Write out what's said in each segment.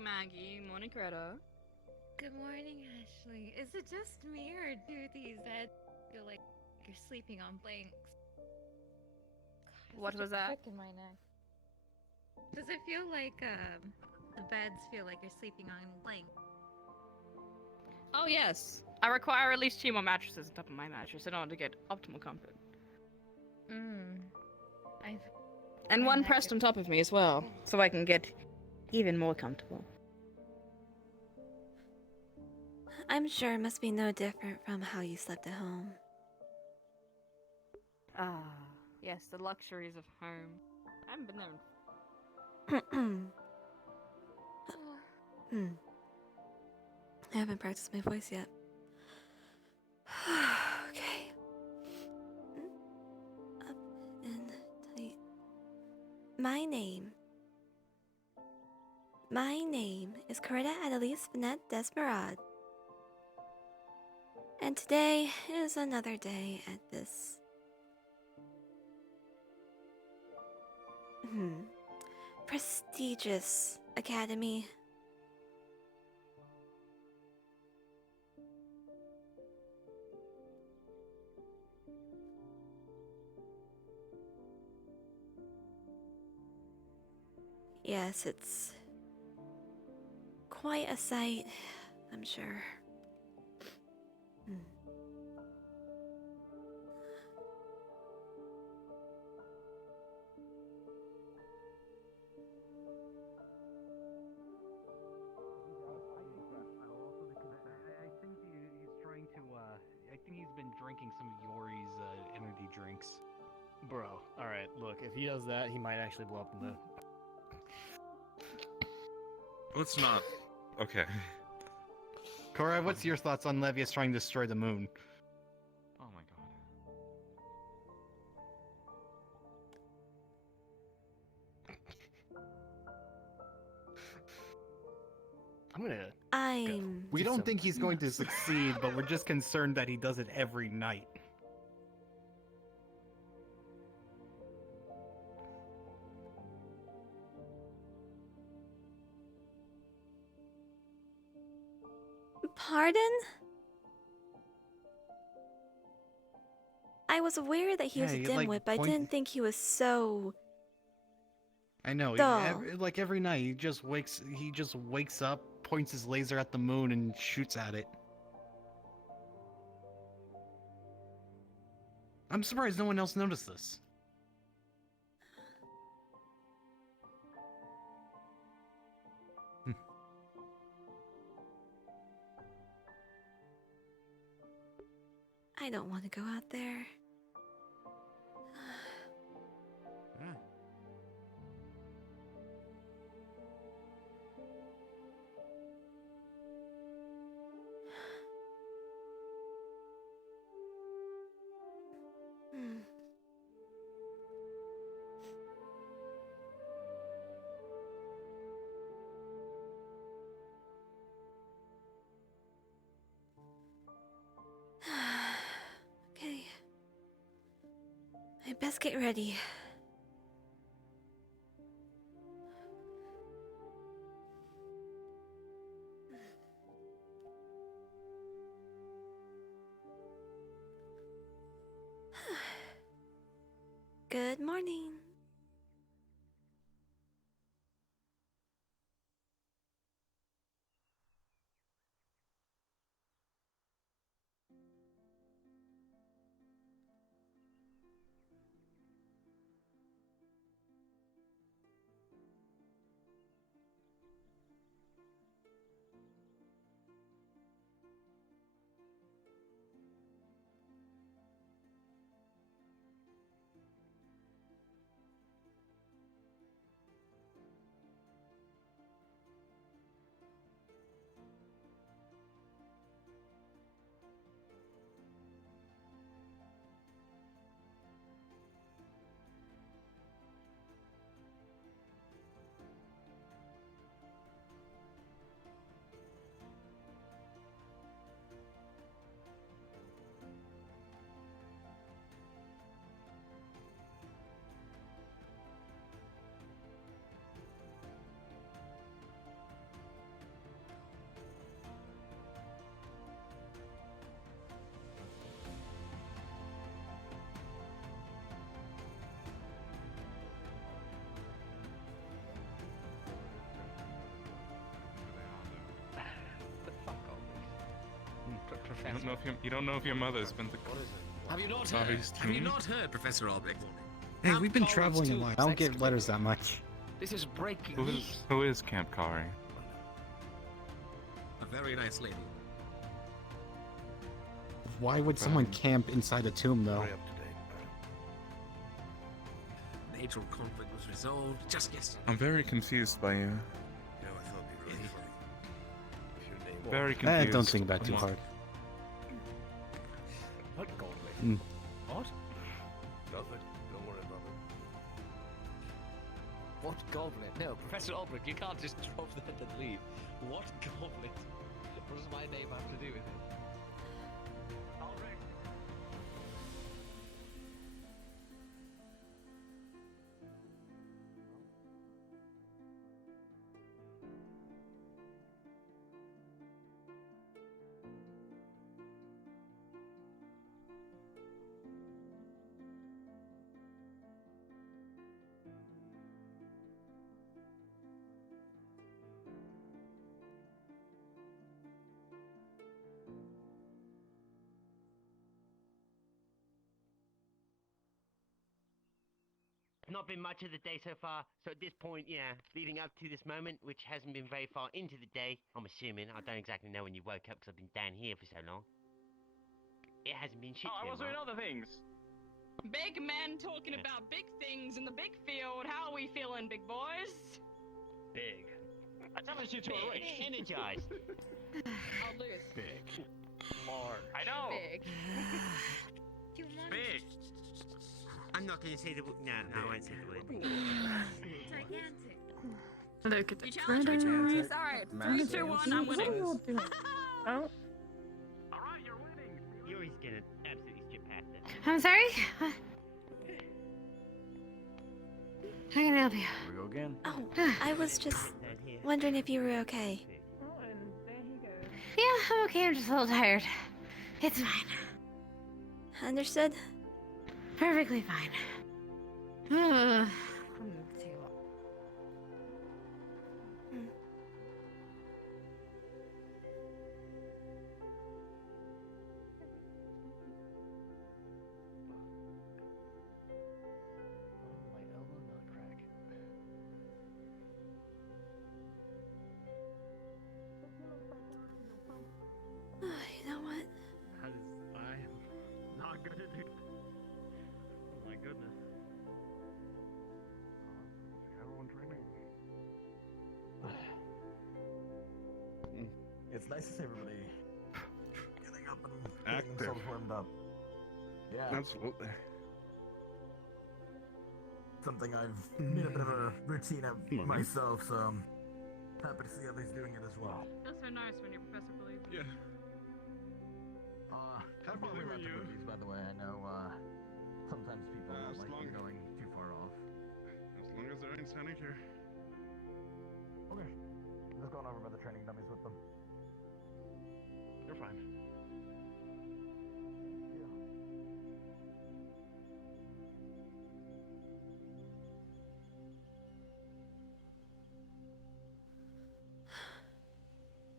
Morning, Maggie. Morning, Greta. Good morning, Ashley. Is it just me, or do these beds feel like you're sleeping on blanks? What Such was a that? crick in my neck. Does it feel like the beds feel like you're sleeping on blanks? Oh, yes. I require at least 2 more mattresses on top of my mattress in order to get optimal comfort. I've And my one neck pressed is on top of me as well, so I can get even more comfortable. I'm sure it must be no different from how you slept at home. Ah, yes, the luxuries of home. I haven't been there. I haven't practiced my voice yet. Okay. Up and tight. My name. My name is Coretta Adelise Finette Desperade. And today is another day at this prestigious academy. Yes, it's quite a sight, I'm sure. I think he's been drinking some of Yori's energy drinks. Bro, alright, look, if he does that, he might actually blow up in the... Let's not. Okay. Cora, what's your thoughts on Levius trying to destroy the moon? Oh my god. I'm gonna... We Do don't some- think he's going to succeed, but we're just concerned that he does it every night. Pardon? I was aware that he was a Yeah, he, like, dimwit, but I didn't think he was so... I know. Dull. Like every night, he just wakes up, points his laser at the moon, and shoots at it. I'm surprised no one else noticed this. I don't want to go out there. Okay. I best get ready. Good morning. You don't know if your mother's been to. What is it? Have you not Sorry, heard? Have you Steve. not heard, Professor Albrecht? Hey, Camp we've been Collins traveling a 2 while. is I don't get excavated. letters that much. This is breaking Who news. is Camp Kari? A very nice lady. Why would someone Um, camp inside a tomb, though? Very up to date. The age-old conflict was resolved just yesterday. I'm very confused by you. You know, I thought it'd be really funny if your name Very confused. Don't think about it too Come on. hard. What gauntlet? Mm. What? Nothing. Don't worry about it. What goblet? No, Professor Albrecht, you can't just drop that and leave. What goblet? What does my name have to do with it? Albrecht. Not been much of the day so far, so at this point, yeah, leading up to this moment, which hasn't been very far into the day, I'm assuming, I don't exactly know when you woke up because I've been down here for so long. It hasn't been shit. Oh, I was doing well. other things. Big men talking Yeah. about big things in the big field. How are we feeling, big boys? Big. I challenge you to a Big, race. energized. I'll lose. Big. Large. I know. Big. Do you want Big. I'm not going to say the word. No, I won't say the word. gigantic? Look at You challenge me to a race? Alright, 3, 2, 1, I'm winning. Oh. All right, you're winning. You're always going to absolutely skip past it. I'm sorry? How can I help you? Here we go again. Oh, I was just Down here. wondering if you were okay. Yeah, I'm okay. I'm just a little tired. It's fine. Understood? Perfectly fine. My elbow not crack. You know what? That is, I am not gonna do that. Oh my goodness. Everyone training. It's nice to see everybody getting up and getting Active. themselves warmed up. Yeah, Absolutely. something I've made a bit of a routine of Morning. myself, so I'm happy to see others doing it as well. That's so nice when your professor believes in you. Yeah. Happy believe about in the you. movies, by the way. I know sometimes people As don't like them long- going too far off. As long as there ain't standing here. Okay. I'm just going over by the training dummies with them. You're fine. Yeah.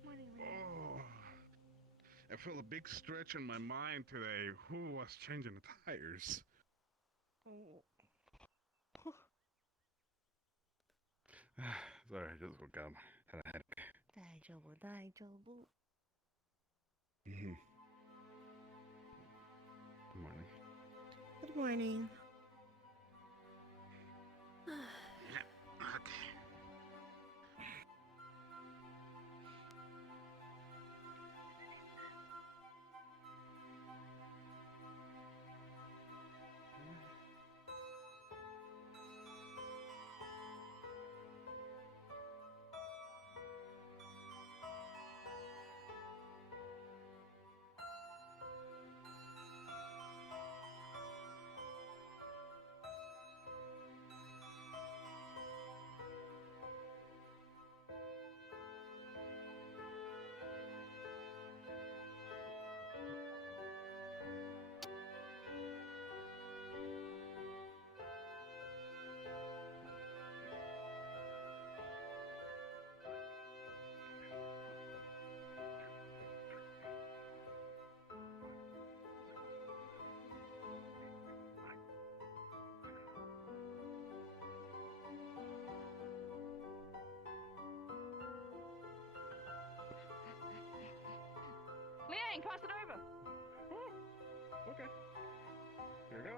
Morning, Ray. Oh, I feel a big stretch in my mind today. Who was changing the tires? Sorry, I just woke up. Had a headache. Mm-hmm. Good morning. Good morning. Okay. saying. Pass it over. Okay. Here we go.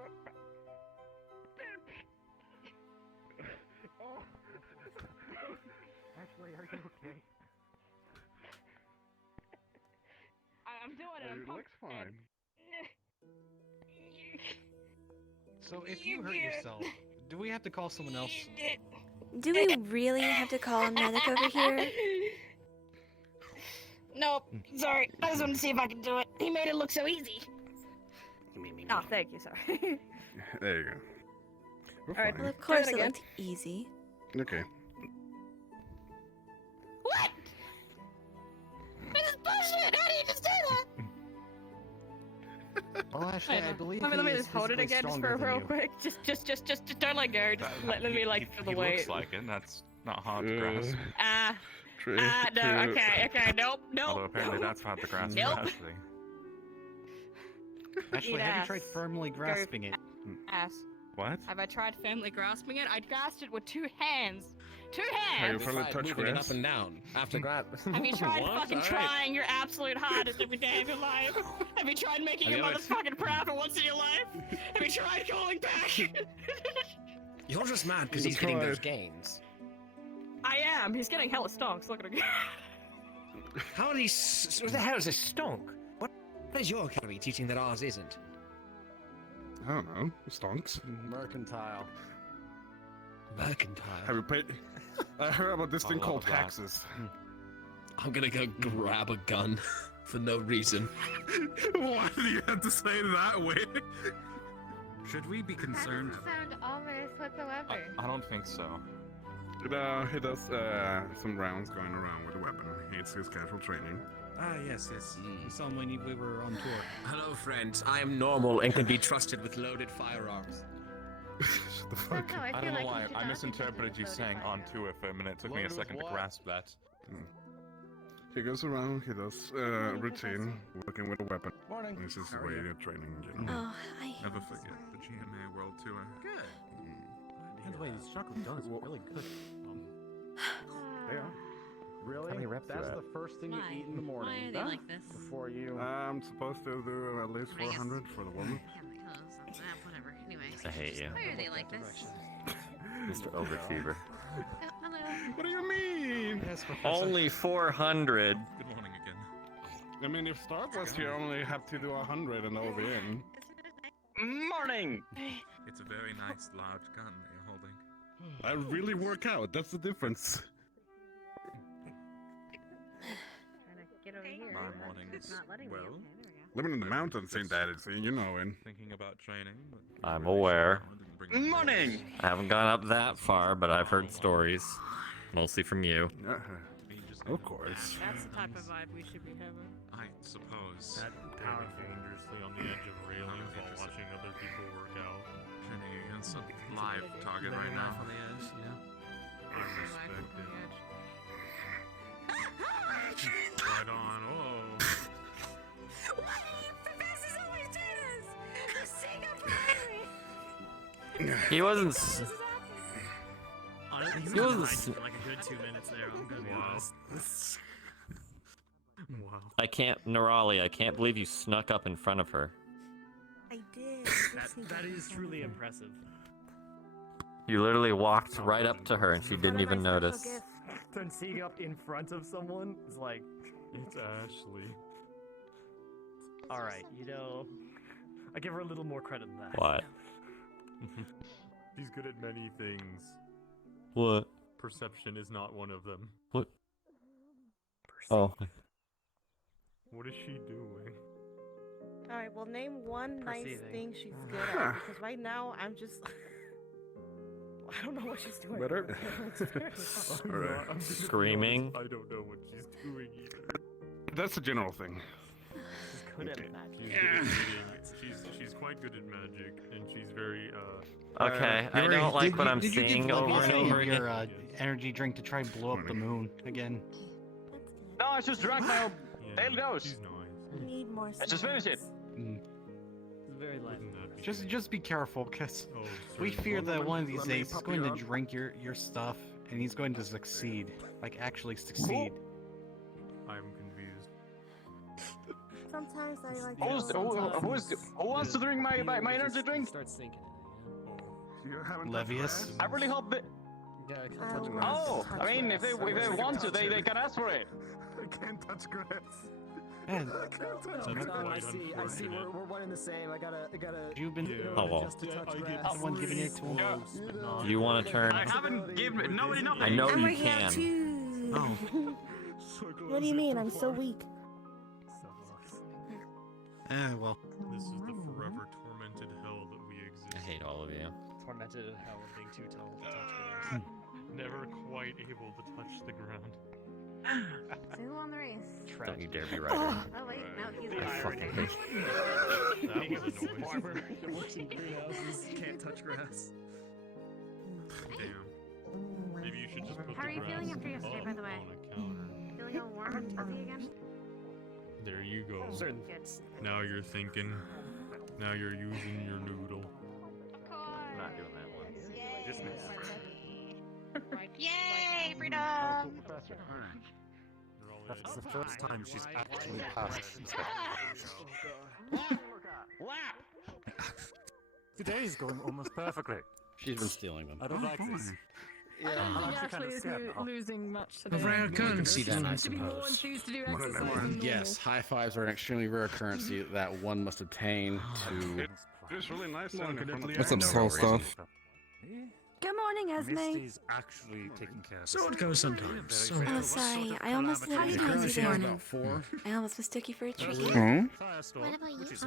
Oh. Ashley, are you okay? I'm doing it. I'm It looks fine. So if you hurt yourself, do we have to call someone else? Do we really have to call a medic over here? Nope. Sorry. I just wanted to see if I could do it. He made it look so easy. Oh, thank you. Sorry. There you go. We're Alright, fine. Well, of course it again. looked easy. Okay. What? This is bullshit! How do you just do that? Well, Ashley, I believe Let me he is just hold it physically again, just stronger for than real you. quick. Just don't let go. Just let me like feel the he weight. looks like it. That's not hard to grasp. No, okay, nope. Although apparently that's hard to grasp Nope. for Ashley. Ashley, have you tried firmly grasping it? Ass. What? Have I tried firmly grasping it? I grasped it with 2 hands. 2 Have hands! you probably touched moving it up grass? and down after grab. Have you tried What? fucking Alright. trying your absolute hardest every day of your life? Have you tried making Have your you ever- motherfucking proud for once in your life? Have you tried calling back? You're just mad because he's getting those gains. I am. He's getting hella stonks. Look at him. How are these? What the hell is a stonk? What is your academy teaching that ours isn't? I don't know. Stonks. Mercantile. Mercantile. Have you paid? I heard about this I thing love called that. taxes. I'm gonna go grab a gun for no reason. Why do you have to say it that way? Should we be That concerned? doesn't sound ominous whatsoever. I don't think so. He does some rounds going around with a weapon. It's his casual training. Ah, yes. You saw him when we were on tour. Hello, friends. I am normal and can be trusted with loaded firearms. Shut the fuck Somehow up. I I feel don't know like why. you should I not be misinterpreted you loaded saying on firearms. tour for a minute. It took me a Loaded with second to what? grasp that. He goes around, he does routine, working with a weapon. Morning. This is How are way you? of training, you know. Oh, I hate Never this forget one. the GMA World Tour. Good. By the way, these chocolate donuts are really good. They are. Really? How many reps That's are the first thing you Why? eat in the morning. Why are they like this? Before you. I'm supposed to do at least I guess- 400 for the woman. Whatever. Anyway. I hate you. Why are they like this? Mr. Overachiever. Oh, hello. What do you mean? Yes, Professor. Only 400. Good morning again. I mean, if Stark was here, I only have to do 100 and I'll be in. Morning! It's a very nice large gun that you're holding. I really work out, that's the difference. Trying to get over here. My but mornings, it's not letting me. well, Okay, there we go. Living in the mountains ain't that easy, you know, and Thinking about training, but I'm really aware. sure I didn't bring my Morning! bags. I haven't gone up that far, but I've heard stories. Mostly from you. You just of never- course. That's the type of vibe we should be having. I suppose. That power dangerously on the edge of railings while watching other people work out. Training against a live target right now. On the edge, yeah. I respect it. Right on. Oh. Why do you professors always do this? You sing up behind me. He wasn't. Honestly, He wasn't for like a good 2 minutes there. I'm gonna be honest. Wow. I can't. Nerali, I can't believe you snuck up in front of her. I did. That is truly impressive. You literally walked right up to her and she didn't even notice. Then seeing up in front of someone is like. It's Ashley. Alright, you know. I give her a little more credit than that. What? She's good at many things. What? Perception is not one of them. What? Oh. What is she doing? Alright, well, name one nice Perceiving. thing she's good at. Because right now, I'm just. I don't know what she's doing. Better? Alright. I'm just Screaming. I don't know what she's doing either. That's a general thing. She's good at magic. She's good at eating. She's quite good at magic, and she's very Okay, I don't like what I'm Did you give seeing over and Leviathan over again. your energy drink to try and blow up the moon again? No, I just drank my own. yeah, There it goes. She's nice. Need more Let's just finish it. Mm. It's very light. Wouldn't that be Just be careful, because Oh, we sorry. fear that one of these Let me days he's pop going you to up. drink your stuff, and he's going to succeed. Like, actually succeed. I'm confused. Sometimes I like. Who wants to drink my energy drink? Starts thinking. Levius. I really hope that. Yeah, I I can't touch will grass. Oh, I mean, if they want to, they can ask for it. I can't touch grass. Man, I see. We're one and the same. I gotta. you've been. Oh, well. Just to touch grass. Someone giving it to him. Do you want to turn? I haven't given nobody nothing. I know I'm you working out can. too. Oh. What do you mean? I'm so weak. Well. This is the forever tormented hell that we exist. I hate all of you. Tormented in hell of being too tall to touch grass. Never quite able to touch the ground. So who won the race? Don't you dare be right. Oh wait, no, he's I fucking hate That was a noise. Farmer who works in greenhouses can't touch grass. Damn. Maybe you should just put How the are you feeling grass after yesterday, by the way? on a counter. Feeling all warm and fuzzy again? There you go. Certain. Good. Now you're thinking. Now you're using your noodle. I'm not doing that one. Dismiss. Yay, freedom! That's the first time she's actually passed. Today is going almost perfectly. She's been stealing them. I don't like this. I don't I'm think actually kind Ashley of is scared now. losing much A today. rare occurrence, then, I To be more suppose. enthused to do exercise than normal. Yes, high fives are an extremely rare occurrency that one must obtain to. It's really nice having you from the What's up, Soul Stuff? Good morning, Esme. Misty's actually taking care of So it goes sometimes. So Oh, sorry. I almost didn't recognize you there. I almost mistook you for a tree. What about you? So, I don't know if she's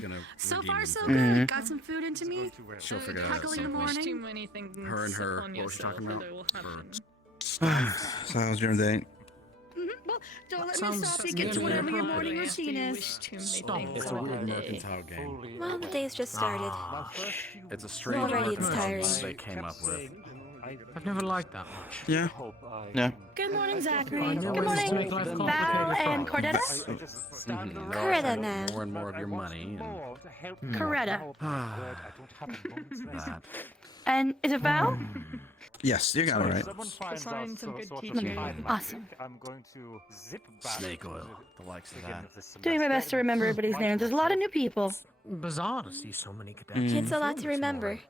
gonna. So redeem far, them. so good. Got some food into me. She'll figure it out at Cackling in some the point. morning. Too many things Her and her. upon What was she yourself, talking about? or they will happen. So how's your day? Well, don't let me Sounds stop you. Get to good. whatever your Probably morning after you routine wish is. too many Stop. things It's a weird about it. mercantile game. Well, the day's just started. It's a strange Already it's mercantile tiring. game they came up with. I've never liked that much. Yeah. Yeah. Good morning, Zachary. I know Good ways morning, to make life Val complicated and for Cordetta. Mhm. Coretta, man. More and more of your money and Coretta. that. And is it Val? Yes, you got it right. Assign some good teaching. Awesome. I'm going to zip back. Snake oil, the likes of that. Doing my best to remember everybody's names. There's a lot of new people. Bizarre to see so many cadets. It's a lot to remember.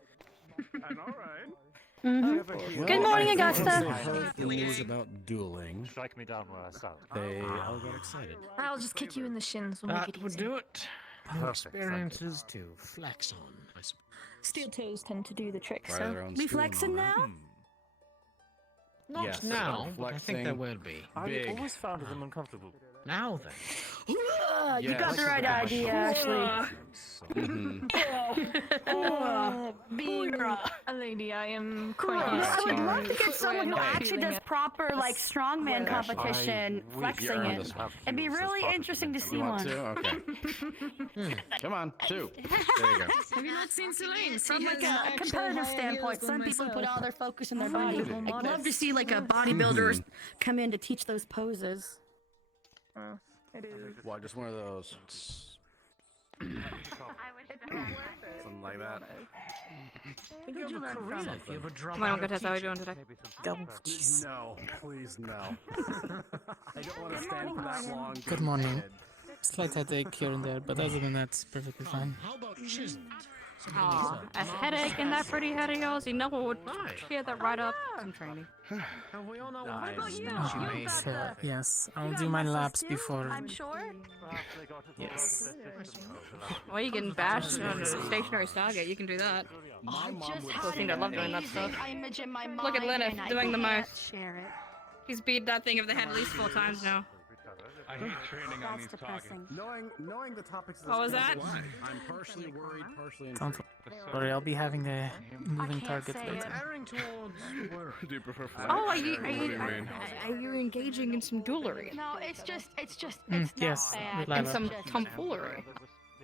Good morning, They Augusta. heard the news about dueling. Strike me down where I start. They all got excited. I'll just kick you in the shins. We'll make it That would easy. do it. Perfect. Experiences to flex on, I suppose. Steel toes tend to do the trick, Try so their own we steel flexing armor. now? Not Yes, now, but I think flexing. there will be. Big. I always found them uncomfortable. Now then. You got Yes. the right idea, Ashley. Mhm. Being a lady, I am quite I used would to love to get footwear someone who not actually feeling does it. proper, like, strongman Well, competition, flexing You're it. this one. It'd be really interesting to see You want one. to? Okay. Come on, two. There you go. Have you not seen Selene? From like a competitive standpoint, some people put all their focus in their body. I'd love to see like a bodybuilder come in to teach those poses. It is. Well, just one of those. Something like that. Think you have a career if you ever drop Come on, out of Uncle Tess, how are you teaching. doing today? No, please no. I don't want to stand for that long. Good morning. Slight headache here and there, but other than that, it's perfectly fine. How about chiseled? Aw, a headache in that pretty head of yours? You know what would cheer that right up? Some training. And we all know Nice. what Yes, I'll do my laps before. I'm sure. Yes. Well, you can bash on a stationary Stargate. You can do that. My mom would. Cool thing to love doing that stuff. Image in my mind. Look at Lenneth and I doing the can't most. Share it. He's beat that thing of the head at least 4 times now. I hate training on That's these depressing. Knowing the topics of What was that? I'm partially worried, partially Don't intrigued. worry, I'll be having a moving target say later. Erring towards where? Do you prefer flat? Oh, What do you mean? are you engaging in some jewelry? No, it's just, it's Mm, not yes, bad. with And Lila. some tomfoolery?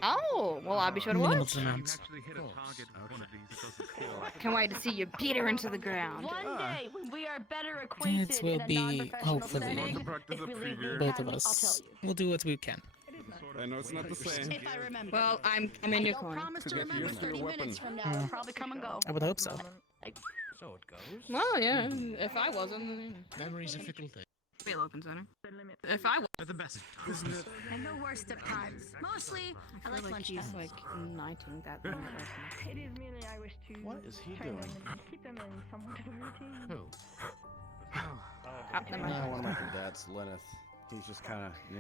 Oh, well, I'll be sure to Minimal watch. amounts. Actually hit a target with one of these. It doesn't feel like Can't wait to see you beat her into the ground. One day, when we are better acquainted It will in a be, non-professional hopefully, setting, practice if a we leave the preview. both of academy, I'll us. tell you. We'll do what we can. I know it's not the same. If I remember. Well, I'm in your Don't corner. promise to Get remember used to your 30 minutes weapon. from now. It'll probably come and go. I would hope so. So it goes. Well, yeah, if I wasn't. Memory's a fickle thing. Halo concerning. If I They're the best. And the worst of times. Mostly, I like like he's lunchtime. like igniting that limit right now. It is merely I wish to What is he train doing? them and keep them in somewhat of a routine. Who? Never mind. One of my cadets, Lenneth. He's just kind of, yeah.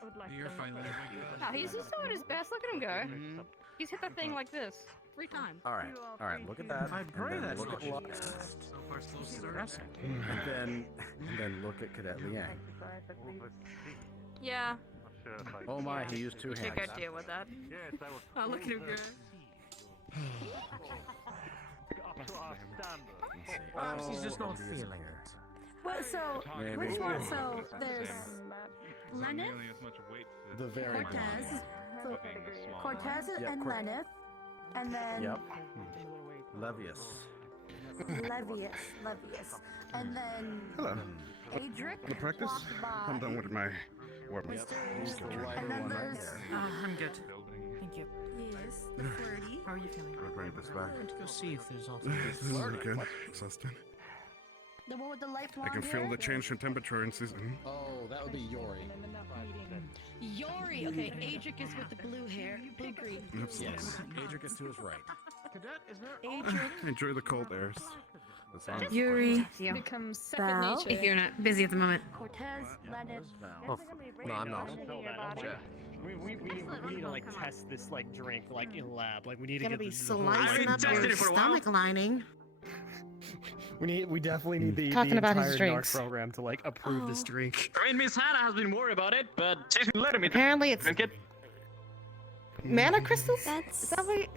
I would like You're them fine, to- Leonard. No, he's just doing his best. Look at him go. He's hit that thing like this 3 times. All right, look at that. I pray and then that's look not at Lux. so far slow start. And then look at Cadet Liang. Yeah. Oh my, he used 2 We should hands. go deal with that. Oh, look at him go. Perhaps he's just not feeling it. Well, so, Maybe. which one? So, there's Lenneth, The very Cortez, so Cortez Yep, and Cort- Lenneth, and then Yep. Levius. Levius, and then Hello. Adric The practice? walked by. I'm done with my work. He's the right And then one right there's there. I'm good. Thank you. yes, the flirty. How are you feeling? Right this back. I'm going to go see if there's also. This is good. Exhausted. The one with the light I blonde can feel hair? the change in temperature in season. Oh, that would be Yori. Yori. Okay, Adric is with the blue hair, blue green. Yes. Adric is to his right. Cadet, is there? Adric. Enjoy the cold airs. That's all. Yuri, becomes second Val. nature. if you're not busy at the moment. Cortez, Lenneth. Oh, no, I'm not. We need to like test this like drink like in lab. Like we need to Gonna get be the slicing up tested your it for a while. stomach lining. we definitely need the Talking about his entire NARC drinks. program to like approve this drink. I mean, Miss Hannah has been worried about it, but she's been letting me Apparently, it's drink it. mana crystals. That's Is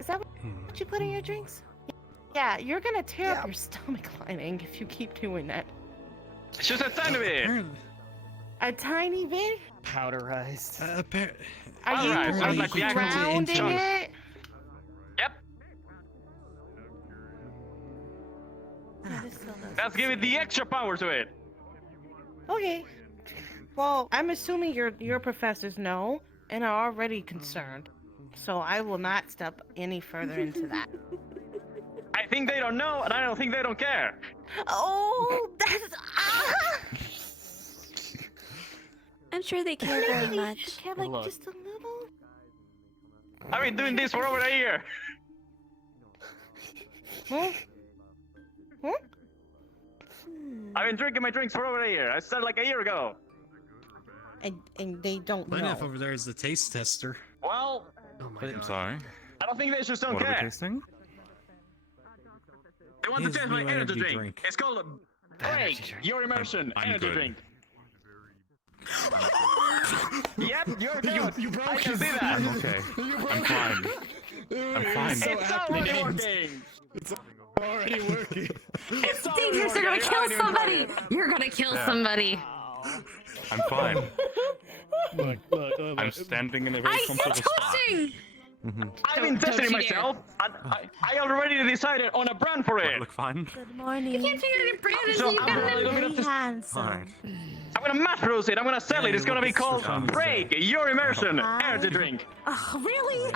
that what you put in your drinks? Yeah, you're gonna tear up your stomach lining if you keep doing that. It's just a tiny bit. A tiny bit? Powderized. Are you, Alright, are sounds you like the actual grounding chunks. it? Yep. That is so nice. Let's give it the extra power to it. Okay. Well, I'm assuming your professors know and are already concerned, so I will not step any further into that. I think they don't know, and I don't think they don't care. Oh, that's I'm sure they care very much. Care like Look. just a little. I've been doing this for over a year. Huh? Huh? I've been drinking my drinks for over a year. I started like a year ago. And they don't Lenneth know. over there is the taste tester. Well, Oh my god. Sorry. I don't think they just don't What are we care. tasting? They want to His taste new my energy energy drink. drink. It's called Break Your Immersion I'm Energy good. Drink. Yep, you're good. You broke I can his- see that. I'm okay. I'm fine. I'm fine. So It's happy already names. working. It's already working. It's already Dangerous, you're gonna working. kill I don't even somebody! know. You're gonna kill Yeah. somebody! I'm fine. Look. I'm standing in a very comfortable spot. I've been testing it myself. And I already decided on a brand for Do I it. look fine? Good morning. You can't figure it brand So until you I'm got really an looking at this. Fine. I'm gonna mass produce it. I'm gonna sell it. It's gonna be called Break Your Immersion Energy Drink. Oh, really?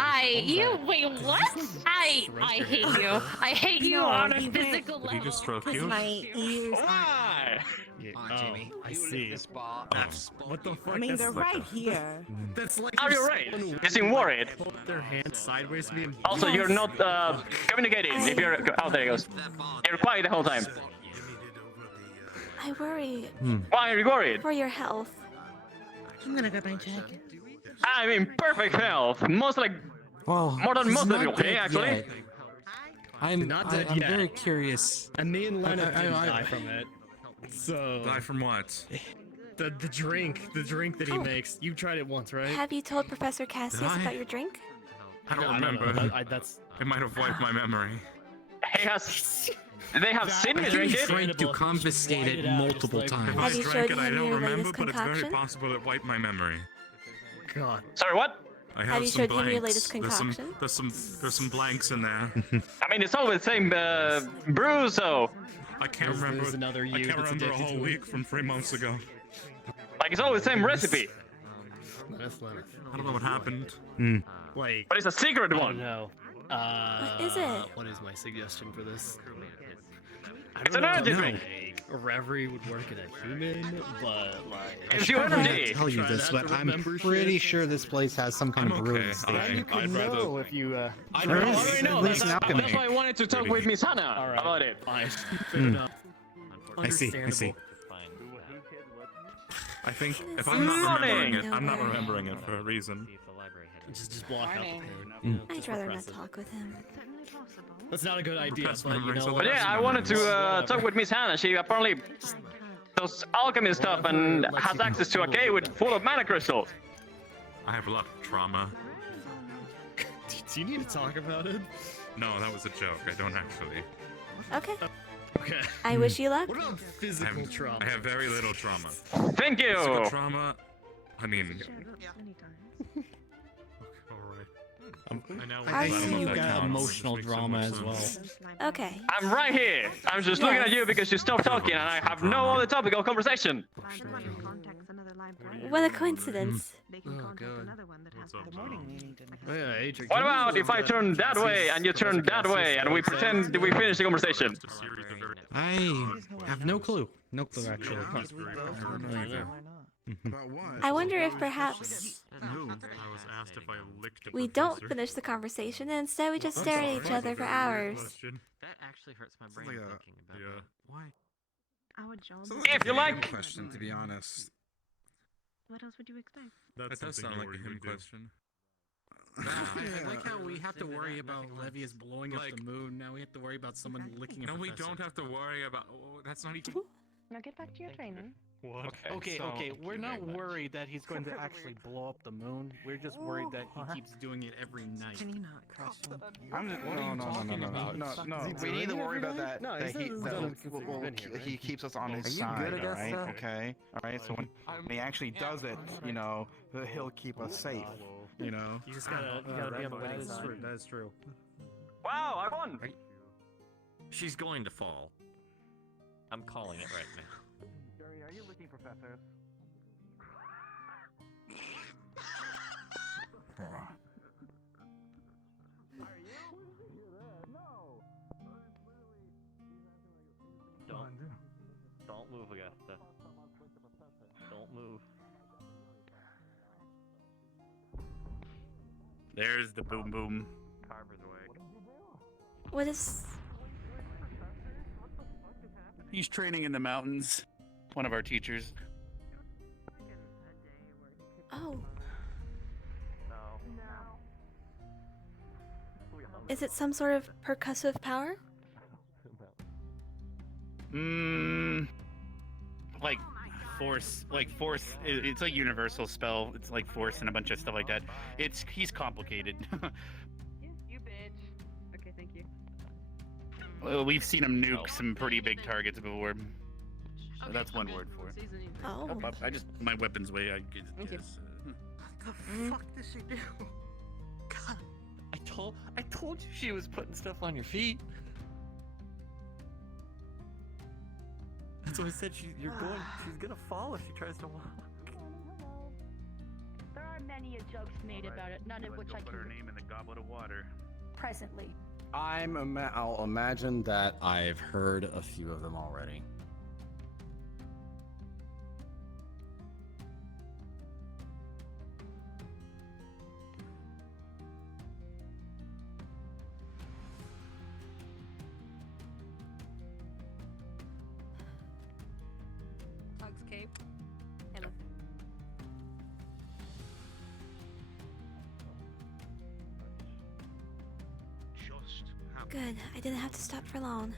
Wait, what? I hate you. I hate you No, on a you physical Did he level. just stroke Because you? my ears. Why? Jamie. I see. What the fuck? I mean, That's they're like right here. That's like Are you right? You seem worried. Hold their hands sideways to me and Also, you're not communicating. If you're oh, there it goes. You're quiet the whole time. I worry Why are you worried? for your health. I'm gonna grab my jacket. I'm in perfect health. Most like Well, more than he's most of not you, dead okay, actually. yet. I'm Not dead I'm yet. very curious. And me and Lenneth didn't I- die from it. So Die from what? the drink that he makes. You tried it once, right? Have you told Professor Cassius I? about your drink? I don't I don't know. remember. That's It might have wiped my memory. He has. They have seen me I drink think it. Frank, you confiscated multiple If times. I Have you drank showed it, I him don't your remember, latest but it's very concoction? possible it wiped my memory. God. Sorry, what? I Have you some showed blanks. him your latest There's concoction? there's some blanks in there. I mean, it's always the same brew, so I can't remember. There's another I you can't that's remember a addicted whole to it. week from 3 months ago. like it's always the same recipe. Lenneth. I don't know what happened. Like, But it's a secret I one. don't know. What is it? What is my suggestion for this? I It's don't an know. energy drink. like reverie would work in a human, but like It's your I can't energy. tell you this, but I'm pretty sure this place has some kind of brewing station. I'd rather if you. I There is already know. at least an That's alchemy. why I wanted to talk with Miss Hannah All right. about it. Fine. Fair enough. I see. Understandable. I think if I'm not remembering Morning. it, I'm not remembering it for a reason. Just block out the pain. I'd rather not talk with him. That's not a good idea, Repress but you memories know of what? But yeah, I wanted to talk with Miss Hannah. She apparently does alchemy stuff and has access to a cave full of mana crystals. I have a lot of trauma. Do you need to talk about it? No, that was a joke. I don't actually. Okay. Okay. I wish you luck. What about physical trauma? I have very little trauma. Thank Physical you. trauma. I mean. I know I don't see know if you that got counts. emotional This makes so drama much as well. sense. Okay. I'm right here. I'm just looking at you because you stopped talking and I have no other topic of conversation. What a coincidence. Oh god. Oh, yeah, Adrian, What can you about look if I at turn that way and you turn that way and we pretend we finish the conversation? I have no clue. No clue, actually. About what? I wonder if perhaps I was asked if I licked a we don't professor. finish the conversation and instead we just stare at each other for hours. That actually hurts my brain like a- thinking about that. Why? Our job. If you like. Question, to be honest. What else would you expect? That does sound like a him question. I like how we have to worry about Levius blowing up the moon. Now we have to worry about someone licking a No, we professor. don't have to worry about. Oh, that's not even. Now get back to your training. What? Okay, we're not worried that he's going to actually blow up the moon. We're just worried that he keeps doing it every night. Can you not question? I'm just no. We need to worry about that. No, that he he, says that he's done it since he's been here, he right? keeps us on his Are you side. good at All this right. stuff? Okay. All right. So when he actually does it, you know, he'll keep us safe. You know. You just gotta be on the winning side. That is true. Wow, I won. She's going to fall. I'm calling it right now. Jerry, are you looking, Professor? Don't move, Augusta. Don't move. There's the boom boom. Carver's away. What is... He's training in the mountains. One of our teachers. Oh. Is it some sort of percussive power? Like force. It's a universal spell. It's like force and a bunch of stuff like that. He's complicated. You bitch. Okay, thank you. Well, we've seen him nuke some pretty big targets before. So that's one word for it. Oh. My weapon's way. Thank you. Guess, What the fuck did she do? God. I told you she was putting stuff on your feet. That's what I said. She's gonna fall if she tries to walk. There are many jokes made about it, none of which I Put her can name in the goblet of water. presently. I'll imagine that I've heard a few of them already. Hugs, Cape. Hello. Good. I didn't have to stop for long.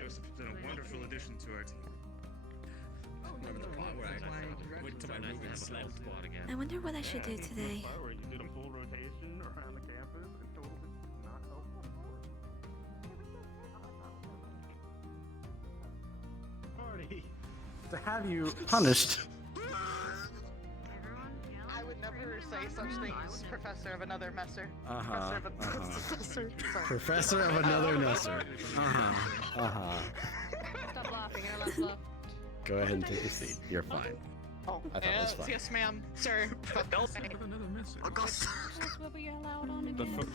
Joseph's been a wonderful addition to our team. Remember the part where I went to my room and slept? I wonder what I should do today. Where you did a full rotation around the campus and totally not helpful. Party. To have you punished. I would never say something such thing as professor of another messer. Uh-huh. Professor Professor of another messer. Uh-huh. Stop laughing, you're not allowed to laugh. Go ahead and take a seat. You're fine. Oh, I thought it was fine. yes, ma'am, sir.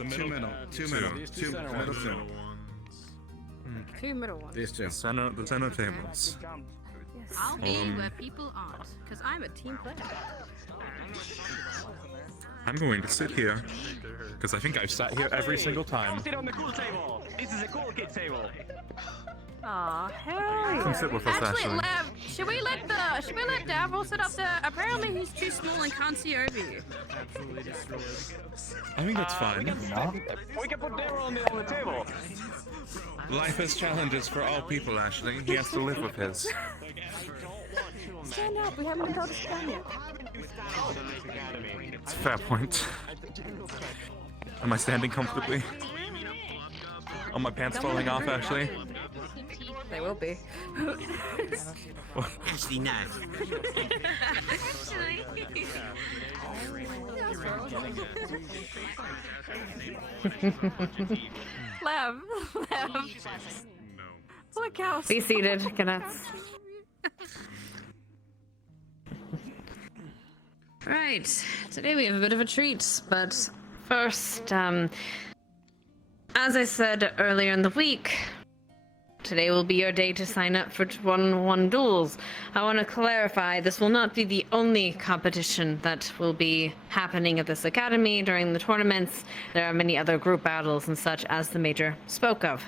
Two middle. Two middle. Two middle two. Two middle ones. These two. The center tables. I'll be where people aren't, because I'm a team player. I'm going to sit here because I think I've sat here every single time. Sit on the cool table. This is a cool kid table. Aw, hell. Come sit with us, Actually, Ashley. Lev, should we let Davil sit up there? Apparently he's too small and can't see over you. I think that's fine. We can put Daryl on the table. Life has challenges for all people, Ashley. He has to live with his. Stand up, we haven't been told to stand yet. It's a fair point. Am I standing comfortably? Are my pants falling off, Ashley? They will be. Ashley, no. Lev. Look how. Be seated, cadets. Right, today we have a bit of a treat, but first, as I said earlier in the week, today will be your day to sign up for 1-on-1 duels. I want to clarify, this will not be the only competition that will be happening at this academy during the tournaments. There are many other group battles and such, as the Major spoke of.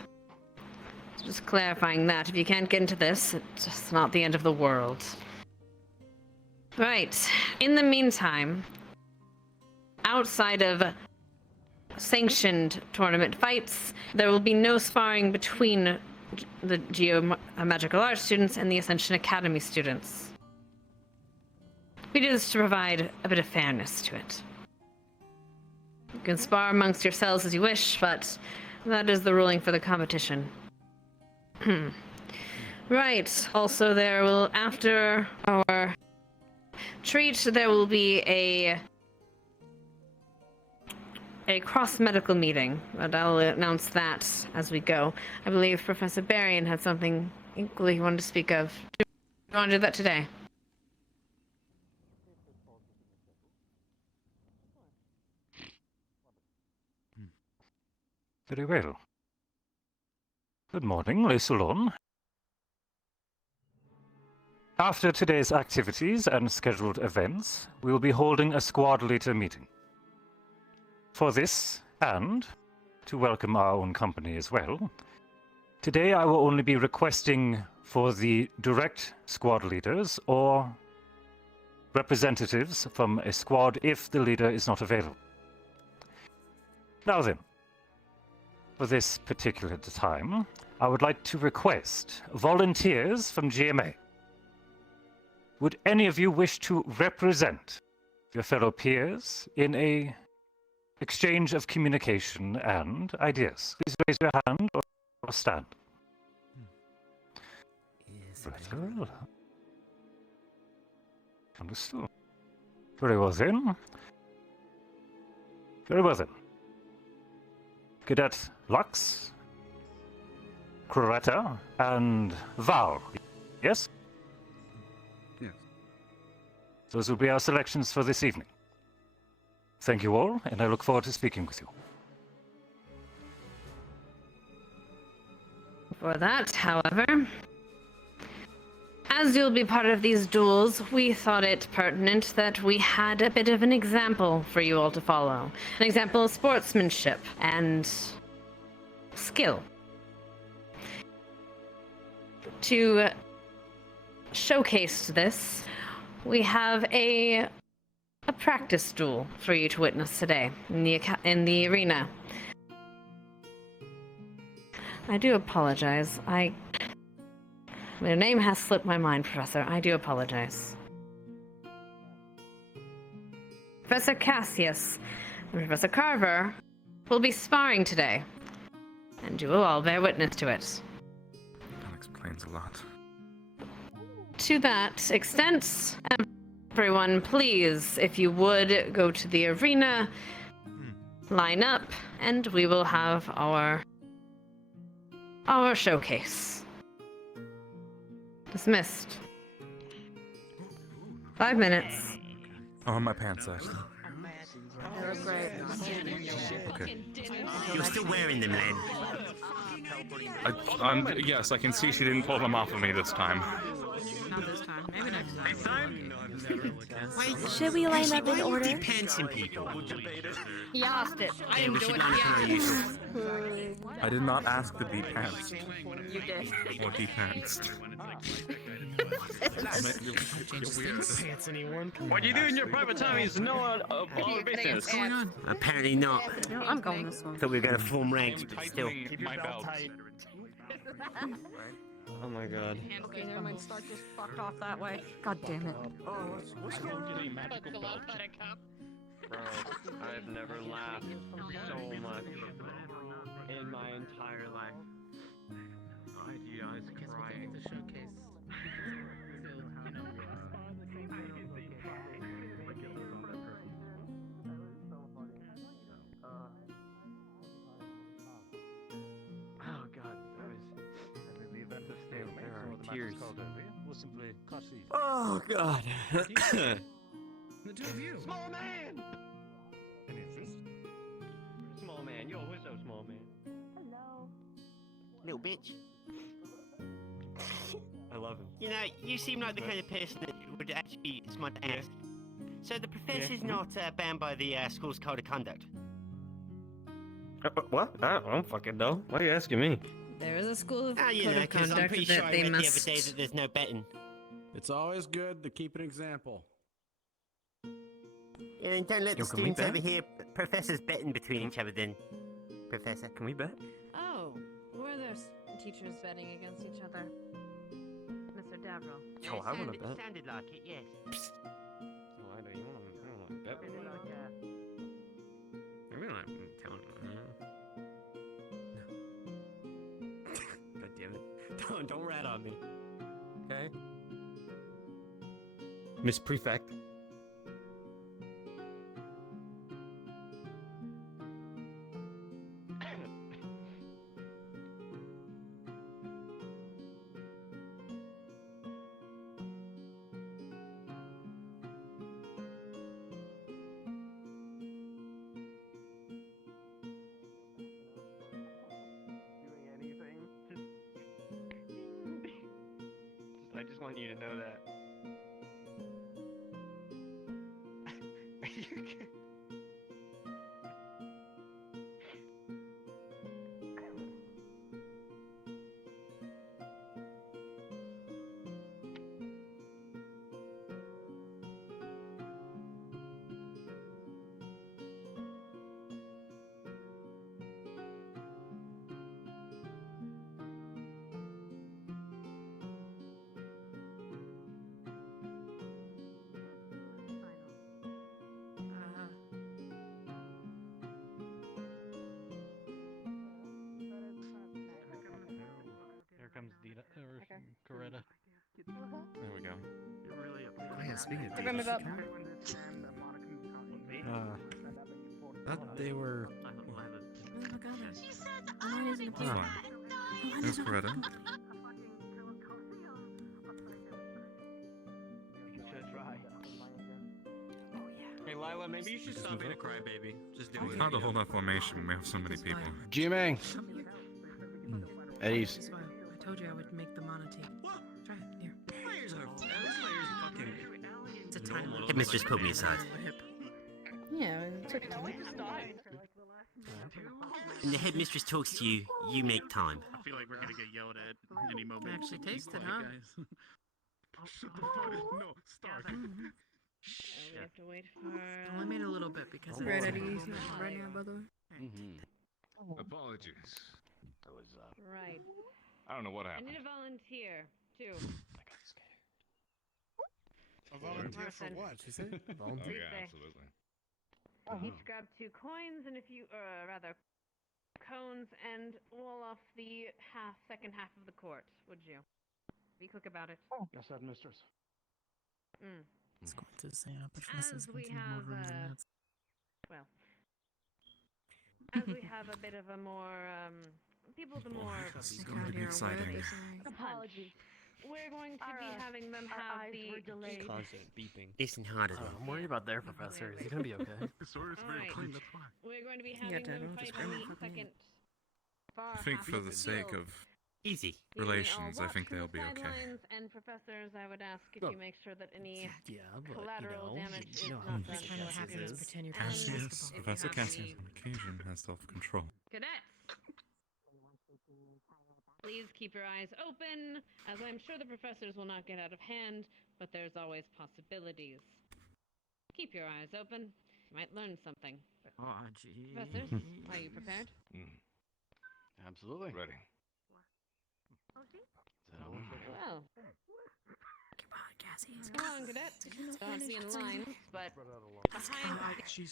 So just clarifying that, if you can't get into this, it's just not the end of the world. Right, in the meantime, outside of sanctioned tournament fights, there will be no sparring between the Geomagical Arts students and the Ascension Academy students. We do this to provide a bit of fairness to it. You can spar amongst yourselves as you wish, but that is the ruling for the competition. Right, also there will, after our treat, there will be a cross-medical meeting, but I'll announce that as we go. I believe Professor Berrien had something equally he wanted to speak of. Do you want to do that today? Very well. Good morning, Les Soulon. After today's activities and scheduled events, we will be holding a squad leader meeting. For this, and to welcome our own company as well, today I will only be requesting for the direct squad leaders or representatives from a squad if the leader is not available. Now then, for this particular time, I would like to request volunteers from GMA. Would any of you wish to represent your fellow peers in a exchange of communication and ideas? Please raise your hand or stand. Very well. Understood. Very well then. Very well then. Cadet Lux, Coretta, and Val. Yes? Yes. Those will be our selections for this evening. Thank you all, and I look forward to speaking with you. For that, however, as you'll be part of these duels, we thought it pertinent that we had a bit of an example for you all to follow. An example of sportsmanship and skill. To showcase this, we have a practice duel for you to witness today in the arena. I do apologize. Your name has slipped my mind, Professor. I do apologize. Professor Cassius and Professor Carver will be sparring today, and you will all bear witness to it. That explains a lot. To that extent, Everyone, please, if you would, go to the arena, line up, and we will have our showcase. Dismissed. 5 minutes. Oh, my pants actually. They look great. Okay. You're still wearing them, Len. Yes, I can see she didn't pull them off of me this time. Not this time. Maybe next time. Wait, Should we line up in why order? are you depantsing people? He asked it. I Yeah, didn't we do should it. learn He from our asked youth. it. I did not ask to be pantsed. You did. Or depantsed. Pants anyone? What you do in your private time is no one of our business. What's going on? Apparently not. I'm going this one. Thought we were going to form ranks, but still. Keep my belt tight. Oh my god. Okay, never mind. Start just fucked off that way. God damn it. What's going on? Magical belt. Bro, I've never laughed so much in my entire life. I was crying. The showcase. Oh god, the event of state. There are tears. Oh god. The two of you. Small man! Small man, yo, what's up, small man? Hello. Little bitch. I love him. You know, you seem like the kind of person that would actually be smart to ask. So the professor's not bound by the school's code of conduct? What? I don't fucking know. Why are you asking me? There is a school of You code know, of 'cause I'm conduct pretty sure that I they read the other must. day that there's no betting. It's always good to keep an example. Yeah, then don't let Yo, the can we students over bet? here, professors betting between each other then. Professor. Can we bet? Oh, were there teachers betting against each other? Mr. Davro. Yo, I wanna bet. It sounded like it, yes. Why do you want to bet? I mean, I'm telling you. God damn it. Don't rat on me. Okay? Miss Prefect. I just want you to know that. Are you kidding? Here comes Dita or Coretta. There we go. Oh yeah, speaking of Give him his up. Thought they were. That's fine. There's Coretta. Hey Lila, maybe you should stop being a crybaby. Just do it. Not a whole lot formation when we have so many people. GMA. Eddie's. That's why I told you I would make them on a team. Try it. Here. Players are fucking. It's a tiny little. Headmistress pulled me aside. Yeah, it took time. When the headmistress talks to you, you make time. I feel like we're gonna get yelled at any moment. Actually Be tasted, quiet, huh? guys. Shut the fuck. No, start. We have to wait for. I only made a little bit because it's Right, Eddie's not right now, by the way. Apologies. Right. I don't know what I happened. need a volunteer, too. A volunteer for Martin. what? She said? Oh yeah, absolutely. Each grab 2 coins and rather, cones and wall off the second half of the court, would you? Be quick about it. Yes, headmistress. was going to say, As we have, well, as we have a bit of a more, people with a more This is going to be exciting. apologies. We're going to be having them have the Constant beeping. Listen harder. I'm worried about their professor. Is he gonna be okay? Alright. We're going to be having them fight on the second far I think half for of the the sake field. of Easy relations, I Watch think from they'll the be okay. sidelines, and professors, I would ask if you make sure that any but, collateral damage is you know not how done much to Cassius us. is. Pretend you're Cassius, Professor Cassius on occasion has self-control. Cadets! Please keep your eyes open, as I'm sure the professors will not get out of hand, but there's always possibilities. Keep your eyes open. You might learn something. Oh, gee. Professors, are you prepared? Absolutely. Ready. Well. Come on, cadets. Don't see in lines, but behind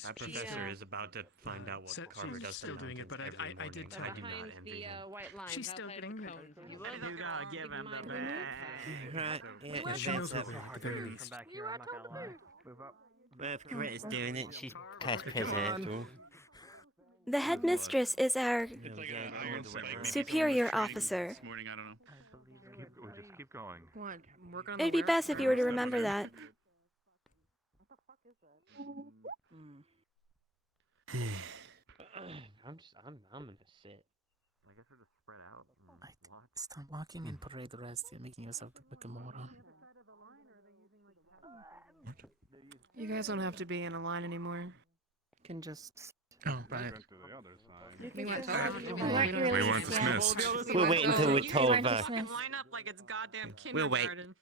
That professor is about to find out what Carver does. Still doing it, but I did tell you not behind the white lines. She's still outside getting the ready. cones. You gotta give him the bag. Right, yeah, Well, advance she's up. over at the very least. Come back here, I'm not gonna lie. Move up. Well, if Coretta's doing it, she's past president after all. The headmistress is our superior officer. This morning, I don't know. We'll just keep going. What? Working on It'd be best if you were to remember that. I'm gonna sit. I guess we're just spread out. Stop walking in parade rest and making yourself look like a moron. You guys don't have to be in a line anymore. You can just. Oh, right. We weren't dismissed. We'll wait until we're told. Line up like it's goddamn We'll wait. kindergarten.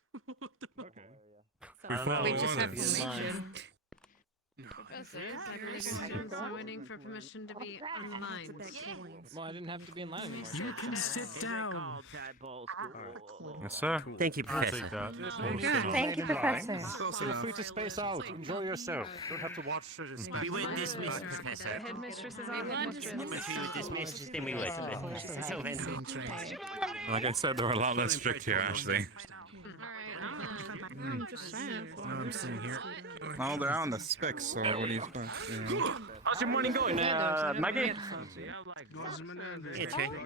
We follow We just have orders. permission. Professors, I believe your students are waiting for permission to be online. Well, I didn't have to be in line anymore. You can sit down. Yes, sir. Thank you, I'll Professor. take that. Thank you, Professor. Feel free to space out. Enjoy yourself. Don't have to watch. We were dismissed, Professor. Headmistress is our headmistress. Once we were dismissed, then we would. Until then. Like I said, they're a lot less strict here, actually. I'm just saying. I'm sitting here. No, they're out on the specs, so what do you expect? Yeah. How's your morning going, Maggie? Yeah, Trey. I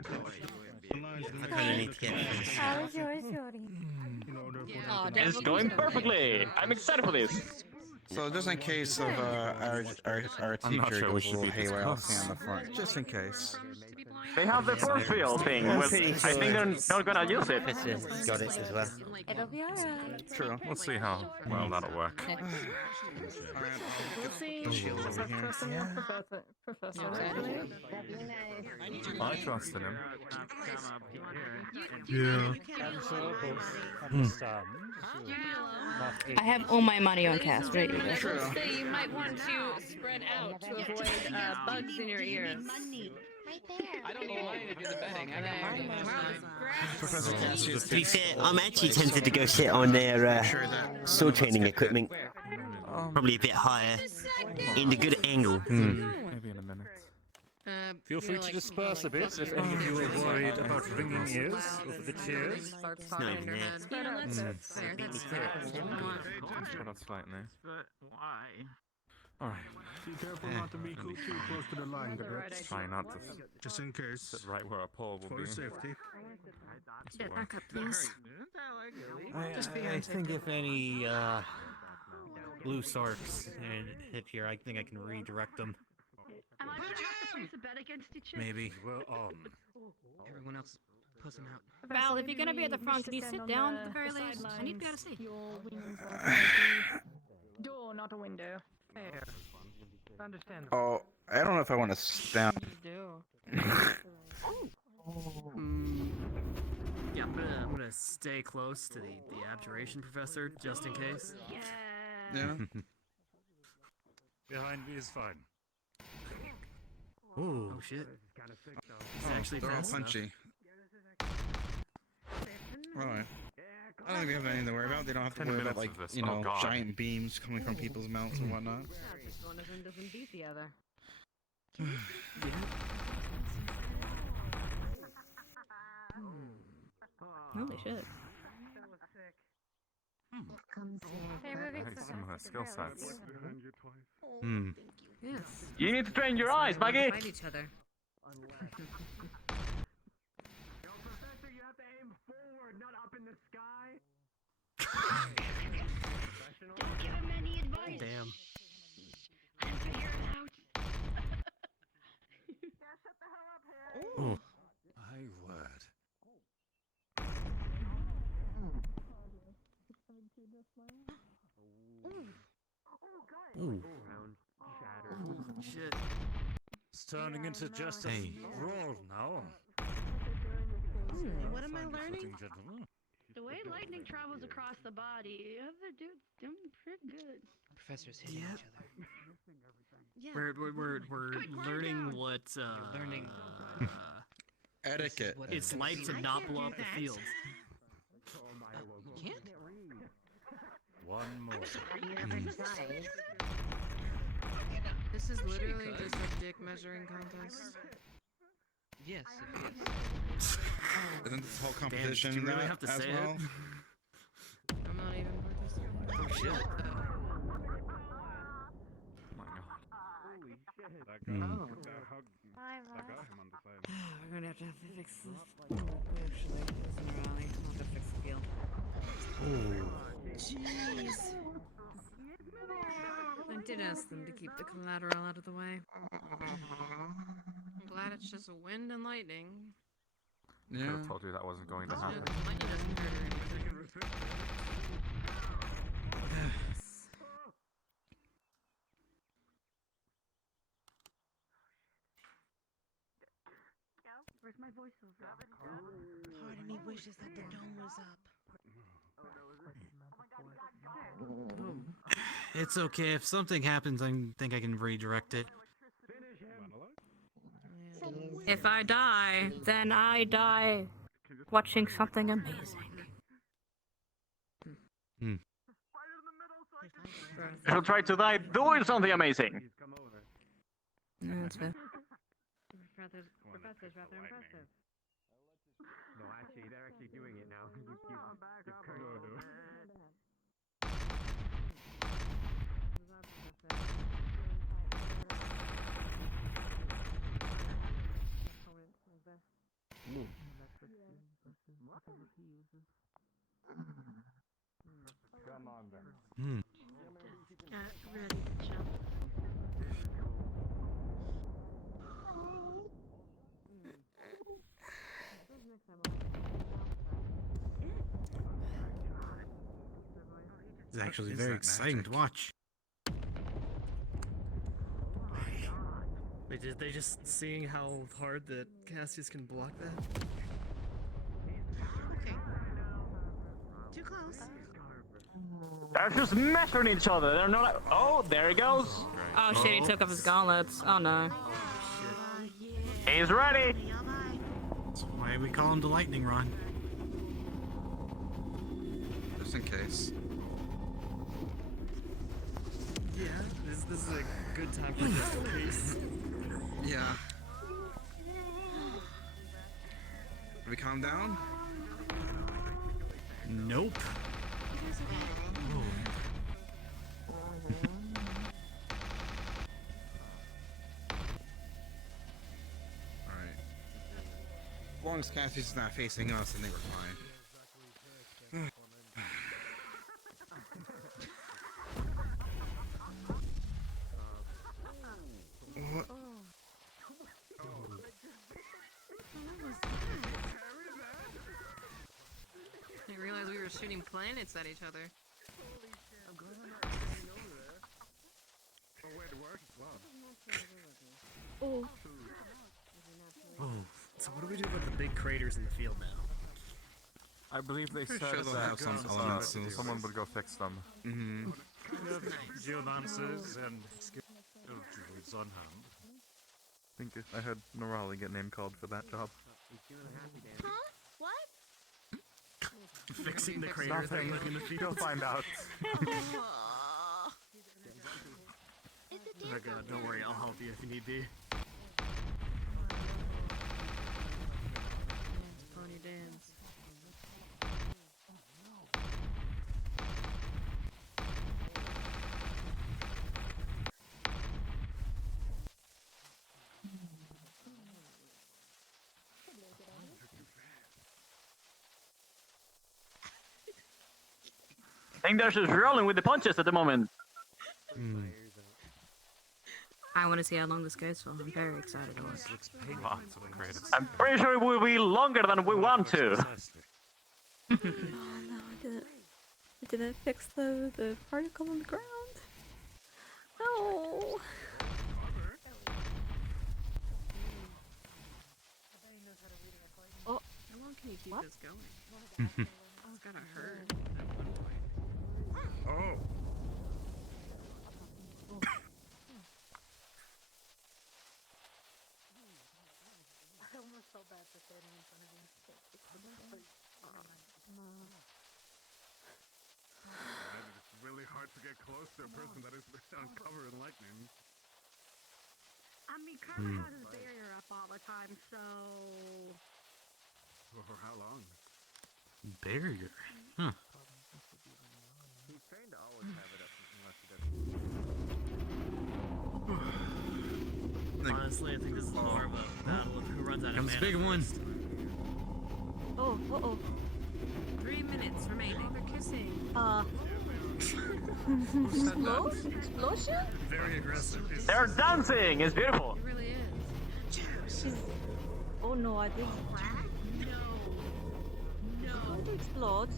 kinda need to get this. How is yours, Jody? It's going perfectly. I'm excited for this. So just in case of our I'm not teacher sure we goes a should little be haywire, I'll stay discussed. on the front, just in case. They have the force field thing. Well, I think they're not gonna use it. Professor's got it as well. It'll be alright. True. We'll see how well that'll work. We'll see. Professor. I trust in him. I have all my money on Ladies and cast, right? gentlemen, I will say you might want to spread out to avoid bugs in your ears. I don't need mine if you're the betting. I got Professor Cassius. To be fair, I'm actually tempted to go sit on their sword training equipment. Probably a bit higher. In the good angle. Maybe in a minute. Feel free to disperse a bit if any of you are worried about ringing ears over the cheers. It's not even there. Spread out slightly. Why? Alright. Be careful not to be too close to the line, cadets. Try not to Just in case. sit right where our pole will For be. your safety. Back up, please. I think if any blue sarks hit here, I think I can redirect them. Am I supposed to bet against each other? Maybe. Well, Everyone else pussing out. Val, if you're gonna be at the front, can you sit down at the very least? I need to be able to see. Door, not a window. Fair. Understandable. Oh, I don't know if I want to stand. Yeah, I'm gonna stay close to the abjuration professor just in case. Yeah. behind me is fine. Ooh. Oh shit. It's actually They're all fast enough. punchy. Alright. I don't think we have anything to worry about. They don't have to 10 worry about, minutes like, of this. you Oh, know, God. giant beams coming from people's mouths and whatnot. One of them doesn't beat the other. Holy shit. Nice, some skill sets. Hmm. Yes. You need to train your eyes, Maggie. Fight each other. Professor, you have to aim forward, not up in the sky. Don't give him any advice. Damn. Let him figure it out. Oh. My word. Ooh. Shit. It's turning into just a brawl now. What am I learning? Gentlemen. The way lightning travels across the body, the other dude's doing pretty good. Professor's hitting each other. Yeah. We're learning what learning Etiquette. it's like to not blow up the field. You can't? One more. This is literally just a dick measuring contest. Yes, Isn't this whole Damn, competition did you really that have to as say well? it? I'm not even participating. Oh shit. My God. Holy shit. That Hmm. got him on the side. We're gonna have to fix this. Actually, it's in a rally. I'll have to fix the field. Jeez. I did ask them to keep the collateral out of the way. I'm glad it's just wind and lightning. Could Yeah. have told you that wasn't going to happen. Lightning doesn't hurt or anything. Where's my voiceover? Part of me wishes that the dome was up. It's okay. If something happens, I think I can redirect it. If I die, then I die watching something amazing. I'll try to die doing something amazing. Yeah, that's fair. Professor's rather impressive. No, actually, they're actually doing it now. Come on then. Ready to jump. It's actually is very that exciting magic? to watch. Wait, did they just seeing how hard that Cassius can block that? Okay. Too close. They're just measuring each other. They're not like, oh, there he goes. Oh shit, he took off his gauntlets. Oh no. He's ready. That's why we call him the lightning rod. Just in case. Yeah, this is a good time for just in case. Yeah. Did we calm down? Nope. Alright. As long as Cassius is not facing us, then they were fine. What? I realized we were shooting planets at each other. Oh. Oh, so what do we do about the big craters in the field now? I believe they Pretty said sure they'll that have some elements to do someone would go fix them. Mm-hmm. Geomancers and skill druids on hand. I think I heard Norali get name called for that job. Huh? What? Fixing the craters that look in the field. You'll find out. Oh god, don't worry, I'll help you if you need be. Pony dance. I think they're just rolling with the punches at the moment. I want to see how long this goes for. I'm very excited to watch. Lots of credits. I'm pretty sure it will be longer than we want to. Oh no, I didn't fix the particle on the ground. No. Oh, how long can you keep this going? It's gotta hurt. Oh. I almost felt bad for standing in front of him. It's really hard to get close to a person that is uncovered in lightning. I mean, Carter has his barrier up all the time, so... For how long? Barrier. Huh. He's trained to always have it up unless he doesn't. Honestly, I think this is more of a battle of who runs out of Comes mana big one. first. Oh, 3 minutes remaining. They're kissing. Explosion? Very aggressive. They're dancing. It's beautiful. It really is. Oh no, I didn't. No. It's going to explode.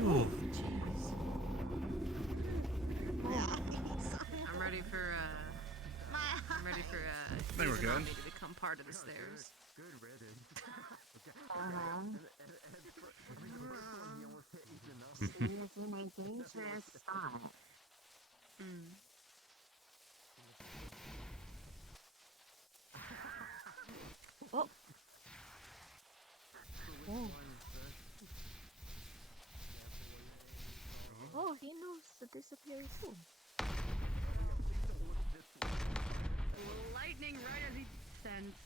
Ooh. I'm ready for They were Ethan good. want me to become part of the stairs. Oh. Oh, he knows the disappearing soon. Lightning right as he sends.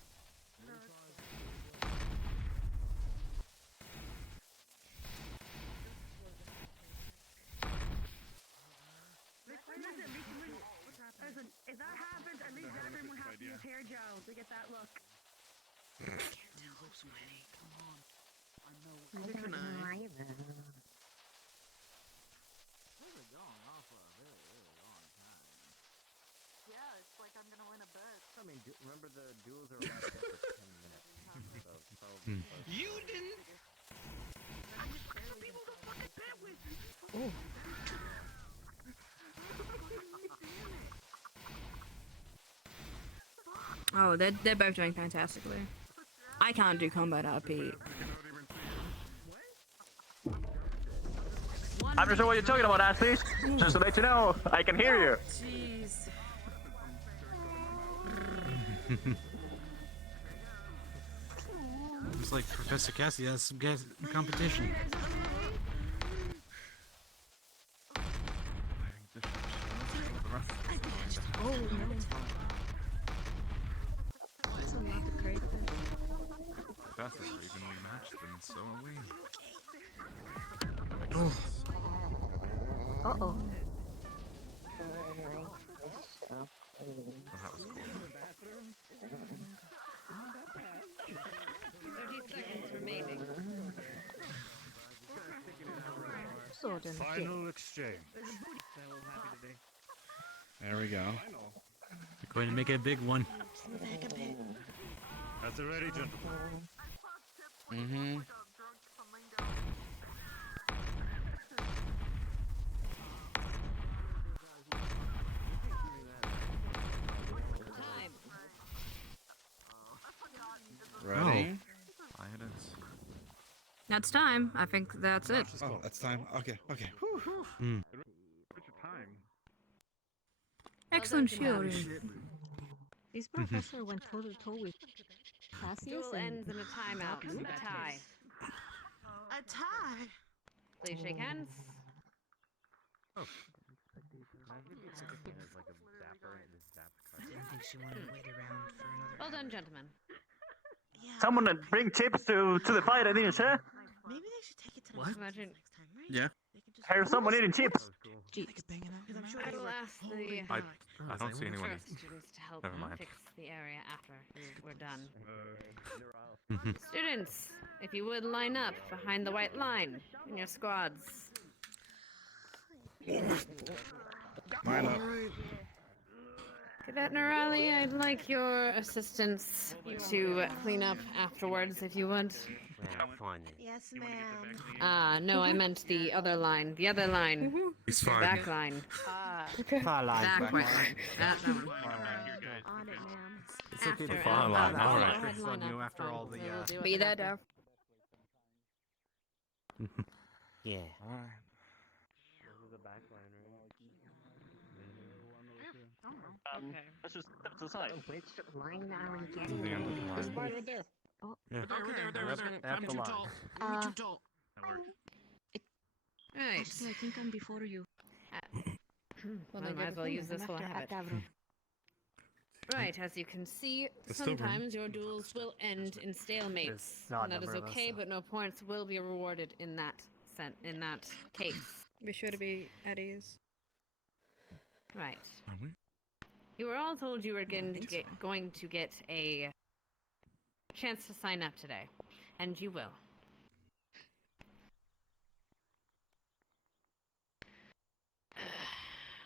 Listen, if that happens, at least everyone has to use hair gel to get that look. Neither can I. Yeah, it's like I'm gonna win a bet. I mean, remember the duels are allowed to go for 10 minutes. So probably. You didn't. I'm just looking for people to fucking bet with. Oh. Oh, they're both doing fantastically. I can't do combat RP. I'm not sure what you're talking about, Ashley. Just to let you know, I can hear you. Jeez. Looks like Professor Cassie has some competition. Oh no. That's a lot of great That's a evenly matched, and so are we. Oh. Uh-oh. Oh, that was cool. 30 seconds remaining. Sword and Final exchange. There we go. They're going to make a big one. That's already, gentlemen. Mm-hmm. Time. Ready? Aye, it is. That's time. I think that's it. Oh, that's time. Okay, okay. Mm. What's your time? Excellent shielding. This professor went toe to toe with Cassius Duel and ends in a timeout. A tie. A tie. Please shake hands. Oh. Well done, gentlemen. Someone bring chips to the fight, I didn't say. Maybe they should take it to What? Imagine. Yeah. Here's someone eating chips. Jeez. I will ask the I don't see anyone. students to help Never mind. fix the area after we're done. Mhm. Students, if you would line up behind the white line in your squads. Line up. Cadet Nerali, I'd like your assistance to clean up afterwards, if you would. Yes, ma'am. No, I meant the other line. The other line. He's fine. Back line. Far line. Back white line. That one. On it, ma'am. It's okay to After- far line. after- All after- right. after- on you line after up, all the. so we'll Be there, after. Dove. Yeah. All right. This is a back line, right? Let's just step to the side. This is the end of the line. Right there. Oh. Yeah. After the line. Uh, Right. actually, I think I'm before you. Well, I might as well use this while I have it. Right, as you can see, There's still room. sometimes your duels will end in stalemates. There's not And that is number of us, okay, so- but no points will be rewarded in that case. Be sure to be at ease. Right. Are we? You were all told you were going to get a chance to sign up today, and you will.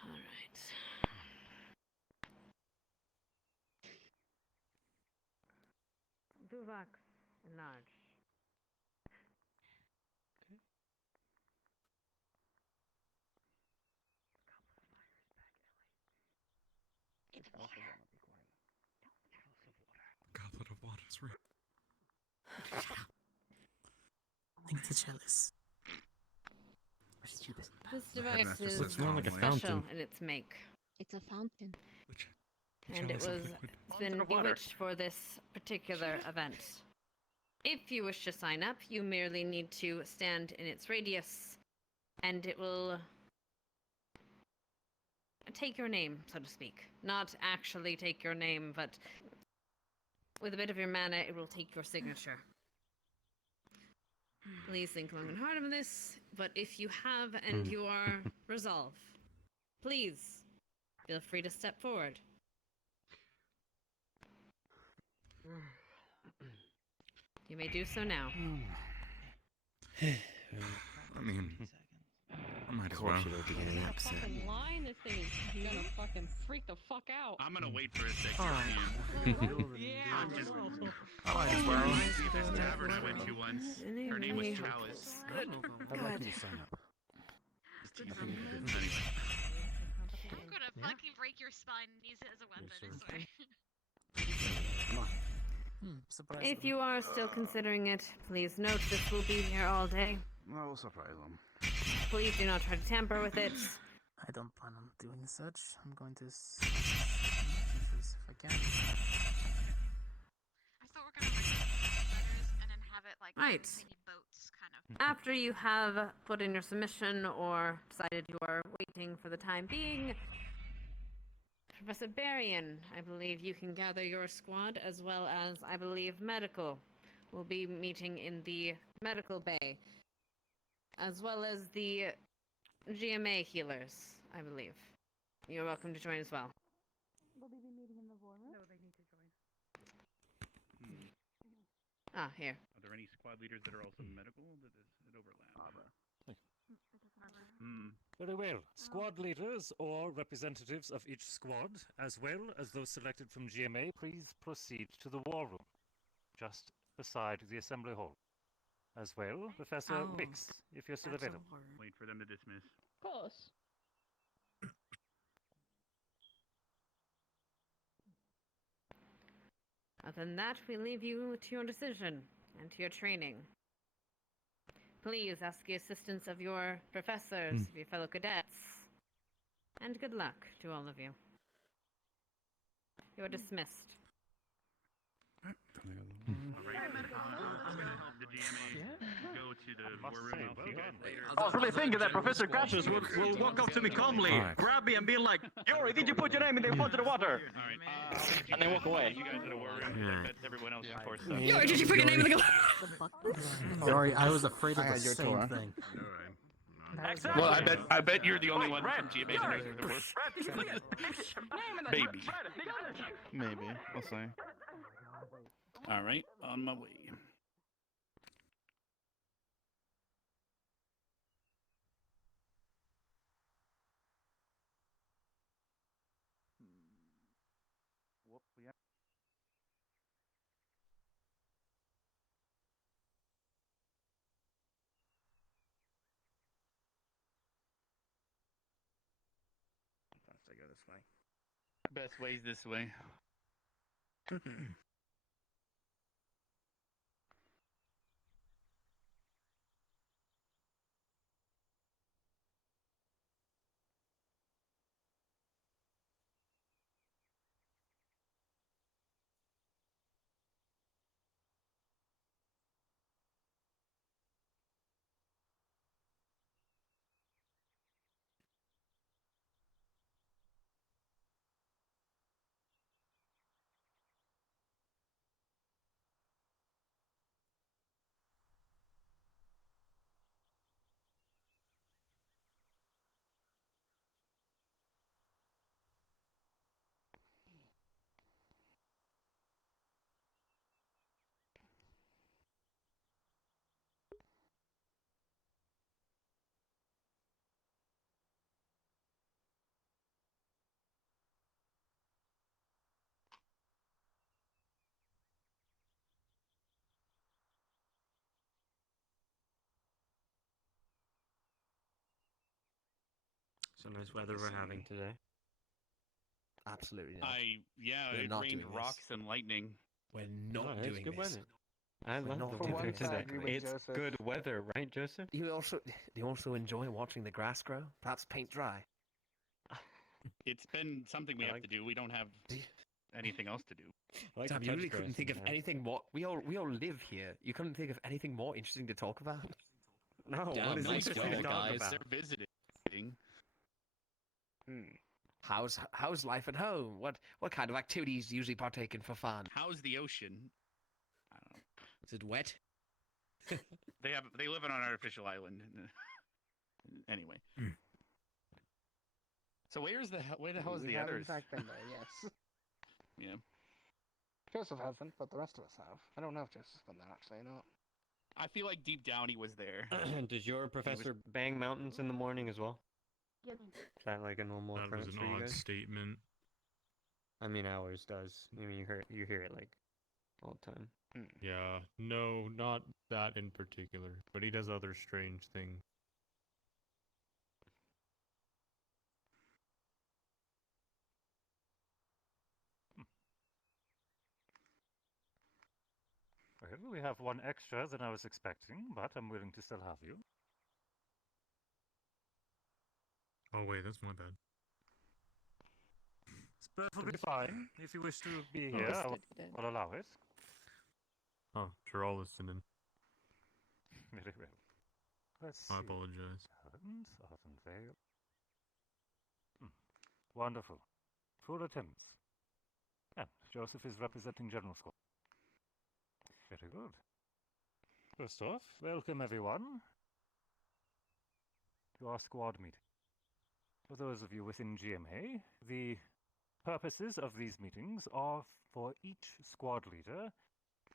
All right. Duvax, enlarge. Goblet of water is real. I think it's jealous. Or stupid. This device Headmaster is says calmly. special in its make, It's a fountain. Which and it jealous of was liquid. it's been Fountain of water. bewitched for this particular event. If you wish to sign up, you merely need to stand in its radius, and it will take your name, so to speak. Not actually take your name, but with a bit of your mana, it will take your signature. Please think long and hard on this, but if you have and you are resolve, please feel free to step forward. You may do so now. I mean, I might as well. Fucking line, this thing is gonna fucking freak the fuck out. I'm gonna wait for a second. Yeah. Just, I might as well. see this tavern I went to once. Her name was Chalice. Good. I'd like you to sign up. Anyway. I'm gonna fucking break your spine and use it as a weapon, I swear. Come on. Surprise If them. you are still considering it, please note this will be here all day. I will surprise them. Please do not try to tamper with it. I don't plan on doing such. I'm going to if I can. I thought we were gonna bring letters and then have it like Right. mini boats kind of. After you have put in your submission or decided you are waiting for the time being, Professor Barian, I believe you can gather your squad, as well as, I believe, medical will be meeting in the medical bay, as well as the GMA healers, I believe. You're welcome to join as well. Will they be meeting in the war room? No, they need to join. Ah, here. Are there any squad leaders that are also medical? That it overlap? Very well. Squad leaders or representatives of each squad, as well as those selected from GMA, please proceed to the war room, just beside the assembly hall. As well, Professor Oh, Wicks, if you're still That's a available. horror. Wait for them to dismiss. Of course. Other than that, we leave you to your decision and to your training. Please ask the assistance of your professors, of your fellow cadets, and good luck to all of you. You are dismissed. The GMA go to the war room. I'll see you guys later. I was really thinking that Professor Crashes will walk up to me calmly, grab me, and be like, Yori, did you put your name in the pot of the water? And then walk away. You guys in the war room. That's everyone else, of course. Yori, did you put your name in the Sorry, I was afraid of I the had your same tour. thing. Alright. Well, I bet you're the only one from GMA who knows where the word. Maybe. Maybe. We'll see. All right, on my way. Whoop, yeah. Sometimes I go this way. Best way's this way. So nice weather we're having today. Absolutely not. Yeah, We're it not rained doing rocks and lightning. We're not it's doing good this. weather. I We're love not the doing weather this. today. Exactly. It's good weather, right, Joseph? Do you also enjoy watching the grass grow? Perhaps paint dry. It's been something we have to do. We don't have anything else to do. Damn, you really couldn't think of anything more. We all live here. You couldn't think of anything more interesting to talk about? No, Damn, what is nice interesting to job, talk guys. about? They're visiting. How's life at home? What kind of activities do you usually partake in for fun? How's the ocean? I don't know. Is it wet? They live on an artificial island. Anyway. So where the hell is We the have others? in fact been there, yes. Yeah. Joseph hasn't, but the rest of us have. I don't know if Joseph's been there actually or not. I feel like deep down he was there. Does your professor bang mountains in the morning as well? Is that like a normal That was occurrence an for you odd guys? statement. I mean, ours does. I mean, you hear it like all the time. Yeah, no, not that in particular, but he does other strange things. Well, we have one extra than I was expecting, but I'm willing to still have you. Oh wait, that's my bad. It's perfectly fine. If you wish to be Oh. here, I'll allow it. Oh, Stroll listening. Very well. Let's I see. apologize. Talent, Autumn Vale. Wonderful. Full attendance. And Joseph is representing General Squad. Very good. First off, welcome everyone to our squad meeting. For those of you within GMA, the purposes of these meetings are for each squad leader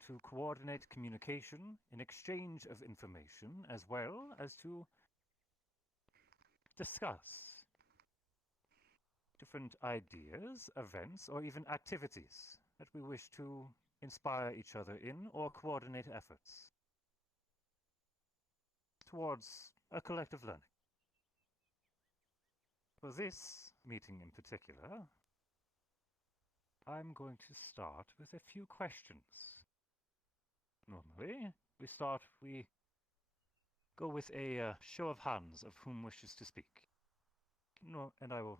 to coordinate communication and exchange of information, as well as to discuss different ideas, events, or even activities that we wish to inspire each other in or coordinate efforts towards a collective learning. For this meeting in particular, I'm going to start with a few questions. Normally, we go with a show of hands of whom wishes to speak. No, and I will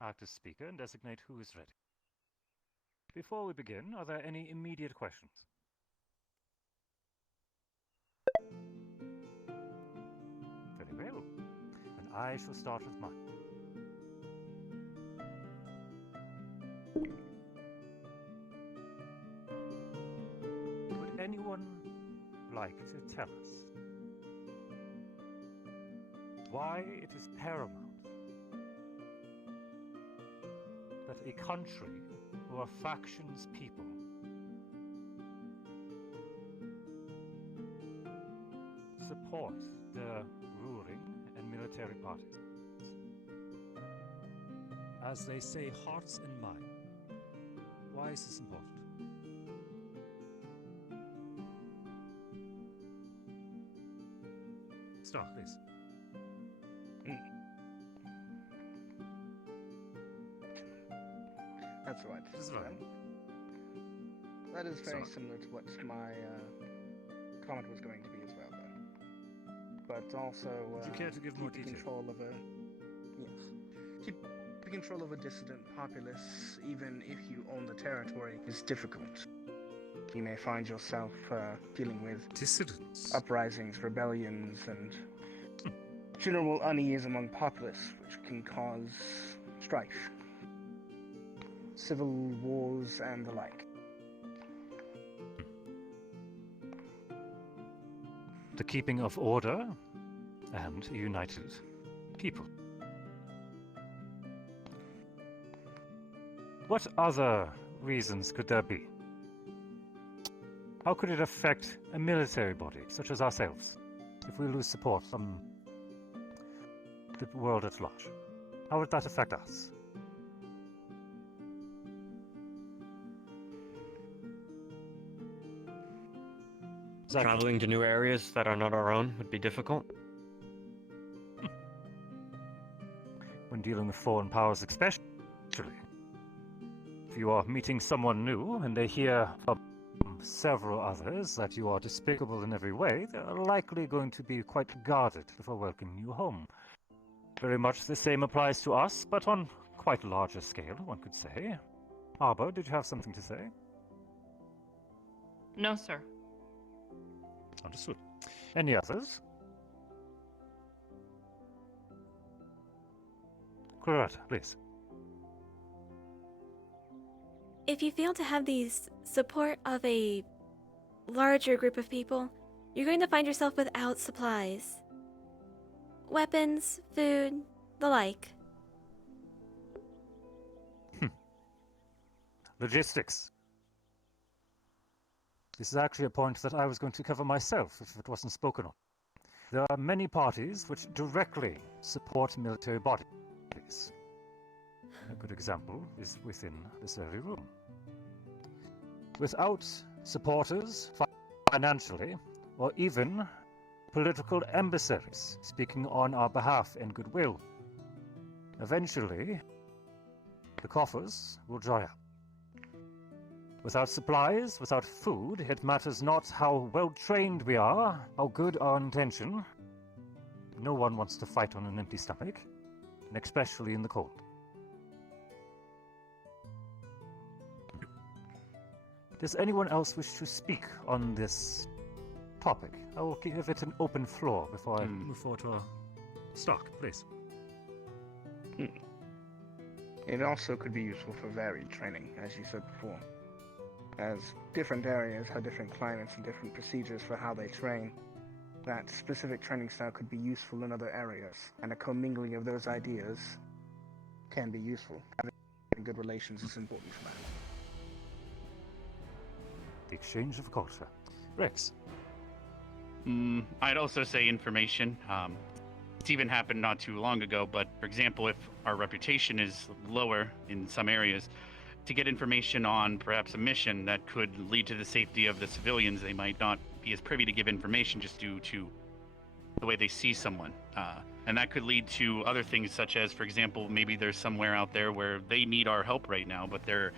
act as speaker and designate who is ready. Before we begin, are there any immediate questions? Very well. And I shall start with mine. Would anyone like to tell us why it is paramount that a country who are factions people support the ruling and military parties. As they say, hearts and mind. Why is this important? Start, please. That's right. This is right. That is very Sorry. similar to what my comment was going to be as well, though. But also, Would you care to give more keeping detail? control of a keeping control of a dissident populace, even if you own the territory, is difficult. You may find yourself dealing with dissidents, uprisings, rebellions, and general unease among populace, which can cause strife, civil wars, and the like. The keeping of order and a united people. What other reasons could there be? How could it affect a military body, such as ourselves, if we lose support from the world at large? How would that affect us? Traveling to new areas that are not our own would be difficult. When dealing with foreign powers especially. If you are meeting someone new and they hear from several others that you are despicable in every way, they are likely going to be quite guarded before welcoming you home. Very much the same applies to us, but on quite a larger scale, one could say. Arbor, did you have something to say? No, sir. Understood. Any others? Claretta, please. If you fail to have the support of a larger group of people, you're going to find yourself without supplies. Weapons, food, the like. Logistics. This is actually a point that I was going to cover myself if it wasn't spoken of. There are many parties which directly support military bodies. A good example is within this very room. Without supporters financially, or even political emissaries speaking on our behalf and goodwill, eventually the coffers will dry up. Without supplies, without food, it matters not how well trained we are, how good our intention. No one wants to fight on an empty stomach, and especially in the cold. Does anyone else wish to speak on this topic? I will give it an open floor before I move forward to our stock, please. It also could be useful for varied training, as you said before. As different areas have different climates and different procedures for how they train, that specific training style could be useful in other areas, and a commingling of those ideas can be useful. Having good relations is important for that. The exchange of culture. Rex. I'd also say information. It's even happened not too long ago, but for example, if our reputation is lower in some areas, to get information on perhaps a mission that could lead to the safety of the civilians, they might not be as privy to give information just due to the way they see someone. And that could lead to other things such as, for example, maybe there's somewhere out there where they need our help right now, but they're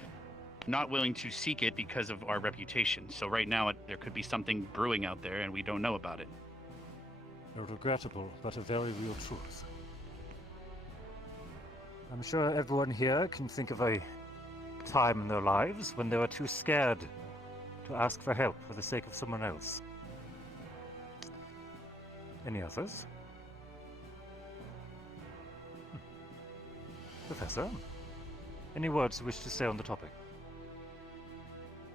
not willing to seek it because of our reputation. So right now there could be something brewing out there and we don't know about it. A regrettable but a very real truth. I'm sure everyone here can think of a time in their lives when they were too scared to ask for help for the sake of someone else. Any others? Professor, any words you wish to say on the topic?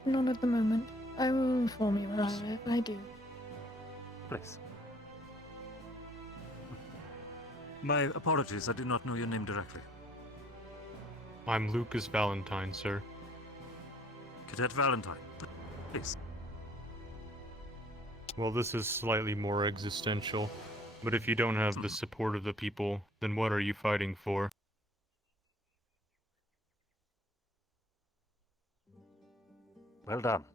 Not at the moment. I will inform you about it if I do. Please. My apologies, I did not know your name directly. I'm Lucas Valentine, sir. Cadet Valentine, please. Well, this is slightly more existential, but if you don't have the support of the people, then what are you fighting for? Well done.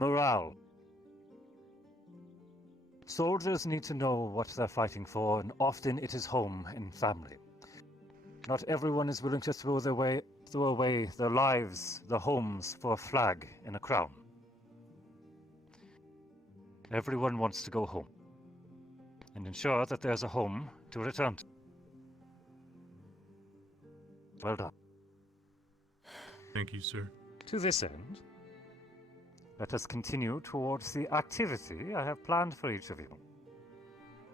Morale. Soldiers need to know what they're fighting for, and often it is home and family. Not everyone is willing to throw away their lives, their homes, for a flag and a crown. Everyone wants to go home, and ensure that there's a home to return to. Well done. Thank you, sir. To this end, let us continue towards the activity I have planned for each of you.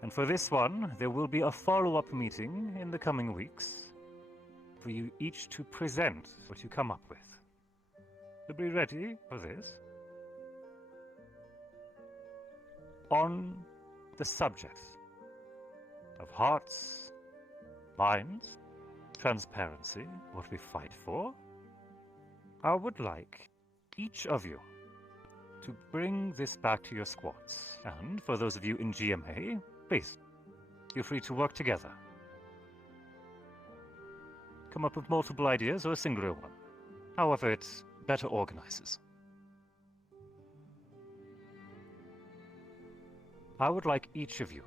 And for this one, there will be a follow-up meeting in the coming weeks for you each to present what you come up with. So be ready for this. On the subject of hearts, minds, transparency, what we fight for, I would like each of you to bring this back to your squads. And for those of you in GMA, please, feel free to work together. Come up with multiple ideas or a singular one. However, it better organizes. I would like each of you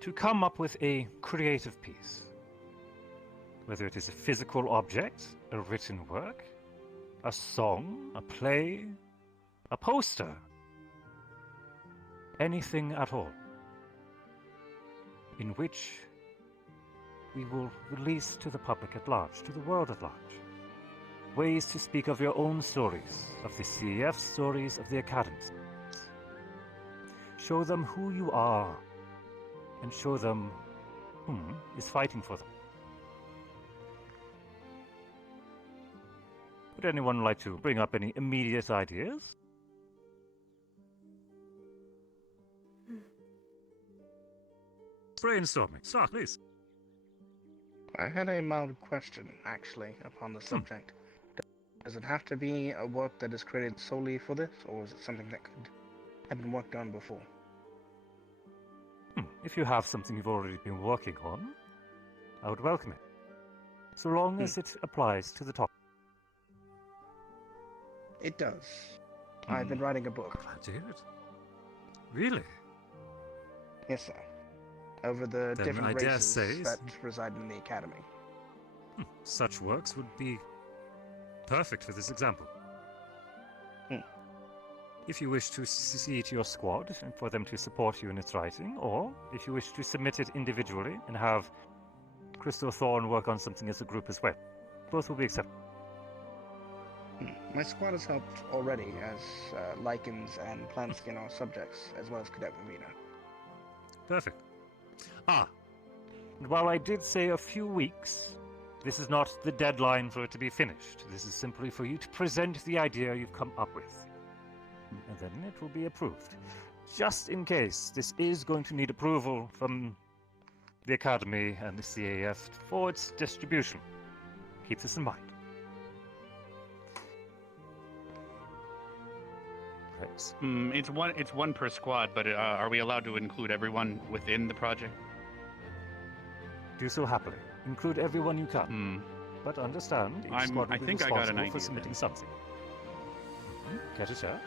to come up with a creative piece. Whether it is a physical object, a written work, a song, a play, a poster, anything at all, in which we will release to the public at large, to the world at large, ways to speak of your own stories, of the CEF stories, of the Academy. Show them who you are, and show them whom is fighting for them. Would anyone like to bring up any immediate ideas? Brainstorming. Start, please. I had a mild question, actually, upon the subject. Does it have to be a work that is created solely for this, or is it something that could have been worked on before? If you have something you've already been working on, I would welcome it, so long as it applies to the topic. It does. I've been writing a book. Glad to hear it. Really? Yes, sir. Over the Then different I dare races say that reside in the Academy. Such works would be perfect for this example. If you wish to see it to your squad and for them to support you in its writing, or if you wish to submit it individually and have Crystal Thorn work on something as a group as well, both will be accepted. My squad has helped already, as lichens and plant skin are subjects, as well as Cadet Marina. Perfect. And while I did say a few weeks, this is not the deadline for it to be finished. This is simply for you to present the idea you've come up with. And then it will be approved. Just in case this is going to need approval from the Academy and the CAF for its distribution. Keep this in mind. It's one per squad, but are we allowed to include everyone within the project? Do so happily. Include everyone you can. But understand, each squad will be responsible for submitting something. Care to share?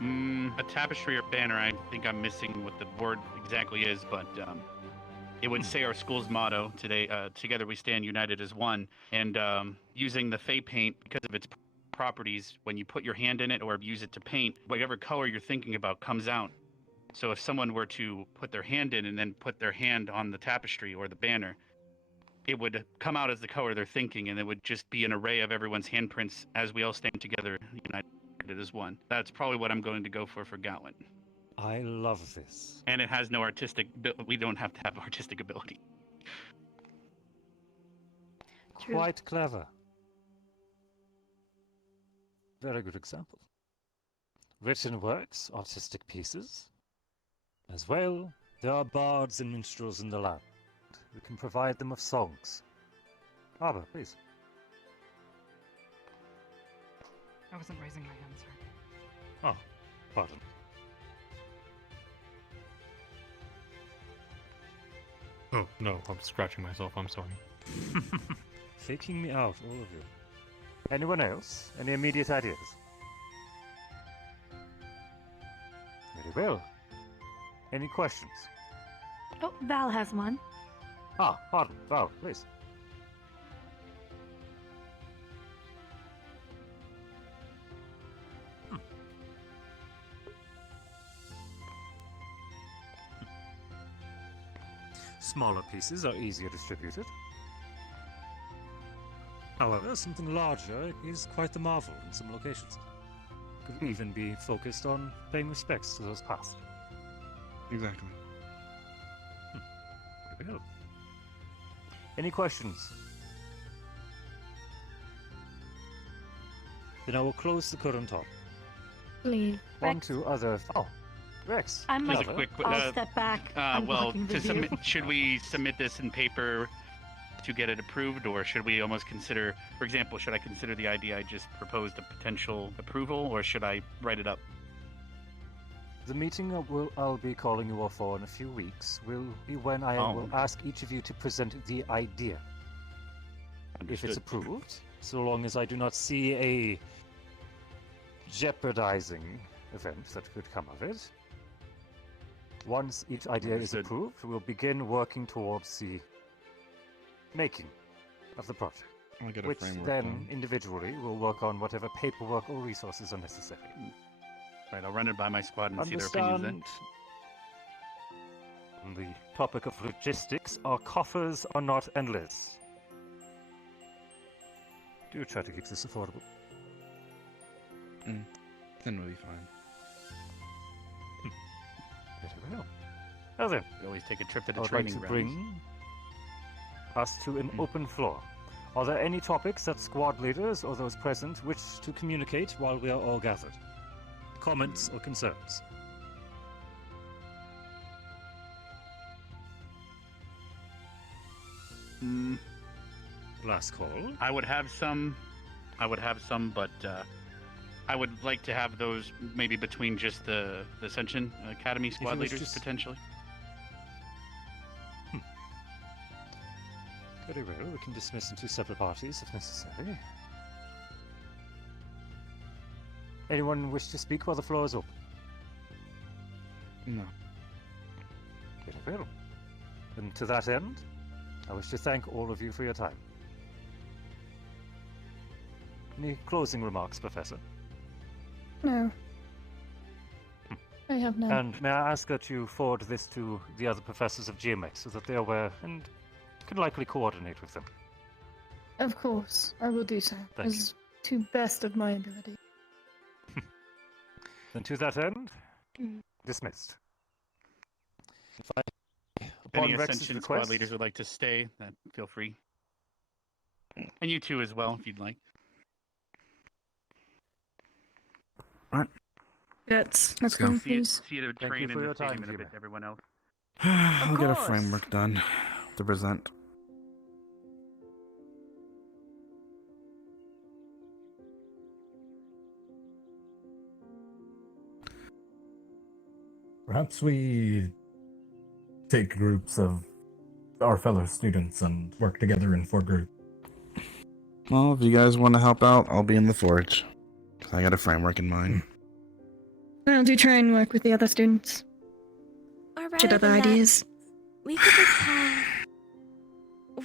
A tapestry or banner. I think I'm missing what the word exactly is, but it would say our school's motto today: "Together we stand, united as one." And using the Fey paint because of its properties, when you put your hand in it or use it to paint, whatever color you're thinking about comes out. So if someone were to put their hand in and then put their hand on the tapestry or the banner, it would come out as the color they're thinking, and it would just be an array of everyone's handprints as we all stand together, united as one. That's probably what I'm going to go for Gatlin. I love this. And it has no artistic, we don't have to have artistic ability. Quite clever. Very good example. Written works, artistic pieces. As well, there are bards and minstrels in the land. We can provide them with songs. Arbor, please. I wasn't raising my hand, sir. Oh, pardon. Oh, no, I'm scratching myself, I'm sorry. Faking me out, all of you. Anyone else? Any immediate ideas? Very well. Any questions? Oh, Val has one. Ah, pardon. Val, please. Smaller pieces are easier distributed. However, something larger is quite the marvel in some locations. Could even be focused on paying respects to those past. Exactly. Very well. Any questions? Then I will close the current talk. Leave. On to other. Oh, Rex. I'm Just like, a quick. I'll step back. I'm Well, walking to with you. submit, should we submit this in paper to get it approved, or should we almost consider, for example, should I consider the idea I just proposed a potential approval, or should I write it up? The meeting I'll be calling you all for in a few weeks will be when I will ask each of you to present the idea. If it's approved, so long as I do not see a jeopardizing event that could come of it. Once each idea is approved, we'll begin working towards the making of the project. I'll get a which framework then, done. individually, will work on whatever paperwork or resources are necessary. Right, I'll run it by my squad and see their opinions then. On the topic of logistics, our coffers are not endless. Do try to keep this affordable. Then we'll be fine. Very well. Now then, we always take a trip to the I would training like to grounds. bring us to an open floor. Are there any topics that squad leaders or those present wish to communicate while we are all gathered? Comments or concerns? Last call. I would have some, but I would like to have those maybe between just the Ascension Academy squad wish leaders to potentially. Very well, we can dismiss into separate parties if necessary. Anyone wish to speak while the floor is open? No. Very well. And to that end, I wish to thank all of you for your time. Any closing remarks, Professor? No. I have none. And may I ask that you forward this to the other professors of GMA so that they are aware and can likely coordinate with them? Of course, I will do so. Thank as to best of my ability. Then to that end, dismissed. If Upon any Rex's Ascension squad request, leaders would like to stay, then feel free. And you too as well, if you'd like. Let's go. go, See you, please. see you to Thank train you in for the your time, stadium in a bit, GMA. everyone else. I'll get a course. framework done to present. Perhaps we take groups of our fellow students and work together in 4 groups. Well, if you guys want to help out, I'll be in the forge. 'Cause I got a framework in mind. I'll do try and work with the other students. Or Get rather other than that, ideas. we could just have,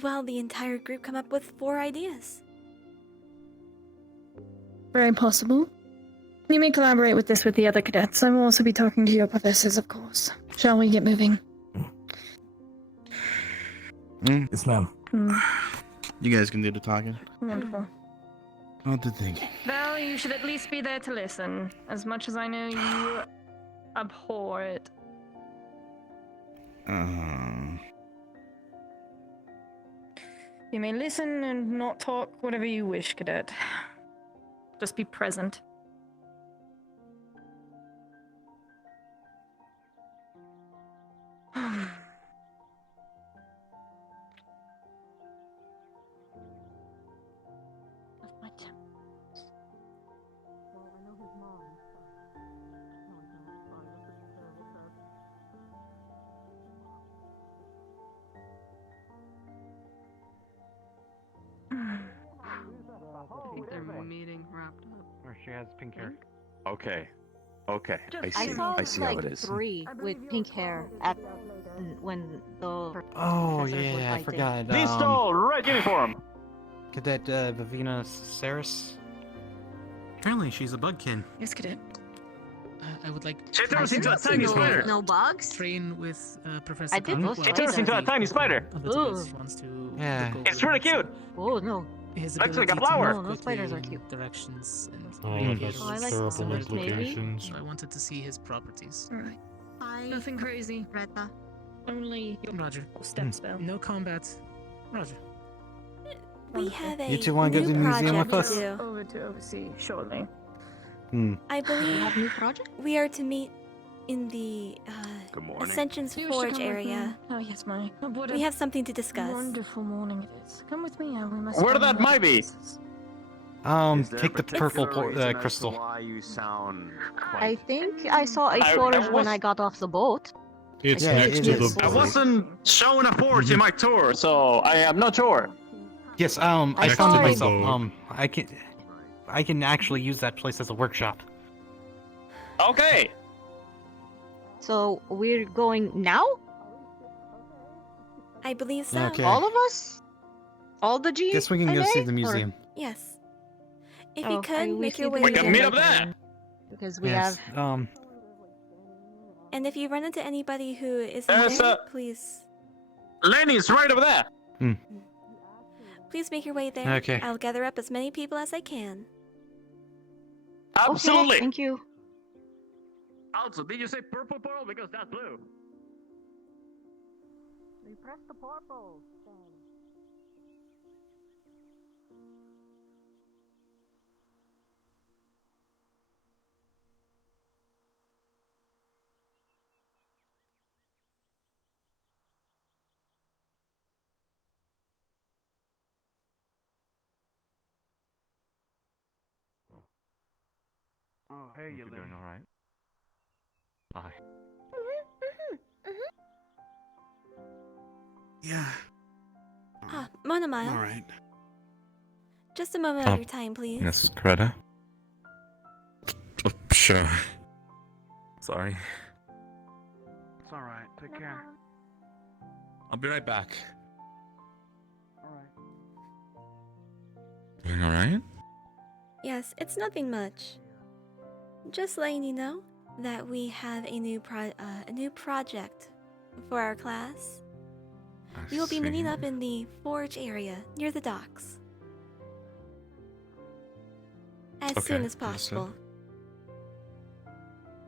well, the entire group come up with 4 ideas. Very possible. You may collaborate with this with the other cadets. I will also be talking to your professors, of course. Shall we get moving? Yes, ma'am. You guys can do the talking. Wonderful. I'll do thinking. Well, you should at least be there to listen. As much as I know you abhor it. You may listen and not talk whatever you wish, cadet. Just be present. meeting wrapped up. Or she has pink hair. Okay. Okay. I I see. saw I see like how it is. 3 with pink hair at when the Oh professors were yeah, I fighting. forgot. Please stall, red uniform. Cadet Vivina Saris. Apparently, she's a bugkin. Yes, cadet. I would like. She turns into a tiny spider. No bugs? Train with Professor. I did Conquest. those She turns into a tiny spider. Elizabeth wants to. Yeah. look It's over pretty cute. Oh no. His Looks like a ability to flower. move No, spiders are quickly cute. Directions and Oh, navigate that's I over like terrible spiders, maybe. implications. So I wanted to see his properties. Alright. Hi. Nothing crazy. Retta. Only your Roger. step spell. No combat. Roger. We have a You two want to go to the new museum with project us? to do. Over to oversee shortly. I believe New project? we are to meet in the Good morning. Ascension's You wish to Forge come with me? area. Oh yes, my. What We a have something to discuss. wonderful morning it is. Come with me, and we must. Where find that the might be. places. Take the purple crystal. Why you sound I think I saw a forge when I got off the boat. It's Yeah, next it to is. the I boat. wasn't showing a forge in my tour, so I am not sure. Yes, I I found it saw myself. it. I can actually use that place as a workshop. Okay. So we're going now? I believe so. Okay. All of us? All the G? Guess we can go see the museum. Yes. If Oh, you could make your way We can there. meet up there. Because we Yes. have. And if you run into anybody who isn't There's there, a- please Lenny's right over there. please make your way there. Okay. I'll gather up as many people as I can. Absolutely. Okay, thank you. Also, did you say purple pearl? Because that's blue. We pressed the purple. Oh, hey, you're doing all right. Hi. Yeah. Ah, Monomile. All right. Just a moment of your time, please. Miss Greta? Sure. Sorry. It's all right. Take care. I'll be right back. All right. Doing alright? Yes, it's nothing much. Just letting you know that we have a new project for our class. We will be meeting up in the Forge area near the docks. As soon Okay, as possible.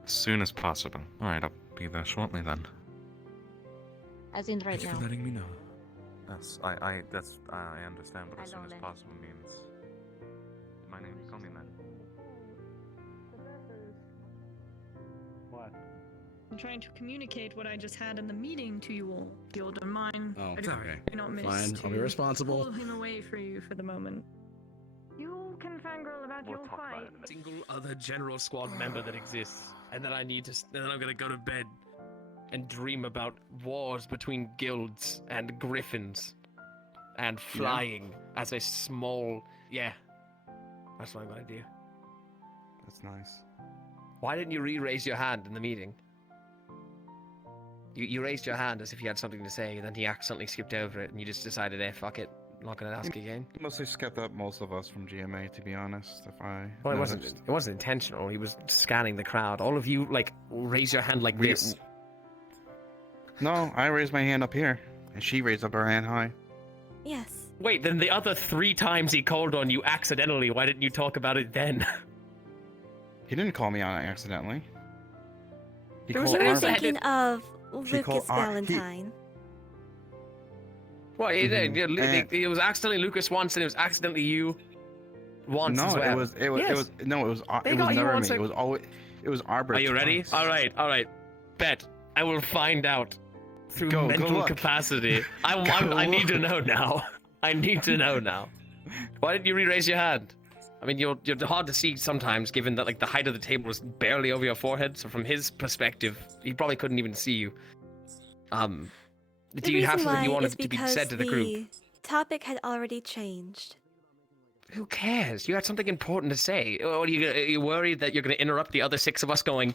As soon as possible. Alright, I'll be there shortly then. As in right Thank you now. for letting me know. Yes, I understand, but as soon Hello, as Lenny. possible means my name. Call me Len. What? I'm trying to communicate what I just had in the meeting to you all. If you all don't mind. Oh, I it's do okay. not miss Fine, I'll be to responsible. Pull him away for you for the moment. You can fangirl about your fight. Single other general squad member that exists, and then I need to. Then I'm gonna go to bed and dream about wars between guilds and griffins, and flying as a small. Yeah, that's what I'm gonna do. That's nice. Why didn't you raise your hand in the meeting? You raised your hand as if you had something to say, and then he accidentally skipped over it, and you just decided, fuck it, I'm not gonna ask again. Mostly skipped up most of us from GMA, to be honest. If I. Well, it wasn't intentional. He was scanning the crowd. All of you raise your hand like this. No, I raised my hand up here, and she raised up her hand high. Yes. Wait, then the other 3 times he called on you accidentally, why didn't you talk about it then? He didn't call me on it accidentally. He You're called Arvid. thinking of She called Lucas Valentine. Well, it was accidentally Lucas once, and it was accidentally you once No, as well. it was Yes. it was never me. It was always Arbor. Are you ready? twice. All right. Bet. I will find out through Go mental look. capacity. I need to know now. I need to know now. Why didn't you re-raise your hand? I mean, you're hard to see sometimes, given that the height of the table was barely over your forehead. So from his perspective, he probably couldn't even see you. Do you have something you wanted to be said to the group? The topic had already changed. Who cares? You had something important to say. Or are you worried that you're going to interrupt the other 6 of us going,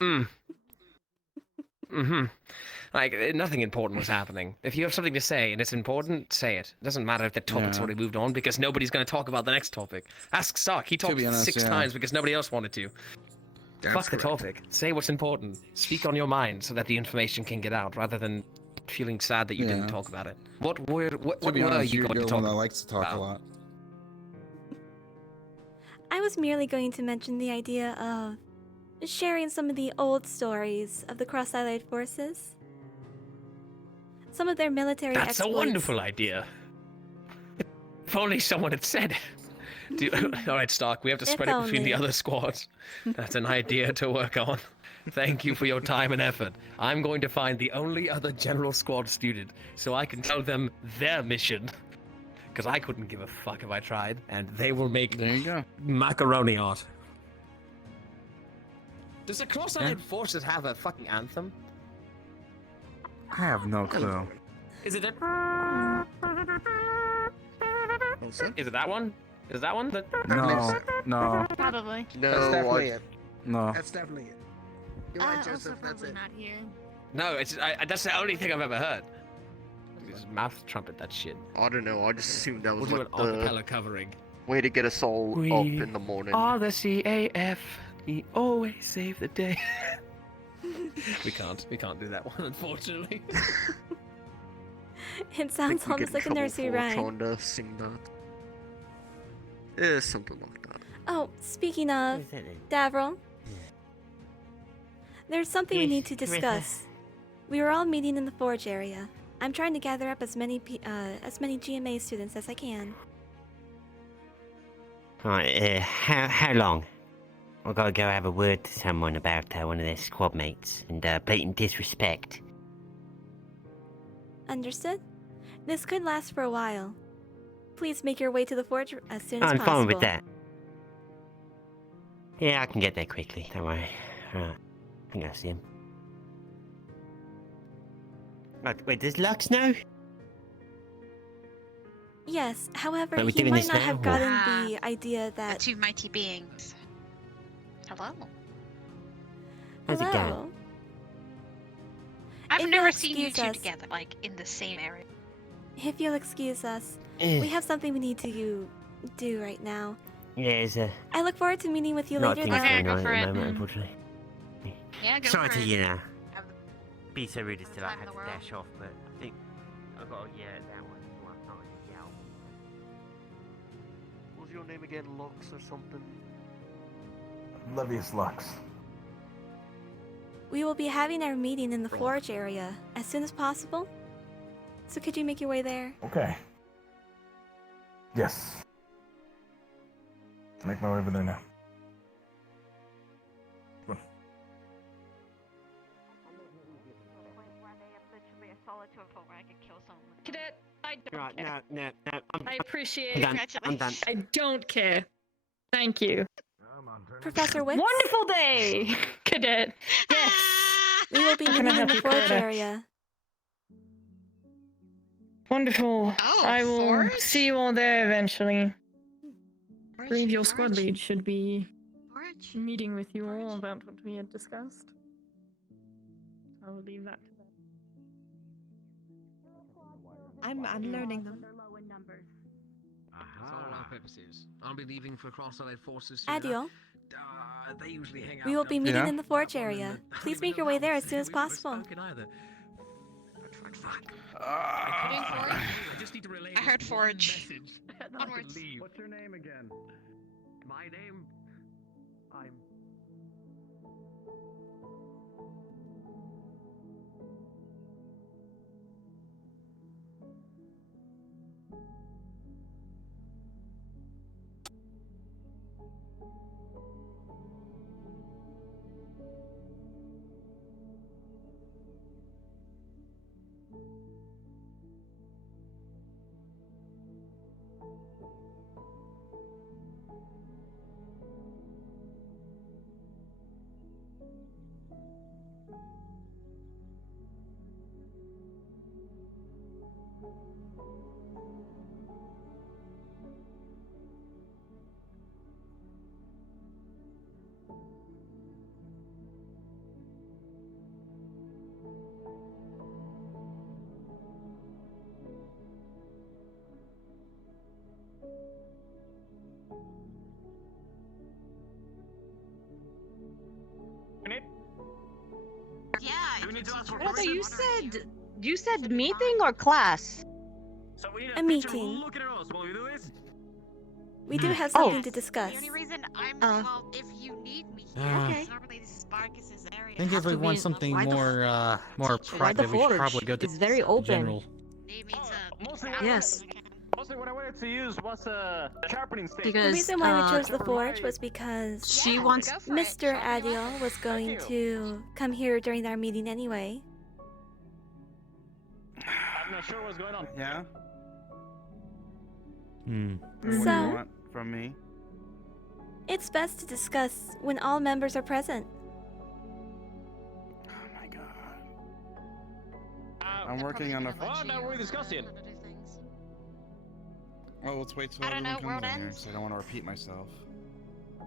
mm-hmm. Like, nothing important was happening. If you have something to say and it's important, say it. It doesn't matter if the topic's already moved on, because nobody's going to talk about the next topic. Ask Stark. He talked be honest, 6 times because nobody else wanted to. Fuck the topic. Say what's important. Speak on your mind so that the information can get out, rather than feeling sad that you didn't talk about it. What were you going to talk one that likes to talk a lot. I was merely going to mention the idea of sharing some of the old stories of the Cross-Allied forces. Some of their military That's exploits. a wonderful idea. If only someone had said it. All right, Stark, we have to spread it between the other squads. That's an idea to work on. Thank you for your time and effort. I'm going to find the only other General Squad student so I can tell them their mission. Because I couldn't give a fuck if I tried, and they will make macaroni art. Does the Cross-Allied forces have a fucking anthem? I have no clue. Is it Is it that one? Is that one? No. Probably. That's definitely it. No. That's definitely it. You're right, Joseph. That's it. Not here. No, that's the only thing I've ever heard. Just mouth trumpet that shit. I don't know. I just assumed that was We'll like do an acapella covering. way to get us all up in the morning. Are the CAF. We always save the day. We can't do that one, unfortunately. It sounds almost like a nursery rhyme. Trying to sing that. Yeah, something like that. Oh, speaking of, Davril, there's something we need to discuss. We were all meeting in the Forge area. I'm trying to gather up as many GMA students as I can. Right, how long? I've got to go have a word to someone about one of their squad mates and blatant disrespect. Understood? This could last for a while. Please make your way to the Forge as soon as I'm possible. fine with that. Yeah, I can get there quickly, don't worry. Right, I think I see him. Right, wait, does Lux know? Yes, however, Are we he doing might this not now, have or- gotten the idea that... The two mighty beings. Hello. How's it Hello. going? I've If never you'll seen you excuse two us. together, like, in the same area. If you'll excuse us, Eh. we have something we need to do right now. Yeah, it's I look forward to meeting with you not later, things though. going on at the moment, unfortunately. Yeah, go Sorry for to, it. you know, be so rude as to like have to dash off, but I think I've got to yell at that one before I start to yell. What was your name again? Lux or something? Levius Lux. We will be having our meeting in the Forge area as soon as possible. So could you make your way there? Okay. Yes. Make my way over there now. Come on. Cadet, I don't Right, care. no, I appreciate I'm done. I'm done. I don't care. Thank you. Professor Wicks? Wonderful day, Cadet. Yes. We will be Can I meeting in help the you, Forge Coretta? area. Wonderful. I will see you all there eventually. I believe your squad lead should be meeting with you all about what we had discussed. I will leave that to them. I'm learning them. For all our purposes. I'll be leaving for Cross-Allied forces. Adio. They usually hang out. We will be don't meeting they? in the Forge area. Please make your way there as soon as possible. Either. I just need to relay I heard Forge. Onwards. What's your name again? My name. I'm. Brother, you said meeting or class? A meeting. We do have something to discuss. The only reason I'm well, if you need me here, Okay. normally this is Sparkus's area. I think if we want something more private, we should probably go to It's very open. general. Yes. Mostly what I wanted to use was a sharpening stick. The reason why we chose the forge was because She wants Mr. Adiel was going to come here during our meeting anyway. I'm not sure what's going on. Yeah? What do you So- want from me? It's best to discuss when all members are present. I'm working on a... What are we discussing? Oh, let's wait till I don't everyone know, comes world in here, ends. so I don't want to repeat myself.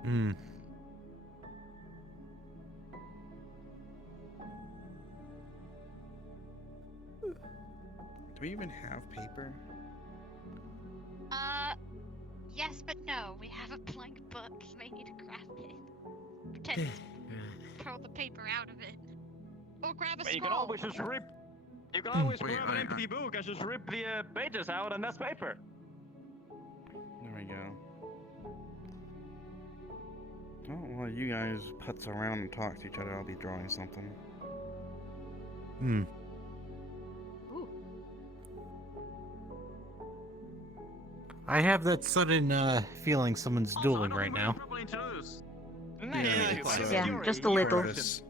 Hmm. Do we even have paper? Yes, but no. We have a blank book. You may need to grab it. Pretend to pull the paper out of it. Or grab a But scroll. you can always just rip. You can always Wait, grab an empty book and just rip the pages out, and that's paper. There we go. Oh, well, you guys putz around and talk to each other. I'll be drawing something. Hmm. I have that sudden feeling someone's dueling right now. Yeah, just a little. Corvus.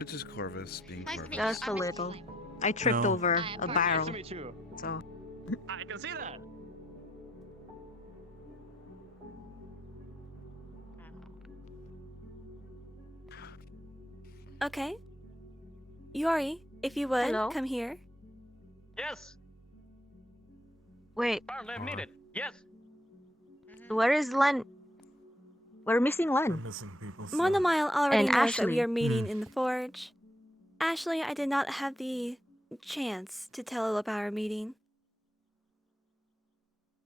It's just Corvus being Corvus. Just a little. I tripped No. over a barrel. Nice to meet you. So. I can see that. Okay. Yori, if you would, Hello? come here. Yes. Wait, Apparently I'm needed. Yes. where is Len? We're missing Len. Monomile already And knows that we Ashley. are meeting in the forge. Ashley, I did not have the chance to tell about our meeting.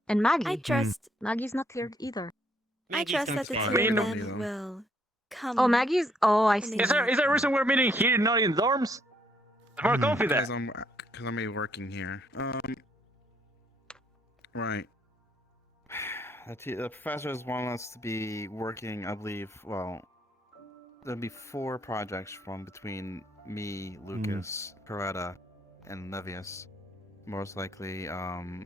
And Maggie. I trust Maggie's not here either. I trust that the two fine. of them will come. Oh, Maggie's. Oh, I see. when they Is there a reason we're meeting here, not in dorms? More comfy there. Because I'm gonna be working here. Right. The professors want us to be working, I believe, well, there'll be 4 projects from between me, Lucas, Coretta, and Levius. Most likely, yeah,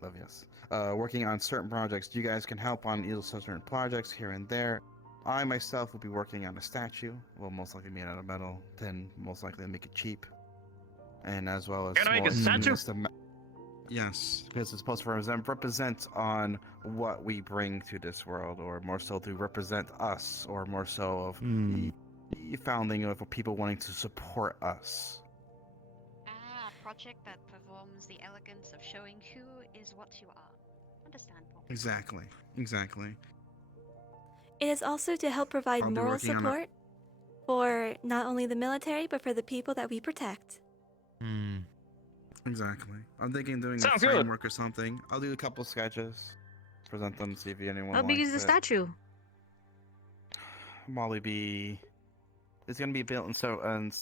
Levius. Working on certain projects. You guys can help on either certain projects here and there. I myself will be working on a statue. Well, most likely made out of metal. Then most likely make it cheap. And as well as... You're gonna make a statue? Yes. Because it's supposed to represent on what we bring to this world, or more so to represent us, or more so of the founding of people wanting to support us. A project that performs the elegance of showing who is what you are. Understandable. Exactly. Exactly. It is also to help provide I'll be moral working on it. support for not only the military, but for the people that we protect. Exactly. I'm thinking doing Sounds a good. framework or something. I'll do a couple sketches, present them, see if anyone How big likes is the it. statue? Probably be... It's gonna be built in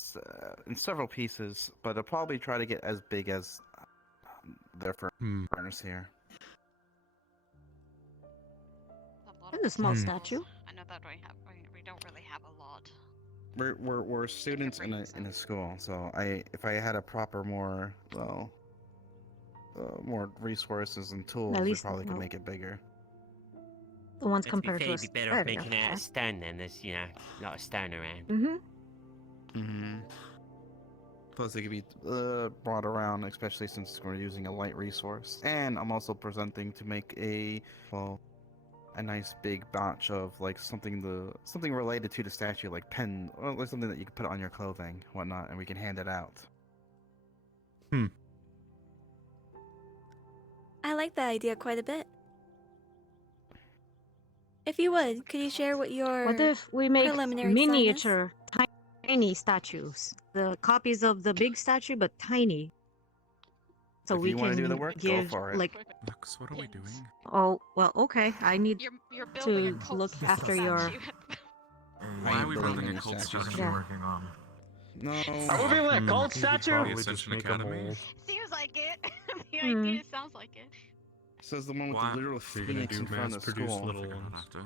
several pieces, but I'll probably try to get as big as their partners here. It's a small statue. I know that we don't really have a lot. We're students in a school, so if I had a proper more resources and tools, At we least, probably could no. make it bigger. The ones To be compared fair, to you'd us. be better off making it out of stone then. There's, not a stone around. Mm-hmm. Plus, it could be brought around, especially since we're using a light resource. And I'm also presenting to make a nice big batch of like something related to the statue, like pen or something that you could put on your clothing, whatnot, and we can hand it out. I like that idea quite a bit. If you would, could you share what your What if we make preliminary design is? miniature, tiny statues? The copies of the big statue, but tiny. So If we you can want to do the work, go give for it. like. Lux, what are we doing? Oh well, okay. I need You're building a to cult look statue. after your. Why are we building building a new cult statues. statue? Working on. No. Are we building a cult statue? The Probably just Ascension make a Academy? mold. Seems like it. The idea sounds like it. Says the one with Why? the literal So you're gonna phoenix do in front of the mass-produced skull. little Figure it out ones. after.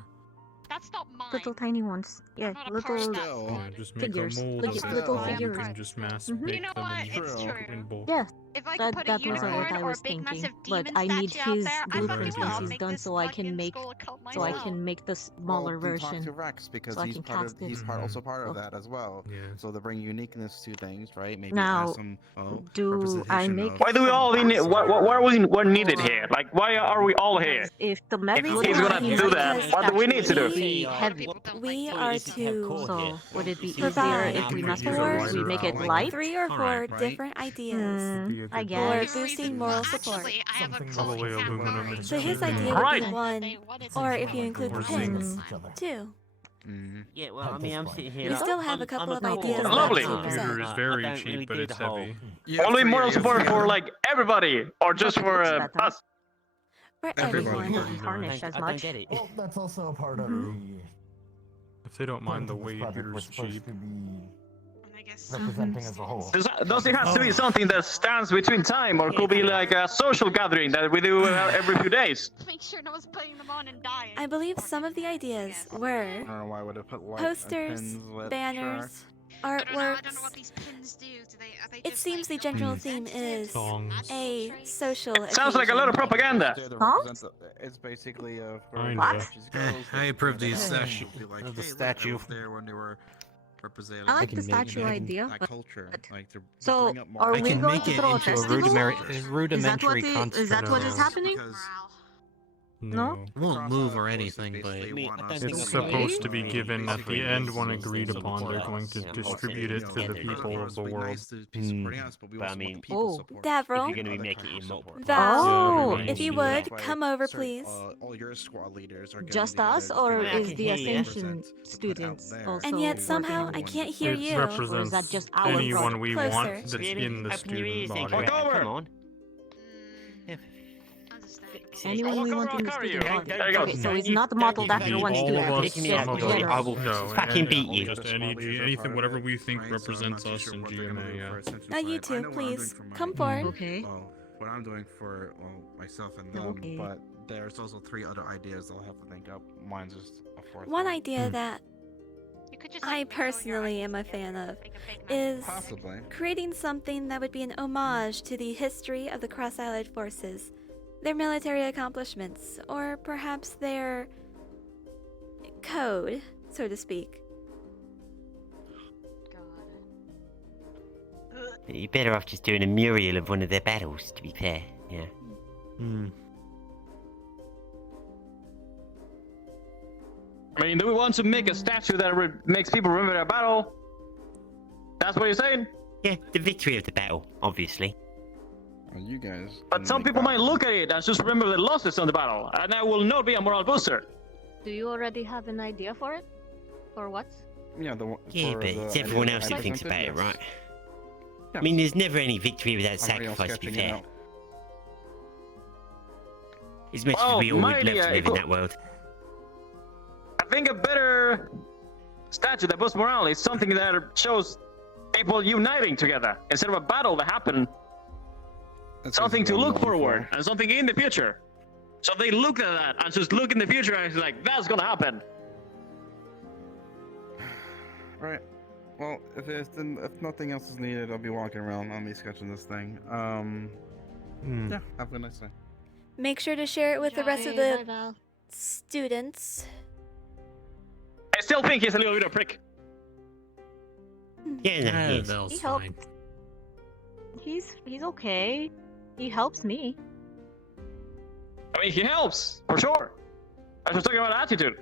That's not mine. Little tiny ones. Yeah, not a part of little. that Still. Yeah, just make Figures, a mold like of it, little and you figures. can just mass Mhm. make You know them what? in, It's True. true. in bulk. Yeah, If I that could put was a what unicorn I or a was big thinking. massive But demon I need statue out his there, I Good fucking blueprint will. I'll idea. pieces make done this so I fucking can make skull cult so I myself. can make the Well, smaller then talk version. to Rex because so I he's can part of cast it. he's part also part of Oh. that as well. Yeah. So to bring uniqueness to things, right? Maybe Now, add some do I representation make of. Why do we all we need? What needed Or- here? Like, why are we all here? If the If map he's would gonna be do that, what do we need to do? be heavy, We are to so would it be easier provide if we mass use a produce? We wider make it outline. light? 3 or 4 Alright, right? different ideas Be a I good guess. for base. boosting moral support. Actually, I have a Something cult Probably aluminum category. and So his steel. idea would Right. be one, They wanted or to if you include the Or pins, zinc. 2. Yeah, well, I mean, I'm sitting here. We like, still have a I'm couple a of core. ideas left Lovely. to Computer present. is I very don't cheap, really but do it's the whole- heavy. Only moral support for like everybody, or just for Looks better. us. For Everybody. everyone. Wouldn't tarnish as I don't much. get it. Well, that's also a part of Mhm. the. If they don't mind the point of this weight, project computer's was supposed cheap. to be I guess representing as a whole. Does it have to be something that stands between time, or could be like a social gathering that we do every few days? make sure no one's putting them on and dying. I believe some of the ideas were I don't know why would it put light and posters, pins lit, banners, I don't know what artworks. these pins do. Are they It just, seems the like, general theme is Songs. a social Sounds like a lot of occasion. propaganda. Sure. Songs? It's basically a. Kinda. I approve these statue Like, the hey, look, I statue. was there when they were representing I like can the make it, statue I can- idea, that but culture. Like to so bring up more. are I we can going make to it throw a into a festival? rudimentary Is construct. that what is No. happening? No. It won't move or anything, but I mean, I don't think It's that's supposed to really be given at the end when agreed Support upon. They're us. going to Yeah, distribute it to the people of the world. But I mean, Oh. if Davril, you're gonna be making it more Val, Oh, Yeah, if you yeah. would, come over, please. All your squad leaders are Just getting us, together or to I is can the hear ya. Ascension students also? And yet working somehow on I it? can't hear It you. represents that just our anyone we project? want Closer. that's Really? in the How can you really student think body. that? Over. Come on. Anyone we want in the I'll cover you. student body. There you go. Okay, so it's not modeled after one All student. of us, It's some just of us. I general. will No, fucking beat you. Just anything, whatever we think represents us in GMA. Yeah. Now you two, please, come forward. Okay. Well, what I'm doing for myself and them, Okay. but there's also 3 other ideas I'll have to think up. Mine's just a 4th. One idea that You could just, I like, mix all your personally am a ideas fan together, of make a big is Possibly. creating something that would be an homage to the history of the Cross-Allied forces, their military accomplishments, or perhaps their code, so to speak. You're better off just doing a mural of one of their battles, to be fair. Yeah. I mean, do we want to make a statue that makes people remember their battle? That's what you're saying? Yeah, the victory of the battle, obviously. Well, you guys. But some people might look at it and just remember the losses on the battle, and that will not be a moral booster. Do you already have an idea for it? For what? Yeah, the one. Yeah, for but the it's everyone idea else that who I thinks about presented, it, right? yes. I mean, there's never any victory without I'm already sacrifice, to be sketching it fair. out. As much Oh, as we all would my love to idea, live in cool. that world. I think a better statue that boosts morale is something that shows people uniting together instead of a battle that happened. That's Something to what I'm look going forward for. and something in the future. So they look at that and just look in the future and it's like, that's gonna happen. Right. Well, if nothing else is needed, I'll be walking around. I'll be sketching this thing. Yeah. Have a nice day. Make sure to share it with the rest of Bye, the Val. students. I still think he's a little bit of a prick. Yeah, no, he is. He helped. He's okay. He helps me. I mean, he helps, for sure. I was talking about attitude.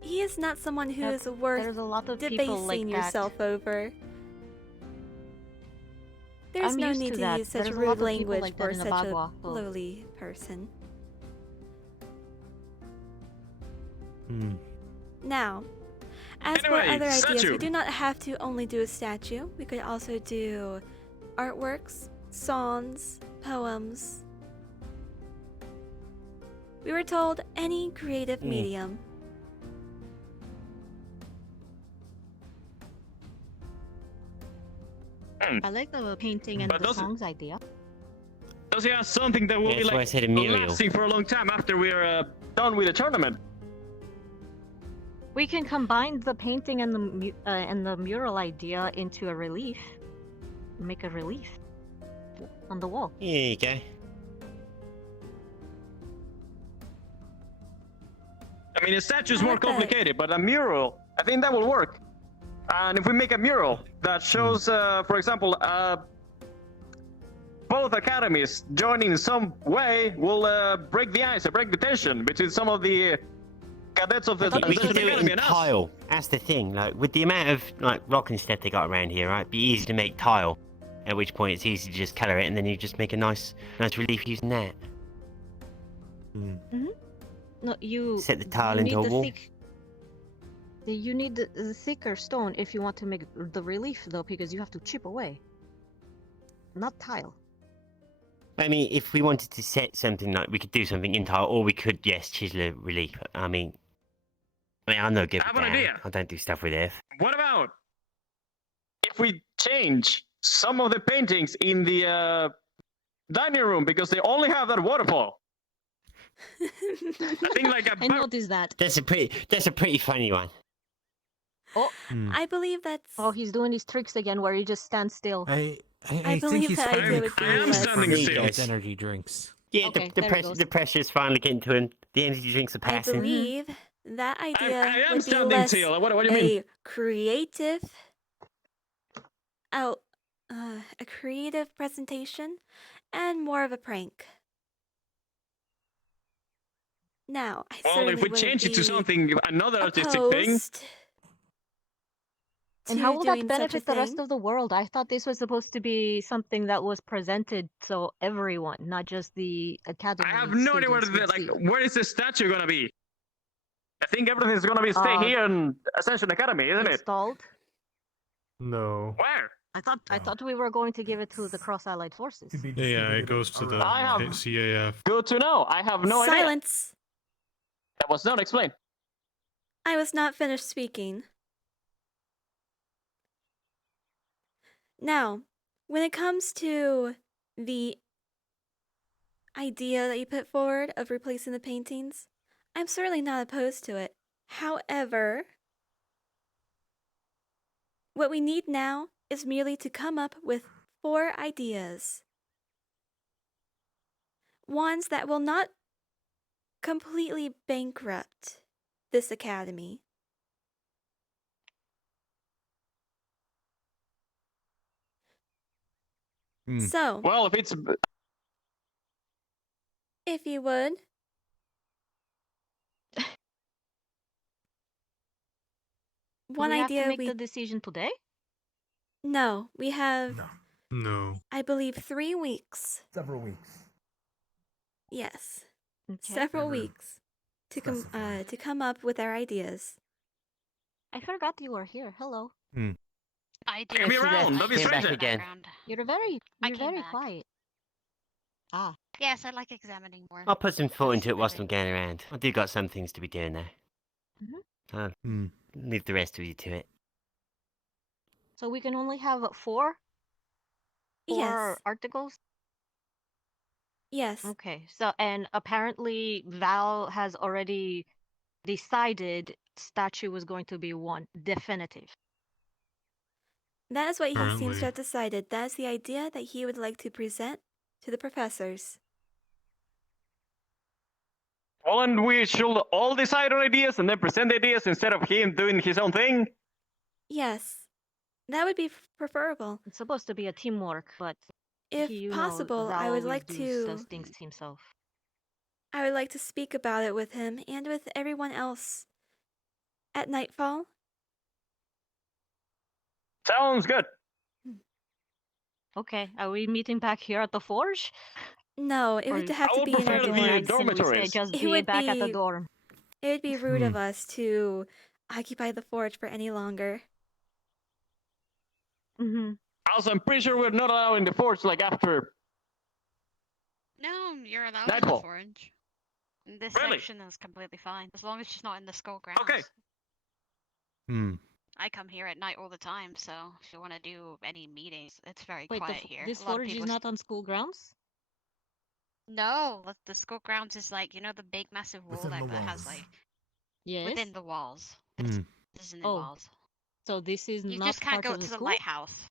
He is not someone who Yep, is worth there's a lot of people debasing like that. yourself over. There's I'm no used need to to that. use such There's a rude lot of people language like that for in the such a Bagua, so- lowly person. Now, as for Anyway, other ideas, we statue. do not have to only do a statue. We could also do artworks, songs, poems. We were told any creative medium. I like the painting and But the those- songs idea. Does he have something that will That's be why I like said a mural. lasting for a long time after we're done with the tournament? We can combine the painting and the mural idea into a relief. Make a relief on the wall. Here you go. I mean, a statue's I more like that. complicated, but a mural, I think that will work. And if we make a mural that shows, for example, both academies joining in some way will break the ice, break the tension between some of the cadets of the We could do it academy in and us. tile. That's the thing. Like with the amount of like rock and stuff they got around here, right? It'd be easy to make tile. At which point it's easy to just colour it, and then you just make a nice relief using that. No, you Set the tile you into need a the wall. You need the thicker stone if you want to make the relief, though, because you have to chip away, not tile. I mean, if we wanted to set something like, we could do something in tile, or we could, yes, chisel a relief. I mean, I'm no good I with have an that. idea. I don't do stuff with earth. What about if we change some of the paintings in the dining room because they only have that waterfall? I think like I noticed that. That's a pretty funny one. Oh, I believe that's. Oh, he's doing these tricks again where he just stands still. I I think believe he's that fighting idea would for be I am less- standing for still. those energy drinks. Yeah, Okay, the, there he goes. the pressure's finally getting to him. The energy drinks are I passing. believe that idea I am would be standing less still. What do you mean? a creative, a creative presentation, and more of a prank. Now, I Well, certainly if we wouldn't change it to be something, another artistic thing. opposed And to how will that doing such a benefit the rest thing. of the world? I thought this was supposed to be something that was presented so everyone, not just the academy. I have no idea where students the, would like see. where is the statue gonna be? I think everything's gonna be stay here in Ascension Academy, isn't it? Installed. No. Where? I thought we were going to give it to the Cross Allied Forces. Yeah, it goes to the I have- CAF. Good to know. I have no idea. Silence! That was not explained. I was not finished speaking. Now, when it comes to the idea that you put forward of replacing the paintings, I'm certainly not opposed to it. However, what we need now is merely to come up with 4 ideas. Ones that will not completely bankrupt this academy. So, Well, if it's if you would, one we idea have to make we the decision today. no, we have No. I believe 3 weeks. Several weeks. Yes, Okay. several weeks to come up with our ideas. I forgot you were here. Hello. I do. Came around. Don't be Came back stranger. again. You're I came very back. quiet. Ah. Yes, I like examining more. I'll put some thought into it whilst I'm going around. I do got some things to be doing there. I'll leave the rest of you to it. So we can only have 4? 4 Yes. articles? Yes. Okay. So, and apparently Val has already decided statue was going to be one. Definitive. That is what he seems Apparently. to have decided. That is the idea that he would like to present to the professors. Well, and we should all decide on ideas and then present ideas instead of him doing his own thing. Yes, that would be preferable. It's supposed to be a teamwork, but If you know, possible, Val I would always like does those to. things himself. I would like to speak about it with him and with everyone else at nightfall. Sounds good. Okay, are we meeting back here at the forge? No, it would Or- have I to would be in our prefer the dorms. Can we dormitories. just It be would back at the be- dorm? It would be rude of us to occupy the forge for any longer. Mm-hmm. Also, I'm pretty sure we're not allowing the forge like after. No, you're allowed Nightfall. in the forge. This Really? section is completely fine, as long as she's not in the skull grounds. Okay. I come here at night all the time, so if you want to do any meetings, it's very Wait, quiet here. this A lot of forage is people. not on school grounds? No, the school grounds is like the big massive wall Within the that has walls. like Yes. within the walls. Hmm. This isn't in Oh, walls. so this is You not just can't part go of the to the school? lighthouse.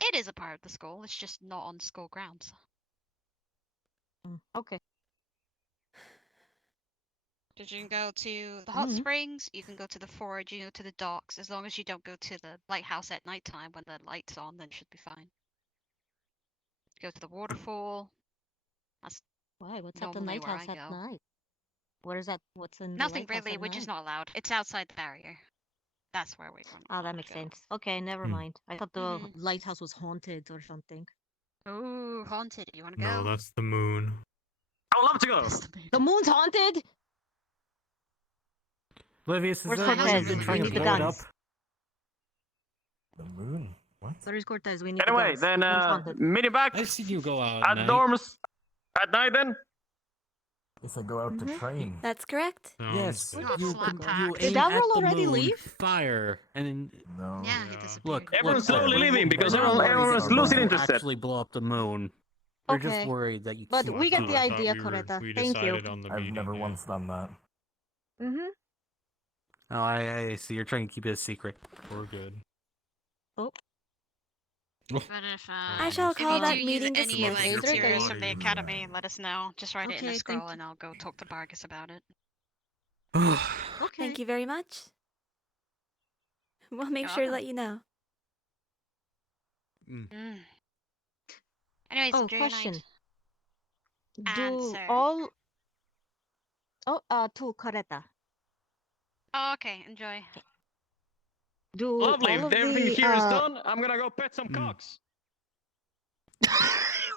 It is a part of the school. It's just not on school grounds. Okay. Because you can go to the hot springs, you can go to the forge, you can go to the docks. As long as you don't go to the lighthouse at nighttime when the light's on, then it should be fine. Go to the waterfall. That's Why? What's at the normally where I lighthouse at go. night? What is that? What's in Nothing the lighthouse really. at We're night? just not allowed. It's outside the barrier. That's where we want. Ah, that makes sense. Okay, never mind. I thought the lighthouse was haunted or something. Ooh, haunted. You want to No, go? that's the moon. I would love to go. The moon's haunted. Oblivious, is Where's there Cortez? been We trying to need the blow it up? guns. The moon? What? Where is Cortez? We need the Anyway, guns. then Moon's haunted. meet you back I've seen you go out at night. dorms at night then. If I go out to train. That's correct. Sounds Yes, good. you Did aim that at roll the already moon, leave? fire, and then No. Yeah, he disappeared. look. Everyone's look, slowly we're- leaving because we're not worried everyone's that you're losing going to interest. Actually, blow up the moon. We're just Okay. worried that you. But can't we get do the it. idea, Coretta. We Thank you. decided on the I've meeting. never yeah. once done that. Mm-hmm. Oh, I see. You're trying to keep it a secret. We're good. Oh. But if I shall call if that you do meeting use any dismissed. like Is there materials any- from the academy, let us know. Just write it in a Okay, scroll, thank and I'll go talk to Bargus about it. Okay. Thank you very much. We'll make You're sure to welcome. let you know. Anyways, Oh, enjoy your question. night. Do Answer. all... Oh, to Coretta. Oh, okay, enjoy. Do Lovely. all If of everything the, here is done, I'm gonna go pet some cocks.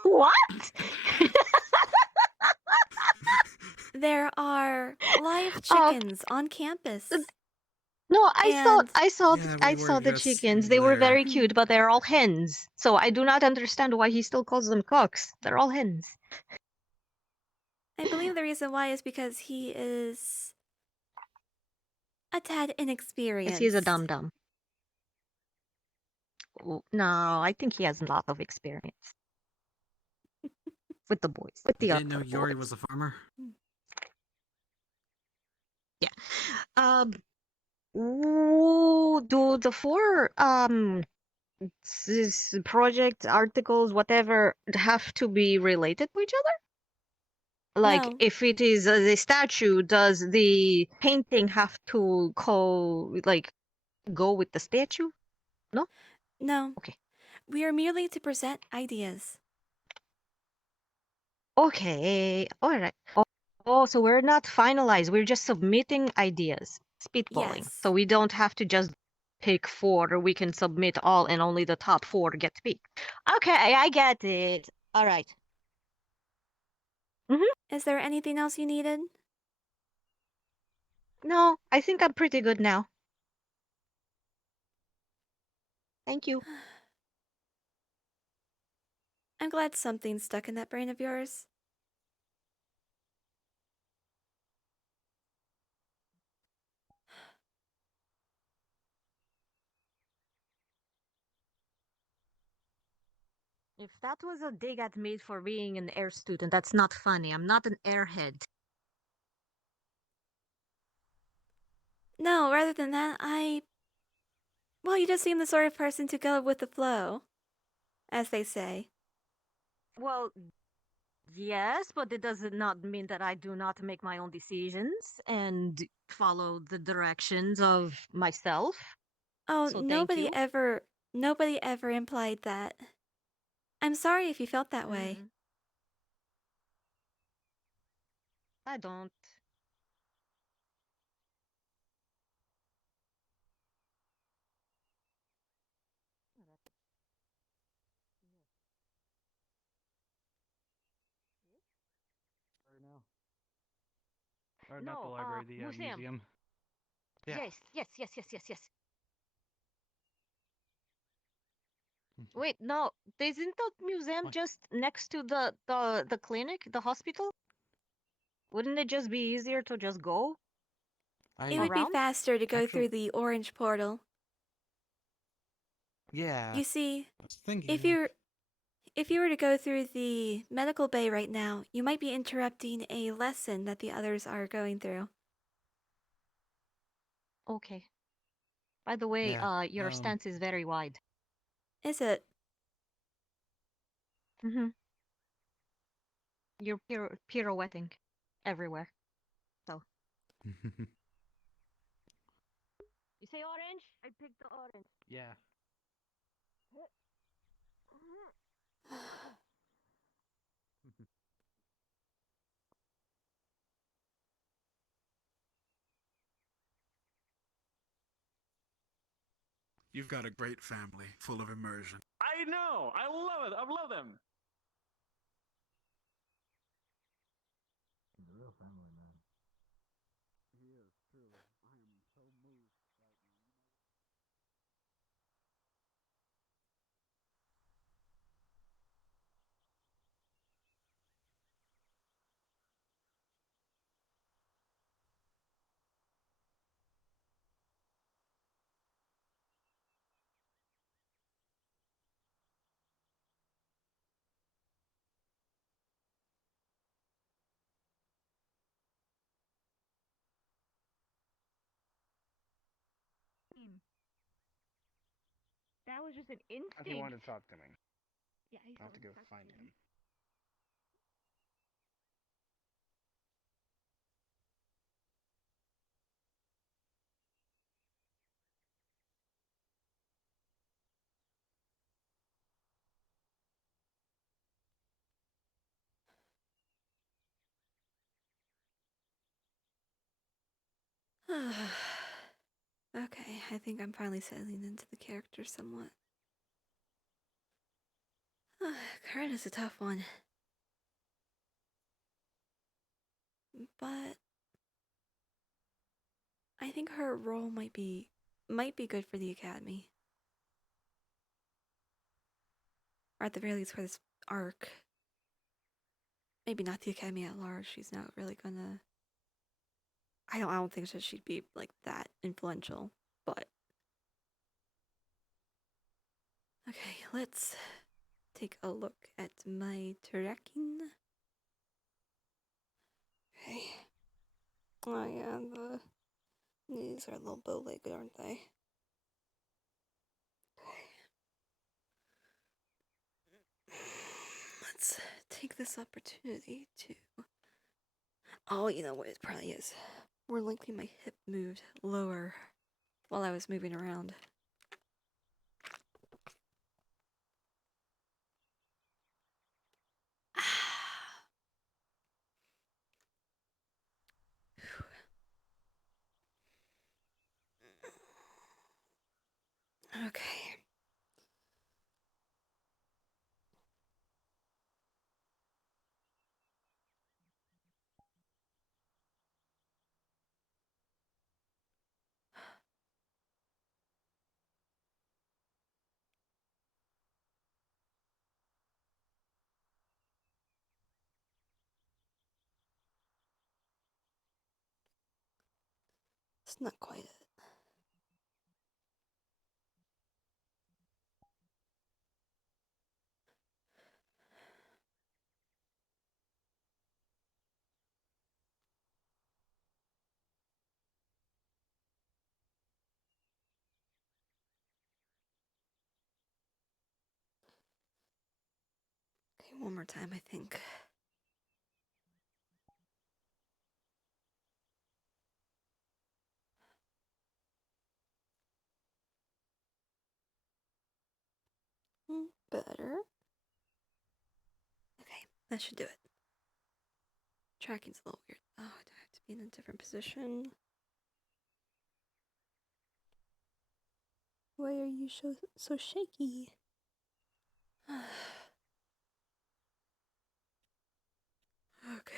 What? There are live chickens on campus. No, I And- saw Yeah, I we saw were the just chickens. They were there. very cute, but they're all hens. So I do not understand why he still calls them cocks. They're all hens. I believe the reason why is because he is a tad inexperienced. Yes, he's a dum dum. No, I think he has a lot of experience with the boys. With I the didn't know other Yori boys. was a farmer. Do the four project articles whatever have to be related to each other? Like No. if it is the statue, does the painting have to go with the statue? No? No. Okay. We are merely to present ideas. Okay. All right. Oh, so we're not finalized. We're just submitting ideas. Spitballing. Yes. So we don't have to just pick 4, or we can submit all and only the top 4 get picked. Okay, I get it. All right. Is there anything else you needed? No, I think I'm pretty good now. Thank you. I'm glad something stuck in that brain of yours. If that was a dig at me for being an air student, that's not funny. I'm not an airhead. No, rather than that, well, you just seem the sort of person to go with the flow, as they say. Well, yes, but it does not mean that I do not make my own decisions and follow the directions of myself. Oh, So thank nobody you. ever implied that. I'm sorry if you felt that way. I don't. Or not the library, the museum. Yeah. Yes. Wait, no, isn't the museum just next to the clinic, the hospital? Wouldn't it just be easier to just go? It would be Around? faster to go Actually- through the orange portal. Yeah. You see, I was thinking. if you were to go through the medical bay right now, you might be interrupting a lesson that the others are going through. Okay. By the way, Yeah, your stance is very wide. Is it? Mm-hmm. You're pirouetting everywhere. So. You say orange? I picked the orange. Yeah. You've got a great family, full of immersion. I know. I love it. I love them. The real family man. He is, truly. I am so moved right now. That was just an instinct. If you want to talk to me, Yeah, he's I'll have to go talk find to him. Okay, I think I'm finally settling into the character somewhat. Karen is a tough one. But I think her role might be good for the academy. Or at the very least for this arc. Maybe not the academy at large. She's not really gonna I don't think that she'd be like that influential, but okay, let's take a look at my tracking. Okay. Oh yeah, these are a little bow-legged, aren't they? Let's take this opportunity to... Oh, you know what it probably is. More likely my hip moved lower while I was moving around. Okay. It's not quite it. Okay, one more time, I think. Better. Okay, that should do it. Tracking's a little weird. Oh, do I have to be in a different position? Why are you so shaky? Okay.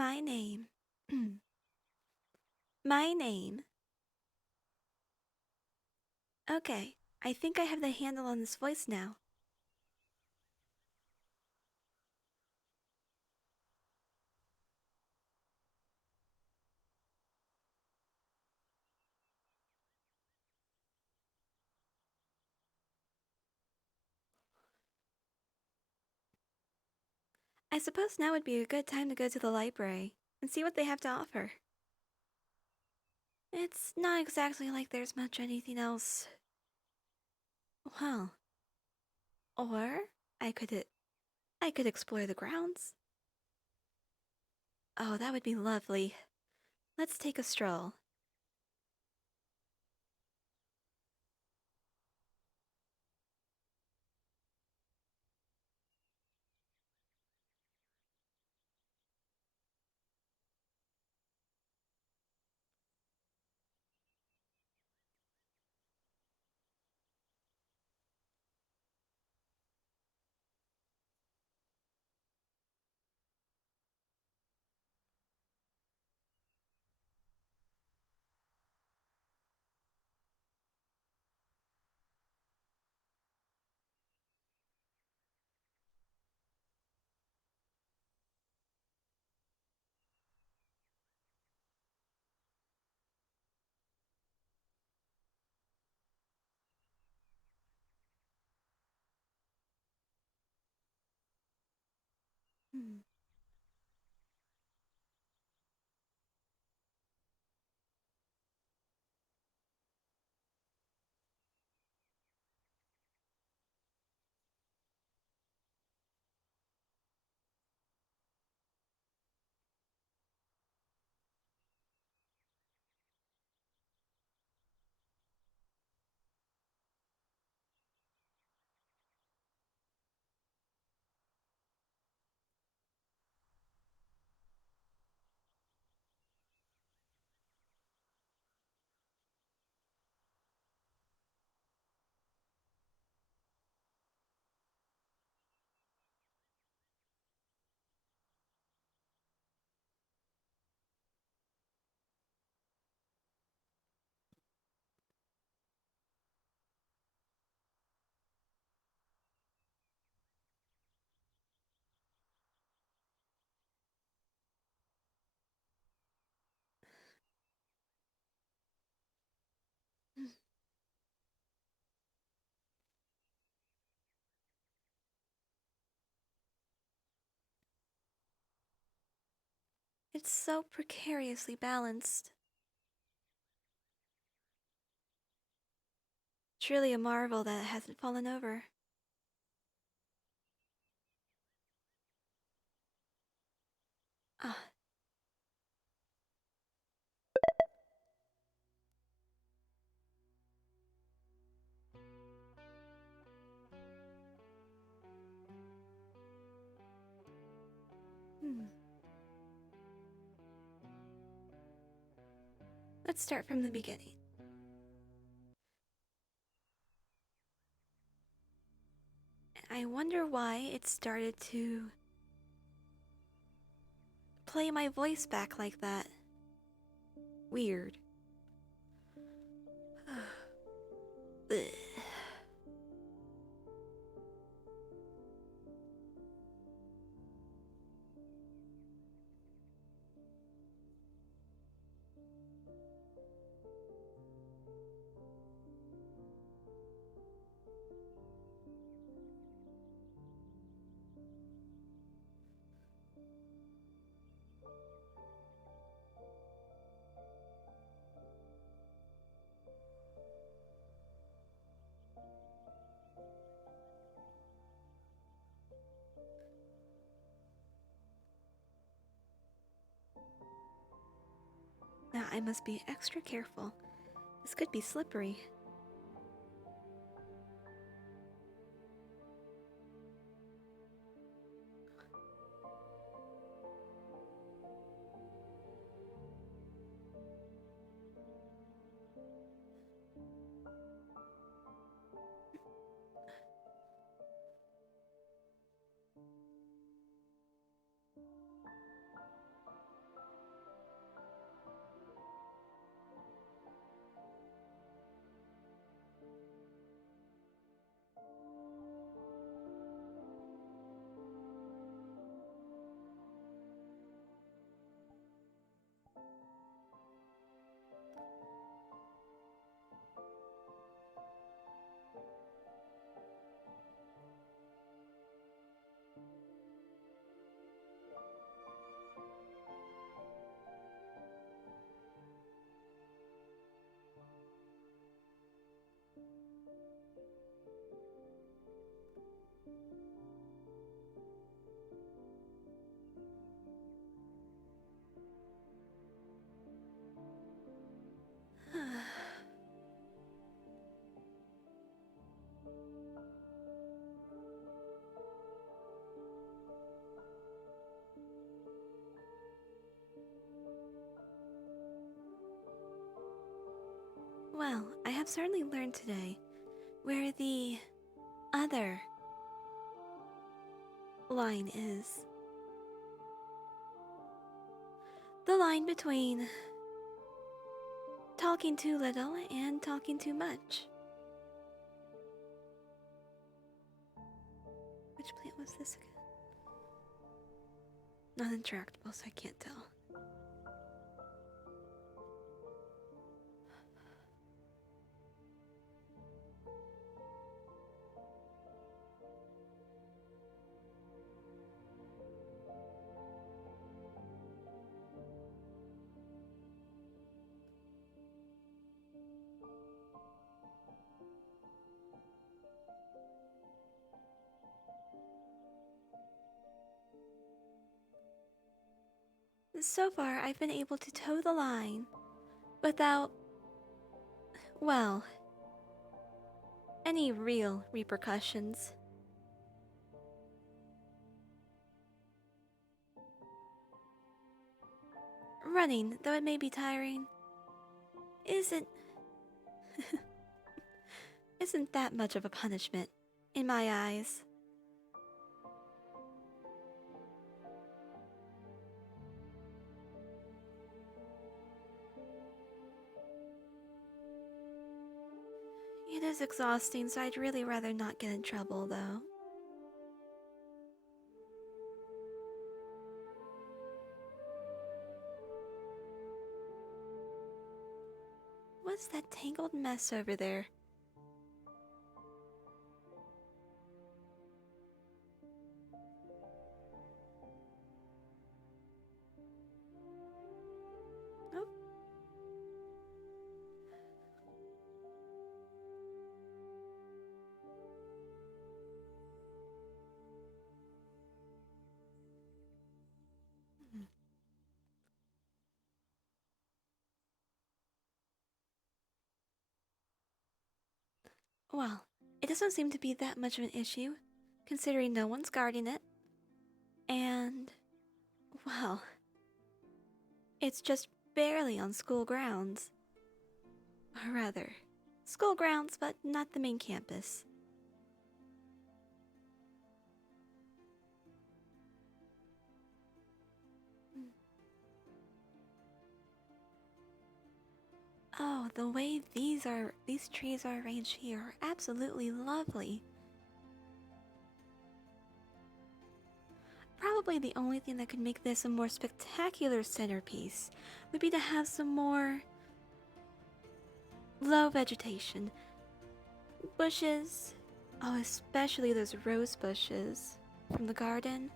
My name. My name. Okay, I think I have the handle on this voice now. I suppose now would be a good time to go to the library and see what they have to offer. It's not exactly like there's much anything else. Well, or I could explore the grounds. Oh, that would be lovely. Let's take a stroll. Hmm. It's so precariously balanced. Truly a marvel that it hasn't fallen over. Ah. Hmm. Let's start from the beginning. I wonder why it started to play my voice back like that. Weird. Ugh. Now I must be extra careful. This could be slippery. have certainly learned today where the other line is. The line between talking too little and talking too much. Which plant was this again? Not intractable, so I can't tell. So far, I've been able to toe the line without, well, any real repercussions. Running, though it may be tiring, isn't isn't that much of a punishment in my eyes. It is exhausting, so I'd really rather not get in trouble, though. What's that tangled mess over there? Oh. Well, it doesn't seem to be that much of an issue, considering no one's guarding it. And, well, it's just barely on school grounds. Or rather, school grounds, but not the main campus. Oh, the way these trees are arranged here are absolutely lovely. Probably the only thing that could make this a more spectacular centerpiece would be to have some more low vegetation. Bushes. Oh, especially those rose bushes from the garden.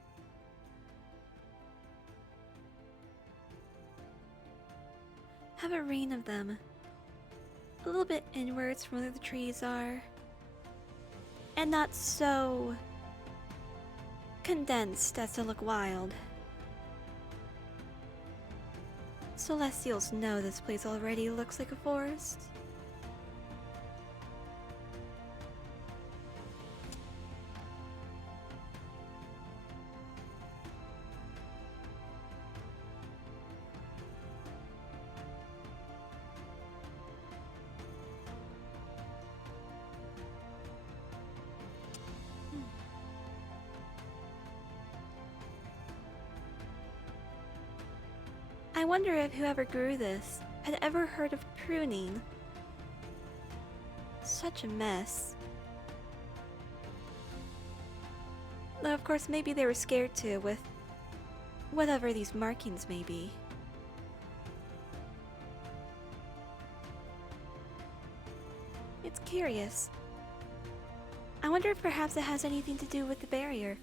Have a ring of them. A little bit inwards from where the trees are. And not so condensed as to look wild. Celestials know this place already looks like a forest. I wonder if whoever grew this had ever heard of pruning. Such a mess. Though of course maybe they were scared to with whatever these markings may be. It's curious. I wonder if perhaps it has anything to do with the barrier.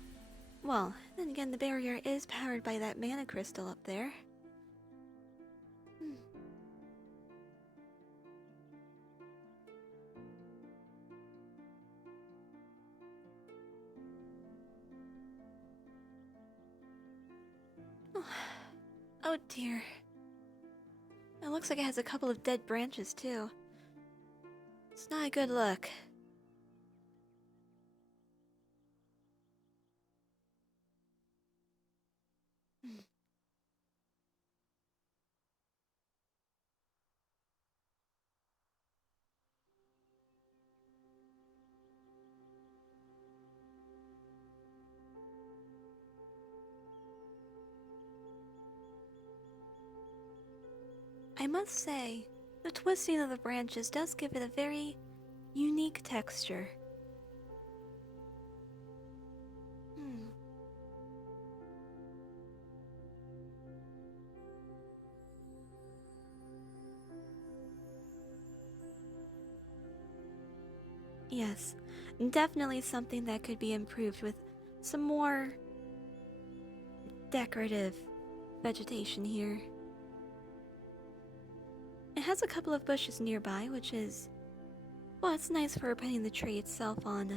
Well, then again, the barrier is powered by that mana crystal up there. Oh dear. It looks like it has a couple of dead branches too. It's not a good look. I must say, the twisting of the branches does give it a very unique texture. Hmm. Yes, definitely something that could be improved with some more decorative vegetation here. It has a couple of bushes nearby, which is, well, it's nice for putting the tree itself on,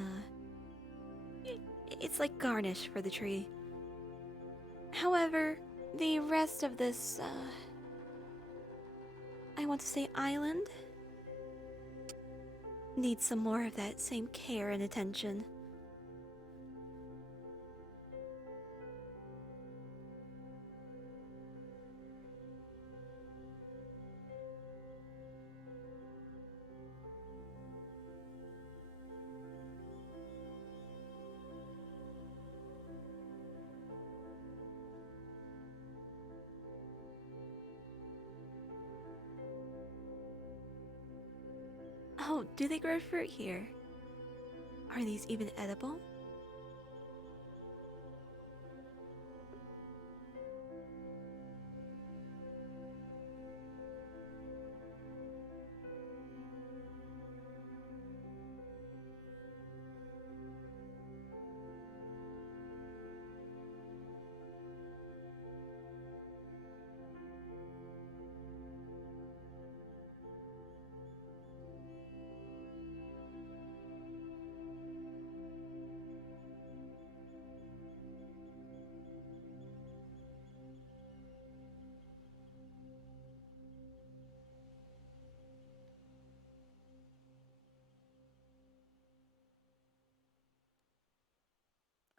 it's like garnish for the tree. However, the rest of this, I want to say island, needs some more of that same care and attention. Oh, do they grow fruit here? Are these even edible?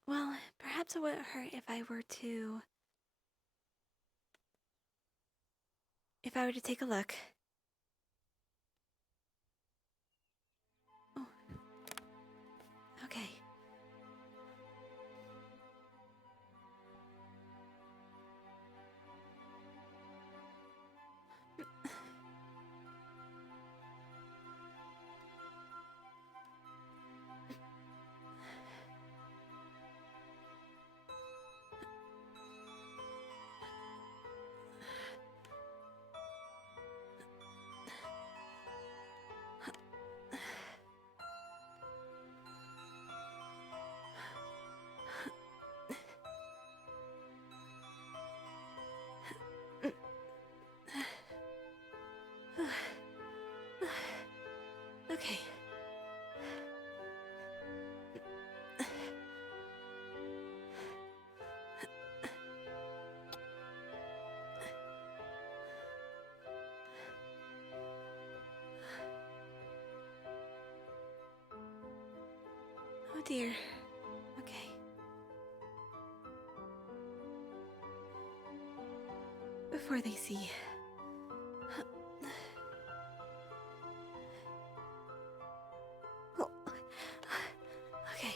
Well, perhaps it wouldn't hurt if I were to take a look. Oh. Okay. Okay. Oh dear. Okay. Before they see. Oh. Okay.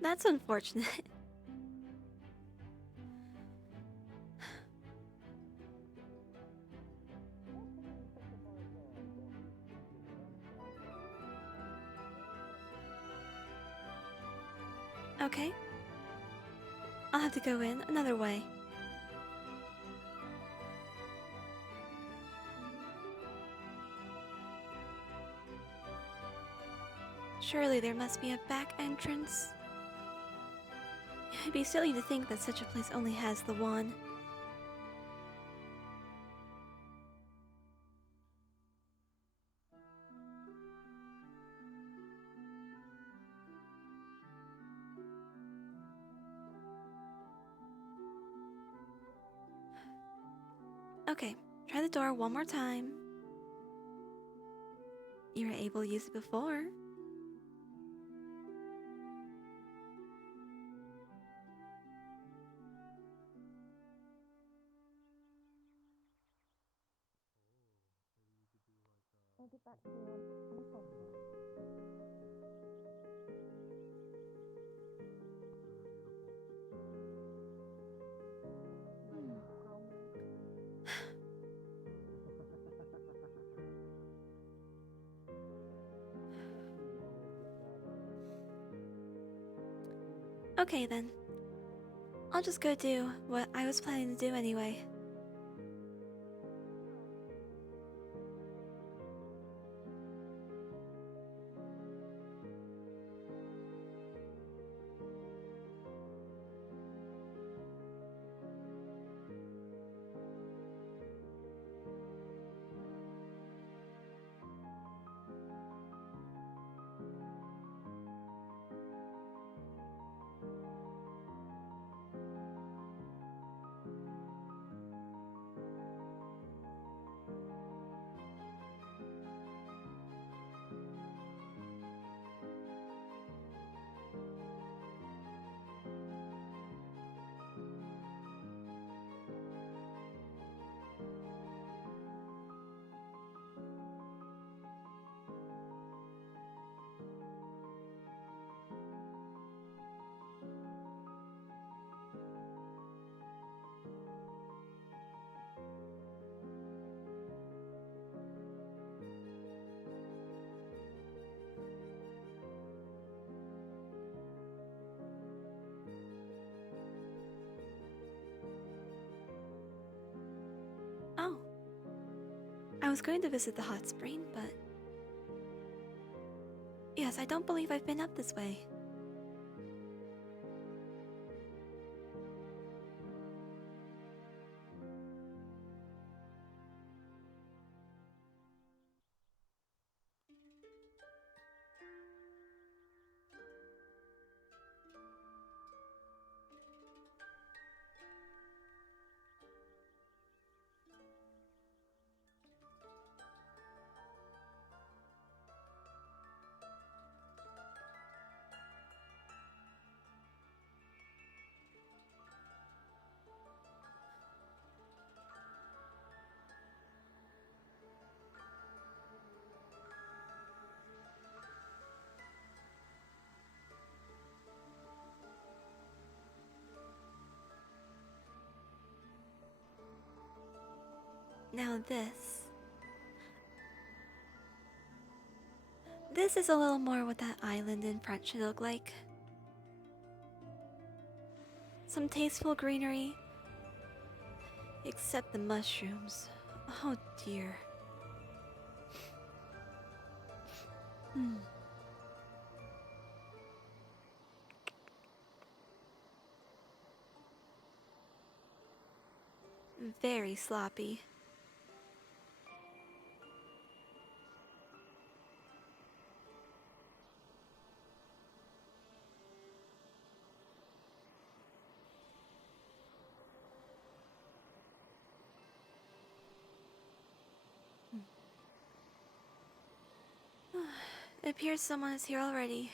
That's unfortunate. Okay. I'll have to go in another way. Surely there must be a back entrance. It'd be silly to think that such a place only has the one. Okay, try the door one more time. You were able to use it before. Okay then. I'll just go do what I was planning to do anyway. Oh. I was going to visit the hot spring, but... Yes, I don't believe I've been up this way. Now this... This is a little more what that island in front should look like. Some tasteful greenery. Except the mushrooms. Oh dear. Very sloppy. It appears someone is here already.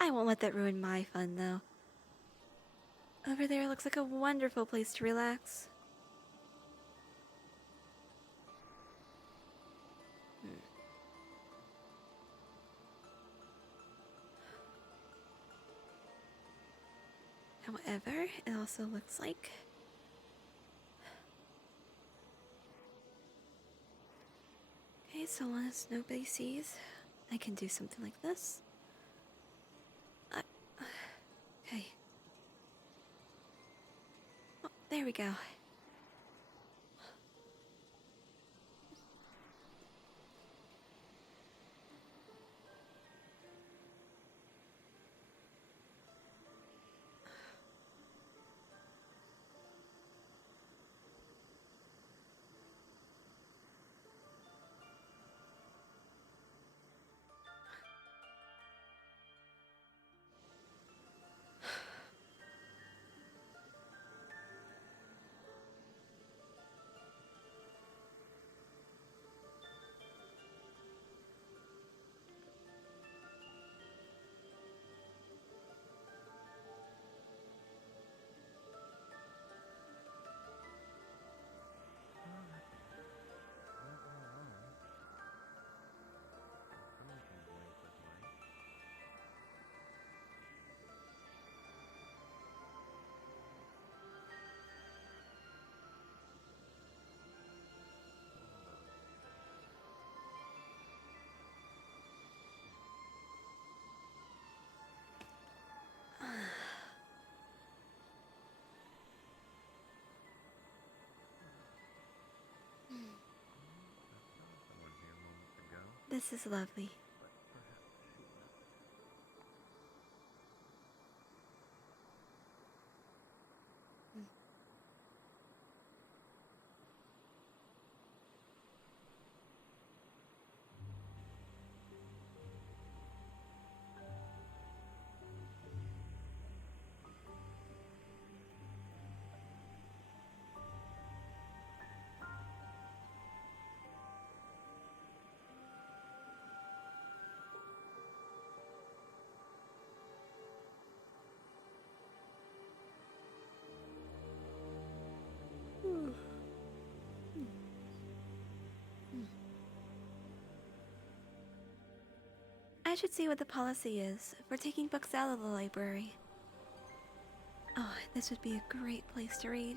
I won't let that ruin my fun, though. Over there looks like a wonderful place to relax. However, it also looks like okay, so long as nobody sees, I can do something like this. Okay. Oh, there we go. This is lovely. I should see what the policy is for taking books out of the library. Oh, this would be a great place to read.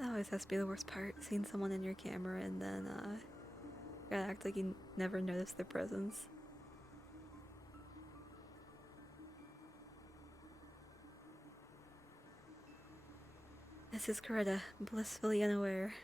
That always has to be the worst part, seeing someone in your camera and then, gotta act like you never noticed their presence. This is Coretta, blissfully unaware.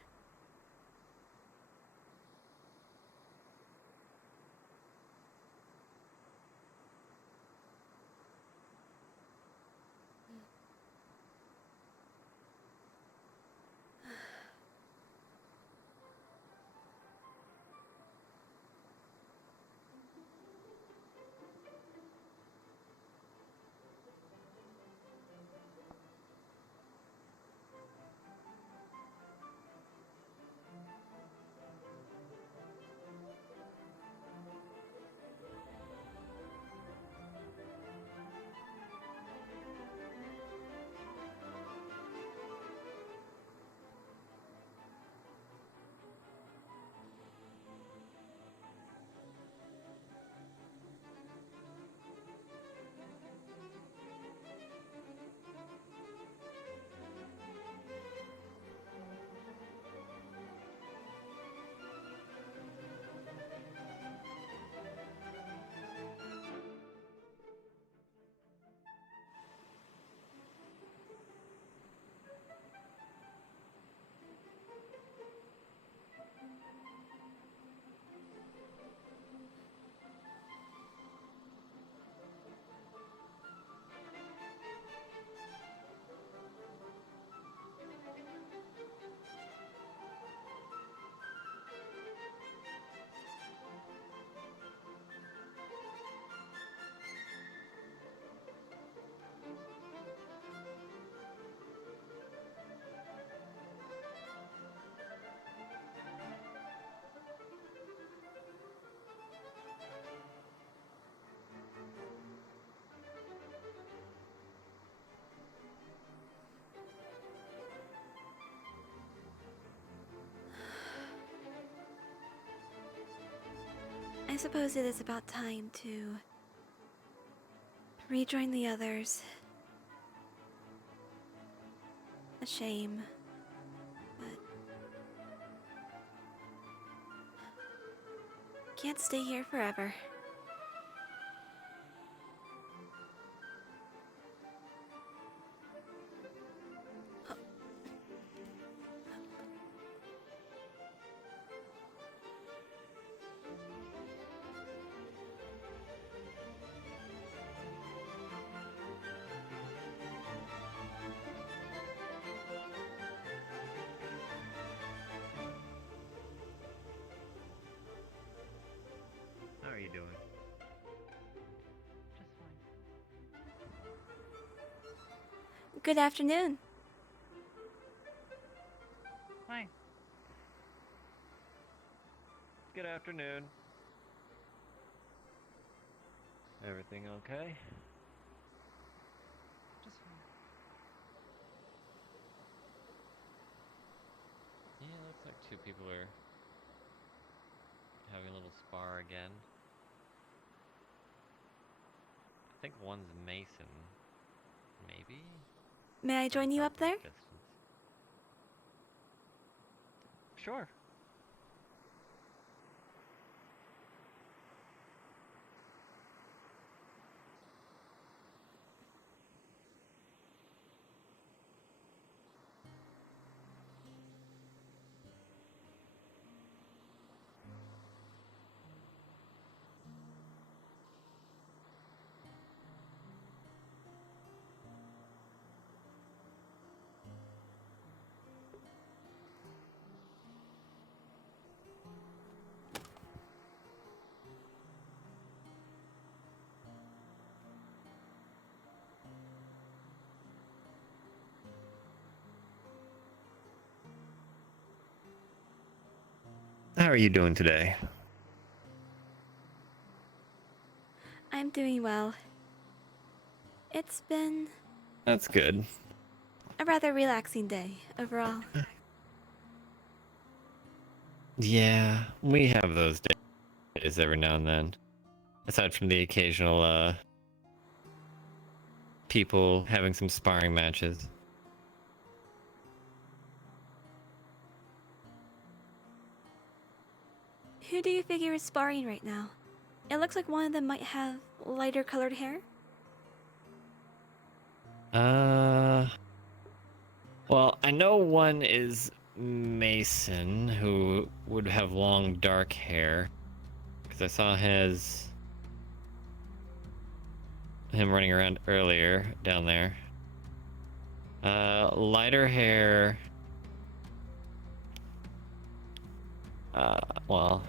suppose it is about time to rejoin the others. A shame, but can't stay here forever. How are you doing? Good afternoon. Hi. Good afternoon. Everything okay? Just fine. Yeah, it looks like two people are having a little spar again. I think one's Mason. Maybe? May I join you up there? Distance. Sure. How are you doing today? I'm doing well. It's been That's good. a rather relaxing day overall. Yeah, we have those days every now and then. Aside from the occasional, people having some sparring matches. Who do you figure is sparring right now? It looks like one of them might have lighter colored hair. Well, I know one is Mason, who would have long dark hair. Because I saw him running around earlier down there. Lighter hair. Well,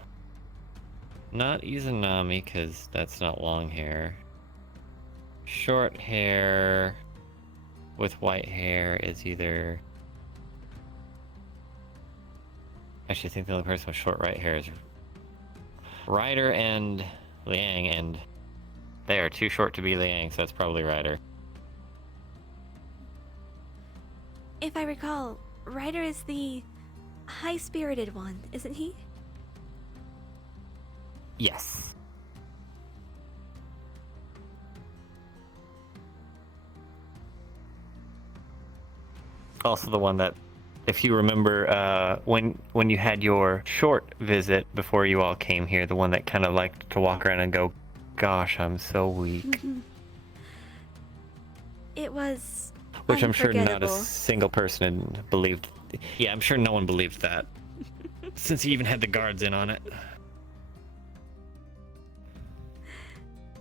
not Izanami, because that's not long hair. Short hair with white hair is either... Actually, I think the only person with short right hair is Ryder and Liang, and they are too short to be Liang, so that's probably Ryder. If I recall, Ryder is the high-spirited one, isn't he? Yes. Also the one that, if you remember, when you had your short visit before you all came here, the one that kind of liked to walk around and go, "Gosh, I'm so weak." It was Which I'm sure not a unforgettable. single person believed. Yeah, I'm sure no one believed that. Since he even had the guards in on it.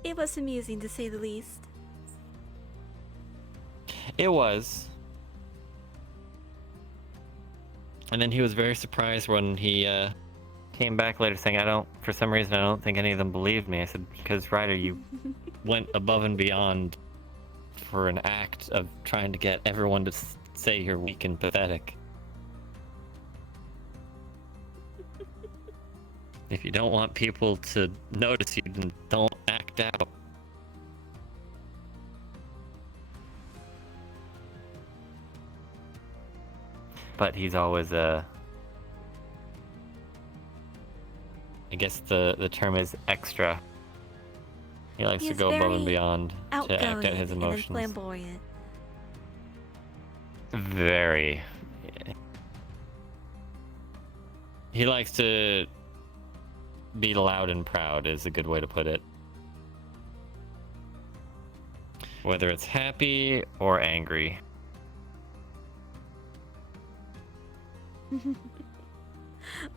It was amusing to say the least. It was. And then he was very surprised when he came back later saying, for some reason, I don't think any of them believed me. I said, because Ryder, you went above and beyond for an act of trying to get everyone to say you're weak and pathetic. If you don't want people to notice you, then don't act out. But he's always I guess the term is extra. He likes to He's go above and very beyond to act out outgoing his and then emotions. flamboyant. Very. He likes to be loud and proud is a good way to put it. Whether it's happy or angry.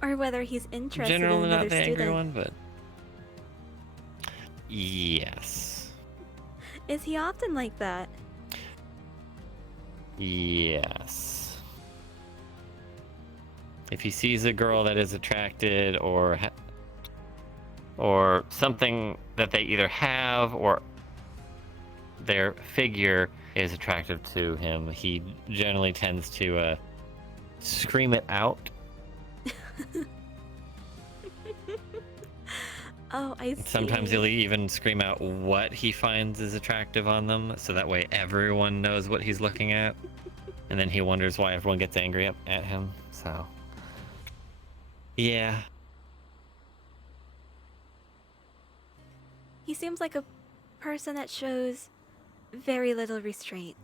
Or whether he's interested Generally in not another the angry student. one, but yes. Is he often like that? Yes. If he sees a girl that is attracted or something that they either have or their figure is attractive to him, he generally tends to scream it out. Oh, I see. Sometimes he'll even scream out what he finds is attractive on them, so that way everyone knows what he's looking at. And then he wonders why everyone gets angry at him, so... yeah. He seems like a person that shows very little restraint.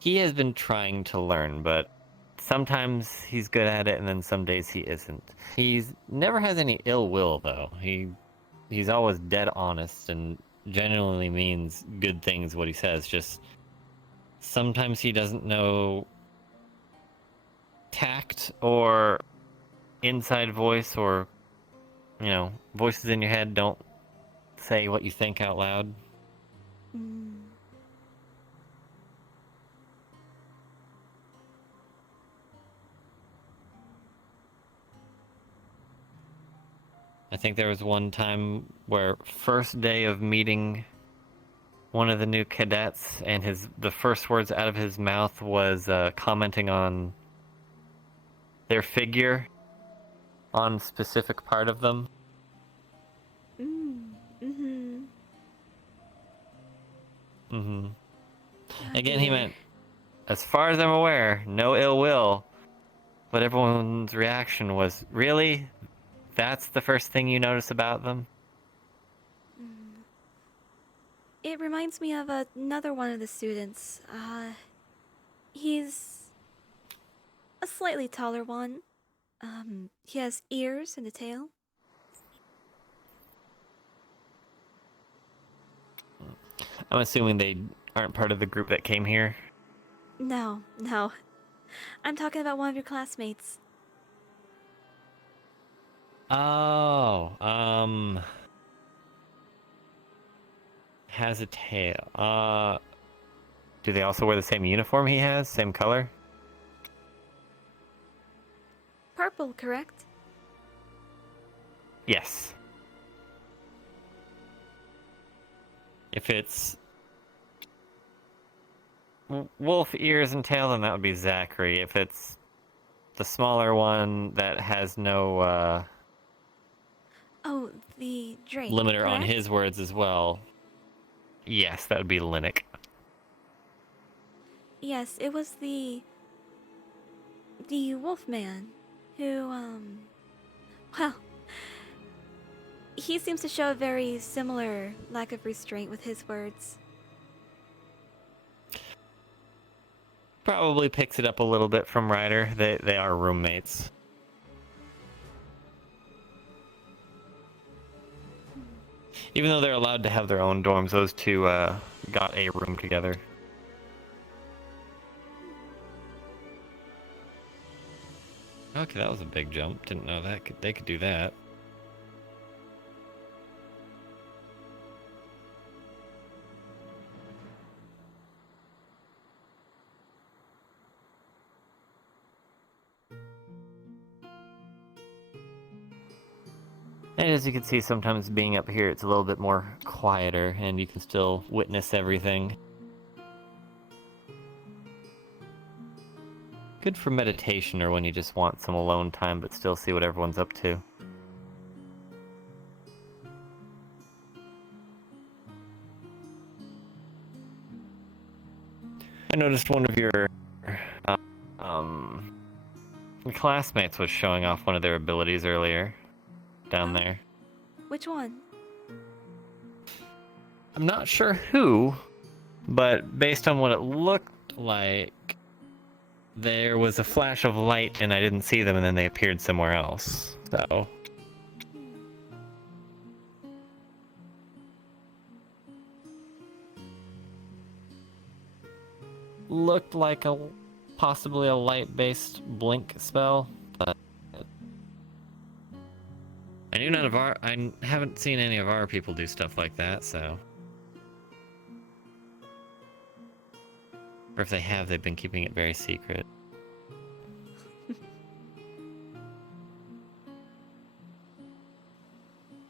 He has been trying to learn, but sometimes he's good at it and then some days he isn't. He's never has any ill will though. He's always dead honest and genuinely means good things what he says. Just sometimes he doesn't know tact or inside voice, or voices in your head don't say what you think out loud. I think there was one time where first day of meeting one of the new cadets, and the first words out of his mouth was commenting on their figure, on specific part of them. Again, he meant, as far as I'm aware, no ill will, but everyone's reaction was, really? That's the first thing you notice about them? It reminds me of another one of the students. He's a slightly taller one. He has ears and a tail. I'm assuming they aren't part of the group that came here. No. I'm talking about one of your classmates. Oh, has a tail. Do they also wear the same uniform he has? Same color? Purple, correct? Yes. If it's wolf ears and tail, then that would be Zachary. If it's the smaller one that has no Oh, the Drake, limiter on correct? his words as well, yes, that would be Linux. Yes, it was the Wolfman who, well, he seems to show a very similar lack of restraint with his words. Probably picks it up a little bit from Ryder. They are roommates. Even though they're allowed to have their own dorms, those two got a room together. Okay, that was a big jump. Didn't know that they could do that. And as you can see, sometimes being up here, it's a little bit more quieter, and you can still witness everything. Good for meditation, or when you just want some alone time, but still see what everyone's up to. I noticed one of your classmates was showing off one of their abilities earlier. Down there. Which one? I'm not sure who, but based on what it looked like, there was a flash of light and I didn't see them and then they appeared somewhere else. So... looked like possibly a light-based blink spell, but I haven't seen any of our people do stuff like that, so. Or if they have, they've been keeping it very secret.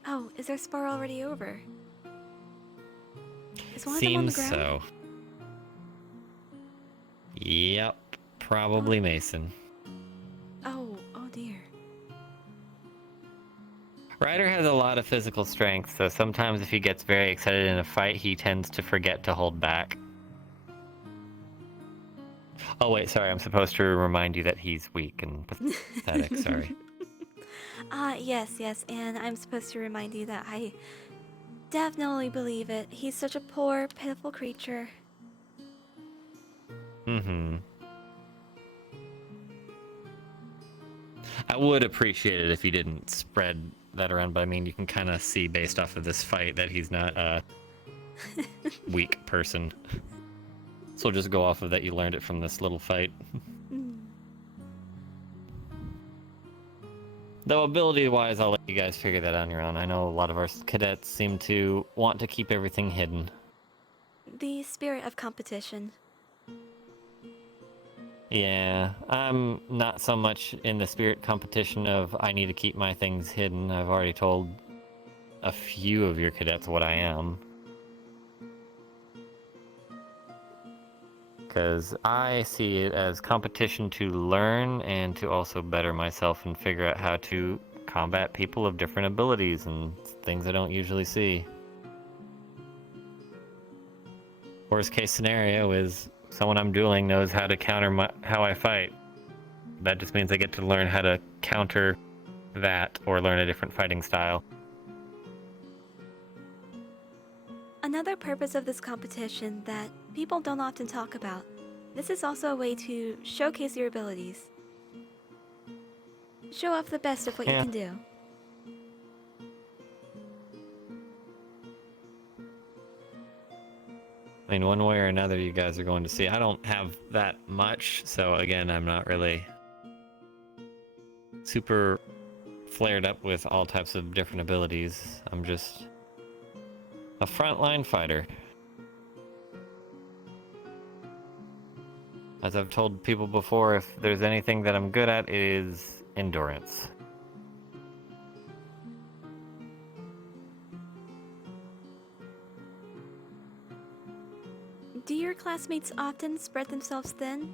Oh, is their spar already over? Is one of them on the Seems ground? so. Yep, probably Mason. Oh dear. Ryder has a lot of physical strength, so sometimes if he gets very excited in a fight, he tends to forget to hold back. Oh wait, sorry, I'm supposed to remind you that he's weak and pathetic, sorry. Yes, and I'm supposed to remind you that I definitely believe it. He's such a poor, pitiful creature. Mm-hmm. I would appreciate it if you didn't spread that around, but I mean, you can kind of see based off of this fight that he's not a weak person. So we'll just go off of that you learned it from this little fight. Though ability-wise, I'll let you guys figure that out on your own. I know a lot of our cadets seem to want to keep everything hidden. The spirit of competition. Yeah, I'm not so much in the spirit competition of I need to keep my things hidden. I've already told a few of your cadets what I am. Because I see it as competition to learn and to also better myself and figure out how to combat people of different abilities and things I don't usually see. Worst case scenario is someone I'm dueling knows how to counter how I fight. That just means I get to learn how to counter that or learn a different fighting style. Another purpose of this competition that people don't often talk about. This is also a way to showcase your abilities. Show off the best of what you can do. I mean, one way or another, you guys are going to see. I don't have that much, so again, I'm not really super flared up with all types of different abilities. I'm just a frontline fighter. As I've told people before, if there's anything that I'm good at, it is endurance. Do your classmates often spread themselves thin?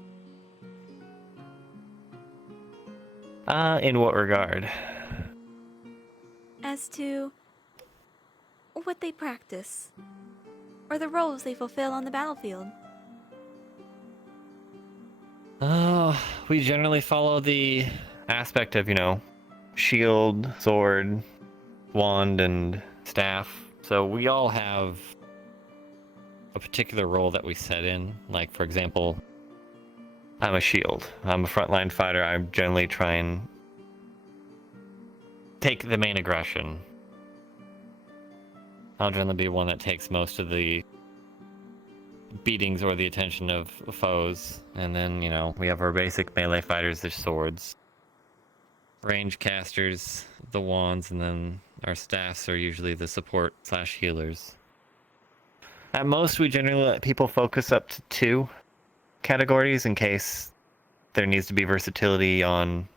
In what regard? As to what they practice, or the roles they fulfill on the battlefield. We generally follow the aspect of, shield, sword, wand, and staff. So we all have a particular role that we set in. Like, for example, I'm a shield. I'm a frontline fighter. I generally try and take the main aggression. I'll generally be one that takes most of the beatings or the attention of foes. And then, we have our basic melee fighters, their swords. Range casters, the wands, and then our staffs are usually the support/healers. At most, we generally let people focus up to 2 categories in case there needs to be versatility on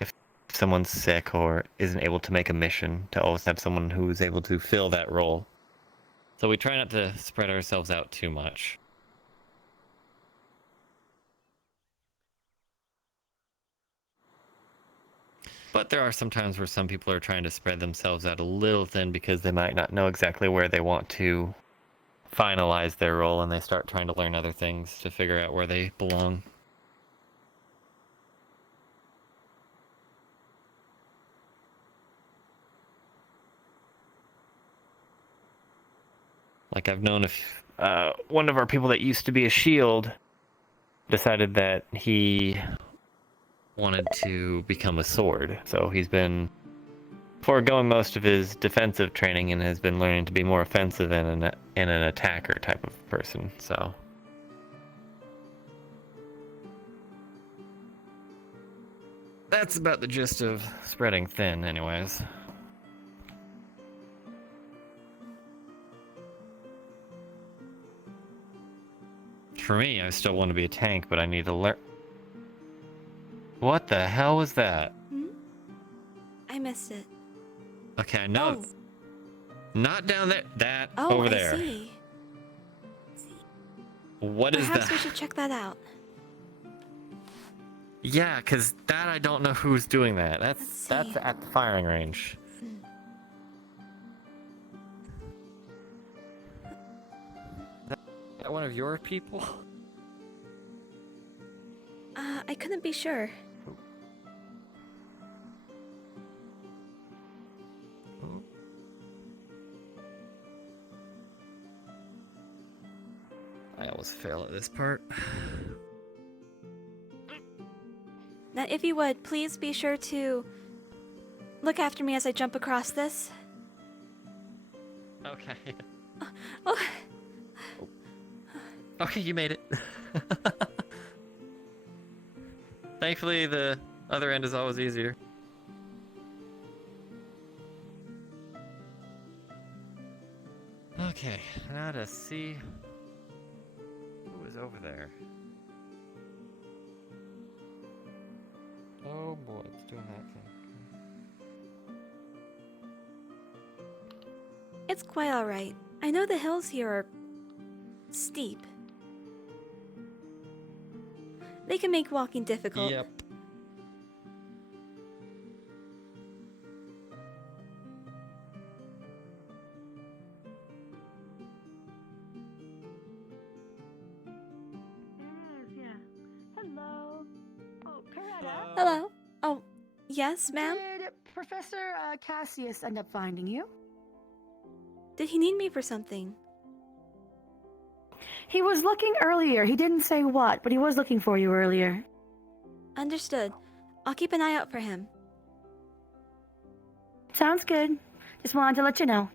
if someone's sick or isn't able to make a mission, to always have someone who's able to fill that role. So we try not to spread ourselves out too much. But there are some times where some people are trying to spread themselves out a little thin because they might not know exactly where they want to finalize their role, and they start trying to learn other things to figure out where they belong. Like I've known if one of our people that used to be a shield decided that he wanted to become a sword, so he's been foregoing most of his defensive training and has been learning to be more offensive and an attacker type of person. So that's about the gist of spreading thin, anyways. For me, I still want to be a tank, but I need to learn. What the hell was that? I missed it. Okay, I know. Oh. Not down there. That Oh, over I there. see. What is Perhaps that? we should check that out. Yeah, because that I don't know who's doing that. That's at the firing range. Is that one of your people? I couldn't be sure. I always fail at this part. Now, if you would, please be sure to look after me as I jump across this. Okay. Oh. Okay, you made it. Thankfully, the other end is always easier. Okay, now to see who is over there. Oh boy, it's doing that thing. It's quite alright. I know the hills here are steep. They can make walking difficult. Yep. Yeah. Hello. Oh, Coretta. Hello? Oh, yes, ma'am? Did Professor Cassius end up finding you? Did he need me for something? He was looking earlier. He didn't say what, but he was looking for you earlier. Understood. I'll keep an eye out for him. Sounds good. Just wanted to let you know.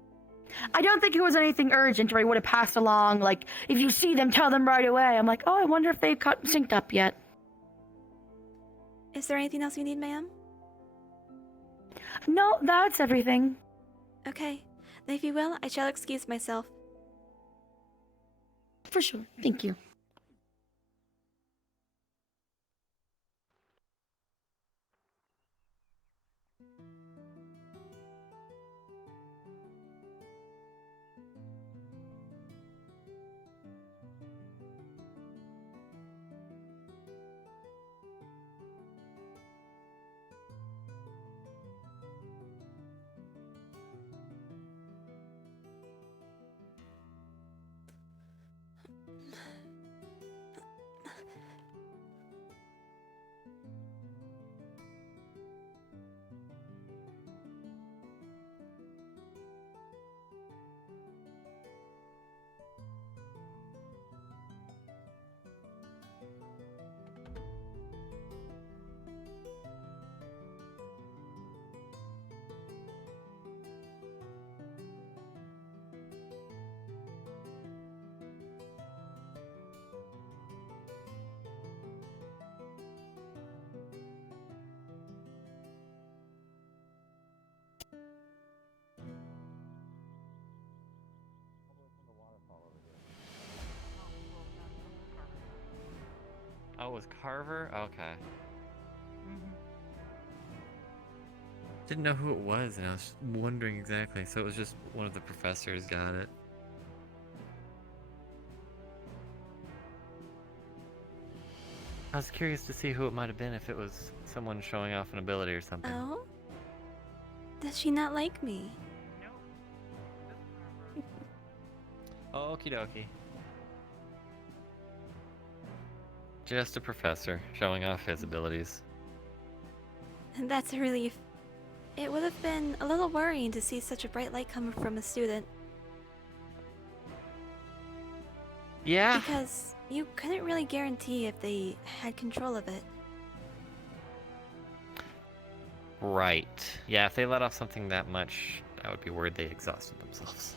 I don't think it was anything urgent or he would have passed along. Like, if you see them, tell them right away. I'm like, oh, I wonder if they've got synced up yet. Is there anything else you need, ma'am? No, that's everything. Okay. Then if you will, I shall excuse myself. For sure. Thank you. Oh, it was Carver? Okay. Didn't know who it was, and I was wondering exactly. So it was just one of the professors got it. I was curious to see who it might have been, if it was someone showing off an ability or something. Oh? Does she not like me? Okie dokie. Just a professor showing off his abilities. That's a relief. It would have been a little worrying to see such a bright light coming from a student. Yeah? Because you couldn't really guarantee if they had control of it. Right. Yeah, if they let off something that much, I would be worried they exhausted themselves.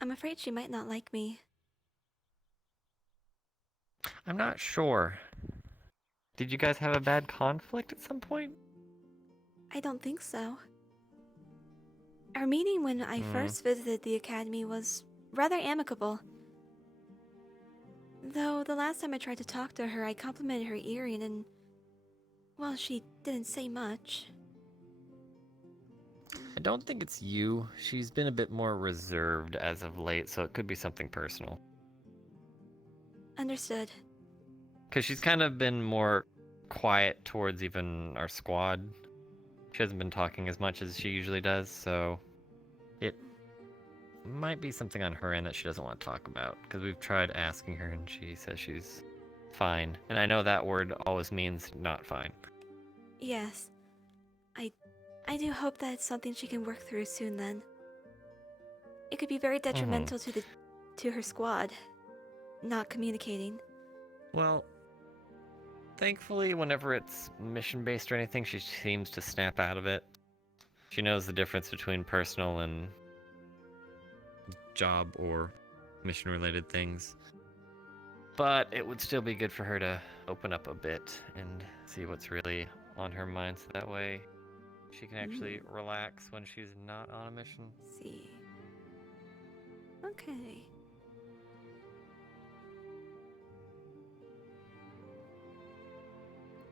I'm afraid she might not like me. I'm not sure. Did you guys have a bad conflict at some point? I don't think so. Our meeting when I Hmm. first visited the academy was rather amicable. Though the last time I tried to talk to her, I complimented her earring and, well, she didn't say much. I don't think it's you. She's been a bit more reserved as of late, so it could be something personal. Understood. Because she's kind of been more quiet towards even our squad. She hasn't been talking as much as she usually does, so it might be something on her end that she doesn't want to talk about. Because we've tried asking her and she says she's fine. And I know that word always means not fine. Yes. I do hope that it's something she can work through soon then. It could be very detrimental to her squad, not communicating. Well, thankfully, whenever it's mission-based or anything, she seems to snap out of it. She knows the difference between personal and job or mission-related things. But it would still be good for her to open up a bit and see what's really on her mind, so that way she can actually relax when she's not on a mission. See. Okay.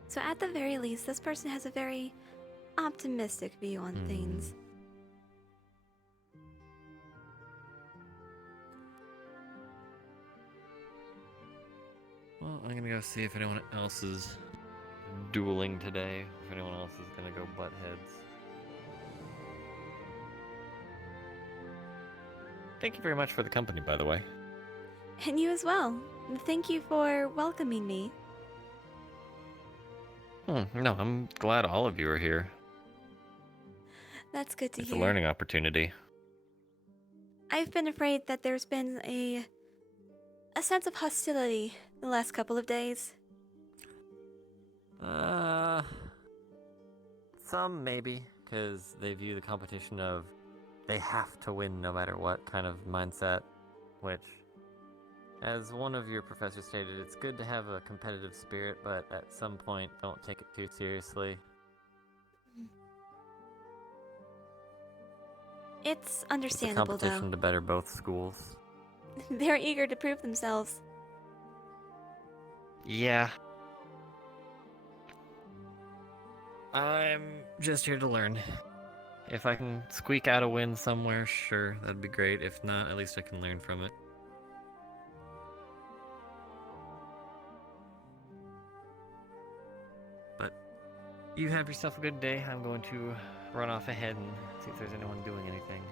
So at the very least, this person has a very optimistic view on things. Well, I'm gonna go see if anyone else is dueling today, if anyone else is gonna go butt heads. Thank you very much for the company, by the way. And you as well. Thank you for welcoming me. No, I'm glad all of you are here. That's good to It's a hear. learning opportunity. I've been afraid that there's been a sense of hostility the last couple of days. Some maybe, because they view the competition of they have to win no matter what kind of mindset, which, as one of your professors stated, it's good to have a competitive spirit, but at some point, don't take it too seriously. It's It's a understandable, competition though. to better both schools. They're eager to prove themselves. Yeah. I'm just here to learn. If I can squeak out a win somewhere, sure, that'd be great. If not, at least I can learn from it. But you have yourself a good day. I'm going to run off ahead and see if there's anyone doing anything.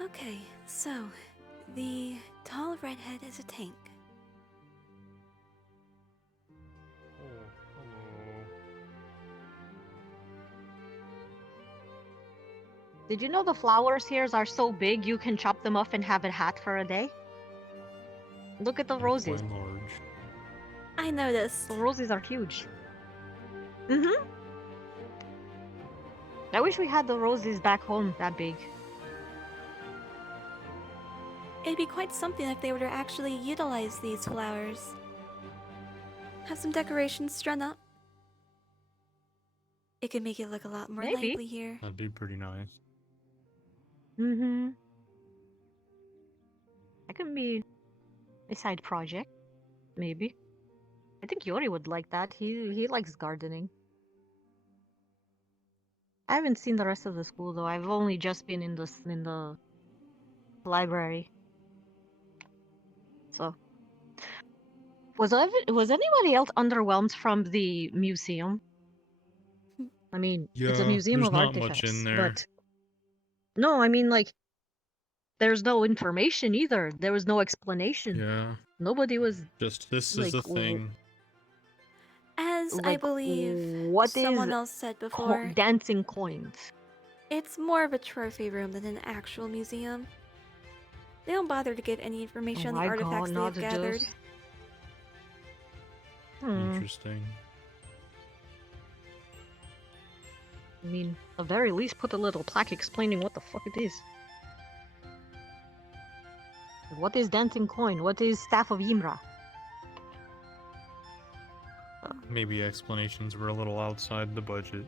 Okay, so the tall redhead is a tank. Did you know the flowers here are so big you can chop them off and have a hat for a day? Look at the roses. I noticed. The roses are huge. Mm-hmm. I wish we had the roses back home that big. It'd be quite something if they were to actually utilize these flowers. Have some decorations strung up. It could make it look a lot more Maybe. lively here. That'd be pretty nice. Mm-hmm. That can be a side project, maybe. I think Yori would like that. He likes gardening. I haven't seen the rest of the school though. I've only just been in the library. So, was anybody else underwhelmed from the museum? I mean, it's a Yeah, museum there's of not much artifacts, in there. but no, I mean like there's no information either. There was no explanation. Yeah. Nobody was Just this like is a thing. As I believe what someone is else said before, dancing coins? it's more of a trophy room than an actual museum. They don't bother to give any information on the my artifacts God, they have not gathered. just- Interesting. I mean, at the very least, put a little plaque explaining what the fuck it is. What is dancing coin? What is staff of Ymra? Maybe explanations were a little outside the budget.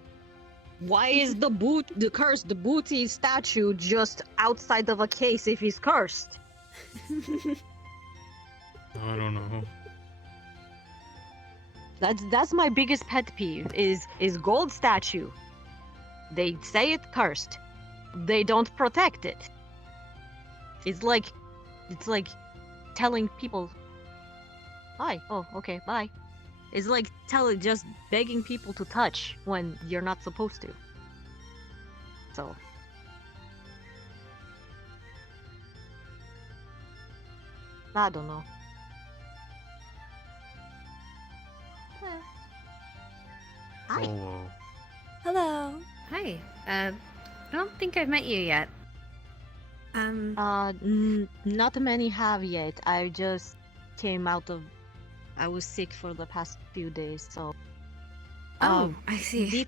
Why is the booty statue just outside of a case if he's cursed? I don't know. That's my biggest pet peeve is gold statue. They say it's cursed. They don't protect it. It's like telling people, "Hi, oh, okay, bye." It's like just begging people to touch when you're not supposed to. So I don't know. Hello. Hello. Hello. Hi. I don't think I've met you yet. Not many have yet. I just came out of. I was sick for the past few days, so. Oh, I see.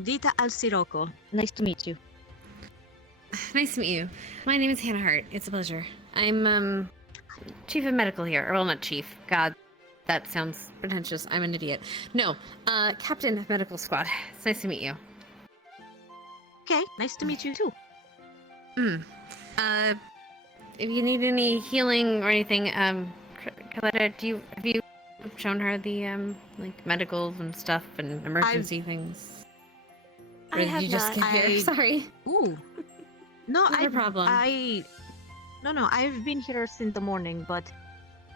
Dita Al Sirocco. Nice to meet you. Nice to meet you. My name is Hannah Hart. It's a pleasure. I'm chief of medical here. Or, well, not chief. God, that sounds pretentious. I'm an idiot. No, captain of medical squad. It's nice to meet you. Okay, nice to meet you too. If you need any healing or anything, Coletta, have you shown her the like medicals and stuff and emergency things? Or I did have you just not. get here? Sorry. Ooh. No, Not a problem. No, I've been here since the morning, but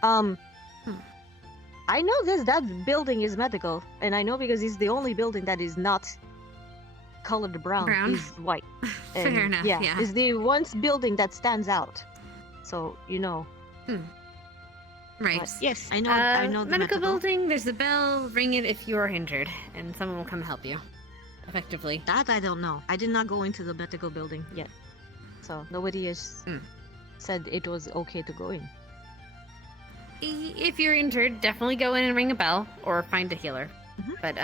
I know that building is medical, and I know because it's the only building that is not colored brown. Brown? Is white. Fair And, enough, yeah. It's the one building that stands out. So you know. Right. But yes, I know. I know the medical building. There's a bell. Ring it if you are injured, and someone will come help you. Effectively. That I don't know. I did not go into the medical building yet, so nobody has said it was okay to go in. If you're injured, definitely go in and ring a bell or find a healer. But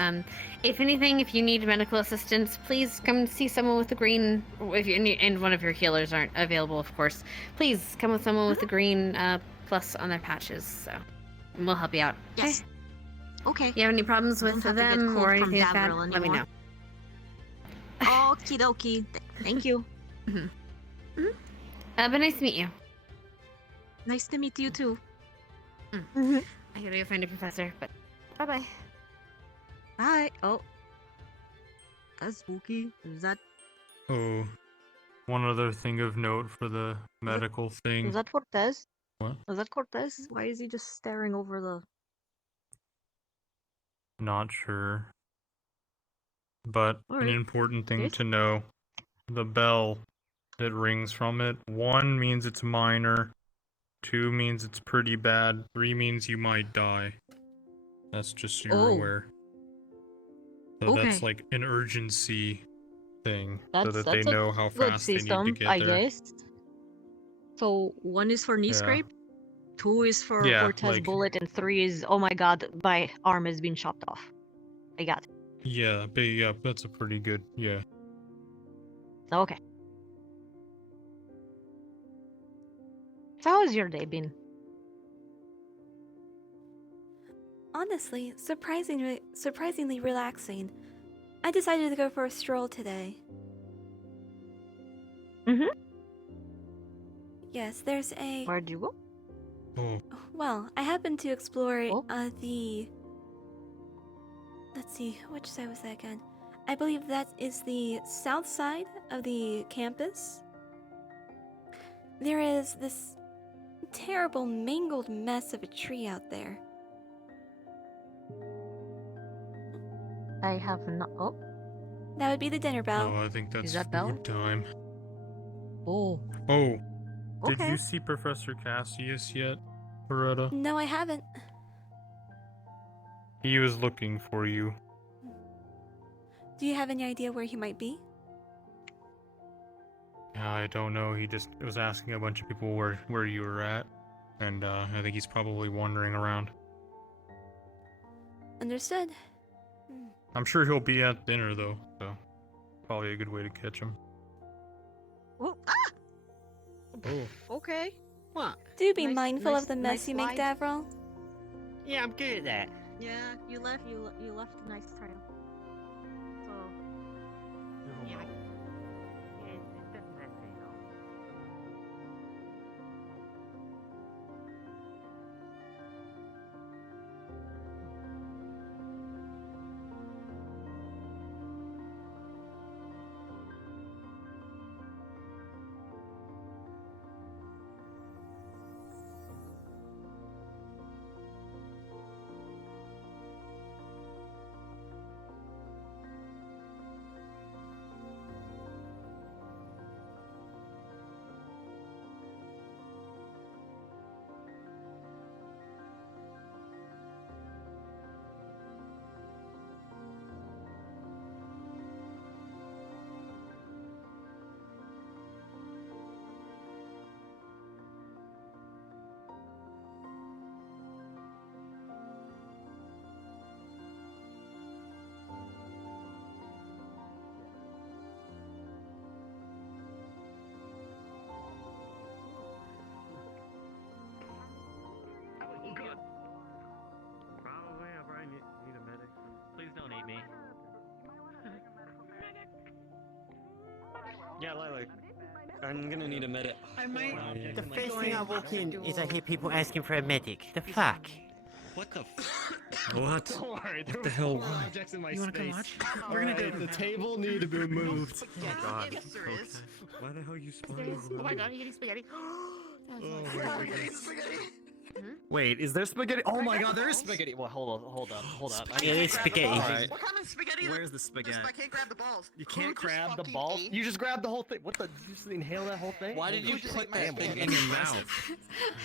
if anything, if you need medical assistance, please come see someone with the green. If you and one of your healers aren't available, of course, please come with someone with the green plus on their patches. So, and we'll help you out. Yes. Okay. You have any problems with them or anything like that? Let me know. Okie dokie. Thank you. But nice to meet you. Nice to meet you too. I gotta go find a professor, but bye-bye. Bye. Oh. That's spooky. Is that Oh, one other thing of note for the medical thing. is that Cortez? What? Is that Cortez? Why is he just staring over the Not sure. But an Alright. important thing Yes? to know, the bell that rings from it, 1 means it's minor, 2 means it's pretty bad, 3 means you might die. That's just so you're Oh. aware. So that's Okay. like an urgency thing, so That's that they a know how good fast they need system, to get I there. guess. So 1 is for knee Yeah. scrape, 2 is for Yeah, Cortez like- bullet, and 3 is oh my god, my arm has been chopped off. I got it. Yeah, but yeah, that's a pretty good, yeah. Okay. So how has your day been? Honestly, surprisingly relaxing. I decided to go for a stroll today. Yes, there's a. Where'd you go? Oh. Well, I happened to explore the. Let's see, which side was that again? I believe that is the south side of the campus. There is this terrible mangled mess of a tree out there. I have not. Oh, That would be the dinner bell. Oh, I think that's that food Belle? time. oh. Oh, did Okay. you see Professor Cassius yet, Loretta? No, I haven't. He was looking for you. Do you have any idea where he might be? I don't know. He just was asking a bunch of people where you were at, and I think he's probably wandering around. Understood. I'm sure he'll be at dinner though, so probably a good way to catch him. Oh, okay. What? Do be Nice- mindful nice- of the mess nice you make, slide. Davril. Yeah, I'm good at that. Yeah, you left a nice trail. So yeah. Probably, I probably need a medic. Please don't eat me. Yeah, Lila. I'm gonna need a medic. I might. The first thing I walk in is I hear people asking for a medic. The fuck? What the What? Don't worry, What the hell? Why? You wanna come watch? We're gonna do the table need to be moved. Oh God. Okay. Why the hell are you spying? Oh my god, I'm eating spaghetti. Oh my goodness. Wait, is there spaghetti? Oh my god, there is spaghetti. Well, hold up. Yeah, there's spaghetti. Alright. What kind of spaghetti? Where's the spaghetti? I can't grab the balls. You can't Who just grab the fucking balls. ate? You just grab the whole thing. What the? Did you just inhale that whole thing? Why did you just put that thing in your mouth?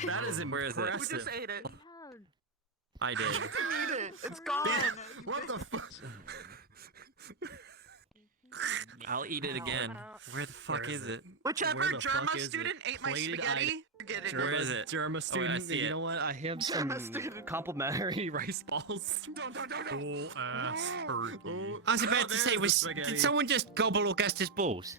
That is Where is it? impressive. Who just ate it? I did. I didn't eat it. It's gone. What the fuck? I'll eat it again. Where the fuck is it? Whichever Where the Germa fuck is student it? ate my Plated spaghetti, item. get it. Where is it? Germa Oh, I student. see You it. know what? I have Germa some student. complimentary rice balls. Full ass turkey. I was about to say, there's the spaghetti. did someone just gobble Augustus' balls?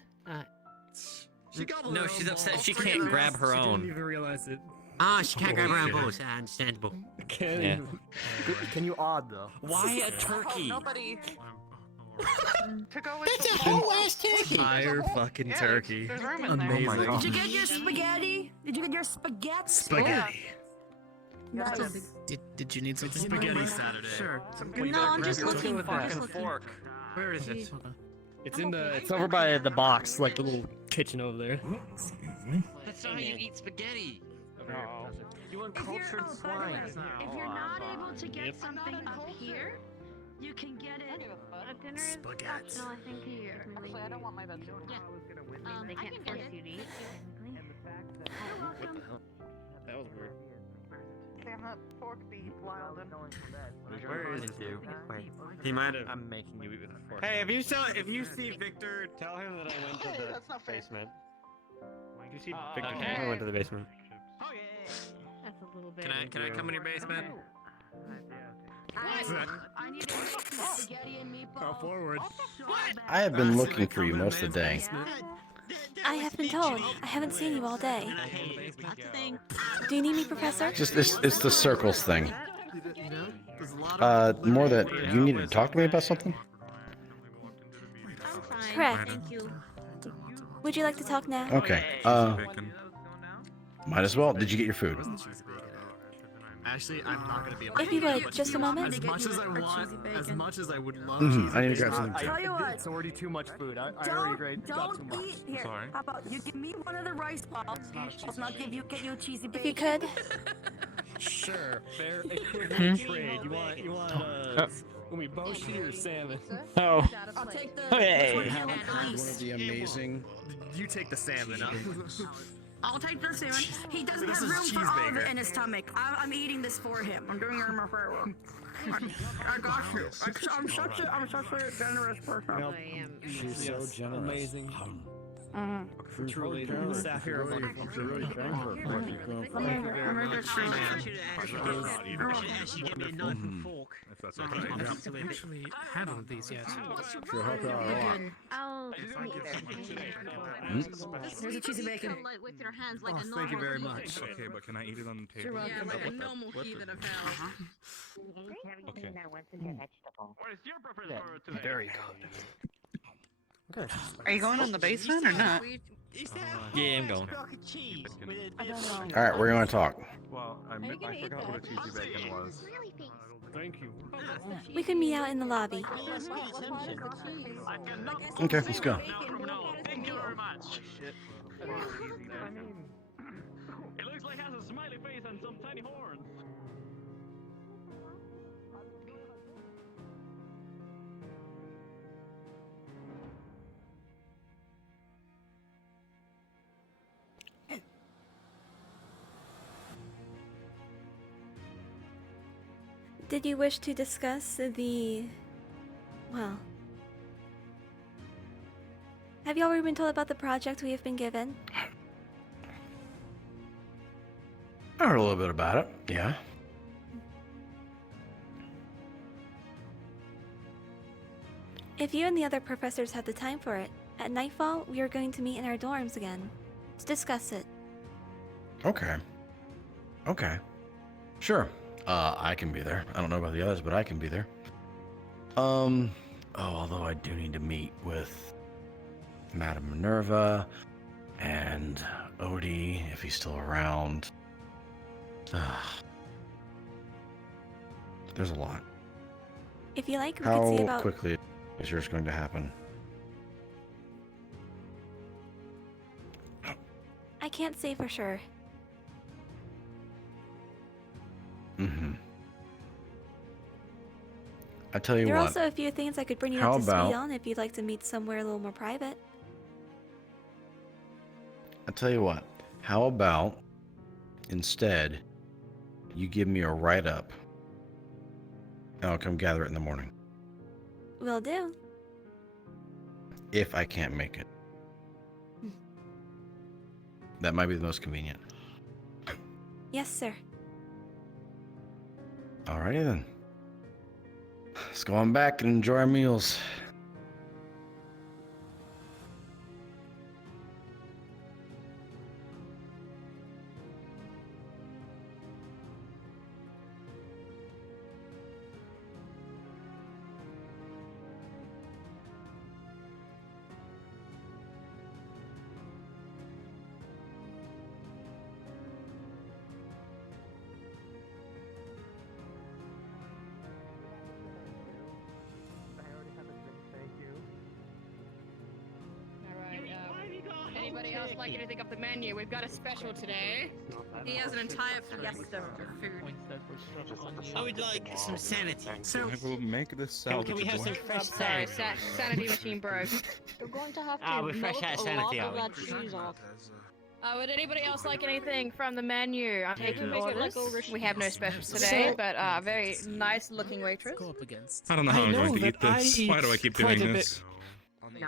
She got No, she's upset she can't grab her She own. didn't even realize it. Ah, she can't grab her own Bullshit. balls. Ah, understandable. Yeah. Can you odd though? Why a turkey? Nobody. To go with That's a the whole ass turkey. Entire fucking Yeah, turkey. There's room in there. Amazing. Did you get your spaghetti? Did you get your spaghetti? Spaghetti. Nice. Did you need something? Spaghetti Saturday. Sure. No, I'm just looking. fucking Just looking. fork. Where is it? It's in the. It's over by the box, like the little kitchen over there. Excuse me. That's not how you eat spaghetti. No. You uncultured swine. If you're not able to get something up here, you can get it at dinner. Spaghetti. No, I think here. Actually, I don't want my bed. They I can't can force get you it. to eat, technically. You're welcome. That was weird. Damn, that pork beef wild and Where is it? He might have. I'm making you eat with a fork. Hey, if you see Victor, tell him that I went to Hey, the that's not fair. basement. If you see Victor, okay. tell him I went to the basement. That's a little bit. Can I come in your basement? I need to make some spaghetti and meatballs. Go forward. I have been looking for you most of the day. I have been told. I haven't seen you all day. That's the thing. Do you need me, Professor? Just it's the circles thing. More that you need to talk to me about something. I'm fine. Correct. Thank you. Would you like to talk now? Okay. Might as well. Did you get your food? Actually, I'm not gonna be able If to you eat would, much just a food. moment. As much as I want, as much as I would love Mhm, cheesy I need to bacon, grab something too. Tell you what. It's already too much food. I Don't, already got don't too much. eat here. Sorry. How about you give me one of the rice balls? I'll not get you a cheesy bacon. If you could. Sure, fair equivalent trade. You want umeboshi or salmon? Oh. I'll take the. Hey. which one Have you one want? of the amazing. You take the salmon. I'll take the salmon. He doesn't This have is room for all of it cheeseburger. in his stomach. I'm eating this for him. I'm doing it in my favor. I got you. I'm such a generous person. She's so generous. Amazing. Truly, the staff here are wonderful. If that's okay. I haven't actually handled these yet. Sure, hope you are all right. I'll Here's a cheesy bacon. with your hands like Oh, a normal thank you very heathen. much. Okay, but can I eat it on the table? Yeah, like a normal heathen affair. Okay. Where's your preference for today? Very good. Okay. Are you going in the basement or not? Yeah, I'm going. All right, we're gonna talk. Well, I forgot what a cheesy bacon was. Thank you. We can meet out in the lobby. Okay, let's go. Thank you very much. It looks like it has a smiley face and some tiny horns. Did you wish to discuss the... Well... Have you already been told about the project we have been given? I heard a little bit about it. Yeah. If you and the other professors have the time for it, at nightfall we are going to meet in our dorms again to discuss it. Okay. Okay. Sure. I can be there. I don't know about the others, but I can be there. Oh, although I do need to meet with Madame Minerva and Odie if he's still around. There's a lot. If you like, we How could see about... quickly is yours going to happen? I can't say for sure. Mm-hmm. I tell you There are what. also a few things I could bring you How up to speed about- on if you'd like to meet somewhere a little more private. I tell you what. How about instead you give me a write-up and I'll come gather it in the morning Will do. if I can't make it. That might be the most convenient. Yes, sir. Alrighty then. Let's go on back and enjoy our meals. Anybody else like anything off the menu? We've got a special today. He has an entire fiesta of food. I would like some sanity. So, I will make this Can salad. we have some I'm fresh sorry, salad? sanity machine broke. You're going to have Ah, to we're fresh melt out of a sanity, lot are of we? that cheese off. Would anybody else like anything from the menu? I'm taking make it like orders. We have no specials today, but very nice looking waitress. I don't know how I'm going to eat that I this. Why do I keep quite doing a bit- this?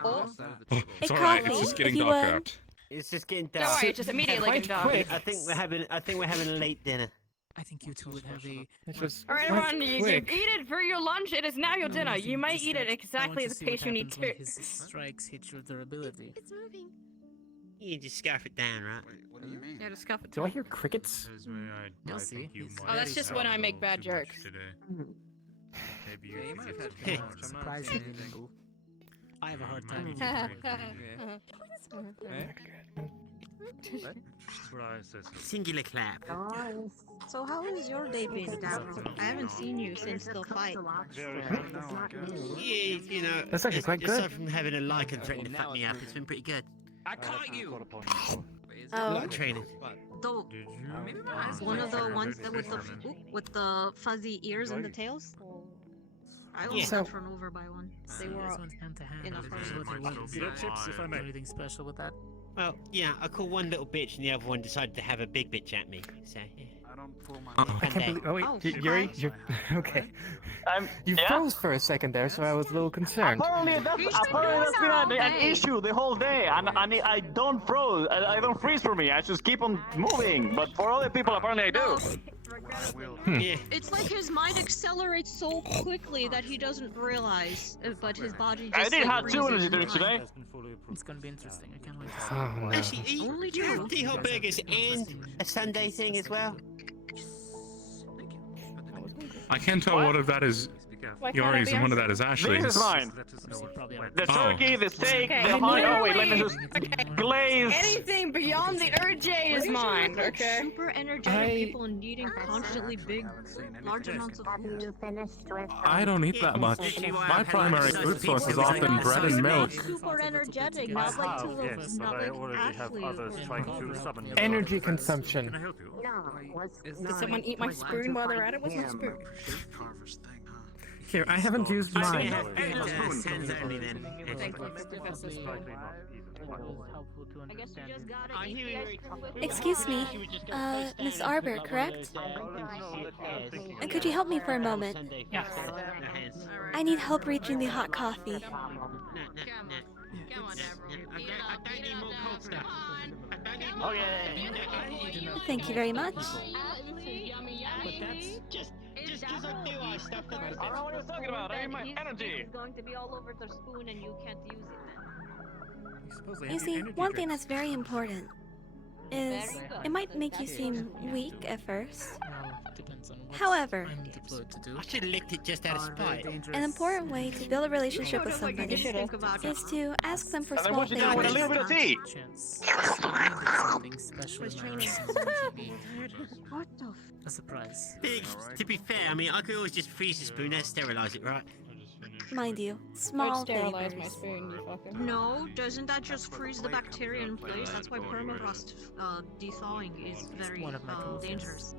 Oh, It's A alright, it's coffee, just getting if you dark would. out. It's just getting Don't dark. worry, it's just immediately Quite getting dark. quick. I think we're having a late dinner. I think you two would have a. Alright, everyone, you eat it for your lunch. It is now your dinner. You may eat it exactly at the pace you need to. His strikes hit your durability. It's moving. You just scarf it down, right? What do you mean? Yeah, just scuff it. Do I hear crickets? You'll see. Oh, that's just when I make bad jokes. Maybe Yeah, you might have had Hey. too much. Surprisingly nimble. I have a hard time eating. Singular clap. So how has your day been, Davro? I haven't seen you since the fight. Yeah, you know. That's actually quite good. Aside from having a lichen threaten to fuck me up, it's been pretty good. I caught you. A lot of training. Though, one of the ones that with the fuzzy ears and the tails. I almost got run over by one. They were in a Chips, if I may. Anything special with that? Well, yeah, I called one little bitch and the other one decided to have a big bitch at me. So, yeah. I can't believe. Oh wait, Yuri, you're okay. You yeah? froze for a second there, so I was a little concerned. Apparently that's been an issue the whole day. I don't froze. I don't freeze for me. I just keep on moving. But for other people, apparently I do. Yeah. It's like his mind accelerates so quickly that he doesn't realize, but his body just I did have two freezes energy drinks in time. today. It's gonna be interesting. I can't wait to see. Oh, no. Actually, Only do you two. have D-hop burgers and a Sunday thing as well? I can't tell what of that is Yuri's and what of that is Ashley's. This is mine. The turkey, the steak, the honey. Oh wait, let me just glaze. Anything beyond the RJ is mine, okay? Super energetic people needing constantly large amounts of food. I don't eat that much. My primary food source is often bread and milk. Super energetic, not like to the, not like athletes. Energy consumption. Did someone eat my spoon while they're at it? What's my spoon? Here, I haven't used mine. Sands only then. I guess you just gotta eat the ice cream with it. Excuse me, Miss Arbor, correct? Could you help me for a moment? Yes. I need help reaching the hot coffee. Oh yeah. Thank you very much. Just because I do I stuff that I don't know what you're talking about. I need my energy. It's going to be all over the spoon and you can't use it, man. You see, one thing that's very important is it might make you seem weak at first. However, I should have licked it just out of spite. an important way to build a relationship with somebody is to ask them for And then small what you do with a little bit of tea? What the A surprise. Big, to be fair, I mean, I could always just freeze the spoon and sterilize it, right? Mind you, small sterilize my favors. spoon, you fucking. No, doesn't that just freeze the bacteria in place? That's why permafrost thawing is very dangerous.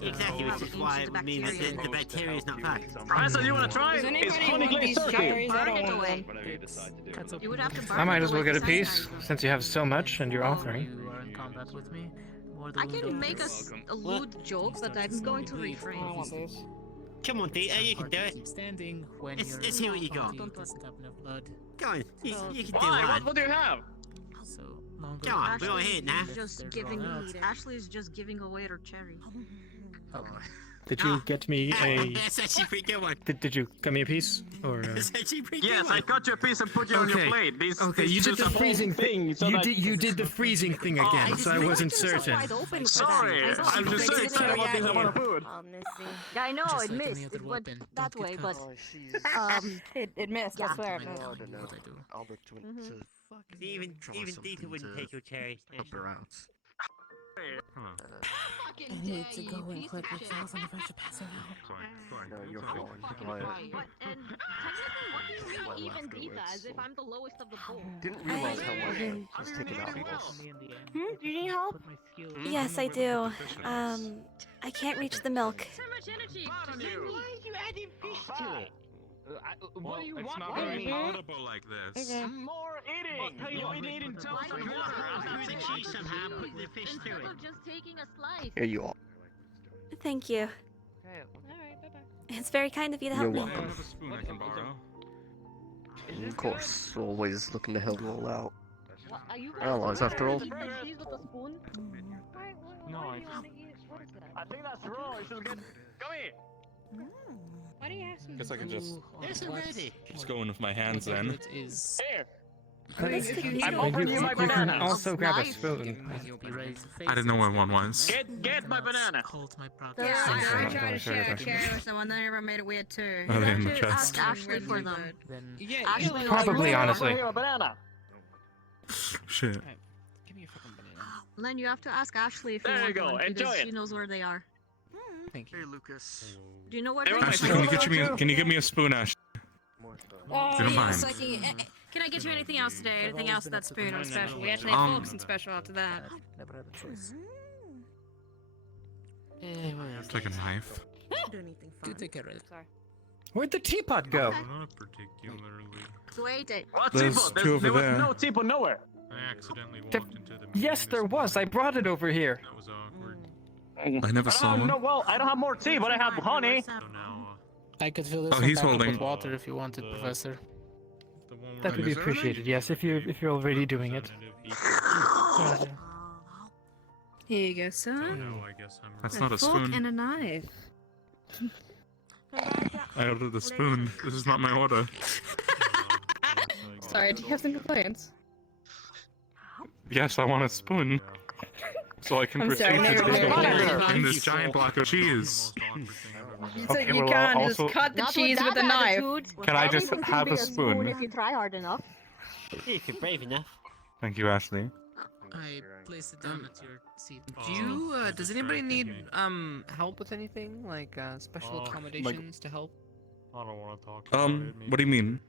Exactly, which is why it means that the bacteria is not fucked. Professor, you want to try? Does It's anybody honey want glazed these turkey. cherries? I Burn don't it want away. them. You would have to burn I might it as well away get a for piece, cyanide. since you have so much and you're offering. You are in combat with me. I can make a lewd joke, but I'm going to refrain. I don't want these. Come on, Dita, you can do it. Keep standing when Let's hear what you got. doesn't have enough blood. Go on, you can do Why? one. What do you have? So longer. Come on, we don't hear it now. Just giving. Ashley's just giving away her cherry. Oh. Did you get me a? That's actually a pretty good one. Did you get me a piece or? That's actually a pretty Yes, good I one. cut you a piece and put you on your Okay. plate. These, Okay, these you did just the a whole freezing thing. So that... You did the freezing thing again, so I wasn't certain. Sorry, I'm just so excited about this amount of food. Yeah, I know Just it like any missed. other It went weapon, that don't way, get but caught. It missed, I swear. I know what I do. I'll look to it. Mhm. Even Dita wouldn't take your cherry. I need to go and click the cells and if I should pass it out. No, you're fine. Quiet. What? And technically, what do you mean even Dita, as if I'm the lowest of the bowl? Didn't realize how much was taken out of us. Do you need help? Yes, I do. I can't reach the milk. So much energy. Why are you adding fish to it? What do you it's want not from very me? palatable like this. More eating! You've been eating so much Through the cheese somehow, put the fish through Instead it. of just taking a slice. Here you are. Thank you. Alright, bye-bye. It's very kind of you to help You're me. I have a spoon I can borrow. Of course, always looking to help you all out. What, are you Allies, after all. Eat the cheese with a spoon? No, Why I do you want to eat it? What is that? I think that's wrong. You should get. Come here! Why do you ask me? Guess I can just There's already. just go in with my hands then. Is Here! I'm offering you my you can banana. also grab a Nice. spoon. you'll be ready to face I didn't know what one was. Get my banana! Called my progress. Yeah, I Sure, tried to sure, share sure. a cherry with someone, then everyone made it weird too. Are they in the You chest? ask Ashley for them. Then Yeah, Ashley, Probably, you're honestly. Give me a banana! Shit. Give me your fucking Len, you have to ask Ashley if There you you go, want one, enjoy because it. she knows where they are. Thank you. Hey, Lucas. Do you know where Hey, they what are? am I Ashley, can you get me a spoon, Ash? Oh, If you don't yes, mind. I can. Can I get you anything else today? Anything else that's spoon or special? We actually Um, have forks and special after that. Never had a choice. It's like a knife. Do anything fun. Take care of it. Sorry. Where'd the teapot go? Not particularly. Wait it. What There's teapot? two over There was there. no teapot nowhere. I accidentally The- walked into the meeting Yes, this there was. I morning. brought it over here. That was awkward. I never saw one. No, well, I don't have more tea, but I have honey. So now, I could fill this Oh, he's back up holding. with water if you wanted, Professor. the one That would be appreciated. Yes, if you're already doing it. Gotcha. Here you go, son. No, I guess I'm. That's A not a fork spoon. and a knife. I ordered a spoon. This is not my order. Sorry, do you have some complaints? Yes, I want a spoon. So I can I'm proceed sorry, to no, dip no, the no, whole no, thing no. in this giant block of cheese. So Okay, you well, can't I'll just also- cut the Not cheese with a that knife. attitude. Can I just Everything can have be a spoon? if you try hard enough. If you're brave enough. Thank you, Ashley. I place it down at your seat. Do you, does anybody need, help with anything? Like, special accommodations to help? I don't want to talk about it. What do you mean?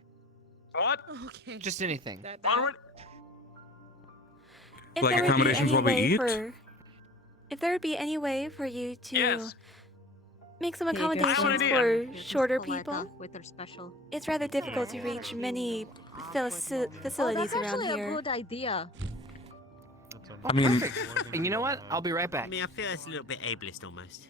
What? Okay. Just anything. Already? If Like there would be accommodations any while we way eat? if there would be any way for you to Yes. make some Here you go. accommodations I for have an shorter Coletta people, with their special. it's rather difficult to reach many facilities that's around actually a here. good idea. I mean, And you know what? I'll be right I back. mean, I feel it's a little bit ableist almost.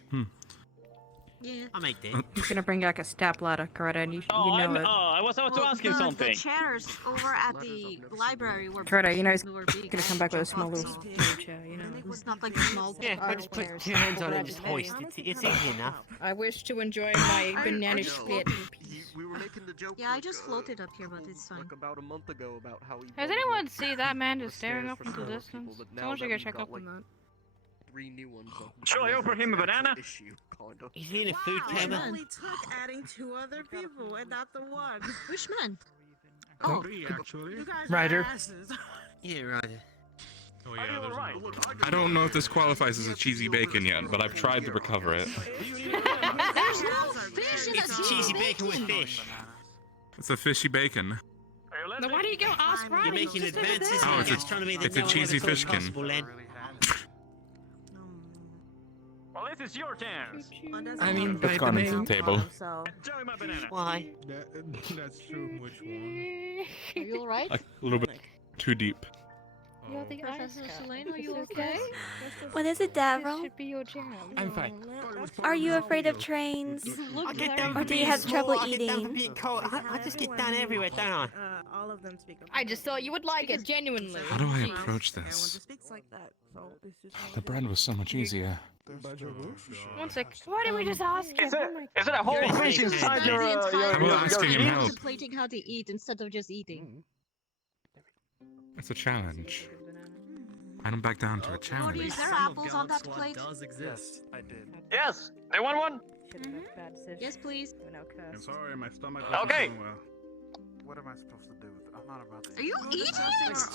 Yeah. I'll make do. He's gonna bring back a step ladder, Coretta, and you know it. I was about to ask you something. The chairs over at the library were Coretta, you know he's were big. gonna come back with a small Jump little off. chair, you know. It's not like small. Yeah, I just put two hands on it and just hoist. It's easy enough. I wish to enjoy my banana split. We were making the joke. Yeah, I just floated up here, but it's fine. Like about a month ago about how he. Has voted anyone with seen that man just staring stairs up for into the smaller distance? people, but now Someone should that go we've check got, up like, on that. 3 new ones. Shall I offer him a banana? Issue, kinda. He's in a food Wow, coma. man. Only took adding 2 other people and not the one. Which man? Oh, Actually. you guys Ryder. are asses. Yeah, right. oh yeah, there's I don't know if this qualifies as a cheesy bacon yet, but I've tried to recover it. There's no fish in It's cheesy bacon with fish. It's a fishy bacon. Now why do you go ask Ronnie? You're making Just over advances there. Oh, in it's a- gastronomy that it's a no one cheesy ever thought fishkin. possible, Len. Well, this is your chance. I mean, It's gone into the table. Enjoy my banana. Why? That's true. Which one? Are you alright? A little bit too deep. You're the Professor ice guy. Selene, are you This is okay? good. What is it, This Davro? should be your jam. I'm fine. Are you afraid of trains? I get down Or from do you being have small, trouble I get down from eating? being cold. I just get down everywhere, don't I? All of them speak. I just thought you would like it genuinely. How do I Jeez. approach Everyone this? just speaks like that. So it's just The bread was so much easier. One sec. Why didn't we just ask him? Is it, Oh my is it a whole God. fish inside your, How about asking him cheese? help? Contemplating how to eat instead of just eating. It's a challenge. I don't back down to a Lordy, challenge. is there apples on that plate? does exist. I did. Yes. They want one? Yes, please. I'm sorry, my stomach. Okay. Well. What am I supposed to do with it? I'm not about to. Are you eating?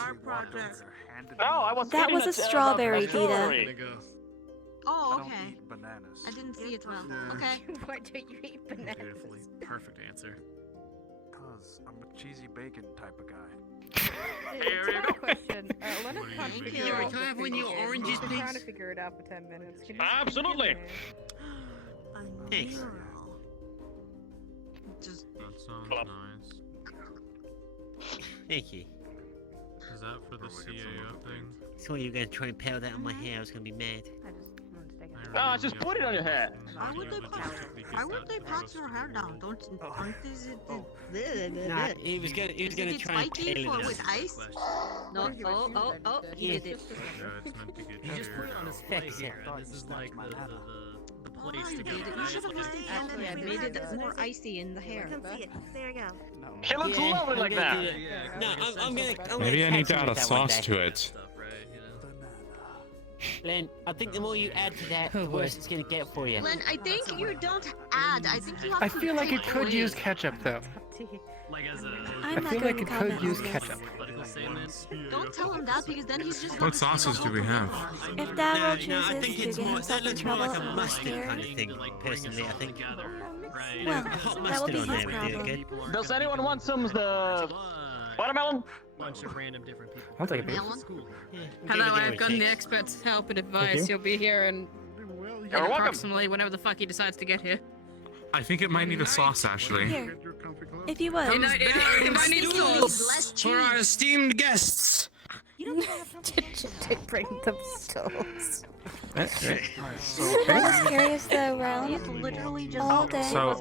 our project. No, I was That eating was a strawberry, Dita. strawberry. Oh, I don't okay. eat bananas. I didn't see it well. Okay. Why don't you eat Beautifully, bananas? perfect answer. Cause I'm a cheesy bacon type of guy. Here you go. Question. Let us Thank figure you. out Can I have the one of your figure. oranges, We've been trying please? to figure it out for 10 minutes. Can you Absolutely. Thanks. Just That sounds Plop. nice. Thank you. Is that for the CAO thing? So you were gonna try and peel that on my hair, I was gonna be mad. No, just put it on your head. Why would they pat your hair down? Don't is it? Nah, he was gonna Is it try and spiky peel for it. with ice? No. Oh! He Yeah. did it. Yeah, it's meant to get You just put it on his Yeah. plate here, and this is like the Oh, place you to go. did it. You should have actually made it more icy in the hair. There you go. He looks Yeah, lovely I'm like gonna that. do that. No, I'm gonna Maybe I try need to something add a with that one sauce day. to it. Stuff, right? You know. Len, I think the more you add to that, the worse it's gonna get for you. Len, I think you don't add. I think you have I to feel like it take could away. use ketchup though. Like as a. I'm I not feel going like to it comment could use on this. ketchup. Like Don't tell him that because then he's just. What sauces do we have? If Davo No, I chooses think to it's get more, himself in that's more trouble like a or mustard here, kind of thing, personally, I think. well, A hot that will mustard be on his there would do problem. it good. Does anyone want some of the watermelon? Bunch of random different people. I'll take a piece. Hello, I've gotten the expert's help and advice. He'll be here in approximately whenever the fuck he decides to get here. I think it might need a sauce, actually. Here, if you would. If I need sauce For our esteemed guests. to bring them stools. That's right. I was curious though, Ralph. He's literally just All day. No.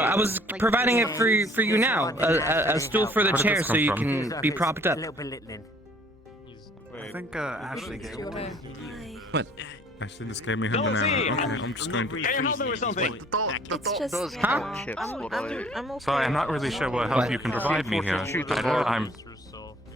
I was providing it for you now. A stool for the Where did chair this so come you from? can be propped up. I think Ashley gave it. What? Actually, this gave me a banana. Okay, I'm just going to. Can you help me with something? It's just. Huh? Sorry, I'm not really sure what help you can provide me here. I'm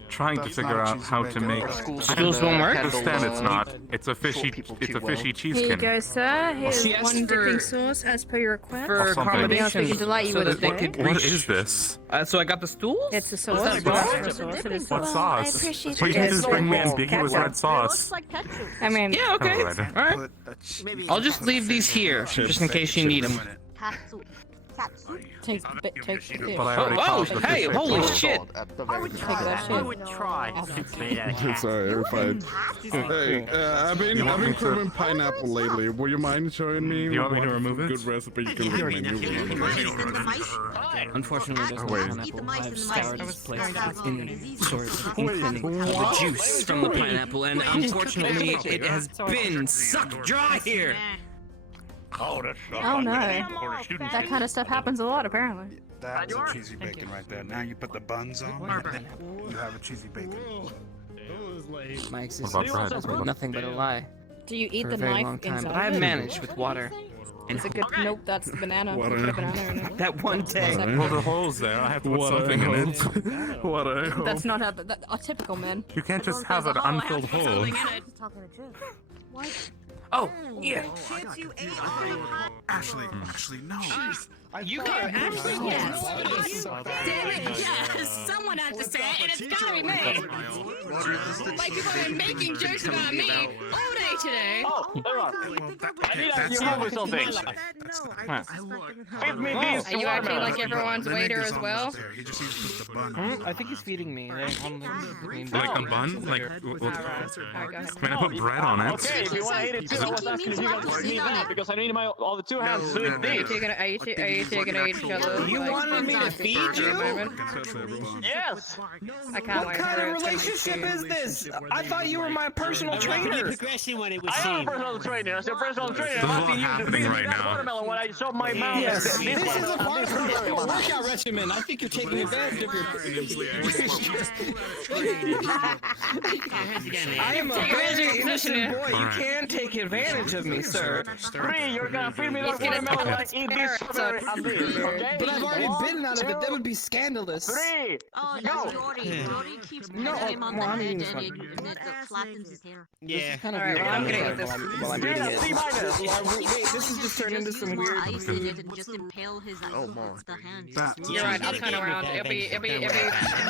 trying to figure out how to make. Stools won't work? I understand it's not. It's a fishy cheesekin. Here you go, sir. Here's She asked one for- dipping sauce as per your request. For something. accommodation. We can delight you so with that they a could What reach. is this? So I got the stools? It's a What's sauce. that It's about? a sauce. It is What Well, sauce? I appreciate Well, you your can just bring me guys' ambiguous red sauce. like ketchup. I mean, Yeah, okay. Alright. Alright. I'll just leave these here, just in case you need them. Katsu. Katsu. take the fish. But I already Oh, polished the hey, fish. holy shit! Take that shit. try. Sorry, you're fine. Hey, I've been crewing pineapple lately. Will you mind showing me? You want me to remove it? Good recipe you can remove it. Unfortunately, there's no Wait. pineapple. I've scoured this place in sort of infinite the juice from the pineapple, and unfortunately, it has been sucked dry here. Oh no. That kind of stuff happens a lot, apparently. That's a cheesy bacon right there. Now you put the buns on. You have a cheesy bacon. My What existence about bread? was nothing but a lie Do you eat for the a very knife long time, inside but I have it? managed with water. And It's a good. Nope, that's the banana. What You a- put a banana in it. that one day. Well, the hole's there. I have to put something in it. What I hope. That's not how. A typical man. You can't just have an unfilled hole. Oh, yeah. Ashley, no. You can actually yes. Damn it, yes. Someone had to say it, and it's gotta be me. Like people have been making jokes about me all day today. Oh, hold on. I need you help with something. Feed me these. Are you acting like everyone's waiter as well? He just needs to put the bun on. I think he's feeding me. Like a bun? Like, can I put bread on it? Okay, if you want to eat it too, I was asking if you guys want to eat that because I need my all the two hands to eat Are you these. two gonna eat each other? You wanted me to feed you? Yes. I can't wait. What kind of relationship is this? I thought you were my personal trainer. Progression when it was I am a seen. personal trainer. I said personal trainer. There's a I'm lot asking you to happening feed me right that now. watermelon when I shove my mouth. Yes, This this is a one. part of your workout regimen. I think you're taking advantage of your. I am a very innocent boy. You can take advantage of me, sir. 3, you're gonna feed me that watermelon when I eat this strawberry and this, okay? But I've already bitten out of it. That would be scandalous. 3, Oh, go. that's Jordy. Jordy keeps No, hitting him on the well, I head mean, and it's it flattens his hair. Yeah. Kind of Alright, weird well, I'm when gonna I- eat this. while I'm eating it. C minus. Wait, this is just turned into some weird. Ice in it and just impale his the hand. You're right. I'll turn around. It'll be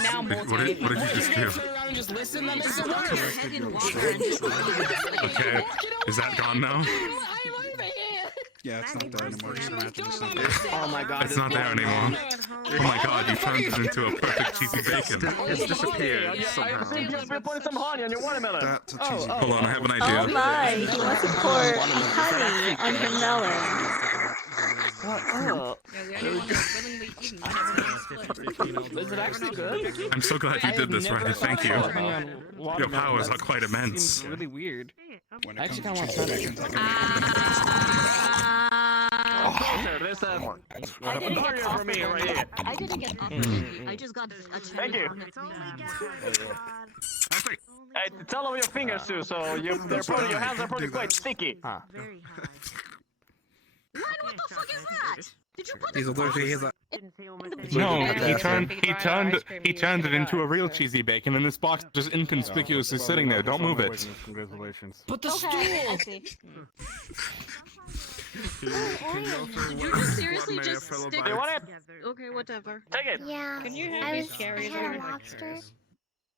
now more What did you just do? Sit around and just listen. That makes it Dunk your worse. head in water and just Okay, is that gone now? Yeah, it's not there anymore. Just imagine Oh my god. It's not there anymore. Oh my god, you turned it into a perfect cheesy bacon. It's disappeared. I see you just putting some honey on your watermelon. That's a cheesy Hold on, I have an Oh idea. my, he wants to pour honey on your melon. Oh. Is it actually good? I'm so glad you did this, Ryder. Thank you. Your powers are quite immense. Really weird. When I it actually comes kind to of want to try that. There's a I didn't get for me right here. I didn't get off. I just got a Thank you. Ashley! Hey, tell them your fingers too, so your hands are probably quite sticky. Very high. What the fuck is that? Did you put He's allergic. No, he turned it into a real cheesy bacon, and this box just inconspicuously sitting there. Don't move it. Congratulations. But the Okay, I stool. see. Did you just seriously just stick Do you want it? Okay, whatever. Take it. Yeah. Can you I have these was- cherries? I had a lobster.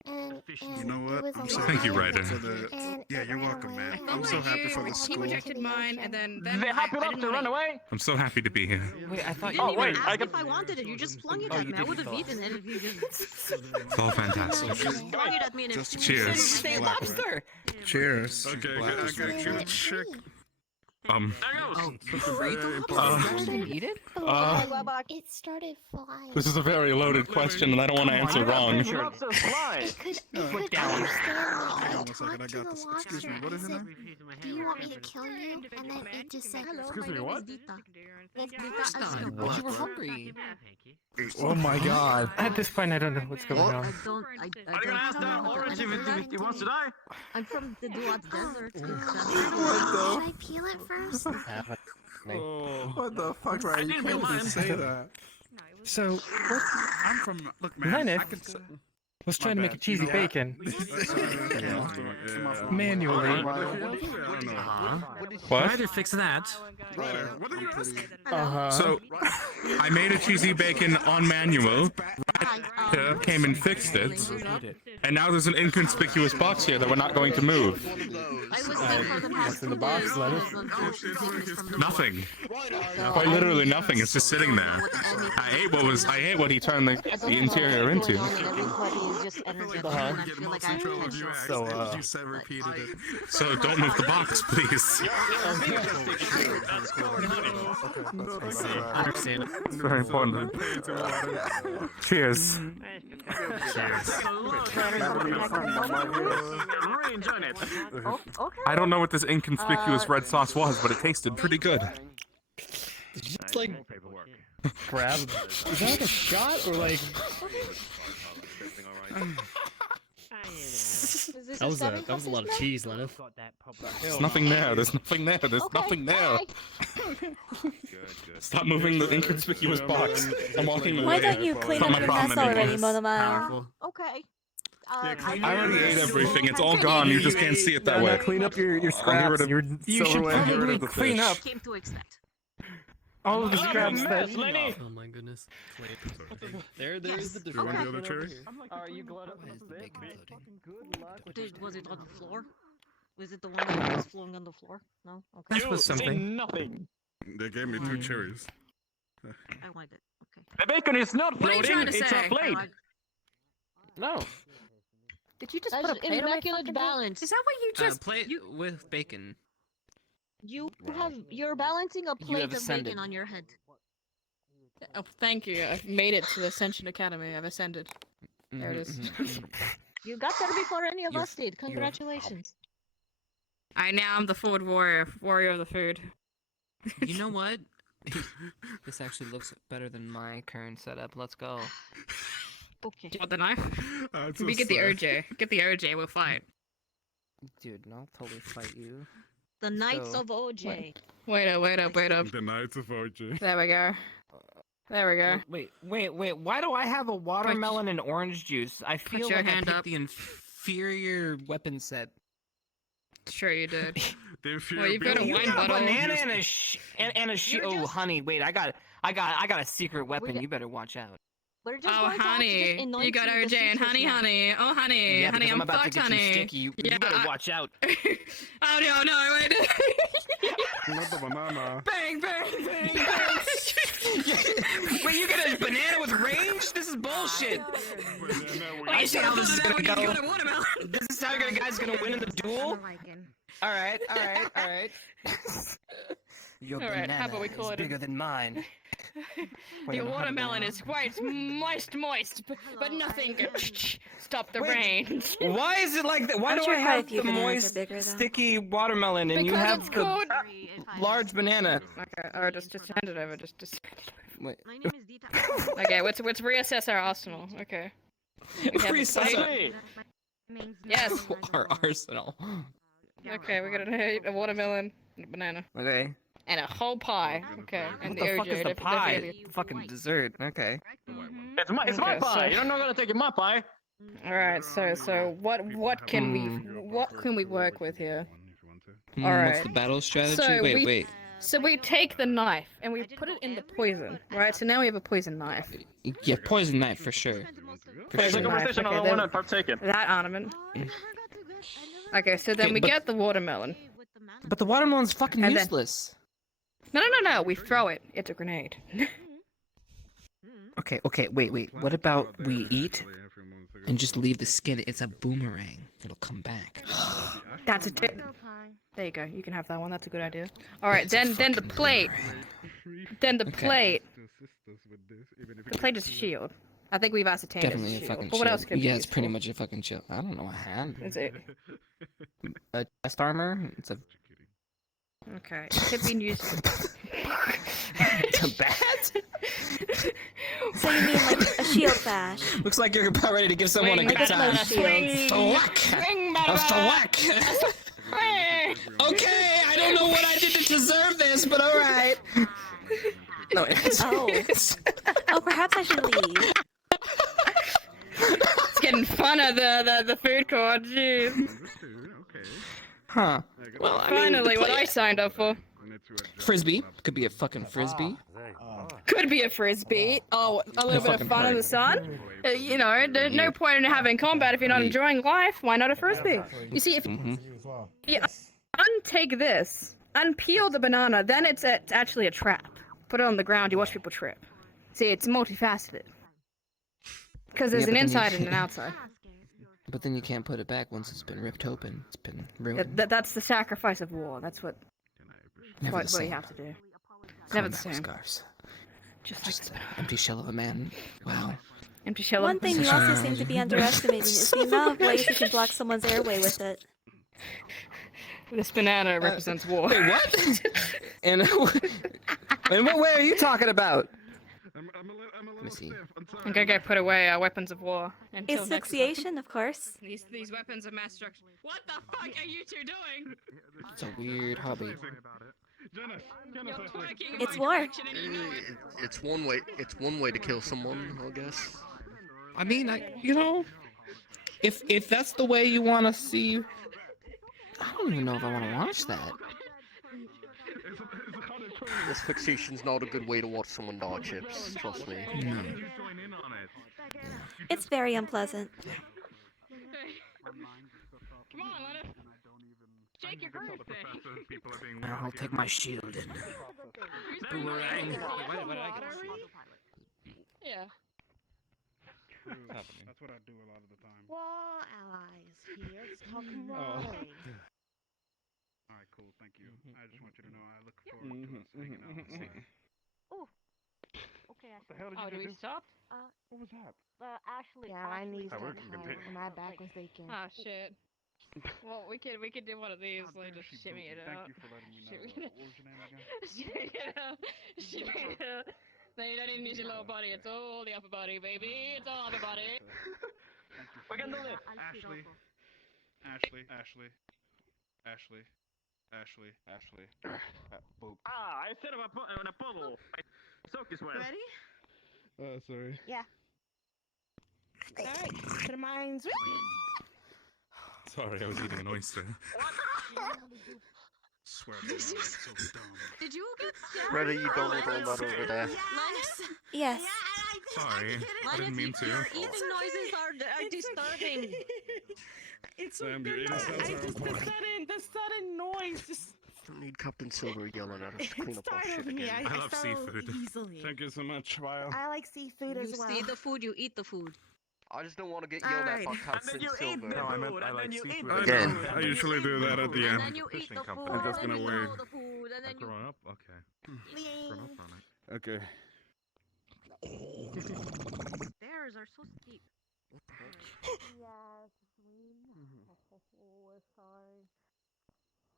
And You know what? it was I'm so Thank you, happy Ryder. for the. And Yeah, it you're ran welcome, away, man. and I'm then so happy for the he school. rejected mine, and then They happy enough to run away? I'm so happy to be here. Wait, I thought You didn't even I ask can. if I wanted it. You just flung it Oh, at you me. I did would have fill eaten it if you just It's all fantastic. flung it at me and it flew. Cheers. Say lobster. Cheers. Okay, I got check. Um. Eat it? It started flying. This is a very loaded question, and I don't want to answer wrong. It could Put down. understand, Hold on a second, I got this. Excuse me, what is it? do you want me to kill you? And then it just said, Excuse me, what? It's But you were hungry. Oh my god. At this point, I don't know what's going I on. don't. Are you gonna ask that orange if he wants to die? I'm from the Duat Desert. Should I peel it first? What the fuck, Ryan? You can't just say that. So, what? I'm from. Look, man. Lenif I can. was trying to make a bad. cheesy You know what? bacon. Yeah. Manually. What? Either fix that. What are you asking? So, I made a cheesy bacon on manual. Ryder came and fixed it. And now there's an inconspicuous box here that we're not going to move. What's in the box, Lenif? Nothing. Quite literally nothing. It's just sitting there. I ate what he turned the interior into. So, you said repeated it. So don't move the box, please. It's very important. Cheers. Really enjoying it. I don't know what this inconspicuous red sauce was, but it tasted pretty good. Just like grab. Is that like a shot or like? That was a lot of cheese, Lenif. There's nothing there. There's nothing there. There's nothing there. Stop moving the inconspicuous box. I'm walking away. Why don't you clean up your mess already, Monomile? Okay. I already ate everything. It's all gone. You just can't see it that way. Clean up your scraps. You should probably clean up. Came to expect. All of the scraps that. Oh my goodness. There is the Do you want the other cherry? Are you glad Was it on the floor? Was it the one that was flowing on the floor? No? Okay. That was something. Nothing. They gave me 2 cherries. I want it. Okay. The bacon is not What are you floating. trying to It's say? a plate. No. Did you just That's put a plate on my immaculate fucking balance. Is that what you just? Plate with bacon. You're balancing a plate have of ascended. bacon on your head. Oh, thank you. I've made it to the Ascension Academy. I've ascended. There it is. You got there before any of us did. Congratulations. I now am the food warrior of the food. You know what? This actually looks better than my current setup. Let's go. Okay. Do you want the knife? It's We a get the sad- OJ. Get the OJ. We'll fight. Dude, I'll totally fight you. The Knights So- of OJ. Wait up. The Knights of OJ. There we go. There we go. Wait. Why do I have a watermelon and orange juice? I feel your like hand I picked up. the inferior weapon set. Sure you did. The inferior Well, you've got a being- wine You got a bottle. banana and a You're Oh, just- honey, wait! I got a secret weapon. We're- You better watch out. We're just Oh, going to have to honey. just anoint You got the OJ and citrus honey, now. honey. Oh, honey. Yeah, honey, because I'm about to fucked, get honey. you sticky. You Yeah, better watch out. Oh, no, wait. Not the banana. Bang. Wait, you get a banana with range? This is bullshit. I see how this is gonna go. This is how your guy's gonna win in the duel. All right. Your All right, banana how about we call is it a- bigger than mine. Wait, The I'm not watermelon banana. is quite moist, but nothing can stop the rain. Why is it like that? Why I'm do sure I quite a have few the bananas are moist, bigger, though. sticky watermelon and you Because have it's the good. large banana? Okay, or just hand it over. Just. Wait. My name is Dita. Okay, let's reassess our arsenal. Okay. We have a Reassess plate. Yes. Our arsenal. Okay, we got a watermelon, and a banana, Okay. and a whole pie. Okay, and What the fuck OJ, is the don't pie? forget it. Fucking dessert. Okay. It's my Okay, pie. so- You're not gonna take my pie. All right, so what can we work with here? What's Alright. the battle strategy? So wait, we- wait. So we take the knife and we put it in the poison, right? So now we have a poison knife. Yeah, poison knife for sure. For Poison sure. knife. Okay, then that ornament. Okay, so then Okay, we but- get the watermelon. But the watermelon's fucking And then- useless. No. We throw it. It's a grenade. Okay, wait. What about we eat and just leave the skin? It's a boomerang. It'll come back. That's a tip. There you go. You can have that one. That's a good idea. All right, That's a then the fucking plate. Then the Okay. plate. The plate is a shield. I think we've ascertained Definitely it's a a shield. fucking But what else shield. could be Yeah, it's useful? pretty much a fucking shield. I don't know a hand. Is it? A chest armor? It's a Okay. It could be used. it's a bat? So you mean like a shield bash? Looks like you're about ready to give someone a Like good a time. close shield. Thwack! A thwack! Okay, I don't know what I did to deserve this, but alright. No, it's... Oh, perhaps I should leave. It's getting fun at the food court. Jeez. Huh. Well, I mean, Finally, the what play- I signed up for. Frisbee. Could be a fucking frisbee. Could be a frisbee. Oh, a little bit of fucking fun in the sun. You know, there's no point in having combat if you're not enjoying life. Why not a frisbee? You see, if you untake this, unpeel the banana, then it's actually a trap. Put it on the ground, you watch people trip. See, it's multifaceted. Because there's Yeah, an but then inside you- and an outside. But then you can't put it back once it's been ripped open. It's been ruined. That's the sacrifice of war. That's what Never what the you same. have to do. Never the Combat same. scars. Just Just an empty shell of a man. Wow. Empty shell. One thing you also seem to be underestimating is the amount of ways you can block someone's airway with it. This banana represents war. Wait, what? And in what way are you talking about? Let me see. I'm gonna go put away our weapons of war. until next Asphyxiation, of course. These weapons of mass destruction. What the fuck are you two doing? It's a weird hobby. It's war. It's one way. It's one way to kill someone, I guess. I mean, you know, if that's the way you want to see, I don't even know if I want to watch that. Asphyxiation's not a good way to watch someone die, Chips. Trust me. No. It's very unpleasant. Come on, let us shake your birthday. I'll take my shield and boomerang. Yeah. That's what I do a lot of the time. War allies here. It's talking Oh. right. Alright, cool, thank you. I just want you to know I look forward to us hanging out this evening. Oh. Okay. What the hell did you Oh, do we do? stop? What was that? Ashley. Yeah, my knees That got works, you can tired take- and my back was aching. Oh shit. Well, we could do one of these, like just shimmy it Thank out. you for letting me know. Shimmy What was your name again? Shimmy it out. Shimmy it out. No, you don't even use your lower body. It's all the upper body, baby. It's all upper body. We can do this. Ashley. Boop. Ah, I said about on a puddle. Soak this way. Ready? Sorry. Yeah. Alright, to the mines. Sorry, I was eating an oyster. Swear to God, that's so dumb. Did you get scared? Ready, you don't need all that over there. Linus? Yes. Sorry, I didn't mean to. Your eating noises are disturbing. It's Sam, your insides are important. The sudden noise just Don't need Captain Silver yelling at us to clean up our shit startled me. again. I love startled seafood. easily. Thank you so much, Vile. I like seafood You as well. see the food, you eat the food. I just don't want to get yelled at by Alright. Captain Silver. No, I meant I like seafood. Again. I usually do that at the And end. then you eat the food, I'm just and then gonna you wait. know the food, and then I've you... grown up? Okay. Grown up on it. Okay. Stairs are so steep. Yes, we're sorry.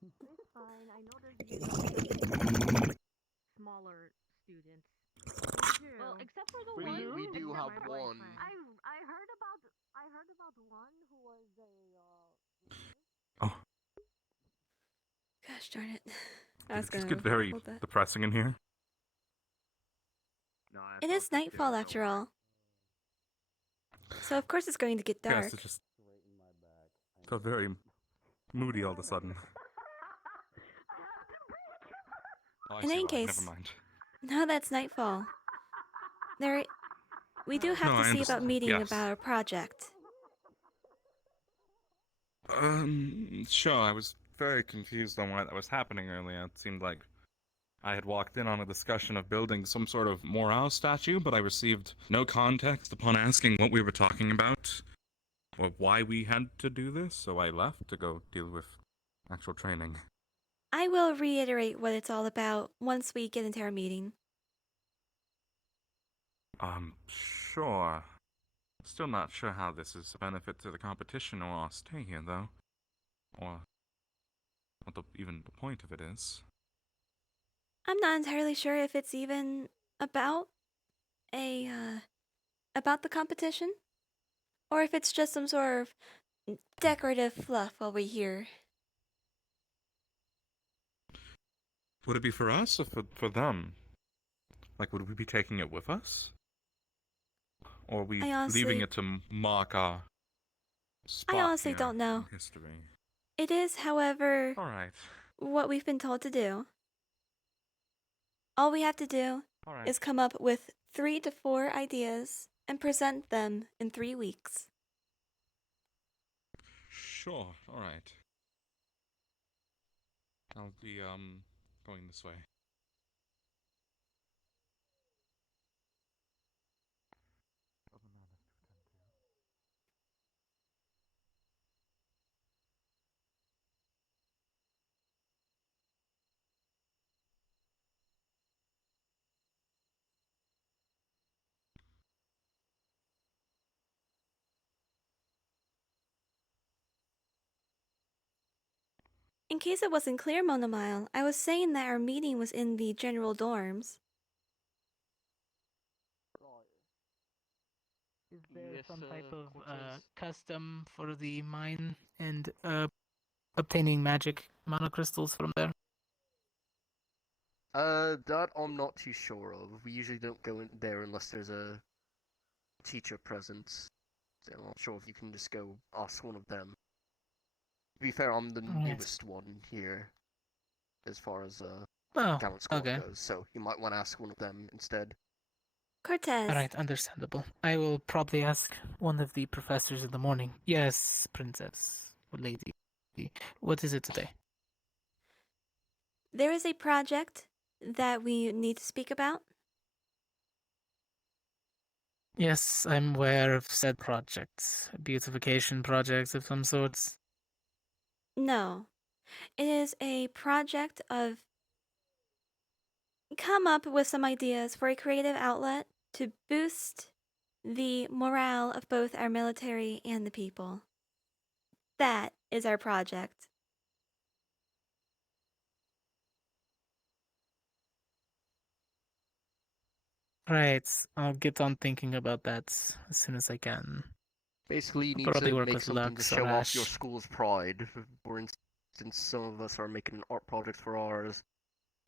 It's fine. I know there's Smaller students. Well, except for the We one. do have one. I heard about one who was a. Gosh darn it. I was It's gonna get very hold that. depressing in here. It is nightfall after all. So of course it's going to get dark. Yes, it just got very moody all of a sudden. Oh, I In see any why. case, Never mind. now that's nightfall. We do have No, to I see about understand. meeting Yes. about our project. Sure. I was very confused on why that was happening earlier. It seemed like I had walked in on a discussion of building some sort of morale statue, but I received no context upon asking what we were talking about or why we had to do this, so I left to go deal with actual training. I will reiterate what it's all about once we get into our meeting. Sure. Still not sure how this is a benefit to the competition or our stay here, though. Or what even the point of it is. I'm not entirely sure if it's even about about the competition, or if it's just some sort of decorative fluff while we're here. Would it be for us or for them? Like, would we be taking it with us? Or are we leaving it to mark our spot I honestly here don't know. in history? It is, however, Alright. what we've been told to do. All we have to do is come up with 3 to 4 ideas and present them in 3 weeks. Sure, alright. I'll be, going this way. In case it wasn't clear, Monomile, I was saying that our meeting was in the general dorms. Is there some type of custom for the mine and obtaining magic monocrystals from there? That I'm not too sure of. We usually don't go in there unless there's a teacher present. So I'm not sure if you can just go ask one of them. To be fair, I'm the newest one here, as far as talent squad goes, so you might want to ask one of them instead. Cortez. Alright, understandable. I will probably ask one of the professors in the morning. Yes, princess, lady. What is it today? There is a project that we need to speak about. Yes, I'm aware of said projects. Beautification projects of some sorts. No. It is a project of come up with some ideas for a creative outlet to boost the morale of both our military and the people. That is our project. Right, I'll get on thinking about that as soon as I can. Basically, you need Probably to work make with something to Lux show or off your Ash. school's pride. For instance, some of us are making an art project for ours.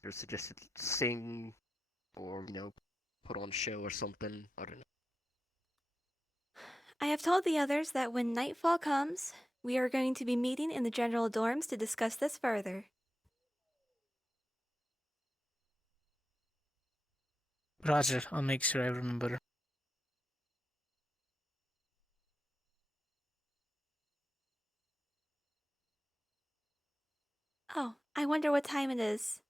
There's suggested sing, or put on a show or something. I don't know. I have told the others that when nightfall comes, we are going to be meeting in the general dorms to discuss this further. Roger, I'll make sure I remember. Oh, I wonder what time it is.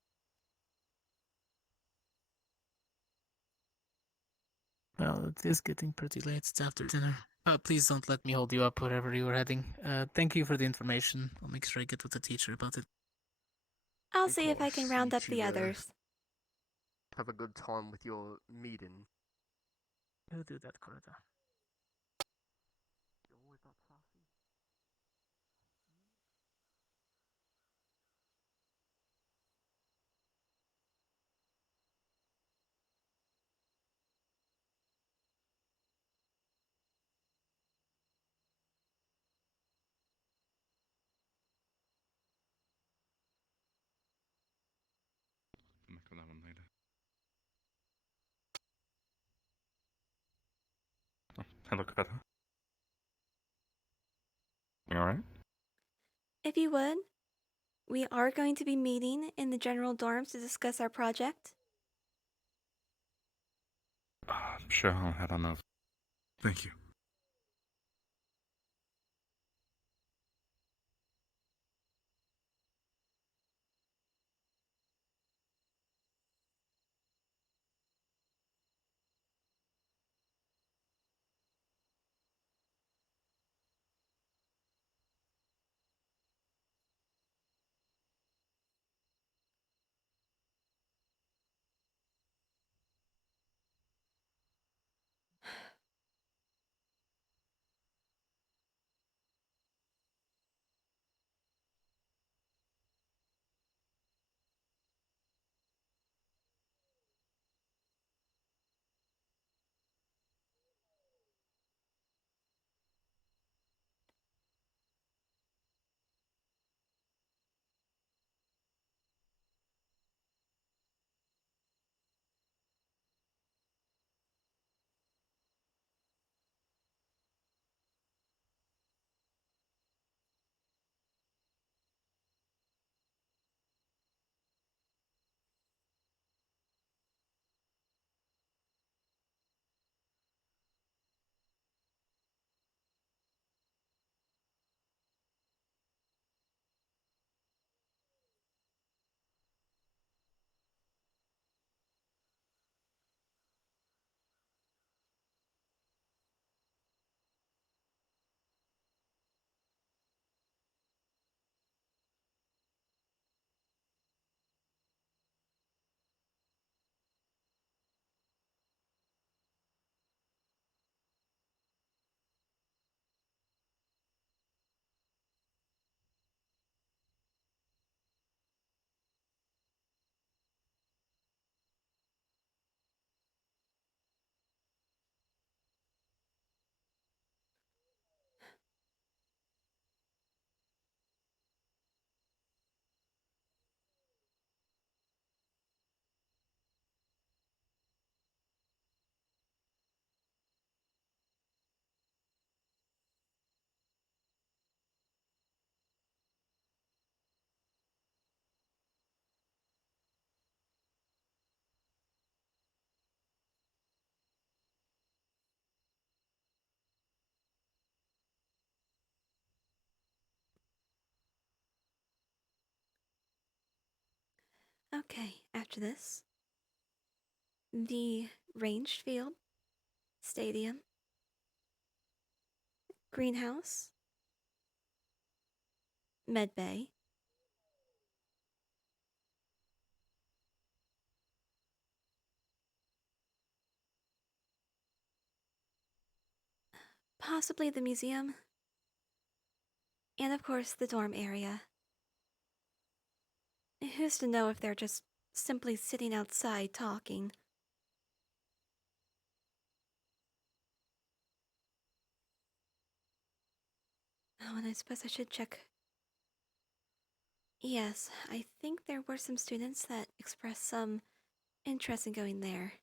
Well, it is getting pretty late. It's after dinner. Please don't let me hold you up wherever you are heading. Thank you for the information. I'll make sure I get with the teacher about it. I'll see if I can round up the others. Have a good time with your meeting. We'll do that, Coretta. I'll make that one later. Oh, hello, Coretta. You alright? If you would, We are going to be meeting in the general dorms to discuss our project. Sure, I'll head on over. Thank you. Okay, after this, the ranged field, stadium, greenhouse, med bay, possibly the museum, and of course the dorm area. Who's to know if they're just simply sitting outside talking? Oh, and I suppose I should check. Yes, I think there were some students that expressed some interest in going there.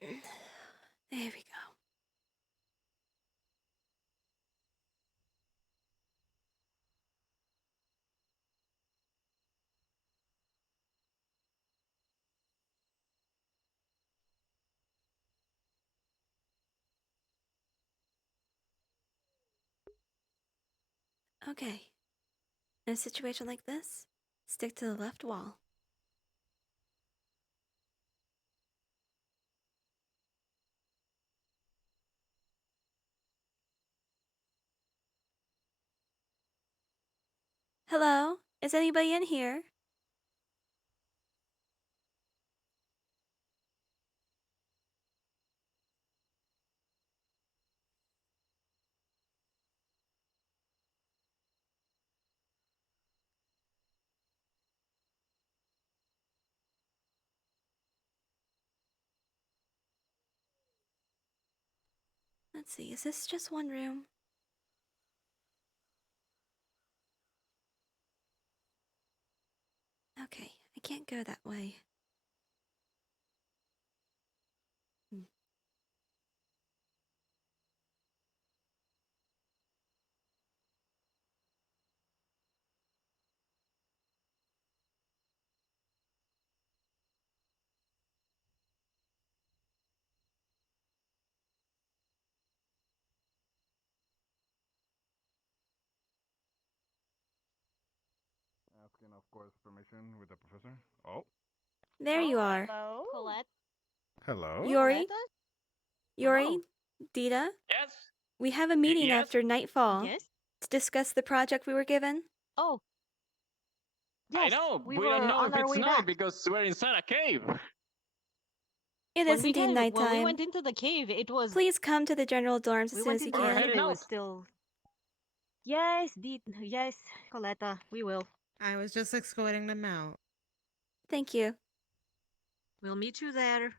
There we go. Okay. In a situation like this, stick to the left wall. Hello? Is anybody in here? Let's see, is this just one room? Okay, I can't go that way. Asking, of course, permission with the professor. Oh. There you are. Hello? Colette? Hello? Yori? Yori? Dita? Yes? We have a meeting yes? after nightfall Yes? to discuss the project we were given. Oh. I Yes, know. we We were don't know on if our it's way night back. because we're inside a cave. It When is we indeed When we nighttime. went into the cave, it was. Please come to the general dorms We as soon went as you into the can. cave, it was still. Yes, yes, Coletta, we will. I was just escorting them out. Thank you. We'll meet you there.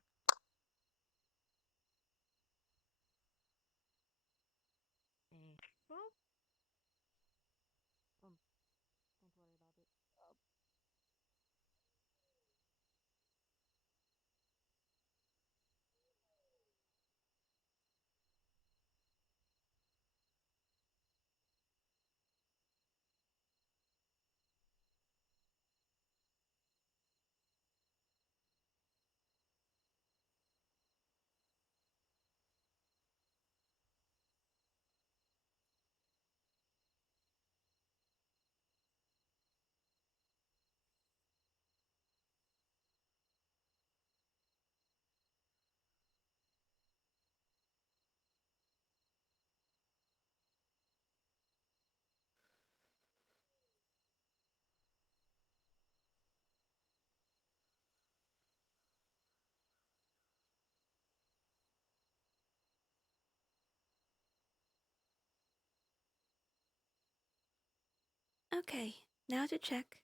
Okay, now to check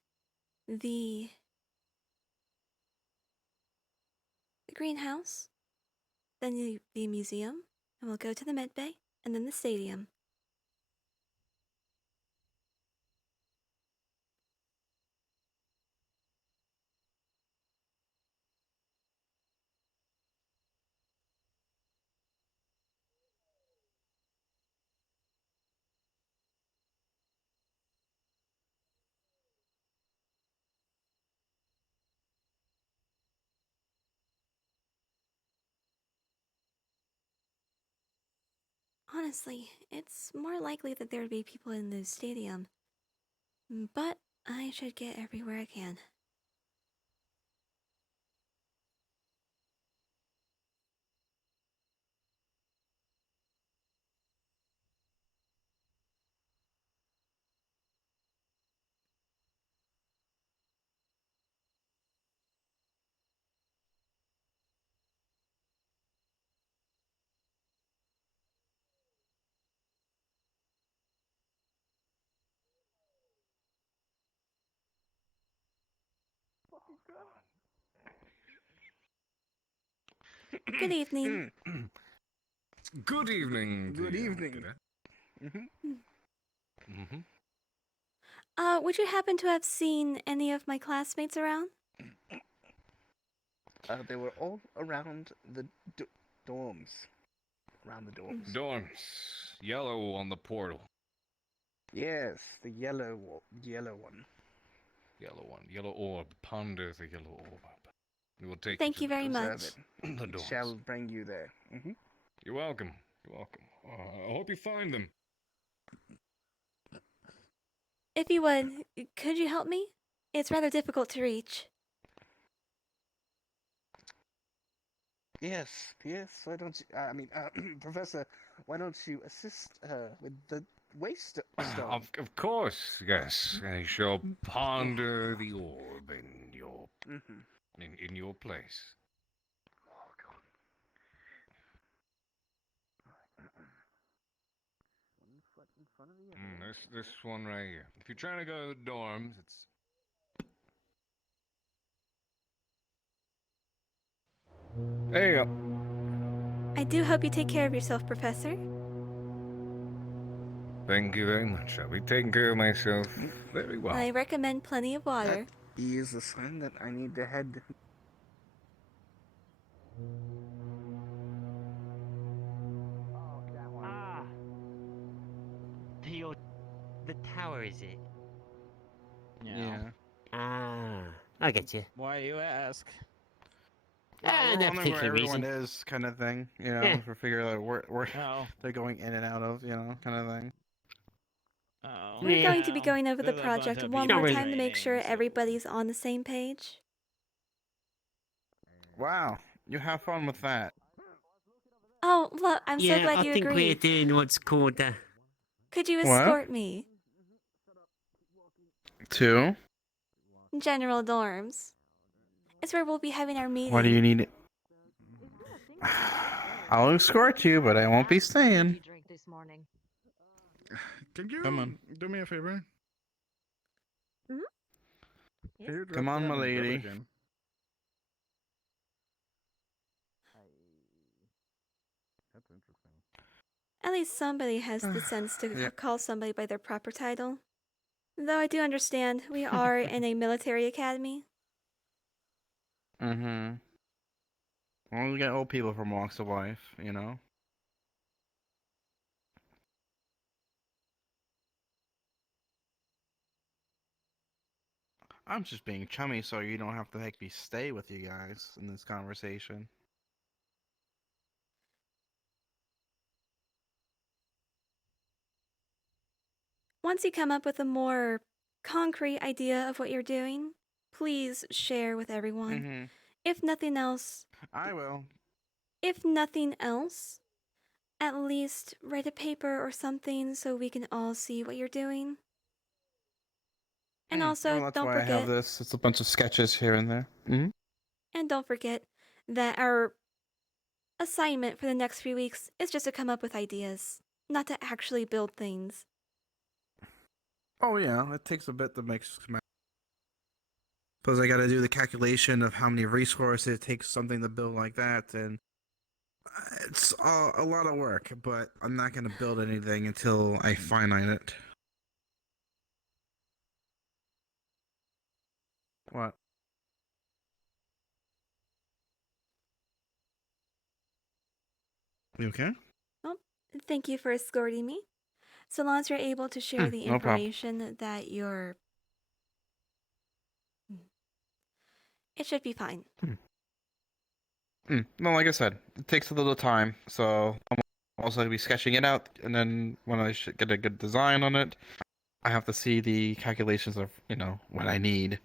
the greenhouse, then the museum, and we'll go to the med bay, and then the stadium. Honestly, it's more likely that there would be people in the stadium. But I should get everywhere I can. Good evening. Good evening. Good evening. Would you happen to have seen any of my classmates around? They were all around the dorms. Around the dorms. Dorms. Yellow on the portal. Yes, the yellow one. Yellow one. Yellow orb. Ponder the yellow orb. We will take Thank you very much. Observe it. The It dorms. shall bring you there. You're welcome. You're welcome. I hope you find them. If you would, could you help me? It's rather difficult to reach. Yes, yes. Why don't you? I mean, Professor, why don't you assist with the waste stone? Of course, yes. I shall ponder the orb in your in your place. This one right here. If you're trying to go to the dorms, it's there you go. I do hope you take care of yourself, Professor. Thank you very much. I'll be taking care of myself very well. I recommend plenty of water. That is a sign that I need to head. Ah. The tower, is it? Yeah. Ah, I get you. Why you ask? No Wondering particular where everyone reason. is, kind of thing. You know, Yeah. for figuring out where Oh. they're going in and out of, you know, kind of thing. Oh. We're going to be Well, going over the there's a bunch project of one people more time to make training, sure so- everybody's on the same page. Wow, you have fun with that. Oh, look, I'm so Yeah, glad I you think we're agreed. doing what's called Could you What? escort me? Two. General Dorms. It's where we'll be having our meeting. What do you need? I'll escort you, but I won't be staying. This morning. Can you Come on. do me a favor? Mhm. Can you drop Come on, down my and grab it lady. again? That's interesting. At least somebody has the sense to Yeah. call somebody by their proper title. Though I do understand we are in a military academy. Mm-hmm. Well, we got old people from walks of life, you know. I'm just being chummy so you don't have to make me stay with you guys in this conversation. Once you come up with a more concrete idea of what you're doing, please share with everyone. Mm-hmm. If nothing else, I will. if nothing else, at least write a paper or something so we can all see what you're doing. And also, Well, that's don't why I have forget, this. It's a bunch of sketches here and there. Mm-hmm. and don't forget that our assignment for the next few weeks is just to come up with ideas, not to actually build things. Oh yeah, it takes a bit to make schematics. Plus, I got to do the calculation of how many resources it takes something to build like that, and it's a lot of work. But I'm not gonna build anything until I finite it. What? You okay? Well, thank you for escorting me. So long as you're able to share the no problem. information that you're... It should be fine. No, like I said, it takes a little time, so I'm also gonna be sketching it out, and then when I should get a good design on it, I have to see the calculations of, you know, what I need.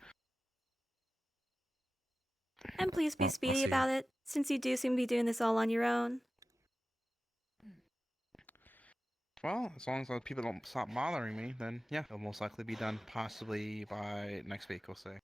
And please be Well, I'll speedy see. about it, since you do seem to be doing this all on your own. Well, as long as people don't stop bothering me, then yeah, it'll most likely be done possibly by next week, we'll say.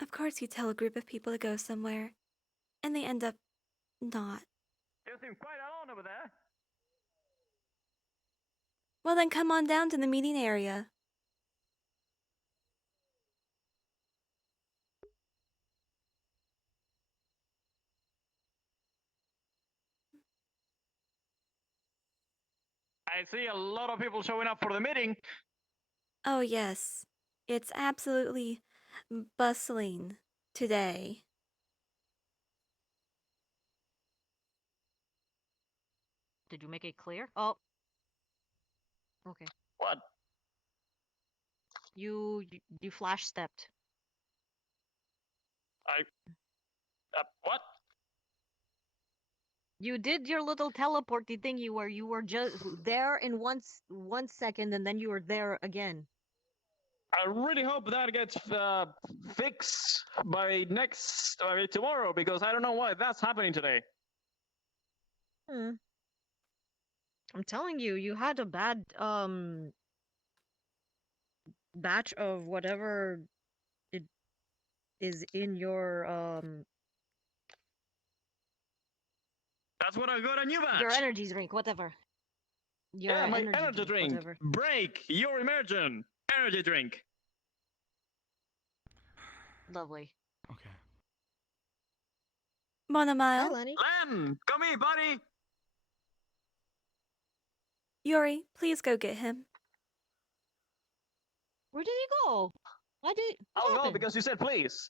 Of course you tell a group of people to go somewhere, and they end up not. You seem quite alone over there. Well then come on down to the meeting area. I see a lot of people showing up for the meeting. Oh, yes. It's absolutely bustling today. Did you make it clear? Oh. Okay. What? You flash stepped. What? You did your little teleporty thingy where you were just there in 1 second and then you were there again. I really hope that gets fixed by tomorrow, because I don't know why that's happening today. I'm telling you, you had a bad batch of whatever it is in your That's what I got a new batch. your energy drink, whatever. Your Yeah, my energy drink. whatever. Break your immersion. Energy drink. Lovely. Okay. Monomile. Hi, Lenny. Len, come here, buddy. Yuri, please go get him. Where did he go? Why did? What I'll go happened? because you said please.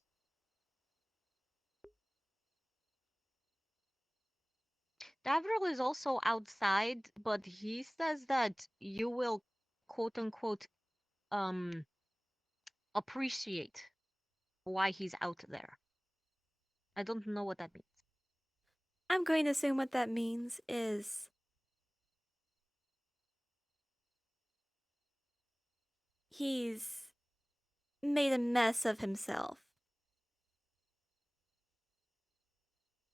Davril is also outside, but he says that you will, quote unquote, appreciate why he's out there. I don't know what that means. I'm going to assume what that means is he's made a mess of himself.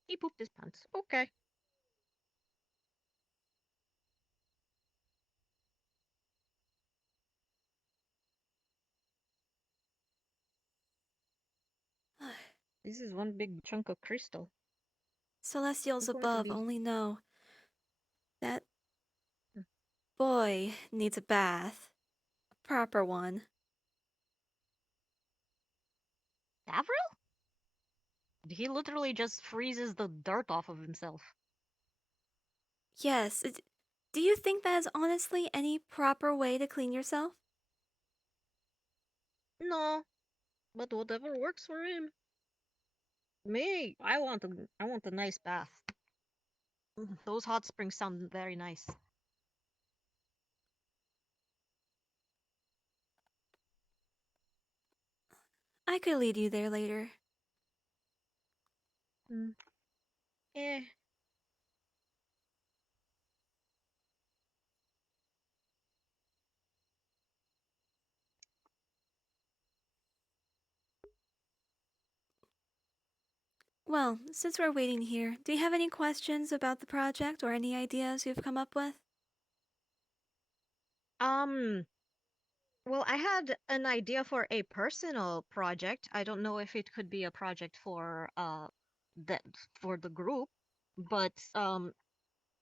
He pooped his pants. Okay. This is one big chunk of crystal. Celestials I'm going to above be- only know that boy needs a bath. A proper one. Davril? He literally just freezes the dirt off of himself. Yes. Do you think that is honestly any proper way to clean yourself? No, but whatever works for him. Me, I want a nice bath. Those hot springs sound very nice. I could lead you there later. Eh. Well, since we're waiting here, do you have any questions about the project or any ideas you've come up with? Well, I had an idea for a personal project. I don't know if it could be a project for the group, but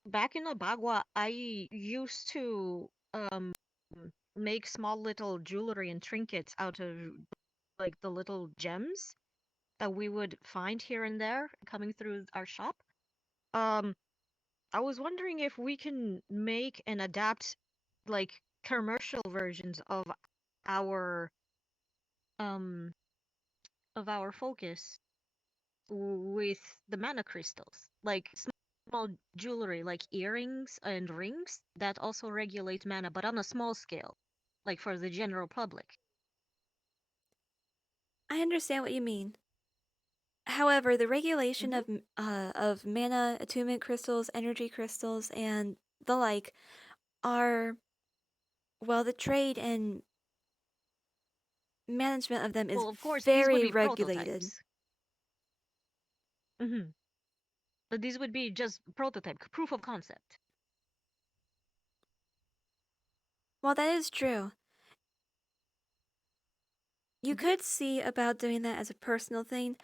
back in Abagua, I used to make small little jewelry and trinkets out of like the little gems that we would find here and there coming through our shop. I was wondering if we can make and adapt like commercial versions our um of our focus with the mana crystals, like small jewelry like earrings and rings that also regulate mana, but on a small scale, like for the general public. I understand what you mean. However, the regulation of mana, attunement crystals, energy crystals, and the like are, well, the trade and management of them is Well, of course, these would very be regulated. Mm-hmm. But these would be just prototype, proof of concept. While that is true, you could see about doing that as a personal thing.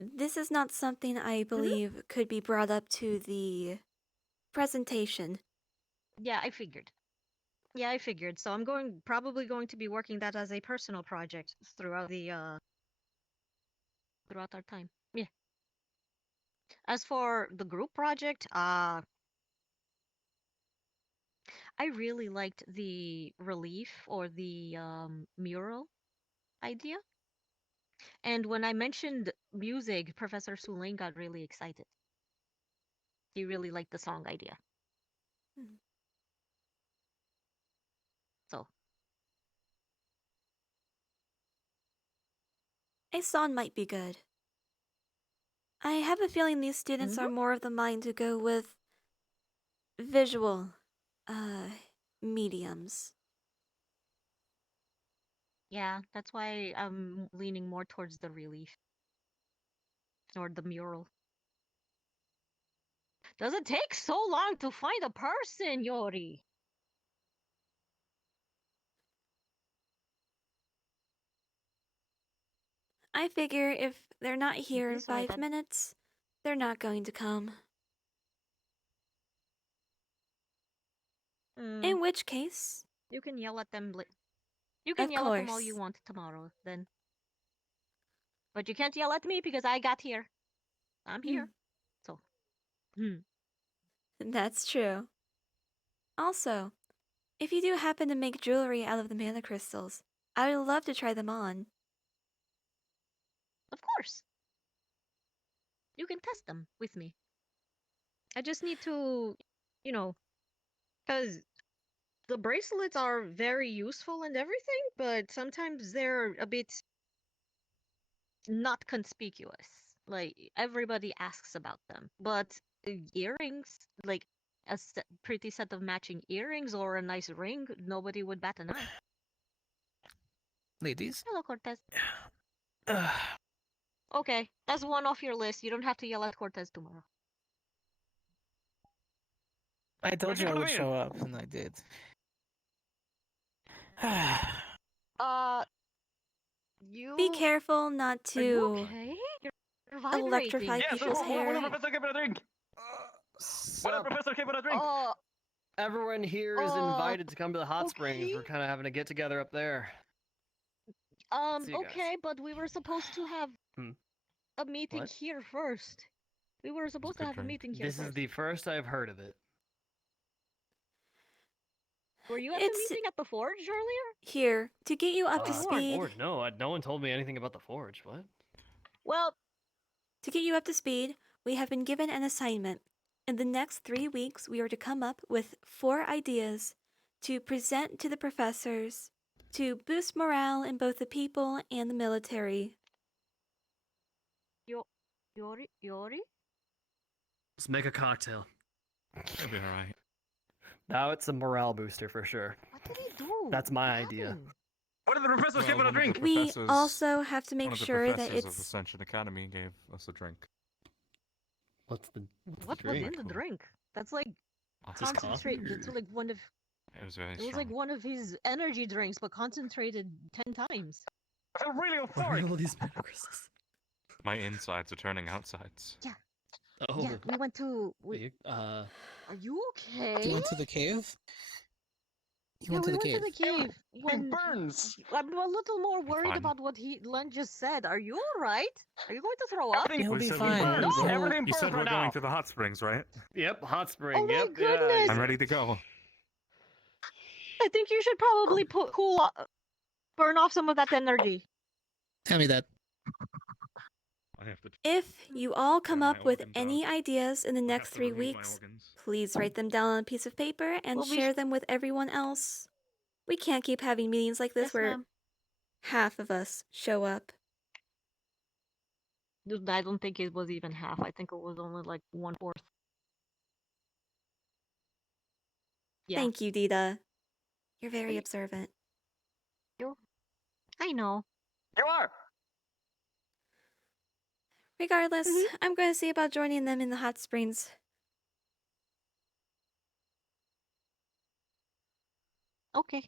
This is not something I believe could be brought up to the presentation. Yeah, I figured. Yeah, I figured. So I'm probably going to be working that as a personal project throughout throughout our time. Yeah. As for the group project, I really liked the relief or the mural idea. And when I mentioned music, Professor Sulain got really excited. He really liked the song idea. So, A song might be good. I have a feeling these students are more of the mind to go with visual mediums. yeah, that's why I'm leaning more towards the relief or the mural. Does it take so long to find a person, Yori? I figure if they're not here in This way, 5 that- minutes, they're not going to come. In which case, you can yell at them. You can of yell at them all you course. want tomorrow, then. But you can't yell at me because I got here. I'm here. So. That's true. Also, if you do happen to make jewelry out of the mana crystals, I would love to try them on. Of course. You can test them with me. I just need to, you know, because the bracelets are very useful and everything, but sometimes they're a bit not conspicuous. Like, everybody asks about them. But earrings, like a pretty set of matching earrings or a nice ring, nobody would bat an eye. Ladies? Hello, Cortez. Okay, that's one off your list. You don't have to yell at Cortez tomorrow. I told you I would show up, and I did. You... Be careful not Are you to okay? You're vibrating. electrify Yes, people's hair. will the professor give it a drink? Will the professor give it a drink? Everyone here is invited to come to the hot springs. We're kind of having a get together up there. See you guys. Okay, but we were supposed to have a meeting What? here first. We were supposed to have a meeting here This first. is the first I've heard of it. Were you at the meeting at the forge earlier? Here, to get you up to speed. Forge? No, no one told me anything about the forge. What? Well, to get you up to speed, we have been given an assignment. In the next 3 weeks, we are to come up with 4 ideas to present to the professors to boost morale in both the people and the military. Yori? Let's make a cocktail. It'll be alright. Now it's a morale booster for sure. What did he do? That's my idea. What did the professor give it a drink? We also have to make sure that One of the professors of it's... Ascension Academy gave us a drink. What's the What was in the drink? That's like Just concentrate. coffee? It's like one of. It was very It was strong. like one of his energy drinks, but concentrated 10 times. I'm really euphoric. My insides are turning outsides. Yeah. Oh. Yeah, we went to. Are you okay? You went to the cave? You went we to the went cave? to the cave. When burns. I'm a little more worried fine. about what Len just said. Are you alright? Are you going to throw up? You'll be We said fine. You said, Everything you said burns we're right going now. to the hot springs, right? Yep, hot spring. Oh my yep, goodness. Yeah, I'm ready to go. I think you should probably burn off some of that energy. Tell me that. I have to. If you all come my up with organs any ideas in the I have next to 3 remove my weeks, organs. please write them down on a piece of paper and Well, we share them with everyone else. We can't keep having meetings like this Yes, where ma'am. half of us show up. Dude, I don't think it was even half. I think it was only like 1/4. Yeah. Thank you, Dita. You're very observant. I know. You are. Regardless, I'm going to see about joining them in the hot springs. Okay.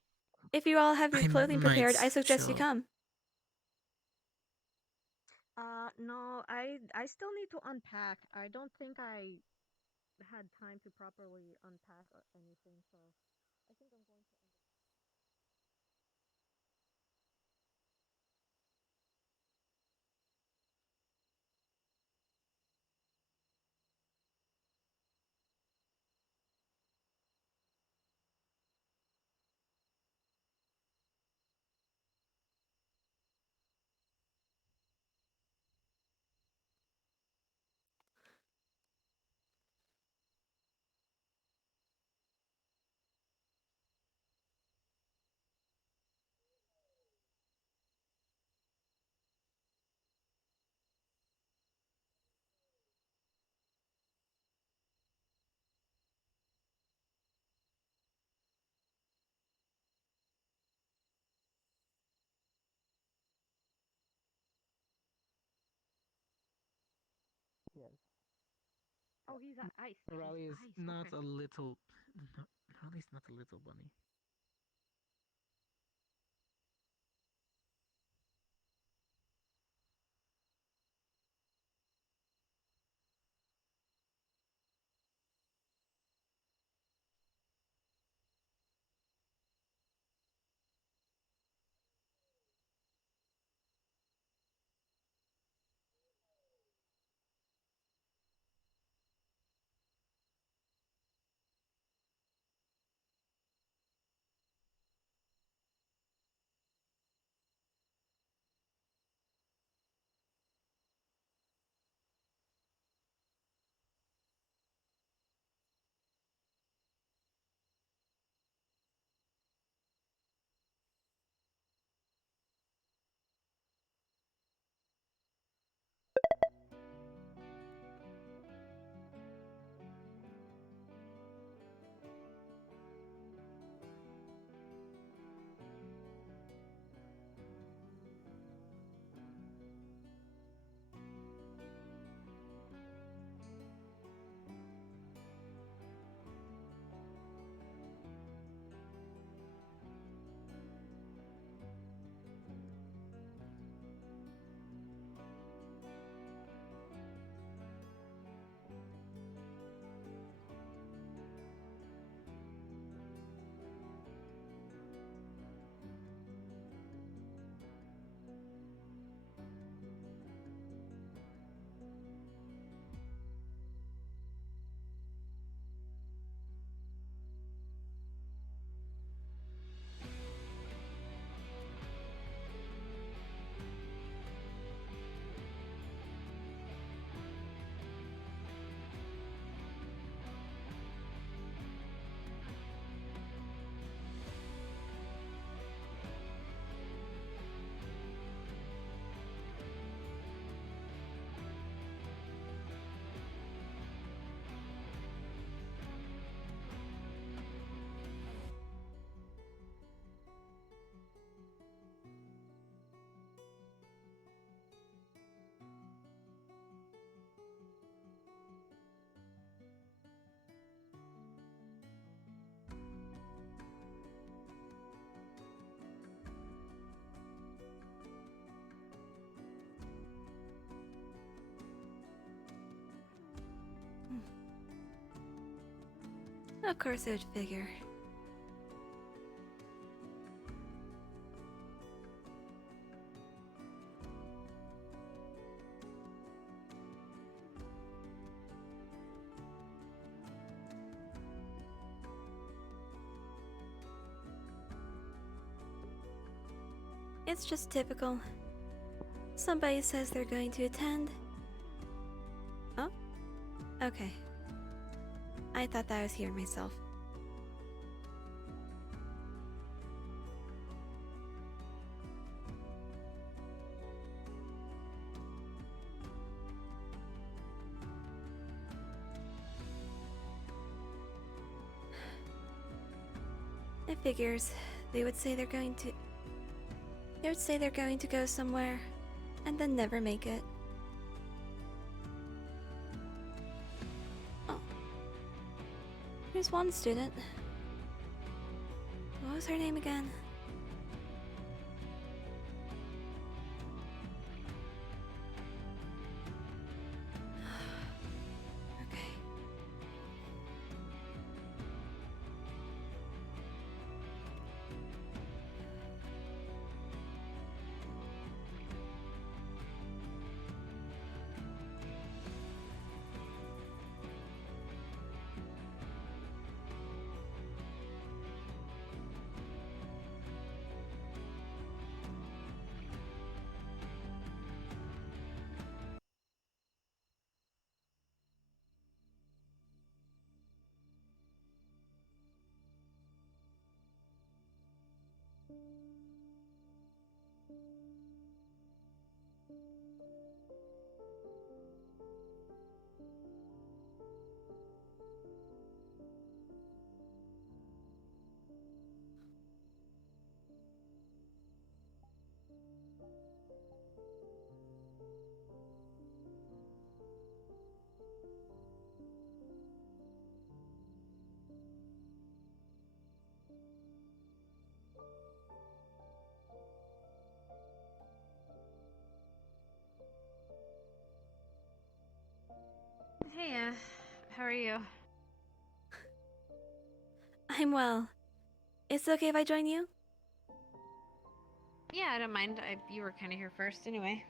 If you all have your I clothing prepared, might I suggest you show. come. No, I still need to unpack. I don't think I had time to properly unpack anything, so I think I'm going to. Oh, he's ice. Raleigh is Ice, not okay. a little. No, Raleigh's not a little bunny. Of course I would figure. It's just typical. Somebody says they're going to attend. Oh? Okay. I thought that I was hearing myself. It figures they would say they're going to... They would say they're going to go somewhere, and then never make it. Oh. Here's one student. What was her name again? Okay. Hey, how are you? I'm well. It's okay if I join you? Yeah, I don't mind. You were kind of here first, anyway.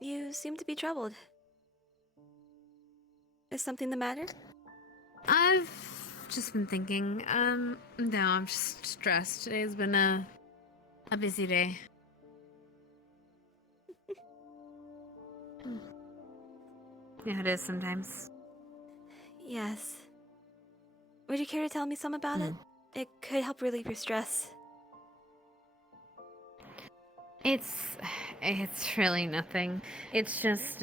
You seem to be troubled. Is something the matter? I've just been thinking. No, I'm just stressed. Today's been a busy day. Yeah, it is sometimes. Yes. Would you care to tell me some about it? It could help relieve your stress. It's really nothing. It's just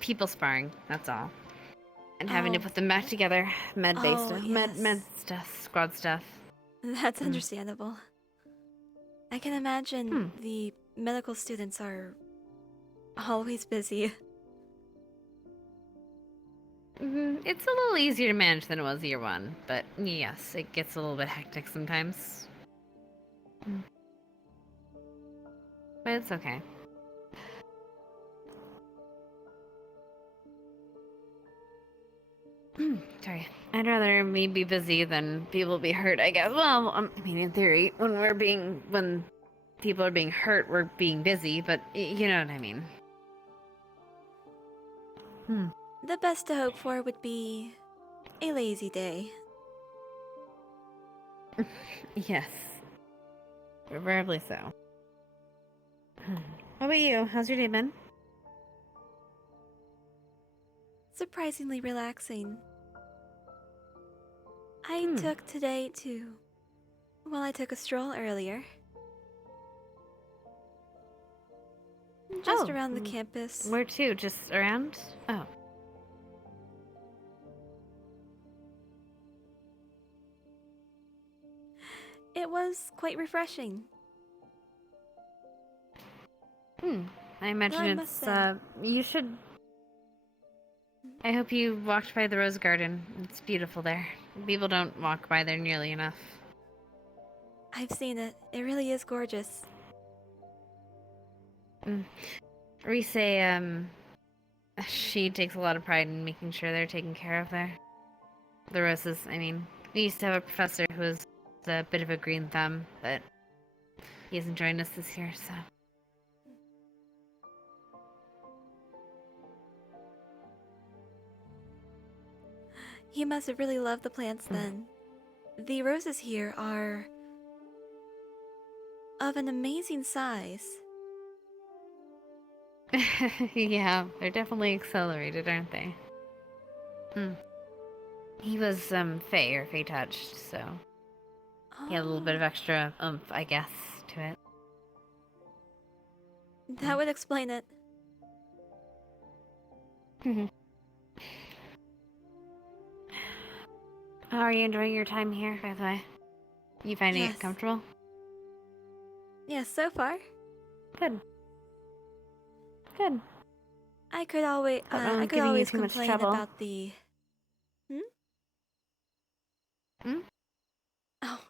people sparring. That's all. And having to Oh. put them back together. Med-based Oh, stuff. yes. Med stuff. Squad stuff. That's understandable. I can imagine the medical students are always busy. It's a little easier to manage than it was year one, but yes, it gets a little bit hectic sometimes. But it's okay. Sorry. I'd rather me be busy than people be hurt, I guess. Well, I mean, in theory, when people are being hurt, we're being busy, but you know what I mean. The best to hope for would be a lazy day. Yes. Preferably so. How about you? How's your day been? Surprisingly relaxing. I took today to... Well, I took a stroll earlier. Just around the campus. Where to? Just around? Oh. It was quite refreshing. I imagine I must say. you should... I hope you walked by the Rose Garden. It's beautiful there. People don't walk by there nearly enough. I've seen it. It really is gorgeous. Rise, she takes a lot of pride in making sure they're taken care of there. The Roses, I mean. We used to have a professor who was a bit of a green thumb, but he hasn't joined us this year, so... He must have really loved the plants then. The roses here are of an amazing size. Yeah, they're definitely accelerated, aren't they? He was Fey or Fey touched, so he had a little bit of extra oomph, I guess, to it. That would explain it. How are you enjoying your time here, by the way? You finding it comfortable? Yes, so far. Good. Good. I could always complain about the... Oh.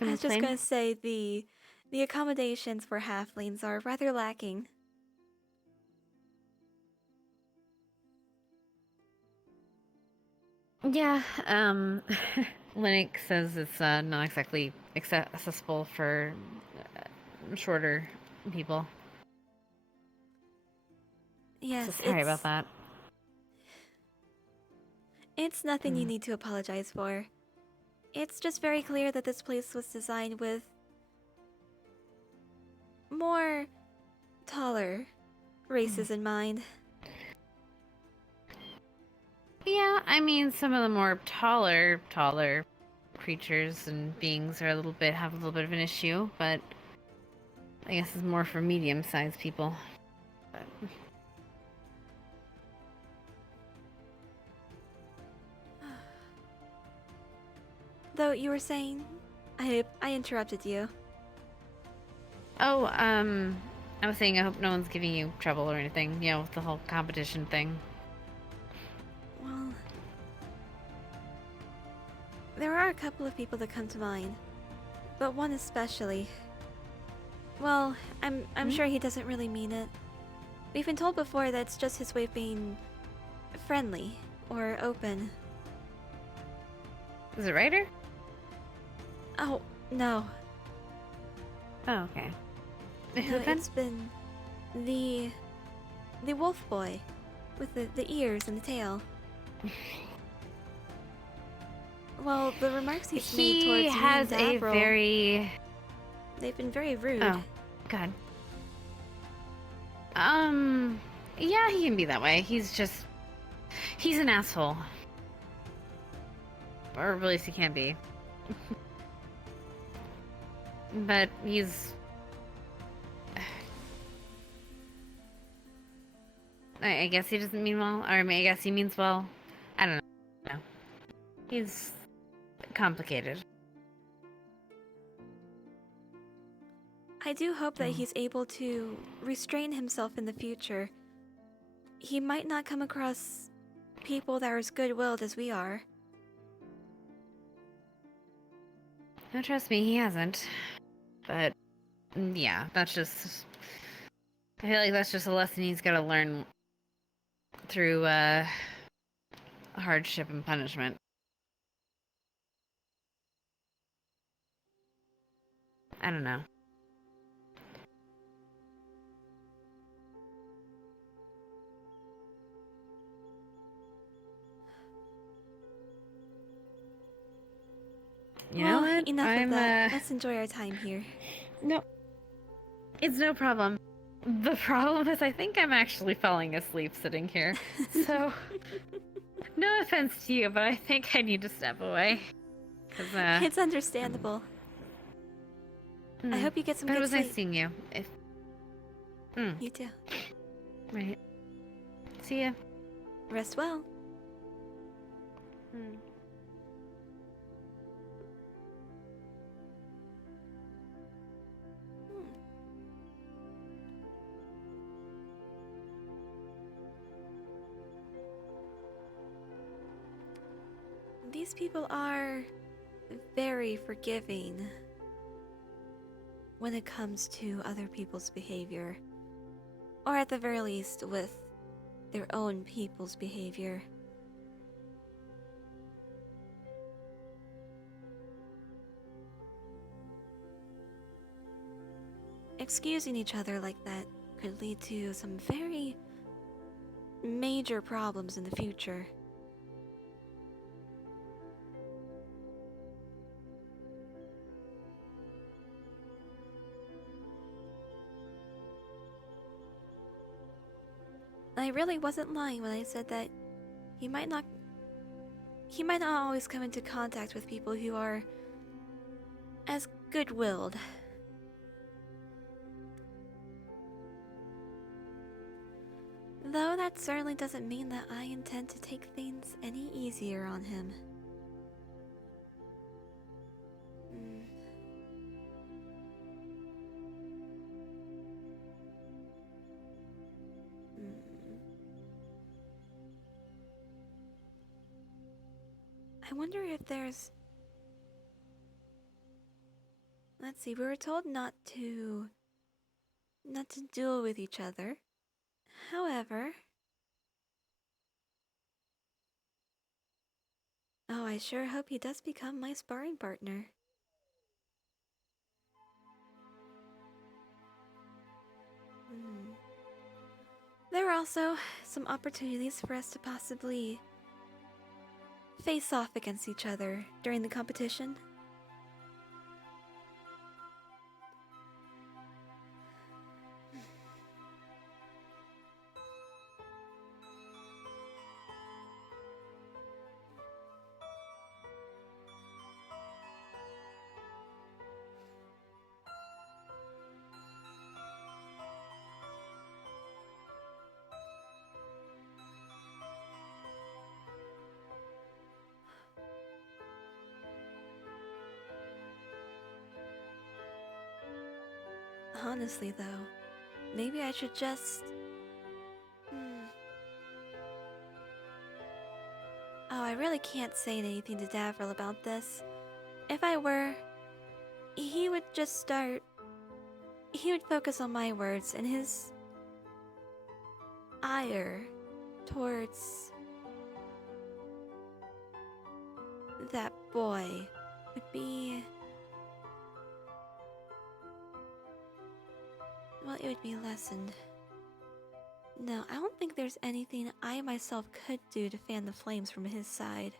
I was just gonna say the accommodations for halflings are rather lacking. Yeah, Linux says it's not exactly accessible for shorter people. Yes, so sorry about that. It's nothing you need to apologize for. It's just very clear that this place was designed with more taller races in mind. Yeah, I mean, some of the more taller creatures and beings are have a little bit of an issue, but I guess it's more for medium-sized people. But... Though you were saying, I interrupted you. Oh, I was saying I hope no one's giving you trouble or anything, you know, with the whole competition thing. Well, there are a couple of people that come to mind, but one especially. Well, I'm sure he doesn't really mean it. We've been told before that it's just his way of being friendly or open. Is it Ryder? Oh, no. Oh, okay. No, it's been the wolf boy with the ears and the tail. Well, the remarks he's made towards me and has a Davril, very... they've been very rude. Oh, God. Yeah, he can be that way. He's an asshole. Or at least he can be. But he's... I guess he doesn't mean well, or I mean, I guess he means well. I don't know. He's complicated. I do hope that he's able to restrain himself in the future. He might not come across people that are as good-willed as we are. No, trust me, he hasn't. But, yeah, that's just... I feel like that's just a lesson he's gotta learn through, hardship and punishment. I don't know. You know what? Enough of that. Let's enjoy our time here. No. It's no problem. The problem is I think I'm actually falling asleep sitting here. So, no offense to you, but I think I need to step away. 'Cause, It's understandable. I hope you get some but good it was sleep. nice seeing you. If... You too. Right. See ya. Rest well. These people are very forgiving when it comes to other people's behavior, or at the very least with their own people's behavior. Excusing each other like that could lead to some very major problems in the future. I really wasn't lying when I said that he might not always come into contact with people who are as good-willed. Though that certainly doesn't mean that I intend to take things any easier on him. I wonder if there's... Let's see, we were told not to duel with each other. However... Oh, I sure hope he does become my sparring partner. There are also some opportunities for us to possibly face off against each other during the competition. Honestly, though, maybe I should just... Oh, I really can't say anything to Davril about this. If I were, he would just start... He would focus on my words, and his ire towards that boy would be... Well, it would be lessened. No, I don't think there's anything I myself could do to fan the flames from his side.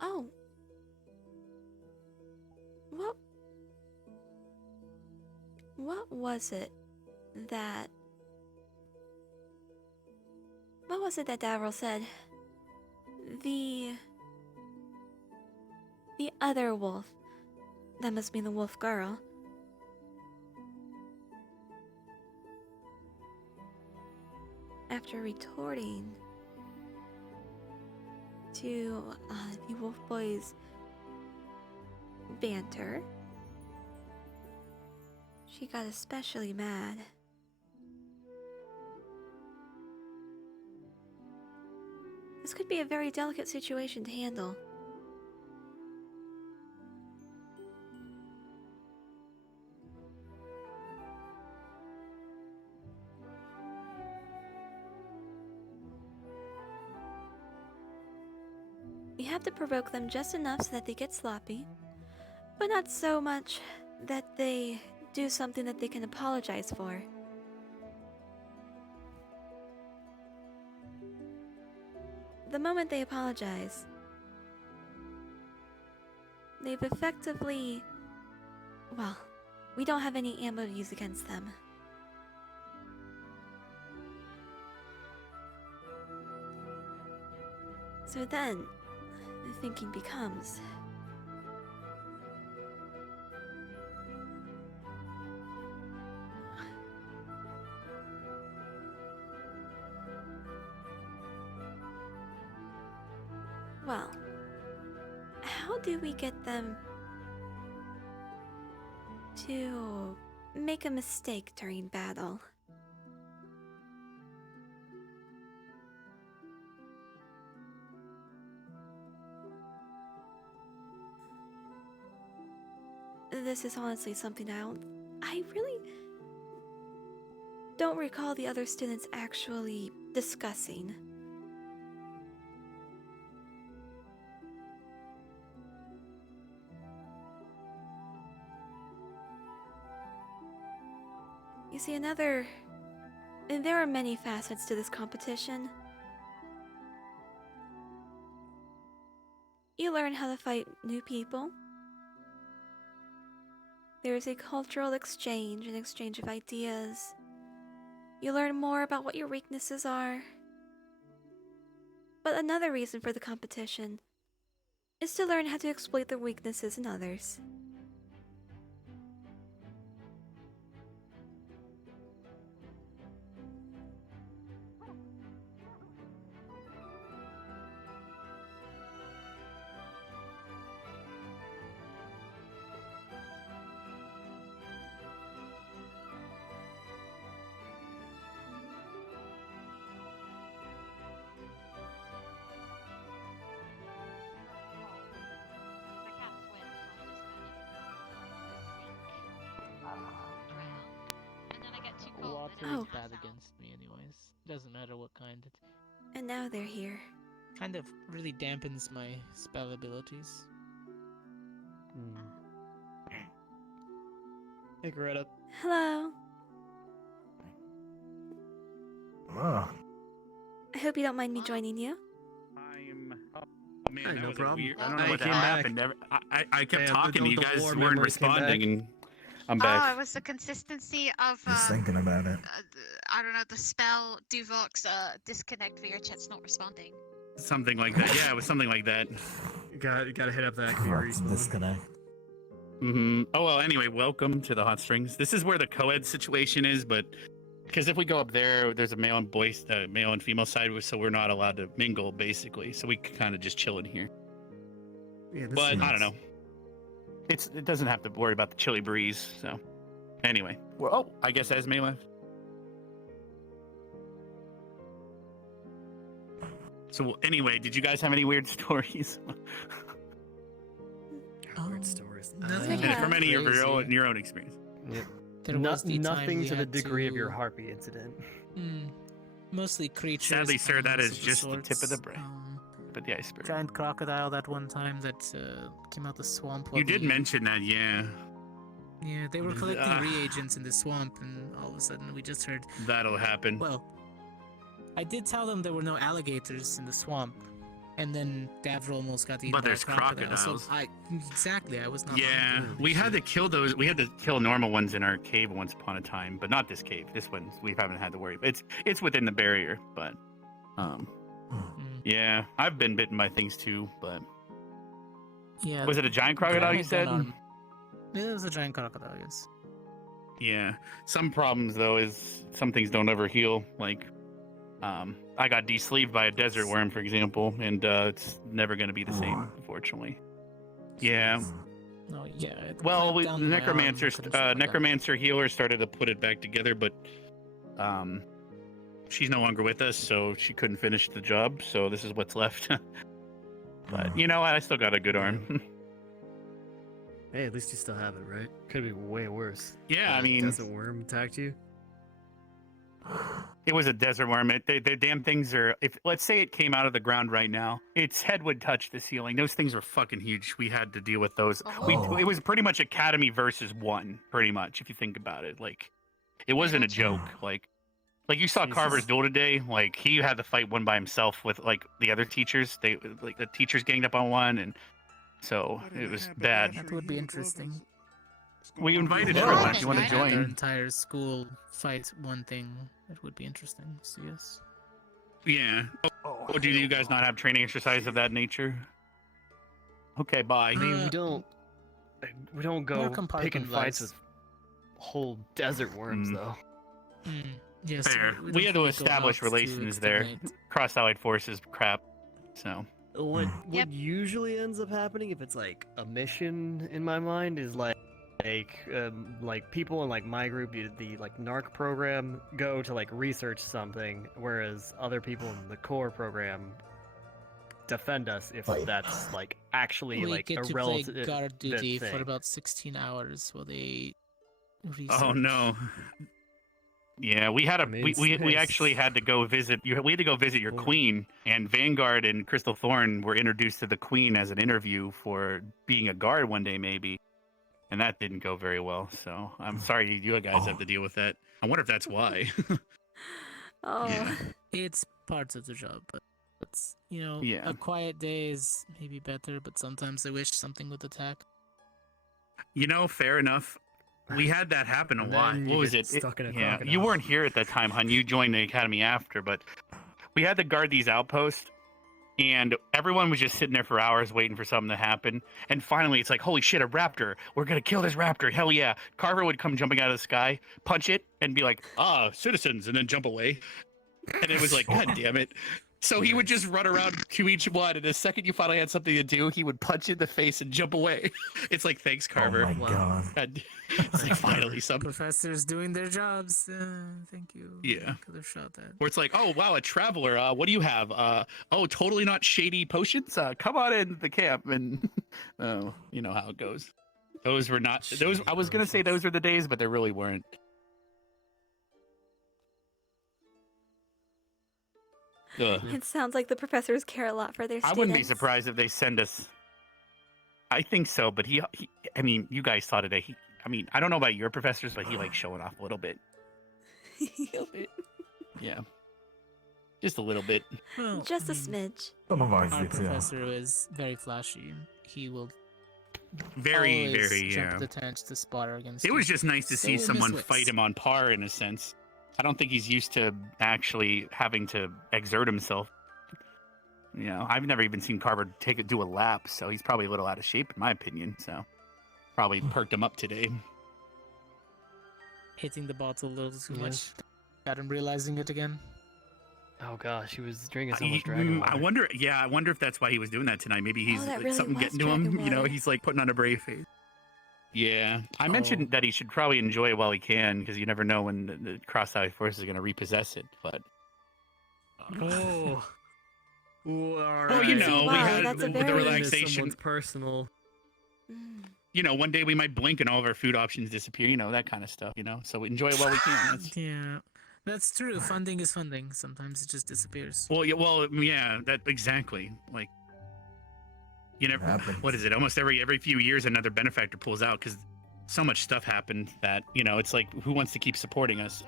Oh. What was it that... What was it that Davril said? The other wolf. That must be the wolf girl. After retorting to the wolf boy's banter, she got especially mad. This could be a very delicate situation to handle. You have to provoke them just enough so that they get sloppy, but not so much that they do something that they can apologize for. The moment they apologize, they've effectively... Well, we don't have any ammo to use against them. So then, the thinking becomes... Well, how do we get them to make a mistake during battle? This is honestly something I really don't recall the other students actually discussing. You see, there are many facets to this competition. You learn how to fight new people. There is a cultural exchange, an exchange of ideas. You learn more about what your weaknesses are. But another reason for the competition is to learn how to exploit the weaknesses in others. Water is bad against me anyways. Doesn't matter what kind. And now they're here. Kind of really dampens my spell abilities. Hey, Greta. Hello. Oh. I hope you don't mind me joining you. Man, no problem. I don't know what happened. I kept talking to you guys, weren't responding, and I'm back. Oh, it was the consistency of Just thinking about it. I don't know, the spell Duvox disconnect via chat's not responding. Something like that. Yeah, it was something like that. Gotta hit up that disconnect. Oh well. Anyway, welcome to the Hot Strings. This is where the co-ed situation is, but Because if we go up there, there's a male and female side, so we're not allowed to mingle, basically. So we can kind of just chill in here. Yeah, this But is I don't know. It doesn't have to worry about the chilly breeze. So anyway, well, I guess Esme left. So anyway, did you guys have any weird stories? Weird stories. Nothing From any of crazy. your own experience. Yep. There was the time Nothing we to the had degree of your to- harpy incident. Mostly creatures. Sadly, sir, that animals is of just the tip of the sorts. brain. But the iceberg. Giant crocodile that one time that came out the swamp. You while did we- mention that, yeah. Yeah, they were collecting Ah. reagents in the swamp, and all of a sudden we just heard. That'll happen. Well, I did tell them there were no alligators in the swamp, and then Davro almost got eaten But by there's a crocodile. crocodiles. So I was not. Yeah, lying. we had to kill those. We had to kill normal ones in our cave once upon a time, but not this cave. This one we haven't had to worry. It's within the barrier, but yeah, I've been bitten by things too. But Yeah. was it a giant crocodile? You said. It was a giant crocodile. Yes. Yeah. Some problems though is some things don't ever heal. Like, I got de-sleeved by a desert worm, for example, and it's never going to be the same, unfortunately. Yeah. No. Yeah. it Well, clamped the down my arm, necromancer, couldn't shut my necromancer healer started to put it back together, but she's no longer with us, so she couldn't finish the job. So this is what's left. But you know what? I still got a good arm. Hey, at least you still have it, right? Could be way worse. Yeah, I mean- Desert worm attacked you? It was a desert worm. The damn things are. If let's say it came out of the ground right now, its head would touch the ceiling. Those things were fucking huge. We had to deal with those. It was pretty much Academy versus one, pretty much. If you think about it, like it wasn't a joke. Like you saw Carver's duel today. Like he had to fight one by himself with like the other teachers. The teachers ganged up on one, and so it was bad. That would be interesting. We invited everyone if you want to Their join. entire school fight one thing. It would be interesting. So yes. Yeah. Oh, do you guys not have training exercise of that nature? Okay, bye. I mean, we don't go more picking fights compartmentalized. with whole desert worms, though. Yes. Fair. we We don't had to really go establish out to relations there. exterminate. Cross-allied forces crap. So. What usually ends up happening if it's like a mission in my mind is like people in like my group, the like NARC program, go to like research something, whereas other people in the core program defend us if that's like actually We like get a to relative play guard duty for thing. about 16 hours while they. Oh research. no. Yeah, we had we actually had to go visit you. We had to go visit your queen, and Vanguard and Crystal Thorn were introduced to the queen as an interview for being a guard one day, maybe, and that didn't go very well. So I'm sorry you guys have to deal with that. I wonder if that's why. Oh. Yeah. It's parts of the job, but it's Yeah. a quiet day is maybe better. But sometimes I wish something would attack. You know, fair enough. We had that happen a And lot. then What you was get it? stuck in a Yeah, crocodile. you weren't here at that time, hun. You joined the academy after, but we had to guard these outposts, and everyone was just sitting there for hours waiting for something to happen. And finally, it's like, holy shit, a raptor! We're gonna kill this raptor! Hell yeah! Carver would come jumping out of the sky, punch it, and be like, citizens, and then jump away. And it was like, god damn it. So he would just run around to each one, and the second you finally had something to do, he would punch you in the face and jump away. It's like, thanks, Carver. Oh my God. And it's like, finally, something. Professors doing their jobs. Thank you. Yeah. Could have shot that. Where it's like, oh, wow, a traveler. What do you have? Oh, totally not shady potions. Come on in the camp. And, oh, you know how it goes. Those were not, those, I was going to say those were the days, but they really weren't. Ugh. It sounds like the professors care a lot for their I students. wouldn't be surprised if they send us. I think so, but he I mean, you guys saw today. I mean, I don't know about your professors, but he likes showing off a little bit. Yeah. Just a little bit. Well, Just a smidge. Our professor is very flashy. He will Very, always very, jump yeah. the tent to spar against It was you. just nice to So see will someone Miss Wicks. fight him on par in a sense. I don't think he's used to actually having to exert himself. You know, I've never even seen Carver do a lap, so he's probably a little out of shape in my opinion. So probably perked him up today. Hitting the bottle a little too much. got him realizing it again. Oh gosh, he was drinking so much dragon water. I wonder. Yeah, I wonder if that's why he was doing that tonight. Maybe he's that like, really something was getting to him. dragon You know, water. he's like putting on a brave face. Yeah, I mentioned that he should probably enjoy it while he can, because you never know when the cross-eyed force is going to repossess it. But Oh. well, you know, we had that's a the very- relaxation. Someone's personal. You know, one day we might blink and all of our food options disappear. You know, that kind of stuff. You know, so enjoy it while we can. Yeah, that's true. Funding is funding. Sometimes it just disappears. Well, yeah, that exactly. Like, you never. What is it? Almost every few years, another benefactor pulls out because so much stuff happened that it's like, who wants to keep supporting us?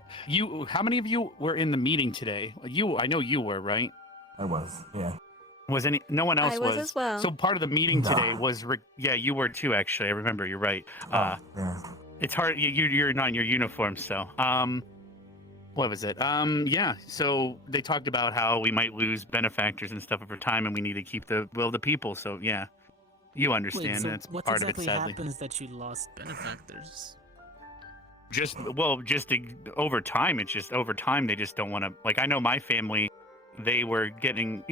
How many of you were in the meeting today? I know you were, right? I was, yeah. Was no one else I was as well. So part of the meeting today was yeah, you were too, actually. I remember. You're right. Yeah. It's hard. You're not in your uniform, so what was it? Yeah. So they talked about how we might lose benefactors and stuff over time, and we need to keep the will of the people. So yeah, you understand. Wait, so That's what part exactly of it, sadly. happens that you lost benefactors? Just over time. It's just over time. They just don't want to. Like, I know my family. They were getting,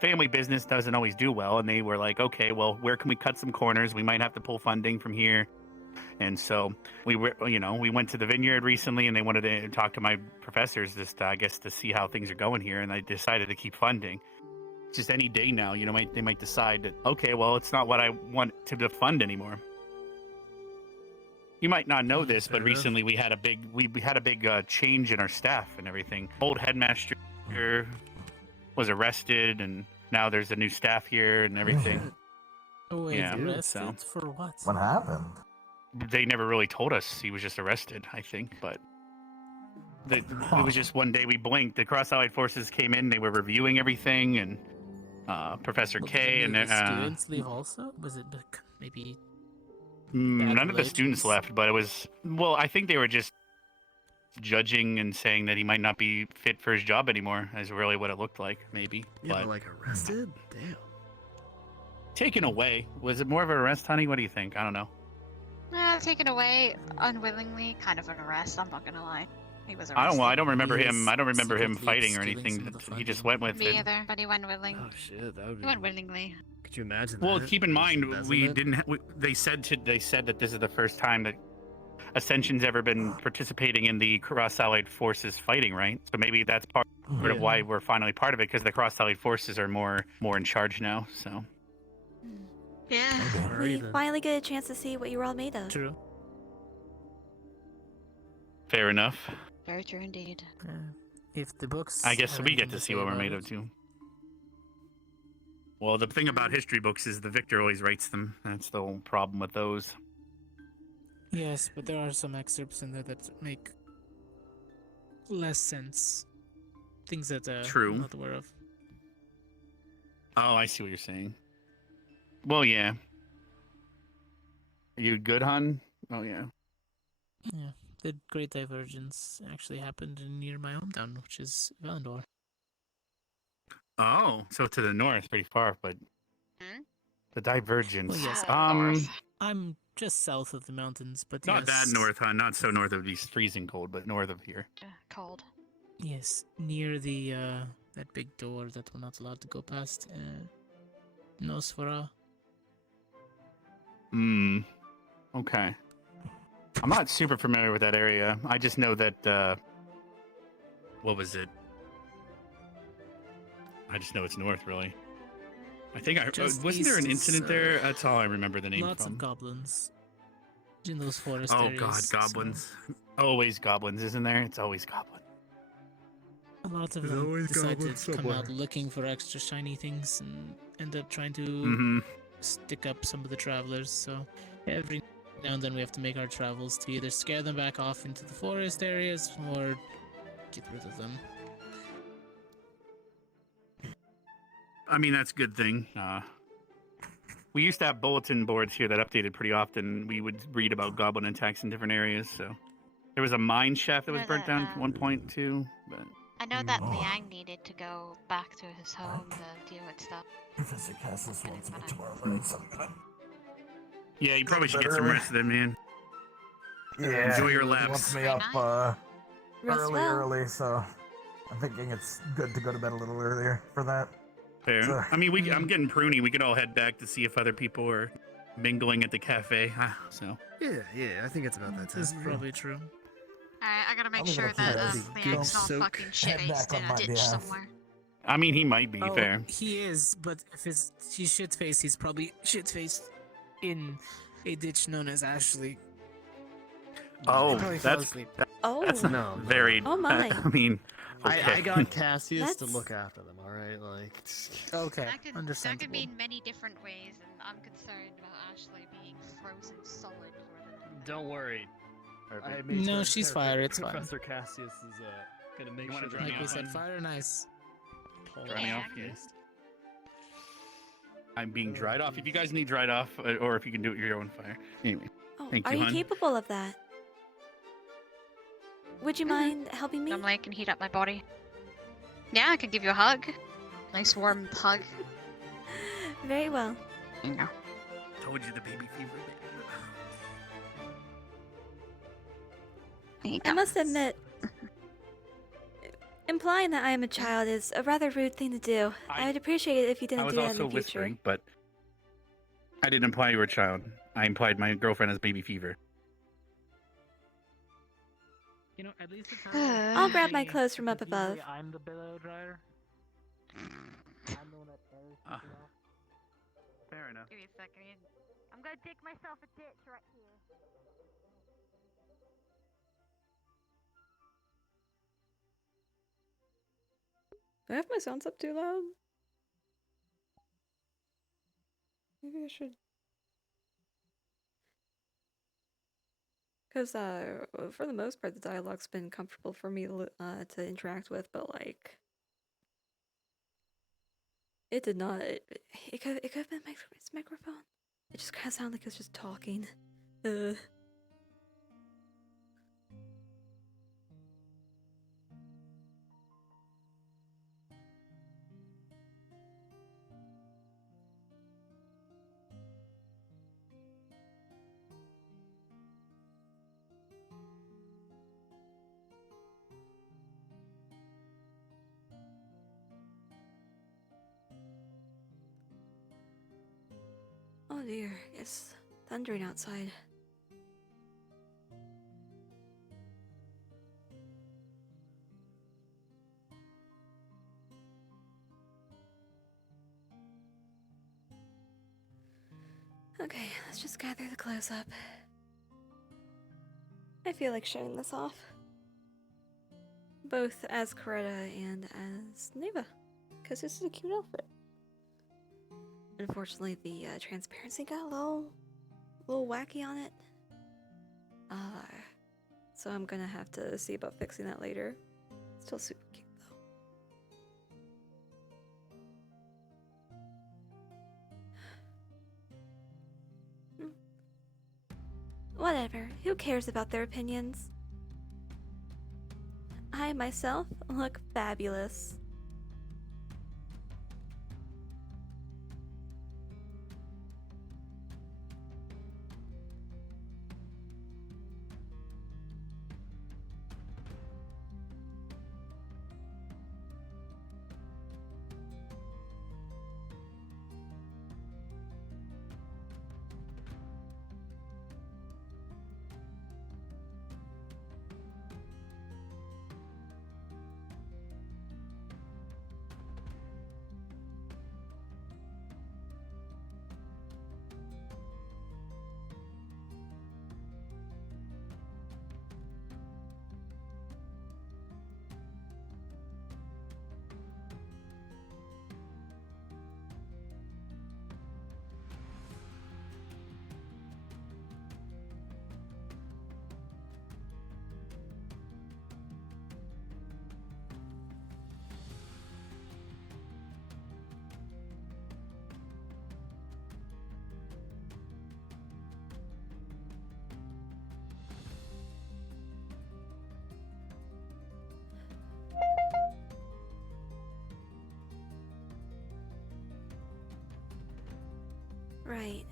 family business doesn't always do well, and they were like, okay, well, where can we cut some corners? We might have to pull funding from here. And so we went to the vineyard recently, and they wanted to talk to my professors just, I guess, to see how things are going here, and I decided to keep funding. Just any day now, they might decide that, okay, well, it's not what I want to fund anymore. You might not know this, but recently we had a big change in our staff and everything. Old headmaster was arrested, and now there's a new staff here and everything. Oh, wait, Yeah, arrested so. for what? What happened? They never really told us. He was just arrested, I think, but it was just one day we blinked. The cross-allied forces came in, they were reviewing everything, and Professor K and the students leave also? Was it maybe none of the students left, but it was, I think they were just judging and saying that he might not be fit for his job anymore, is really what it looked like, maybe. Yeah, but arrested? Damn. Taken away. Was it more of an arrest, honey? What do you think? I don't know. Taken away unwillingly, kind of an arrest. I'm not gonna lie. He was arrested. I don't remember him. I don't remember him fighting or anything. He just went with Me it. either, but he went willingly. Oh shit, that would be. He went willingly. Could you imagine? Well, that? keep in mind, we Embezzlement? didn't. They said that this is the first time that Ascension's ever been participating in the Cross-Allied Forces fighting, right? So maybe that's part of why we're finally part of it, because the Cross-Allied Forces are more in charge now. So. Yeah. We finally get a chance to see what you were all made of. True. Fair enough. Very true indeed. If the books. I guess have we anything get to see say what we're about made it. of too. Well, the thing about history books is the victor always writes them. That's the whole problem with those. Yes, but there are some excerpts in there that make less sense. Things that True. I'm not aware of. Oh, I see what you're saying. Well, yeah. You good, hon? Oh, yeah. Yeah, the Great Divergence actually happened near my hometown, which is Valandor. Oh, so to the north, pretty far, but the Divergence. Well, yes, I'm just south of the mountains, but not yes, that north, huh? Not so north it would be freezing cold, but north of here. Cold. Yes, near the that big door that we're not allowed to go past. Nosfera. Okay. I'm not super familiar with that area. I just know that, what was it? I just know it's north, really. I think wasn't there an incident there? That's all I remember the name Lots from. of goblins in those forest Oh areas. god, goblins. Always goblins, isn't there? It's always goblins. A lot of them decide to come out looking for extra shiny things and end up trying to stick up some of the travelers. So every now and then we have to make our travels to either scare them back off into the forest areas or get rid of them. I mean, that's a good thing. We used to have bulletin boards here that updated pretty often. We would read about goblin attacks in different areas. So there was a mine shaft that was burnt down at one point too. But I know that Liang needed to go back to his home to deal with stuff. Professor Cassius wants me tomorrow night, so I'm gonna. yeah, you probably should get some rest then, man. Yeah. Enjoy your He laps. wants me up Rest well. early, so I'm thinking it's good to go to bed a little earlier for that. Fair. So- I mean, I'm getting pruny. We could all head back to see if other people are mingling at the cafe. So. Yeah, I think it's about that time. This is probably true. I gotta make I'll leave it sure up to you that guys. Leank's not Soak. fucking Head shit-faced back in on a my ditch behalf. somewhere. I mean, he might be fair. He is, but if he's shit-faced, he's probably shit-faced in a ditch known as Ashley. Oh, probably fell that's asleep. that's No. very. Oh my. I mean, I okay. got Cassius to That's- look after them. All right, like. Okay, That could understandable. mean many different ways, and I'm concerned about Ashley being frozen solid for the Don't worry. I No, made sure she's fire, it's fine. Professor Cassius is gonna make You wanna sure that join me Like on we said, that? fire and ice. Dry me Yeah, off, I can do yes. this. I'm being dried off. If you guys need dried off, or if you can do it your own fire. Anyway, Oh, thank are you, you hon. capable of that? Would you mind helping me? I'm like, can heat up my body. Yeah, I could give you a hug. Nice warm hug. Very well. No. Told you the baby fever. I must admit, implying that I am a child is a rather rude thing to do. I would appreciate it if you I didn't was do that in also the future. whispering, but I didn't imply you were a child. I implied my girlfriend has baby fever. You know, at least I'll grab my clothes from up above. I'm the blow dryer. Fair enough. Give me a second. I'm gonna dig myself a ditch right here. Do I have my sounds up too loud? Maybe I should. Because, for the most part, the dialogue's been comfortable for me to interact with, but, like, it did not. It could have been its microphone. It just kind of sounded like it was just talking. Oh dear, it's thundering outside. Okay, let's just gather the clothes up. I feel like showing this off. Both as Coretta and as Neva, because this is a cute outfit. Unfortunately, the transparency got a little wacky on it. So I'm gonna have to see about fixing that later. Still super cute though. Whatever, who cares about their opinions? I myself look fabulous. Right.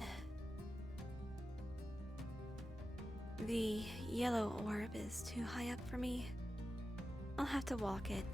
The yellow orb is too high up for me. I'll have to walk it.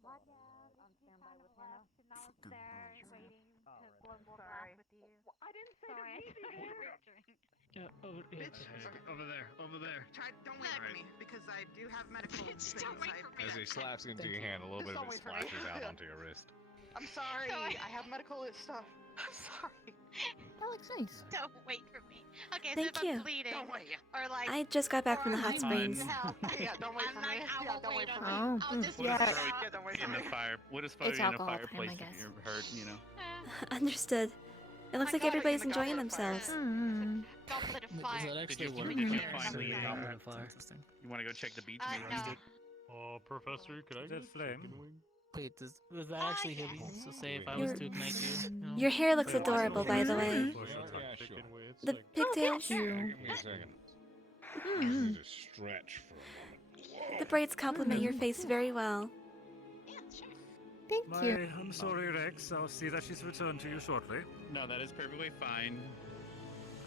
On standby with Hannah. And I was there waiting to blow more glass with you. Well, I didn't say to leave you there. Over there. Don't wait for me because I do have medical things. Don't wait for me. As he slaps into your hand, a little bit of it splashes out onto your wrist. I'm sorry. I have medical stuff. I'm sorry. That looks nice. Don't wait for me. Okay, Thank so if you. I'm bleeding, or like, I just got back from the hot I springs. need help, Yeah, don't wait for me. I won't wait on Oh. you. I'll just What if Yeah. throw you in the fire? What if throw It's you in a alcohol time, fireplace I if guess. you're hurt? You know. Understood. It looks like everybody's enjoying themselves. Goblet of Does fire. that Did you, actually work? did you Yeah. find the? Goblet of fire. You want to go check the beach? No. Oh, Professor, could I get flame? Wait, does that actually heal you? So say if I was to ignite you. You know? Your hair looks adorable, by the way. Yeah, sure. The pigtails. Give me a second. I need to stretch for a moment. The braids complement your face very well. Thank you. I'm sorry, Rex. I'll see that she's returned to you shortly. No, that is perfectly fine.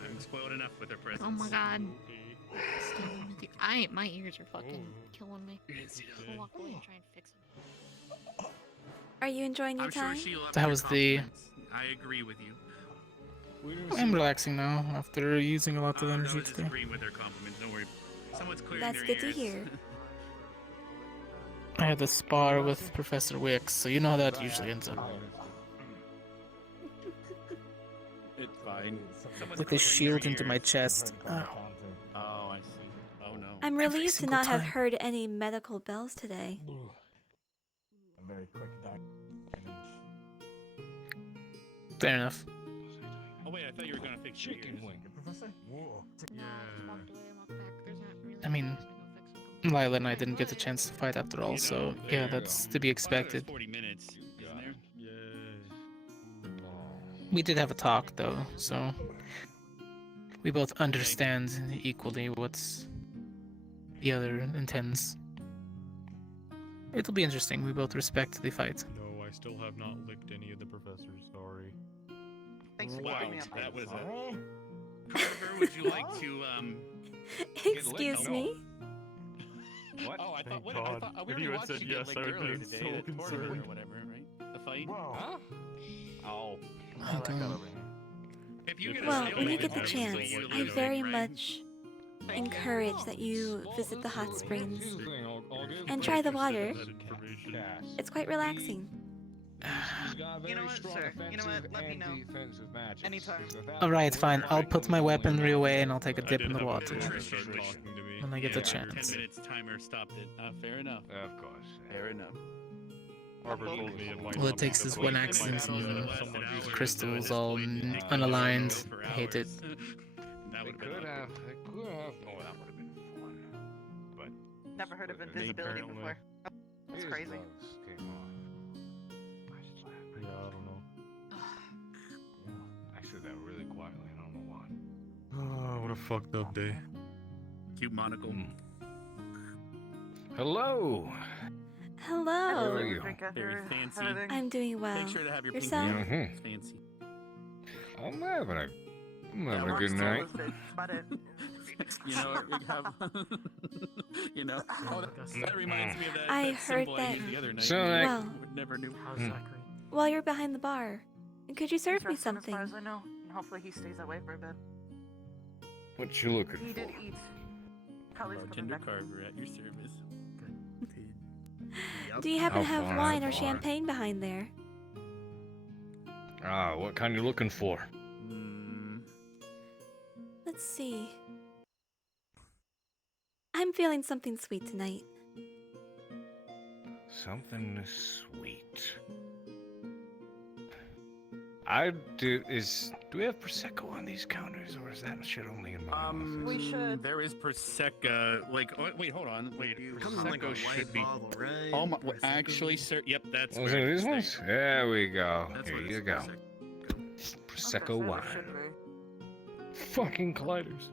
I'm spoiled enough with her presence. Oh my god. My ears are fucking killing me. I'll walk away and try and fix them. Are you enjoying your I'm sure time? she'll That your was the. compliments. I agree with you. I'm relaxing now after using a lot of I energy was just today. agreeing with her compliments. Don't worry. Someone's clearing That's their good to ears. hear. I had the spar with Professor Wicks, so you know how that usually ends up. It's fine. With a shield into my chest. Oh, I see. Oh no. I'm Every relieved to single not have time. heard any medical bells today. A very quick dive. Fair enough. Oh wait, I thought you were gonna fix chicken wing. I mean, Lila and I didn't get the chance to fight after all, so yeah, that's to be expected. 40 minutes, isn't there? We did have a talk though, so we both understand equally what's the other intends. It'll be interesting. We both respect the fight. No, I still have not licked any of the professors. Sorry. Thanks for Wow, keeping me up. that was a. Carver, would you like to Excuse me? What? Oh, I thought. What? God. I thought we If you already had watched said you yes, get I licked would earlier be today. so At the tournament concerned. or whatever, right? The fight. Huh? Oh. If you get a Well, sale when you like get the that, chance, you I literally, very right? much encourage that you visit the hot springs and try the water. It's quite relaxing. You know what, sir? You know what? Let me know. Anytime. Alright, fine. I'll put my weaponry away and I'll take a dip in the water When when I get the chance. 10 minutes timer stopped it. Fair enough. Of course. Fair enough. Harper told me it might All not it takes be is the one point. accident and Someone who's crystals all unaligned. I hate it. That would have been They could have. Oh, that would have been fun. But Never heard of invisibility before. That's crazy. Yeah, I don't know. I said that really quietly. I don't know why. Oh, what a fucked up day. cute monocle. Hello. Hello. How are you? Very fancy. I'm doing well. Make sure to have your Yourself? pink Mhm. It's fancy. I'm having a good night. You know, we have. You know, that reminds me of that. I that heard symbol that. I used the other night. So, you like- Well, never knew. while you're behind the bar, could you serve me As something? far as I know, and hopefully he stays that way for a bit. What you looking He for? did eat. Kali's coming Bartender back. Carver at your service. Do you happen to How have far, wine how or far? champagne behind there? Ah, what kind you looking for? Let's see. I'm feeling something sweet tonight. Something sweet. Do we have prosecco on these counters, or is that shit only in my office? We should. There is prosecco. Like, oh, wait, hold on. Wait, Comes in like a prosecco white should be. bottle, right? Oh my! Prosecco. Actually, sir. Yep, that's. Was where it it's these ones? there. There we go. That's Here what you it's go. Prosecco. Prosecco wine. Fucking colliders.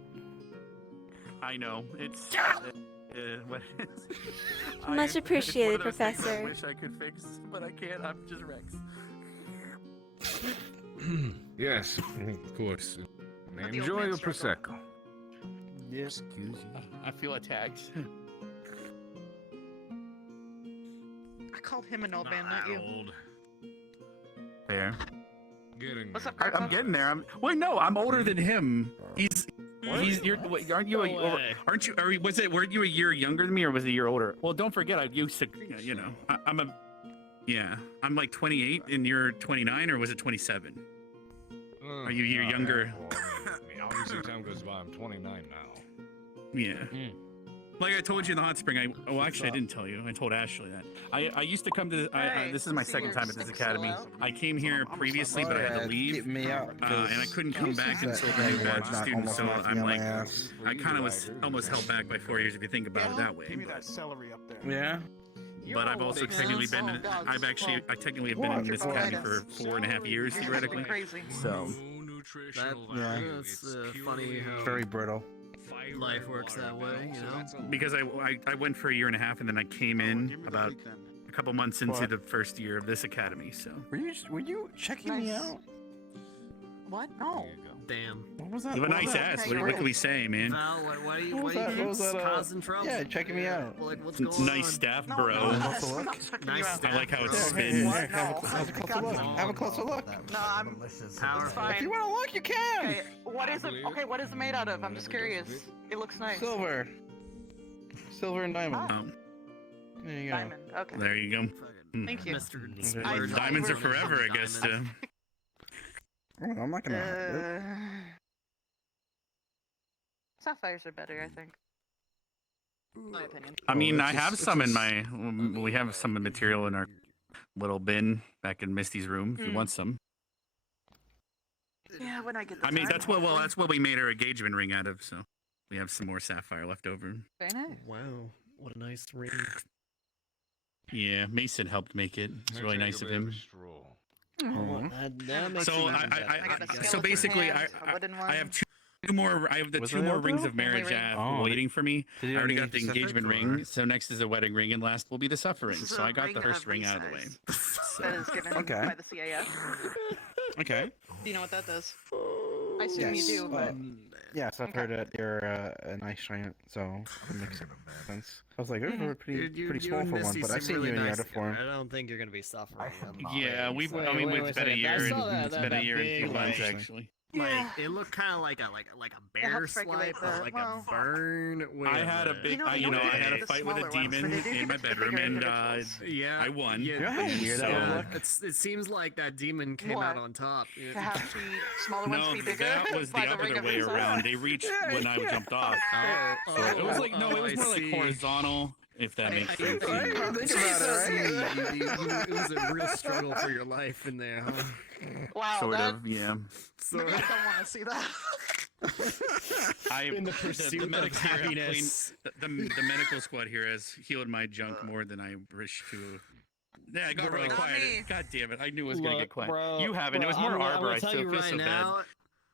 I know. It's. What Much appreciated, it's one of those things I Professor. wish I could fix, but I can't. I'm just Rex. Yes, of course. Enjoy your prosecco. Yes. Excuse me. I feel attacked. I called him an old man, not you. Fair. Getting What's up, I'm Grandpa? getting there. Wait, no, I'm older than him. He's. You're, wait, aren't you? Aren't you? Weren't you a year younger than me, or was it a year older? Well, don't forget, I used to. You know, I'm a. Yeah, I'm like 28, and you're 29, or was it 27? Are you a year younger? Well, I mean, obviously, time goes by. I'm 29 now. Yeah. Like I told you in the hot spring, actually I didn't tell you. I told Ashley that. I used to come to. This is my second time at this academy. I came here previously, but I had to leave, and I couldn't come back until the new batch of students. So I'm like, I kind of was almost held back by 4 years if you think about it that way. Give me that celery up there. Yeah. But I've also technically been. I technically have been in this academy for 4.5 years theoretically. Crazy. So. That's funny how Very brittle. life works that way, you know? Because I went for a year and a half, and then I came in about a couple months into the first year of this academy. So. Were you checking me out? What? No. Damn. What was that? You have a nice ass. What can we say, man? Val, why do you What was that? What was that, causing trouble? Yeah, checking me out. Like, what's going Nice on? staff, No, bro. no, Closer I'm look. not checking Nice you out. staff. I like how it Yeah, spins. What? Have a closer look. Have a closer look. No, I'm. Powerful. It's fine. If you want to look, you can. Okay, what is it? Okay, what is it made out of? I'm just curious. It looks nice. Silver. Silver and diamond. Oh, There you go. Diamond. Okay. there you go. Thank you. Mr. Splurge. Diamonds are forever, I guess. Oh, I'm not gonna. Sapphires are better, I think. My opinion. I mean, Oh, I it's have just- some in my. We have some material in our little bin back in Misty's room. If you want some. Yeah, when I get the I mean, time, that's what we made our engagement ring out of. So we have some more sapphire left over. Very nice. Wow, what a nice ring. Yeah, Mason helped make it. It's really nice of him. That makes So it even better. so basically, I have two more. I have the Was two it more out rings though? of marriage Oh, waiting for me. did I you already have got the any specific, engagement or- ring. So next is the wedding ring, and last will be the suffering. This is So a I got the ring first of ring out of the way. resize. That is given by the CAS. Okay. Do you know what that does? I assume you do, but Yes, I've heard that you're a nice giant, so it makes sense. I was like, you're pretty small for one, but I've seen you in the other form. I don't think you're gonna be suffering. Yeah, we've. I mean, it's been a year. It's been a year and 2 months actually. Like it looked kind of like a bear helps regulate swipe, the- like well, a burn. I had a big, I had a fight with a demon in my bedroom, and yeah, I won. It seems like that demon came out on top. to have the smaller ones No, be bigger. that was the by ring other of way resize. around. They reached when I jumped off. So it was like it was more like horizontal, if that makes sense. It was a real struggle for your life in there, huh? Wow, Sort that, of, yeah. I don't want to see that. In the pursuit of medics here have happiness. cleaned- the medical squad here has healed my junk more than I wish to. Yeah, I got really Bro. quiet. God damn it! I knew it was gonna get quiet. Bro, you haven't. It was more I'm Arbor. gonna I tell still you feel right so now. bad.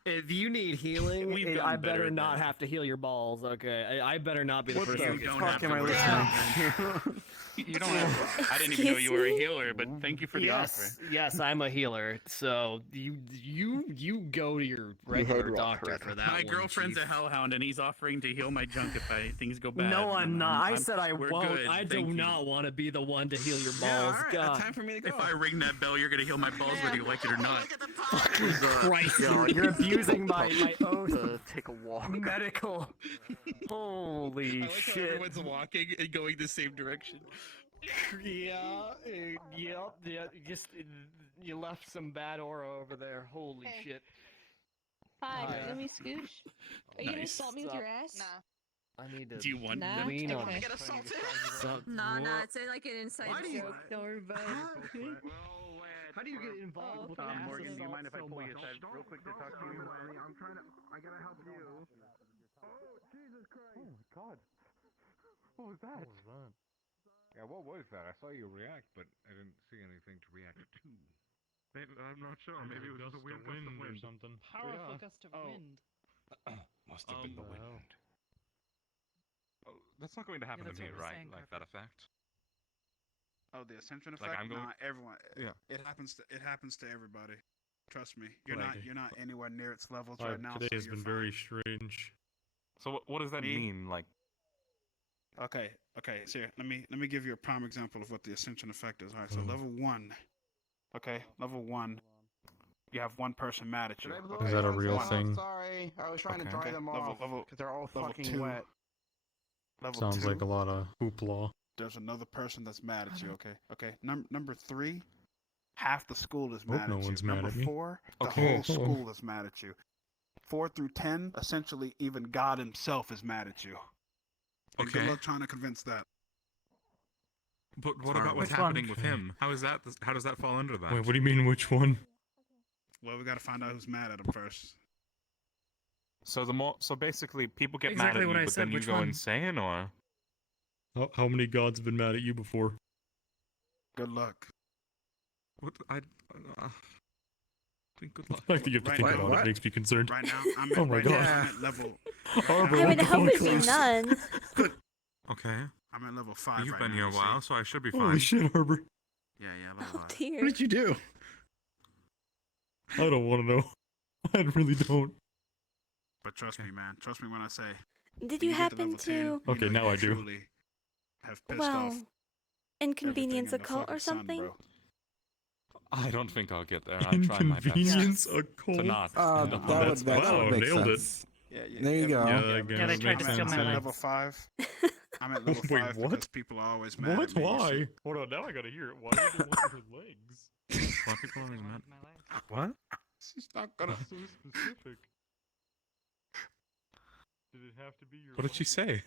If you need healing, We've gotten I better better at not that. have to heal your balls. Okay, I better not be the What person. the who gets fuck am I listening? You don't have. I didn't even know you were a healer, but thank you for the offer. Yes, I'm a healer. So you go to your regular doctor for that. My one, girlfriend's Chief. a hellhound, and he's offering to heal my junk if things go bad. No, I'm not. I I'm- said I we're won't. good, I do thank you. not want to be the one to heal your balls. God. Time for me to go. If I ring that bell, you're gonna heal my balls whether you like it or not. Christ, you're abusing my oath. Take a walk. Medical. Holy I like how shit. everyone's walking and going the same direction. Yeah, yep, yeah, you left some bad aura over there. Holy shit. Hi, Hi. let me scooch. Are you gonna Nice. assault me with your ass? Nah. I need to. Do you want Nah. to? lean on. I get assaulted. No, no, it's like an inside Why do you- joke. Don't worry about it. How do you get involved with an Morgan, do you assault mind if I so pull you much? aside real quick to talk to you? I'm trying to. I gotta help you. Oh, Jesus Christ! Oh my god. What was that? Yeah, what was that? I saw you react, but I didn't see anything to react to. Maybe, I'm not sure. Maybe it was just a weird gust of wind or something. Powerful gust of wind. Must have been the the hell? wind. Oh, that's not going to happen that's to me, what we're right? saying, Like Carter. that effect. Oh, the ascension Like, effect. I'm going- Nah, everyone. Yeah. It happens to everybody. Trust me. You're Like- not anywhere near its levels right now. Today so has you're been fine. very strange. So what does that Me? mean? Like, Okay. So here, let me give you a prime example of what the ascension effect is. All right. So level 1. Okay. Level 1. You have one person mad at you. is that a real One. thing? Sorry, I was trying to dry them off Level because they're all level fucking 2. wet. Level Sounds 2. like a lot of hoopla. There's another person that's mad at you. Okay. Number 3. Half the school is Hope mad no at you. one's mad Number at me. 4. The Okay. whole school is mad at you. 4 through 10. Essentially, even God himself is mad at you. And Okay. Good luck trying to convince that. But what Sorry. about what's Which one? happening with him? How is that? How does that fall under that? Wait, what do you mean? Which one? Well, we got to find out who's mad at him first. So basically, people get Exactly mad at what you, I but said, then you which go one? insane, or how many gods have been mad at you before? Good luck. What I think good luck. I think you have to Right think now- about it. It makes me concerned. Right now, I'm at, Oh my right god. now, I'm at level. Arbor, I what would the hope fuck? it'd be none. Okay. I'm at level 5 You've right been now. here a you see? while, so I should be fine. Holy shit, Arbor. Yeah, level 5. Dear. What did you do? I don't want to know. I really don't. But trust me, man. Trust me when I say. Did when you get to happen level 10, to, Okay, now you I do. truly have pissed off well, everything inconvenience in a the cult or fucking sun, something? bro. I don't think I'll get there. I try my best Inconvenience to not. that end up would, with that wow, would make nailed sense. Yeah, There you go. Yeah, they tried to steal my I'm at legs. level 5. I'm at level Wait, 5 what? because people are always mad What? at me. you Why? see. Hold on, now I gotta hear it. Why would you want her legs? Why are people always mad? What? She's not gonna. So specific. Did it have to be your? What did she say?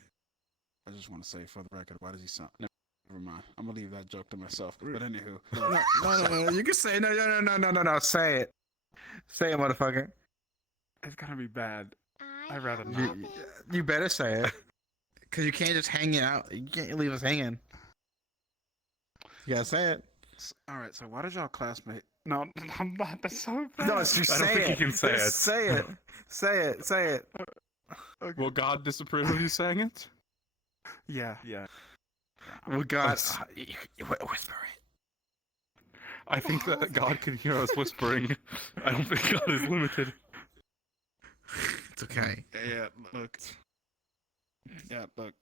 I just want to say for the record, why does he sound? Never mind. I'm gonna leave that joke to myself. But anywho, No. You can say no. Say it. Say it, motherfucker. It's gonna be bad. I'd rather not. You better say it. Because you can't just hang it out. You can't leave us hanging. You gotta say it. Alright, so why did y'all classmate? No, I'm not. That's so bad. No, just I don't say think it. you can say Just it. Say it. Say it. Say it. Okay. Will God disapprove of you saying it? Yeah. Well, God. Whisper it. I think that God can hear us whispering. I don't think God is limited. It's okay. Yeah, look. Yeah, look.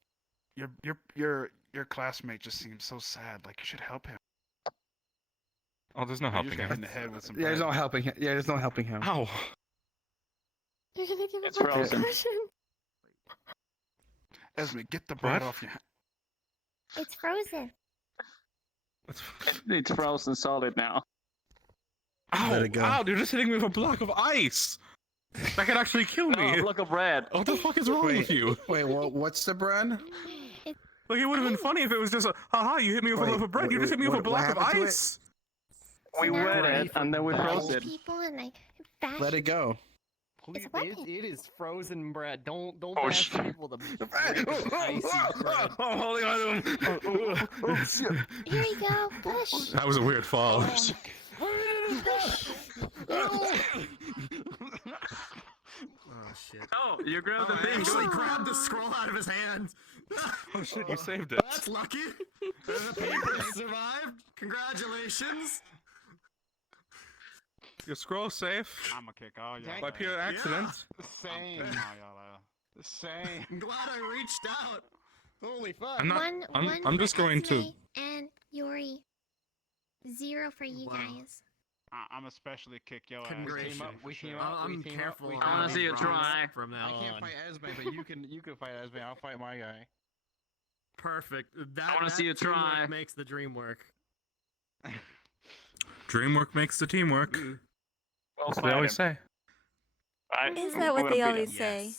Your classmate just seems so sad. Like, you should help him. Oh, there's no You helping just got him. hit in the head with some Yeah, there's bread. no helping him. Yeah, there's no helping him. Ow. You're gonna give It's him a frozen. concussion. Esme, get the bread off your hand. It's frozen. It's frozen solid now. Ow, Let it go. ow, you're just hitting me with a block of ice! That could actually kill me! Oh, block of bread. What the fuck is wrong with you? Wait, what's the bread? Like, it would have been funny if it was just a, haha, you hit me with a loaf of bread, you just hit me with a block of ice! We wet it and then we froze it. People and like fashion. Let it go. It's a weapon. It is frozen bread. Don't Oh, bash shit. people to icy bread. I'm holding on to him! Oh, shit. Here you go. Push. That was a weird fall. Push. Oh shit. Oh, you grabbed the I thing. actually Good. grabbed the scroll out of his hand. Oh shit, you saved it. That's lucky. The paper survived. Congratulations. Your scroll's safe. I'ma kick all y'all. By pure accident. Same. Same. I'm glad I reached out. Holy fuck. I'm not. One I'm just for going to. Esme and Yuri. 0 for you guys. I'm especially kick your ass. We team up. I'm careful. I wanna see you try. From now I can't on. fight Esme, but you can fight Esme. I'll fight my guy. Perfect. I wanna see you try. teamwork makes the dream work. Dreamwork makes the team work. Well, That's what they always say. Is that what they always say?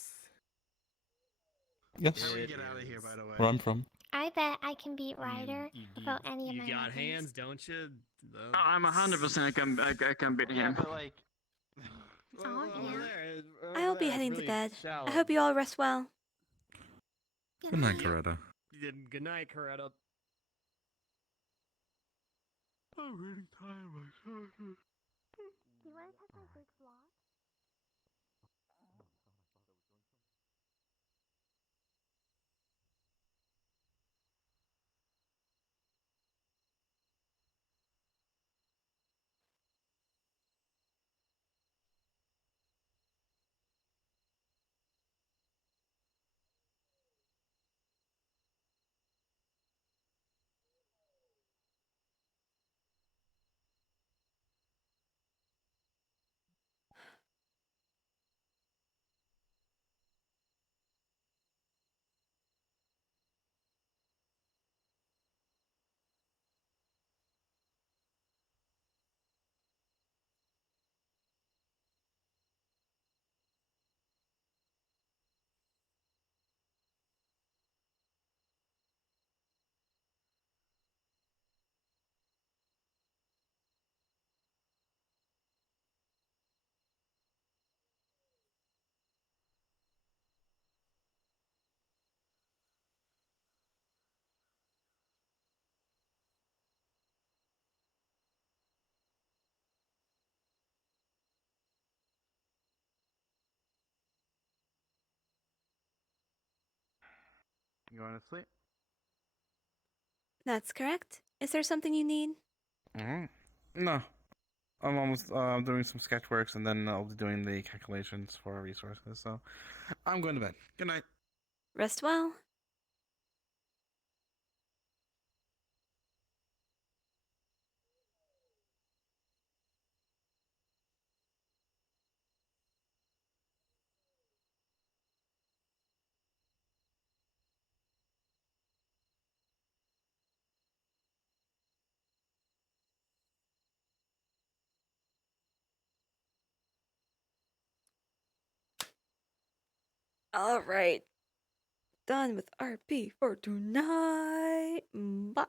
Yes. How do we get out of here, by the way? Where I'm from. I bet I can beat Ryder without any of You my got weapons. hands, don't you? I'm 100% I can beat him. like. Oh, yeah. I will be heading to bed. I hope you all rest well. Good night, Coretta. Good night, Coretta. I'm really tired myself. Do you want to take my big vlog? You going to sleep? That's correct. Is there something you need? No. I'm almost doing some sketch works and then I'll be doing the calculations for resources. So I'm going to bed. Good night. Rest well. All right. Done with RP for tonight. Bye.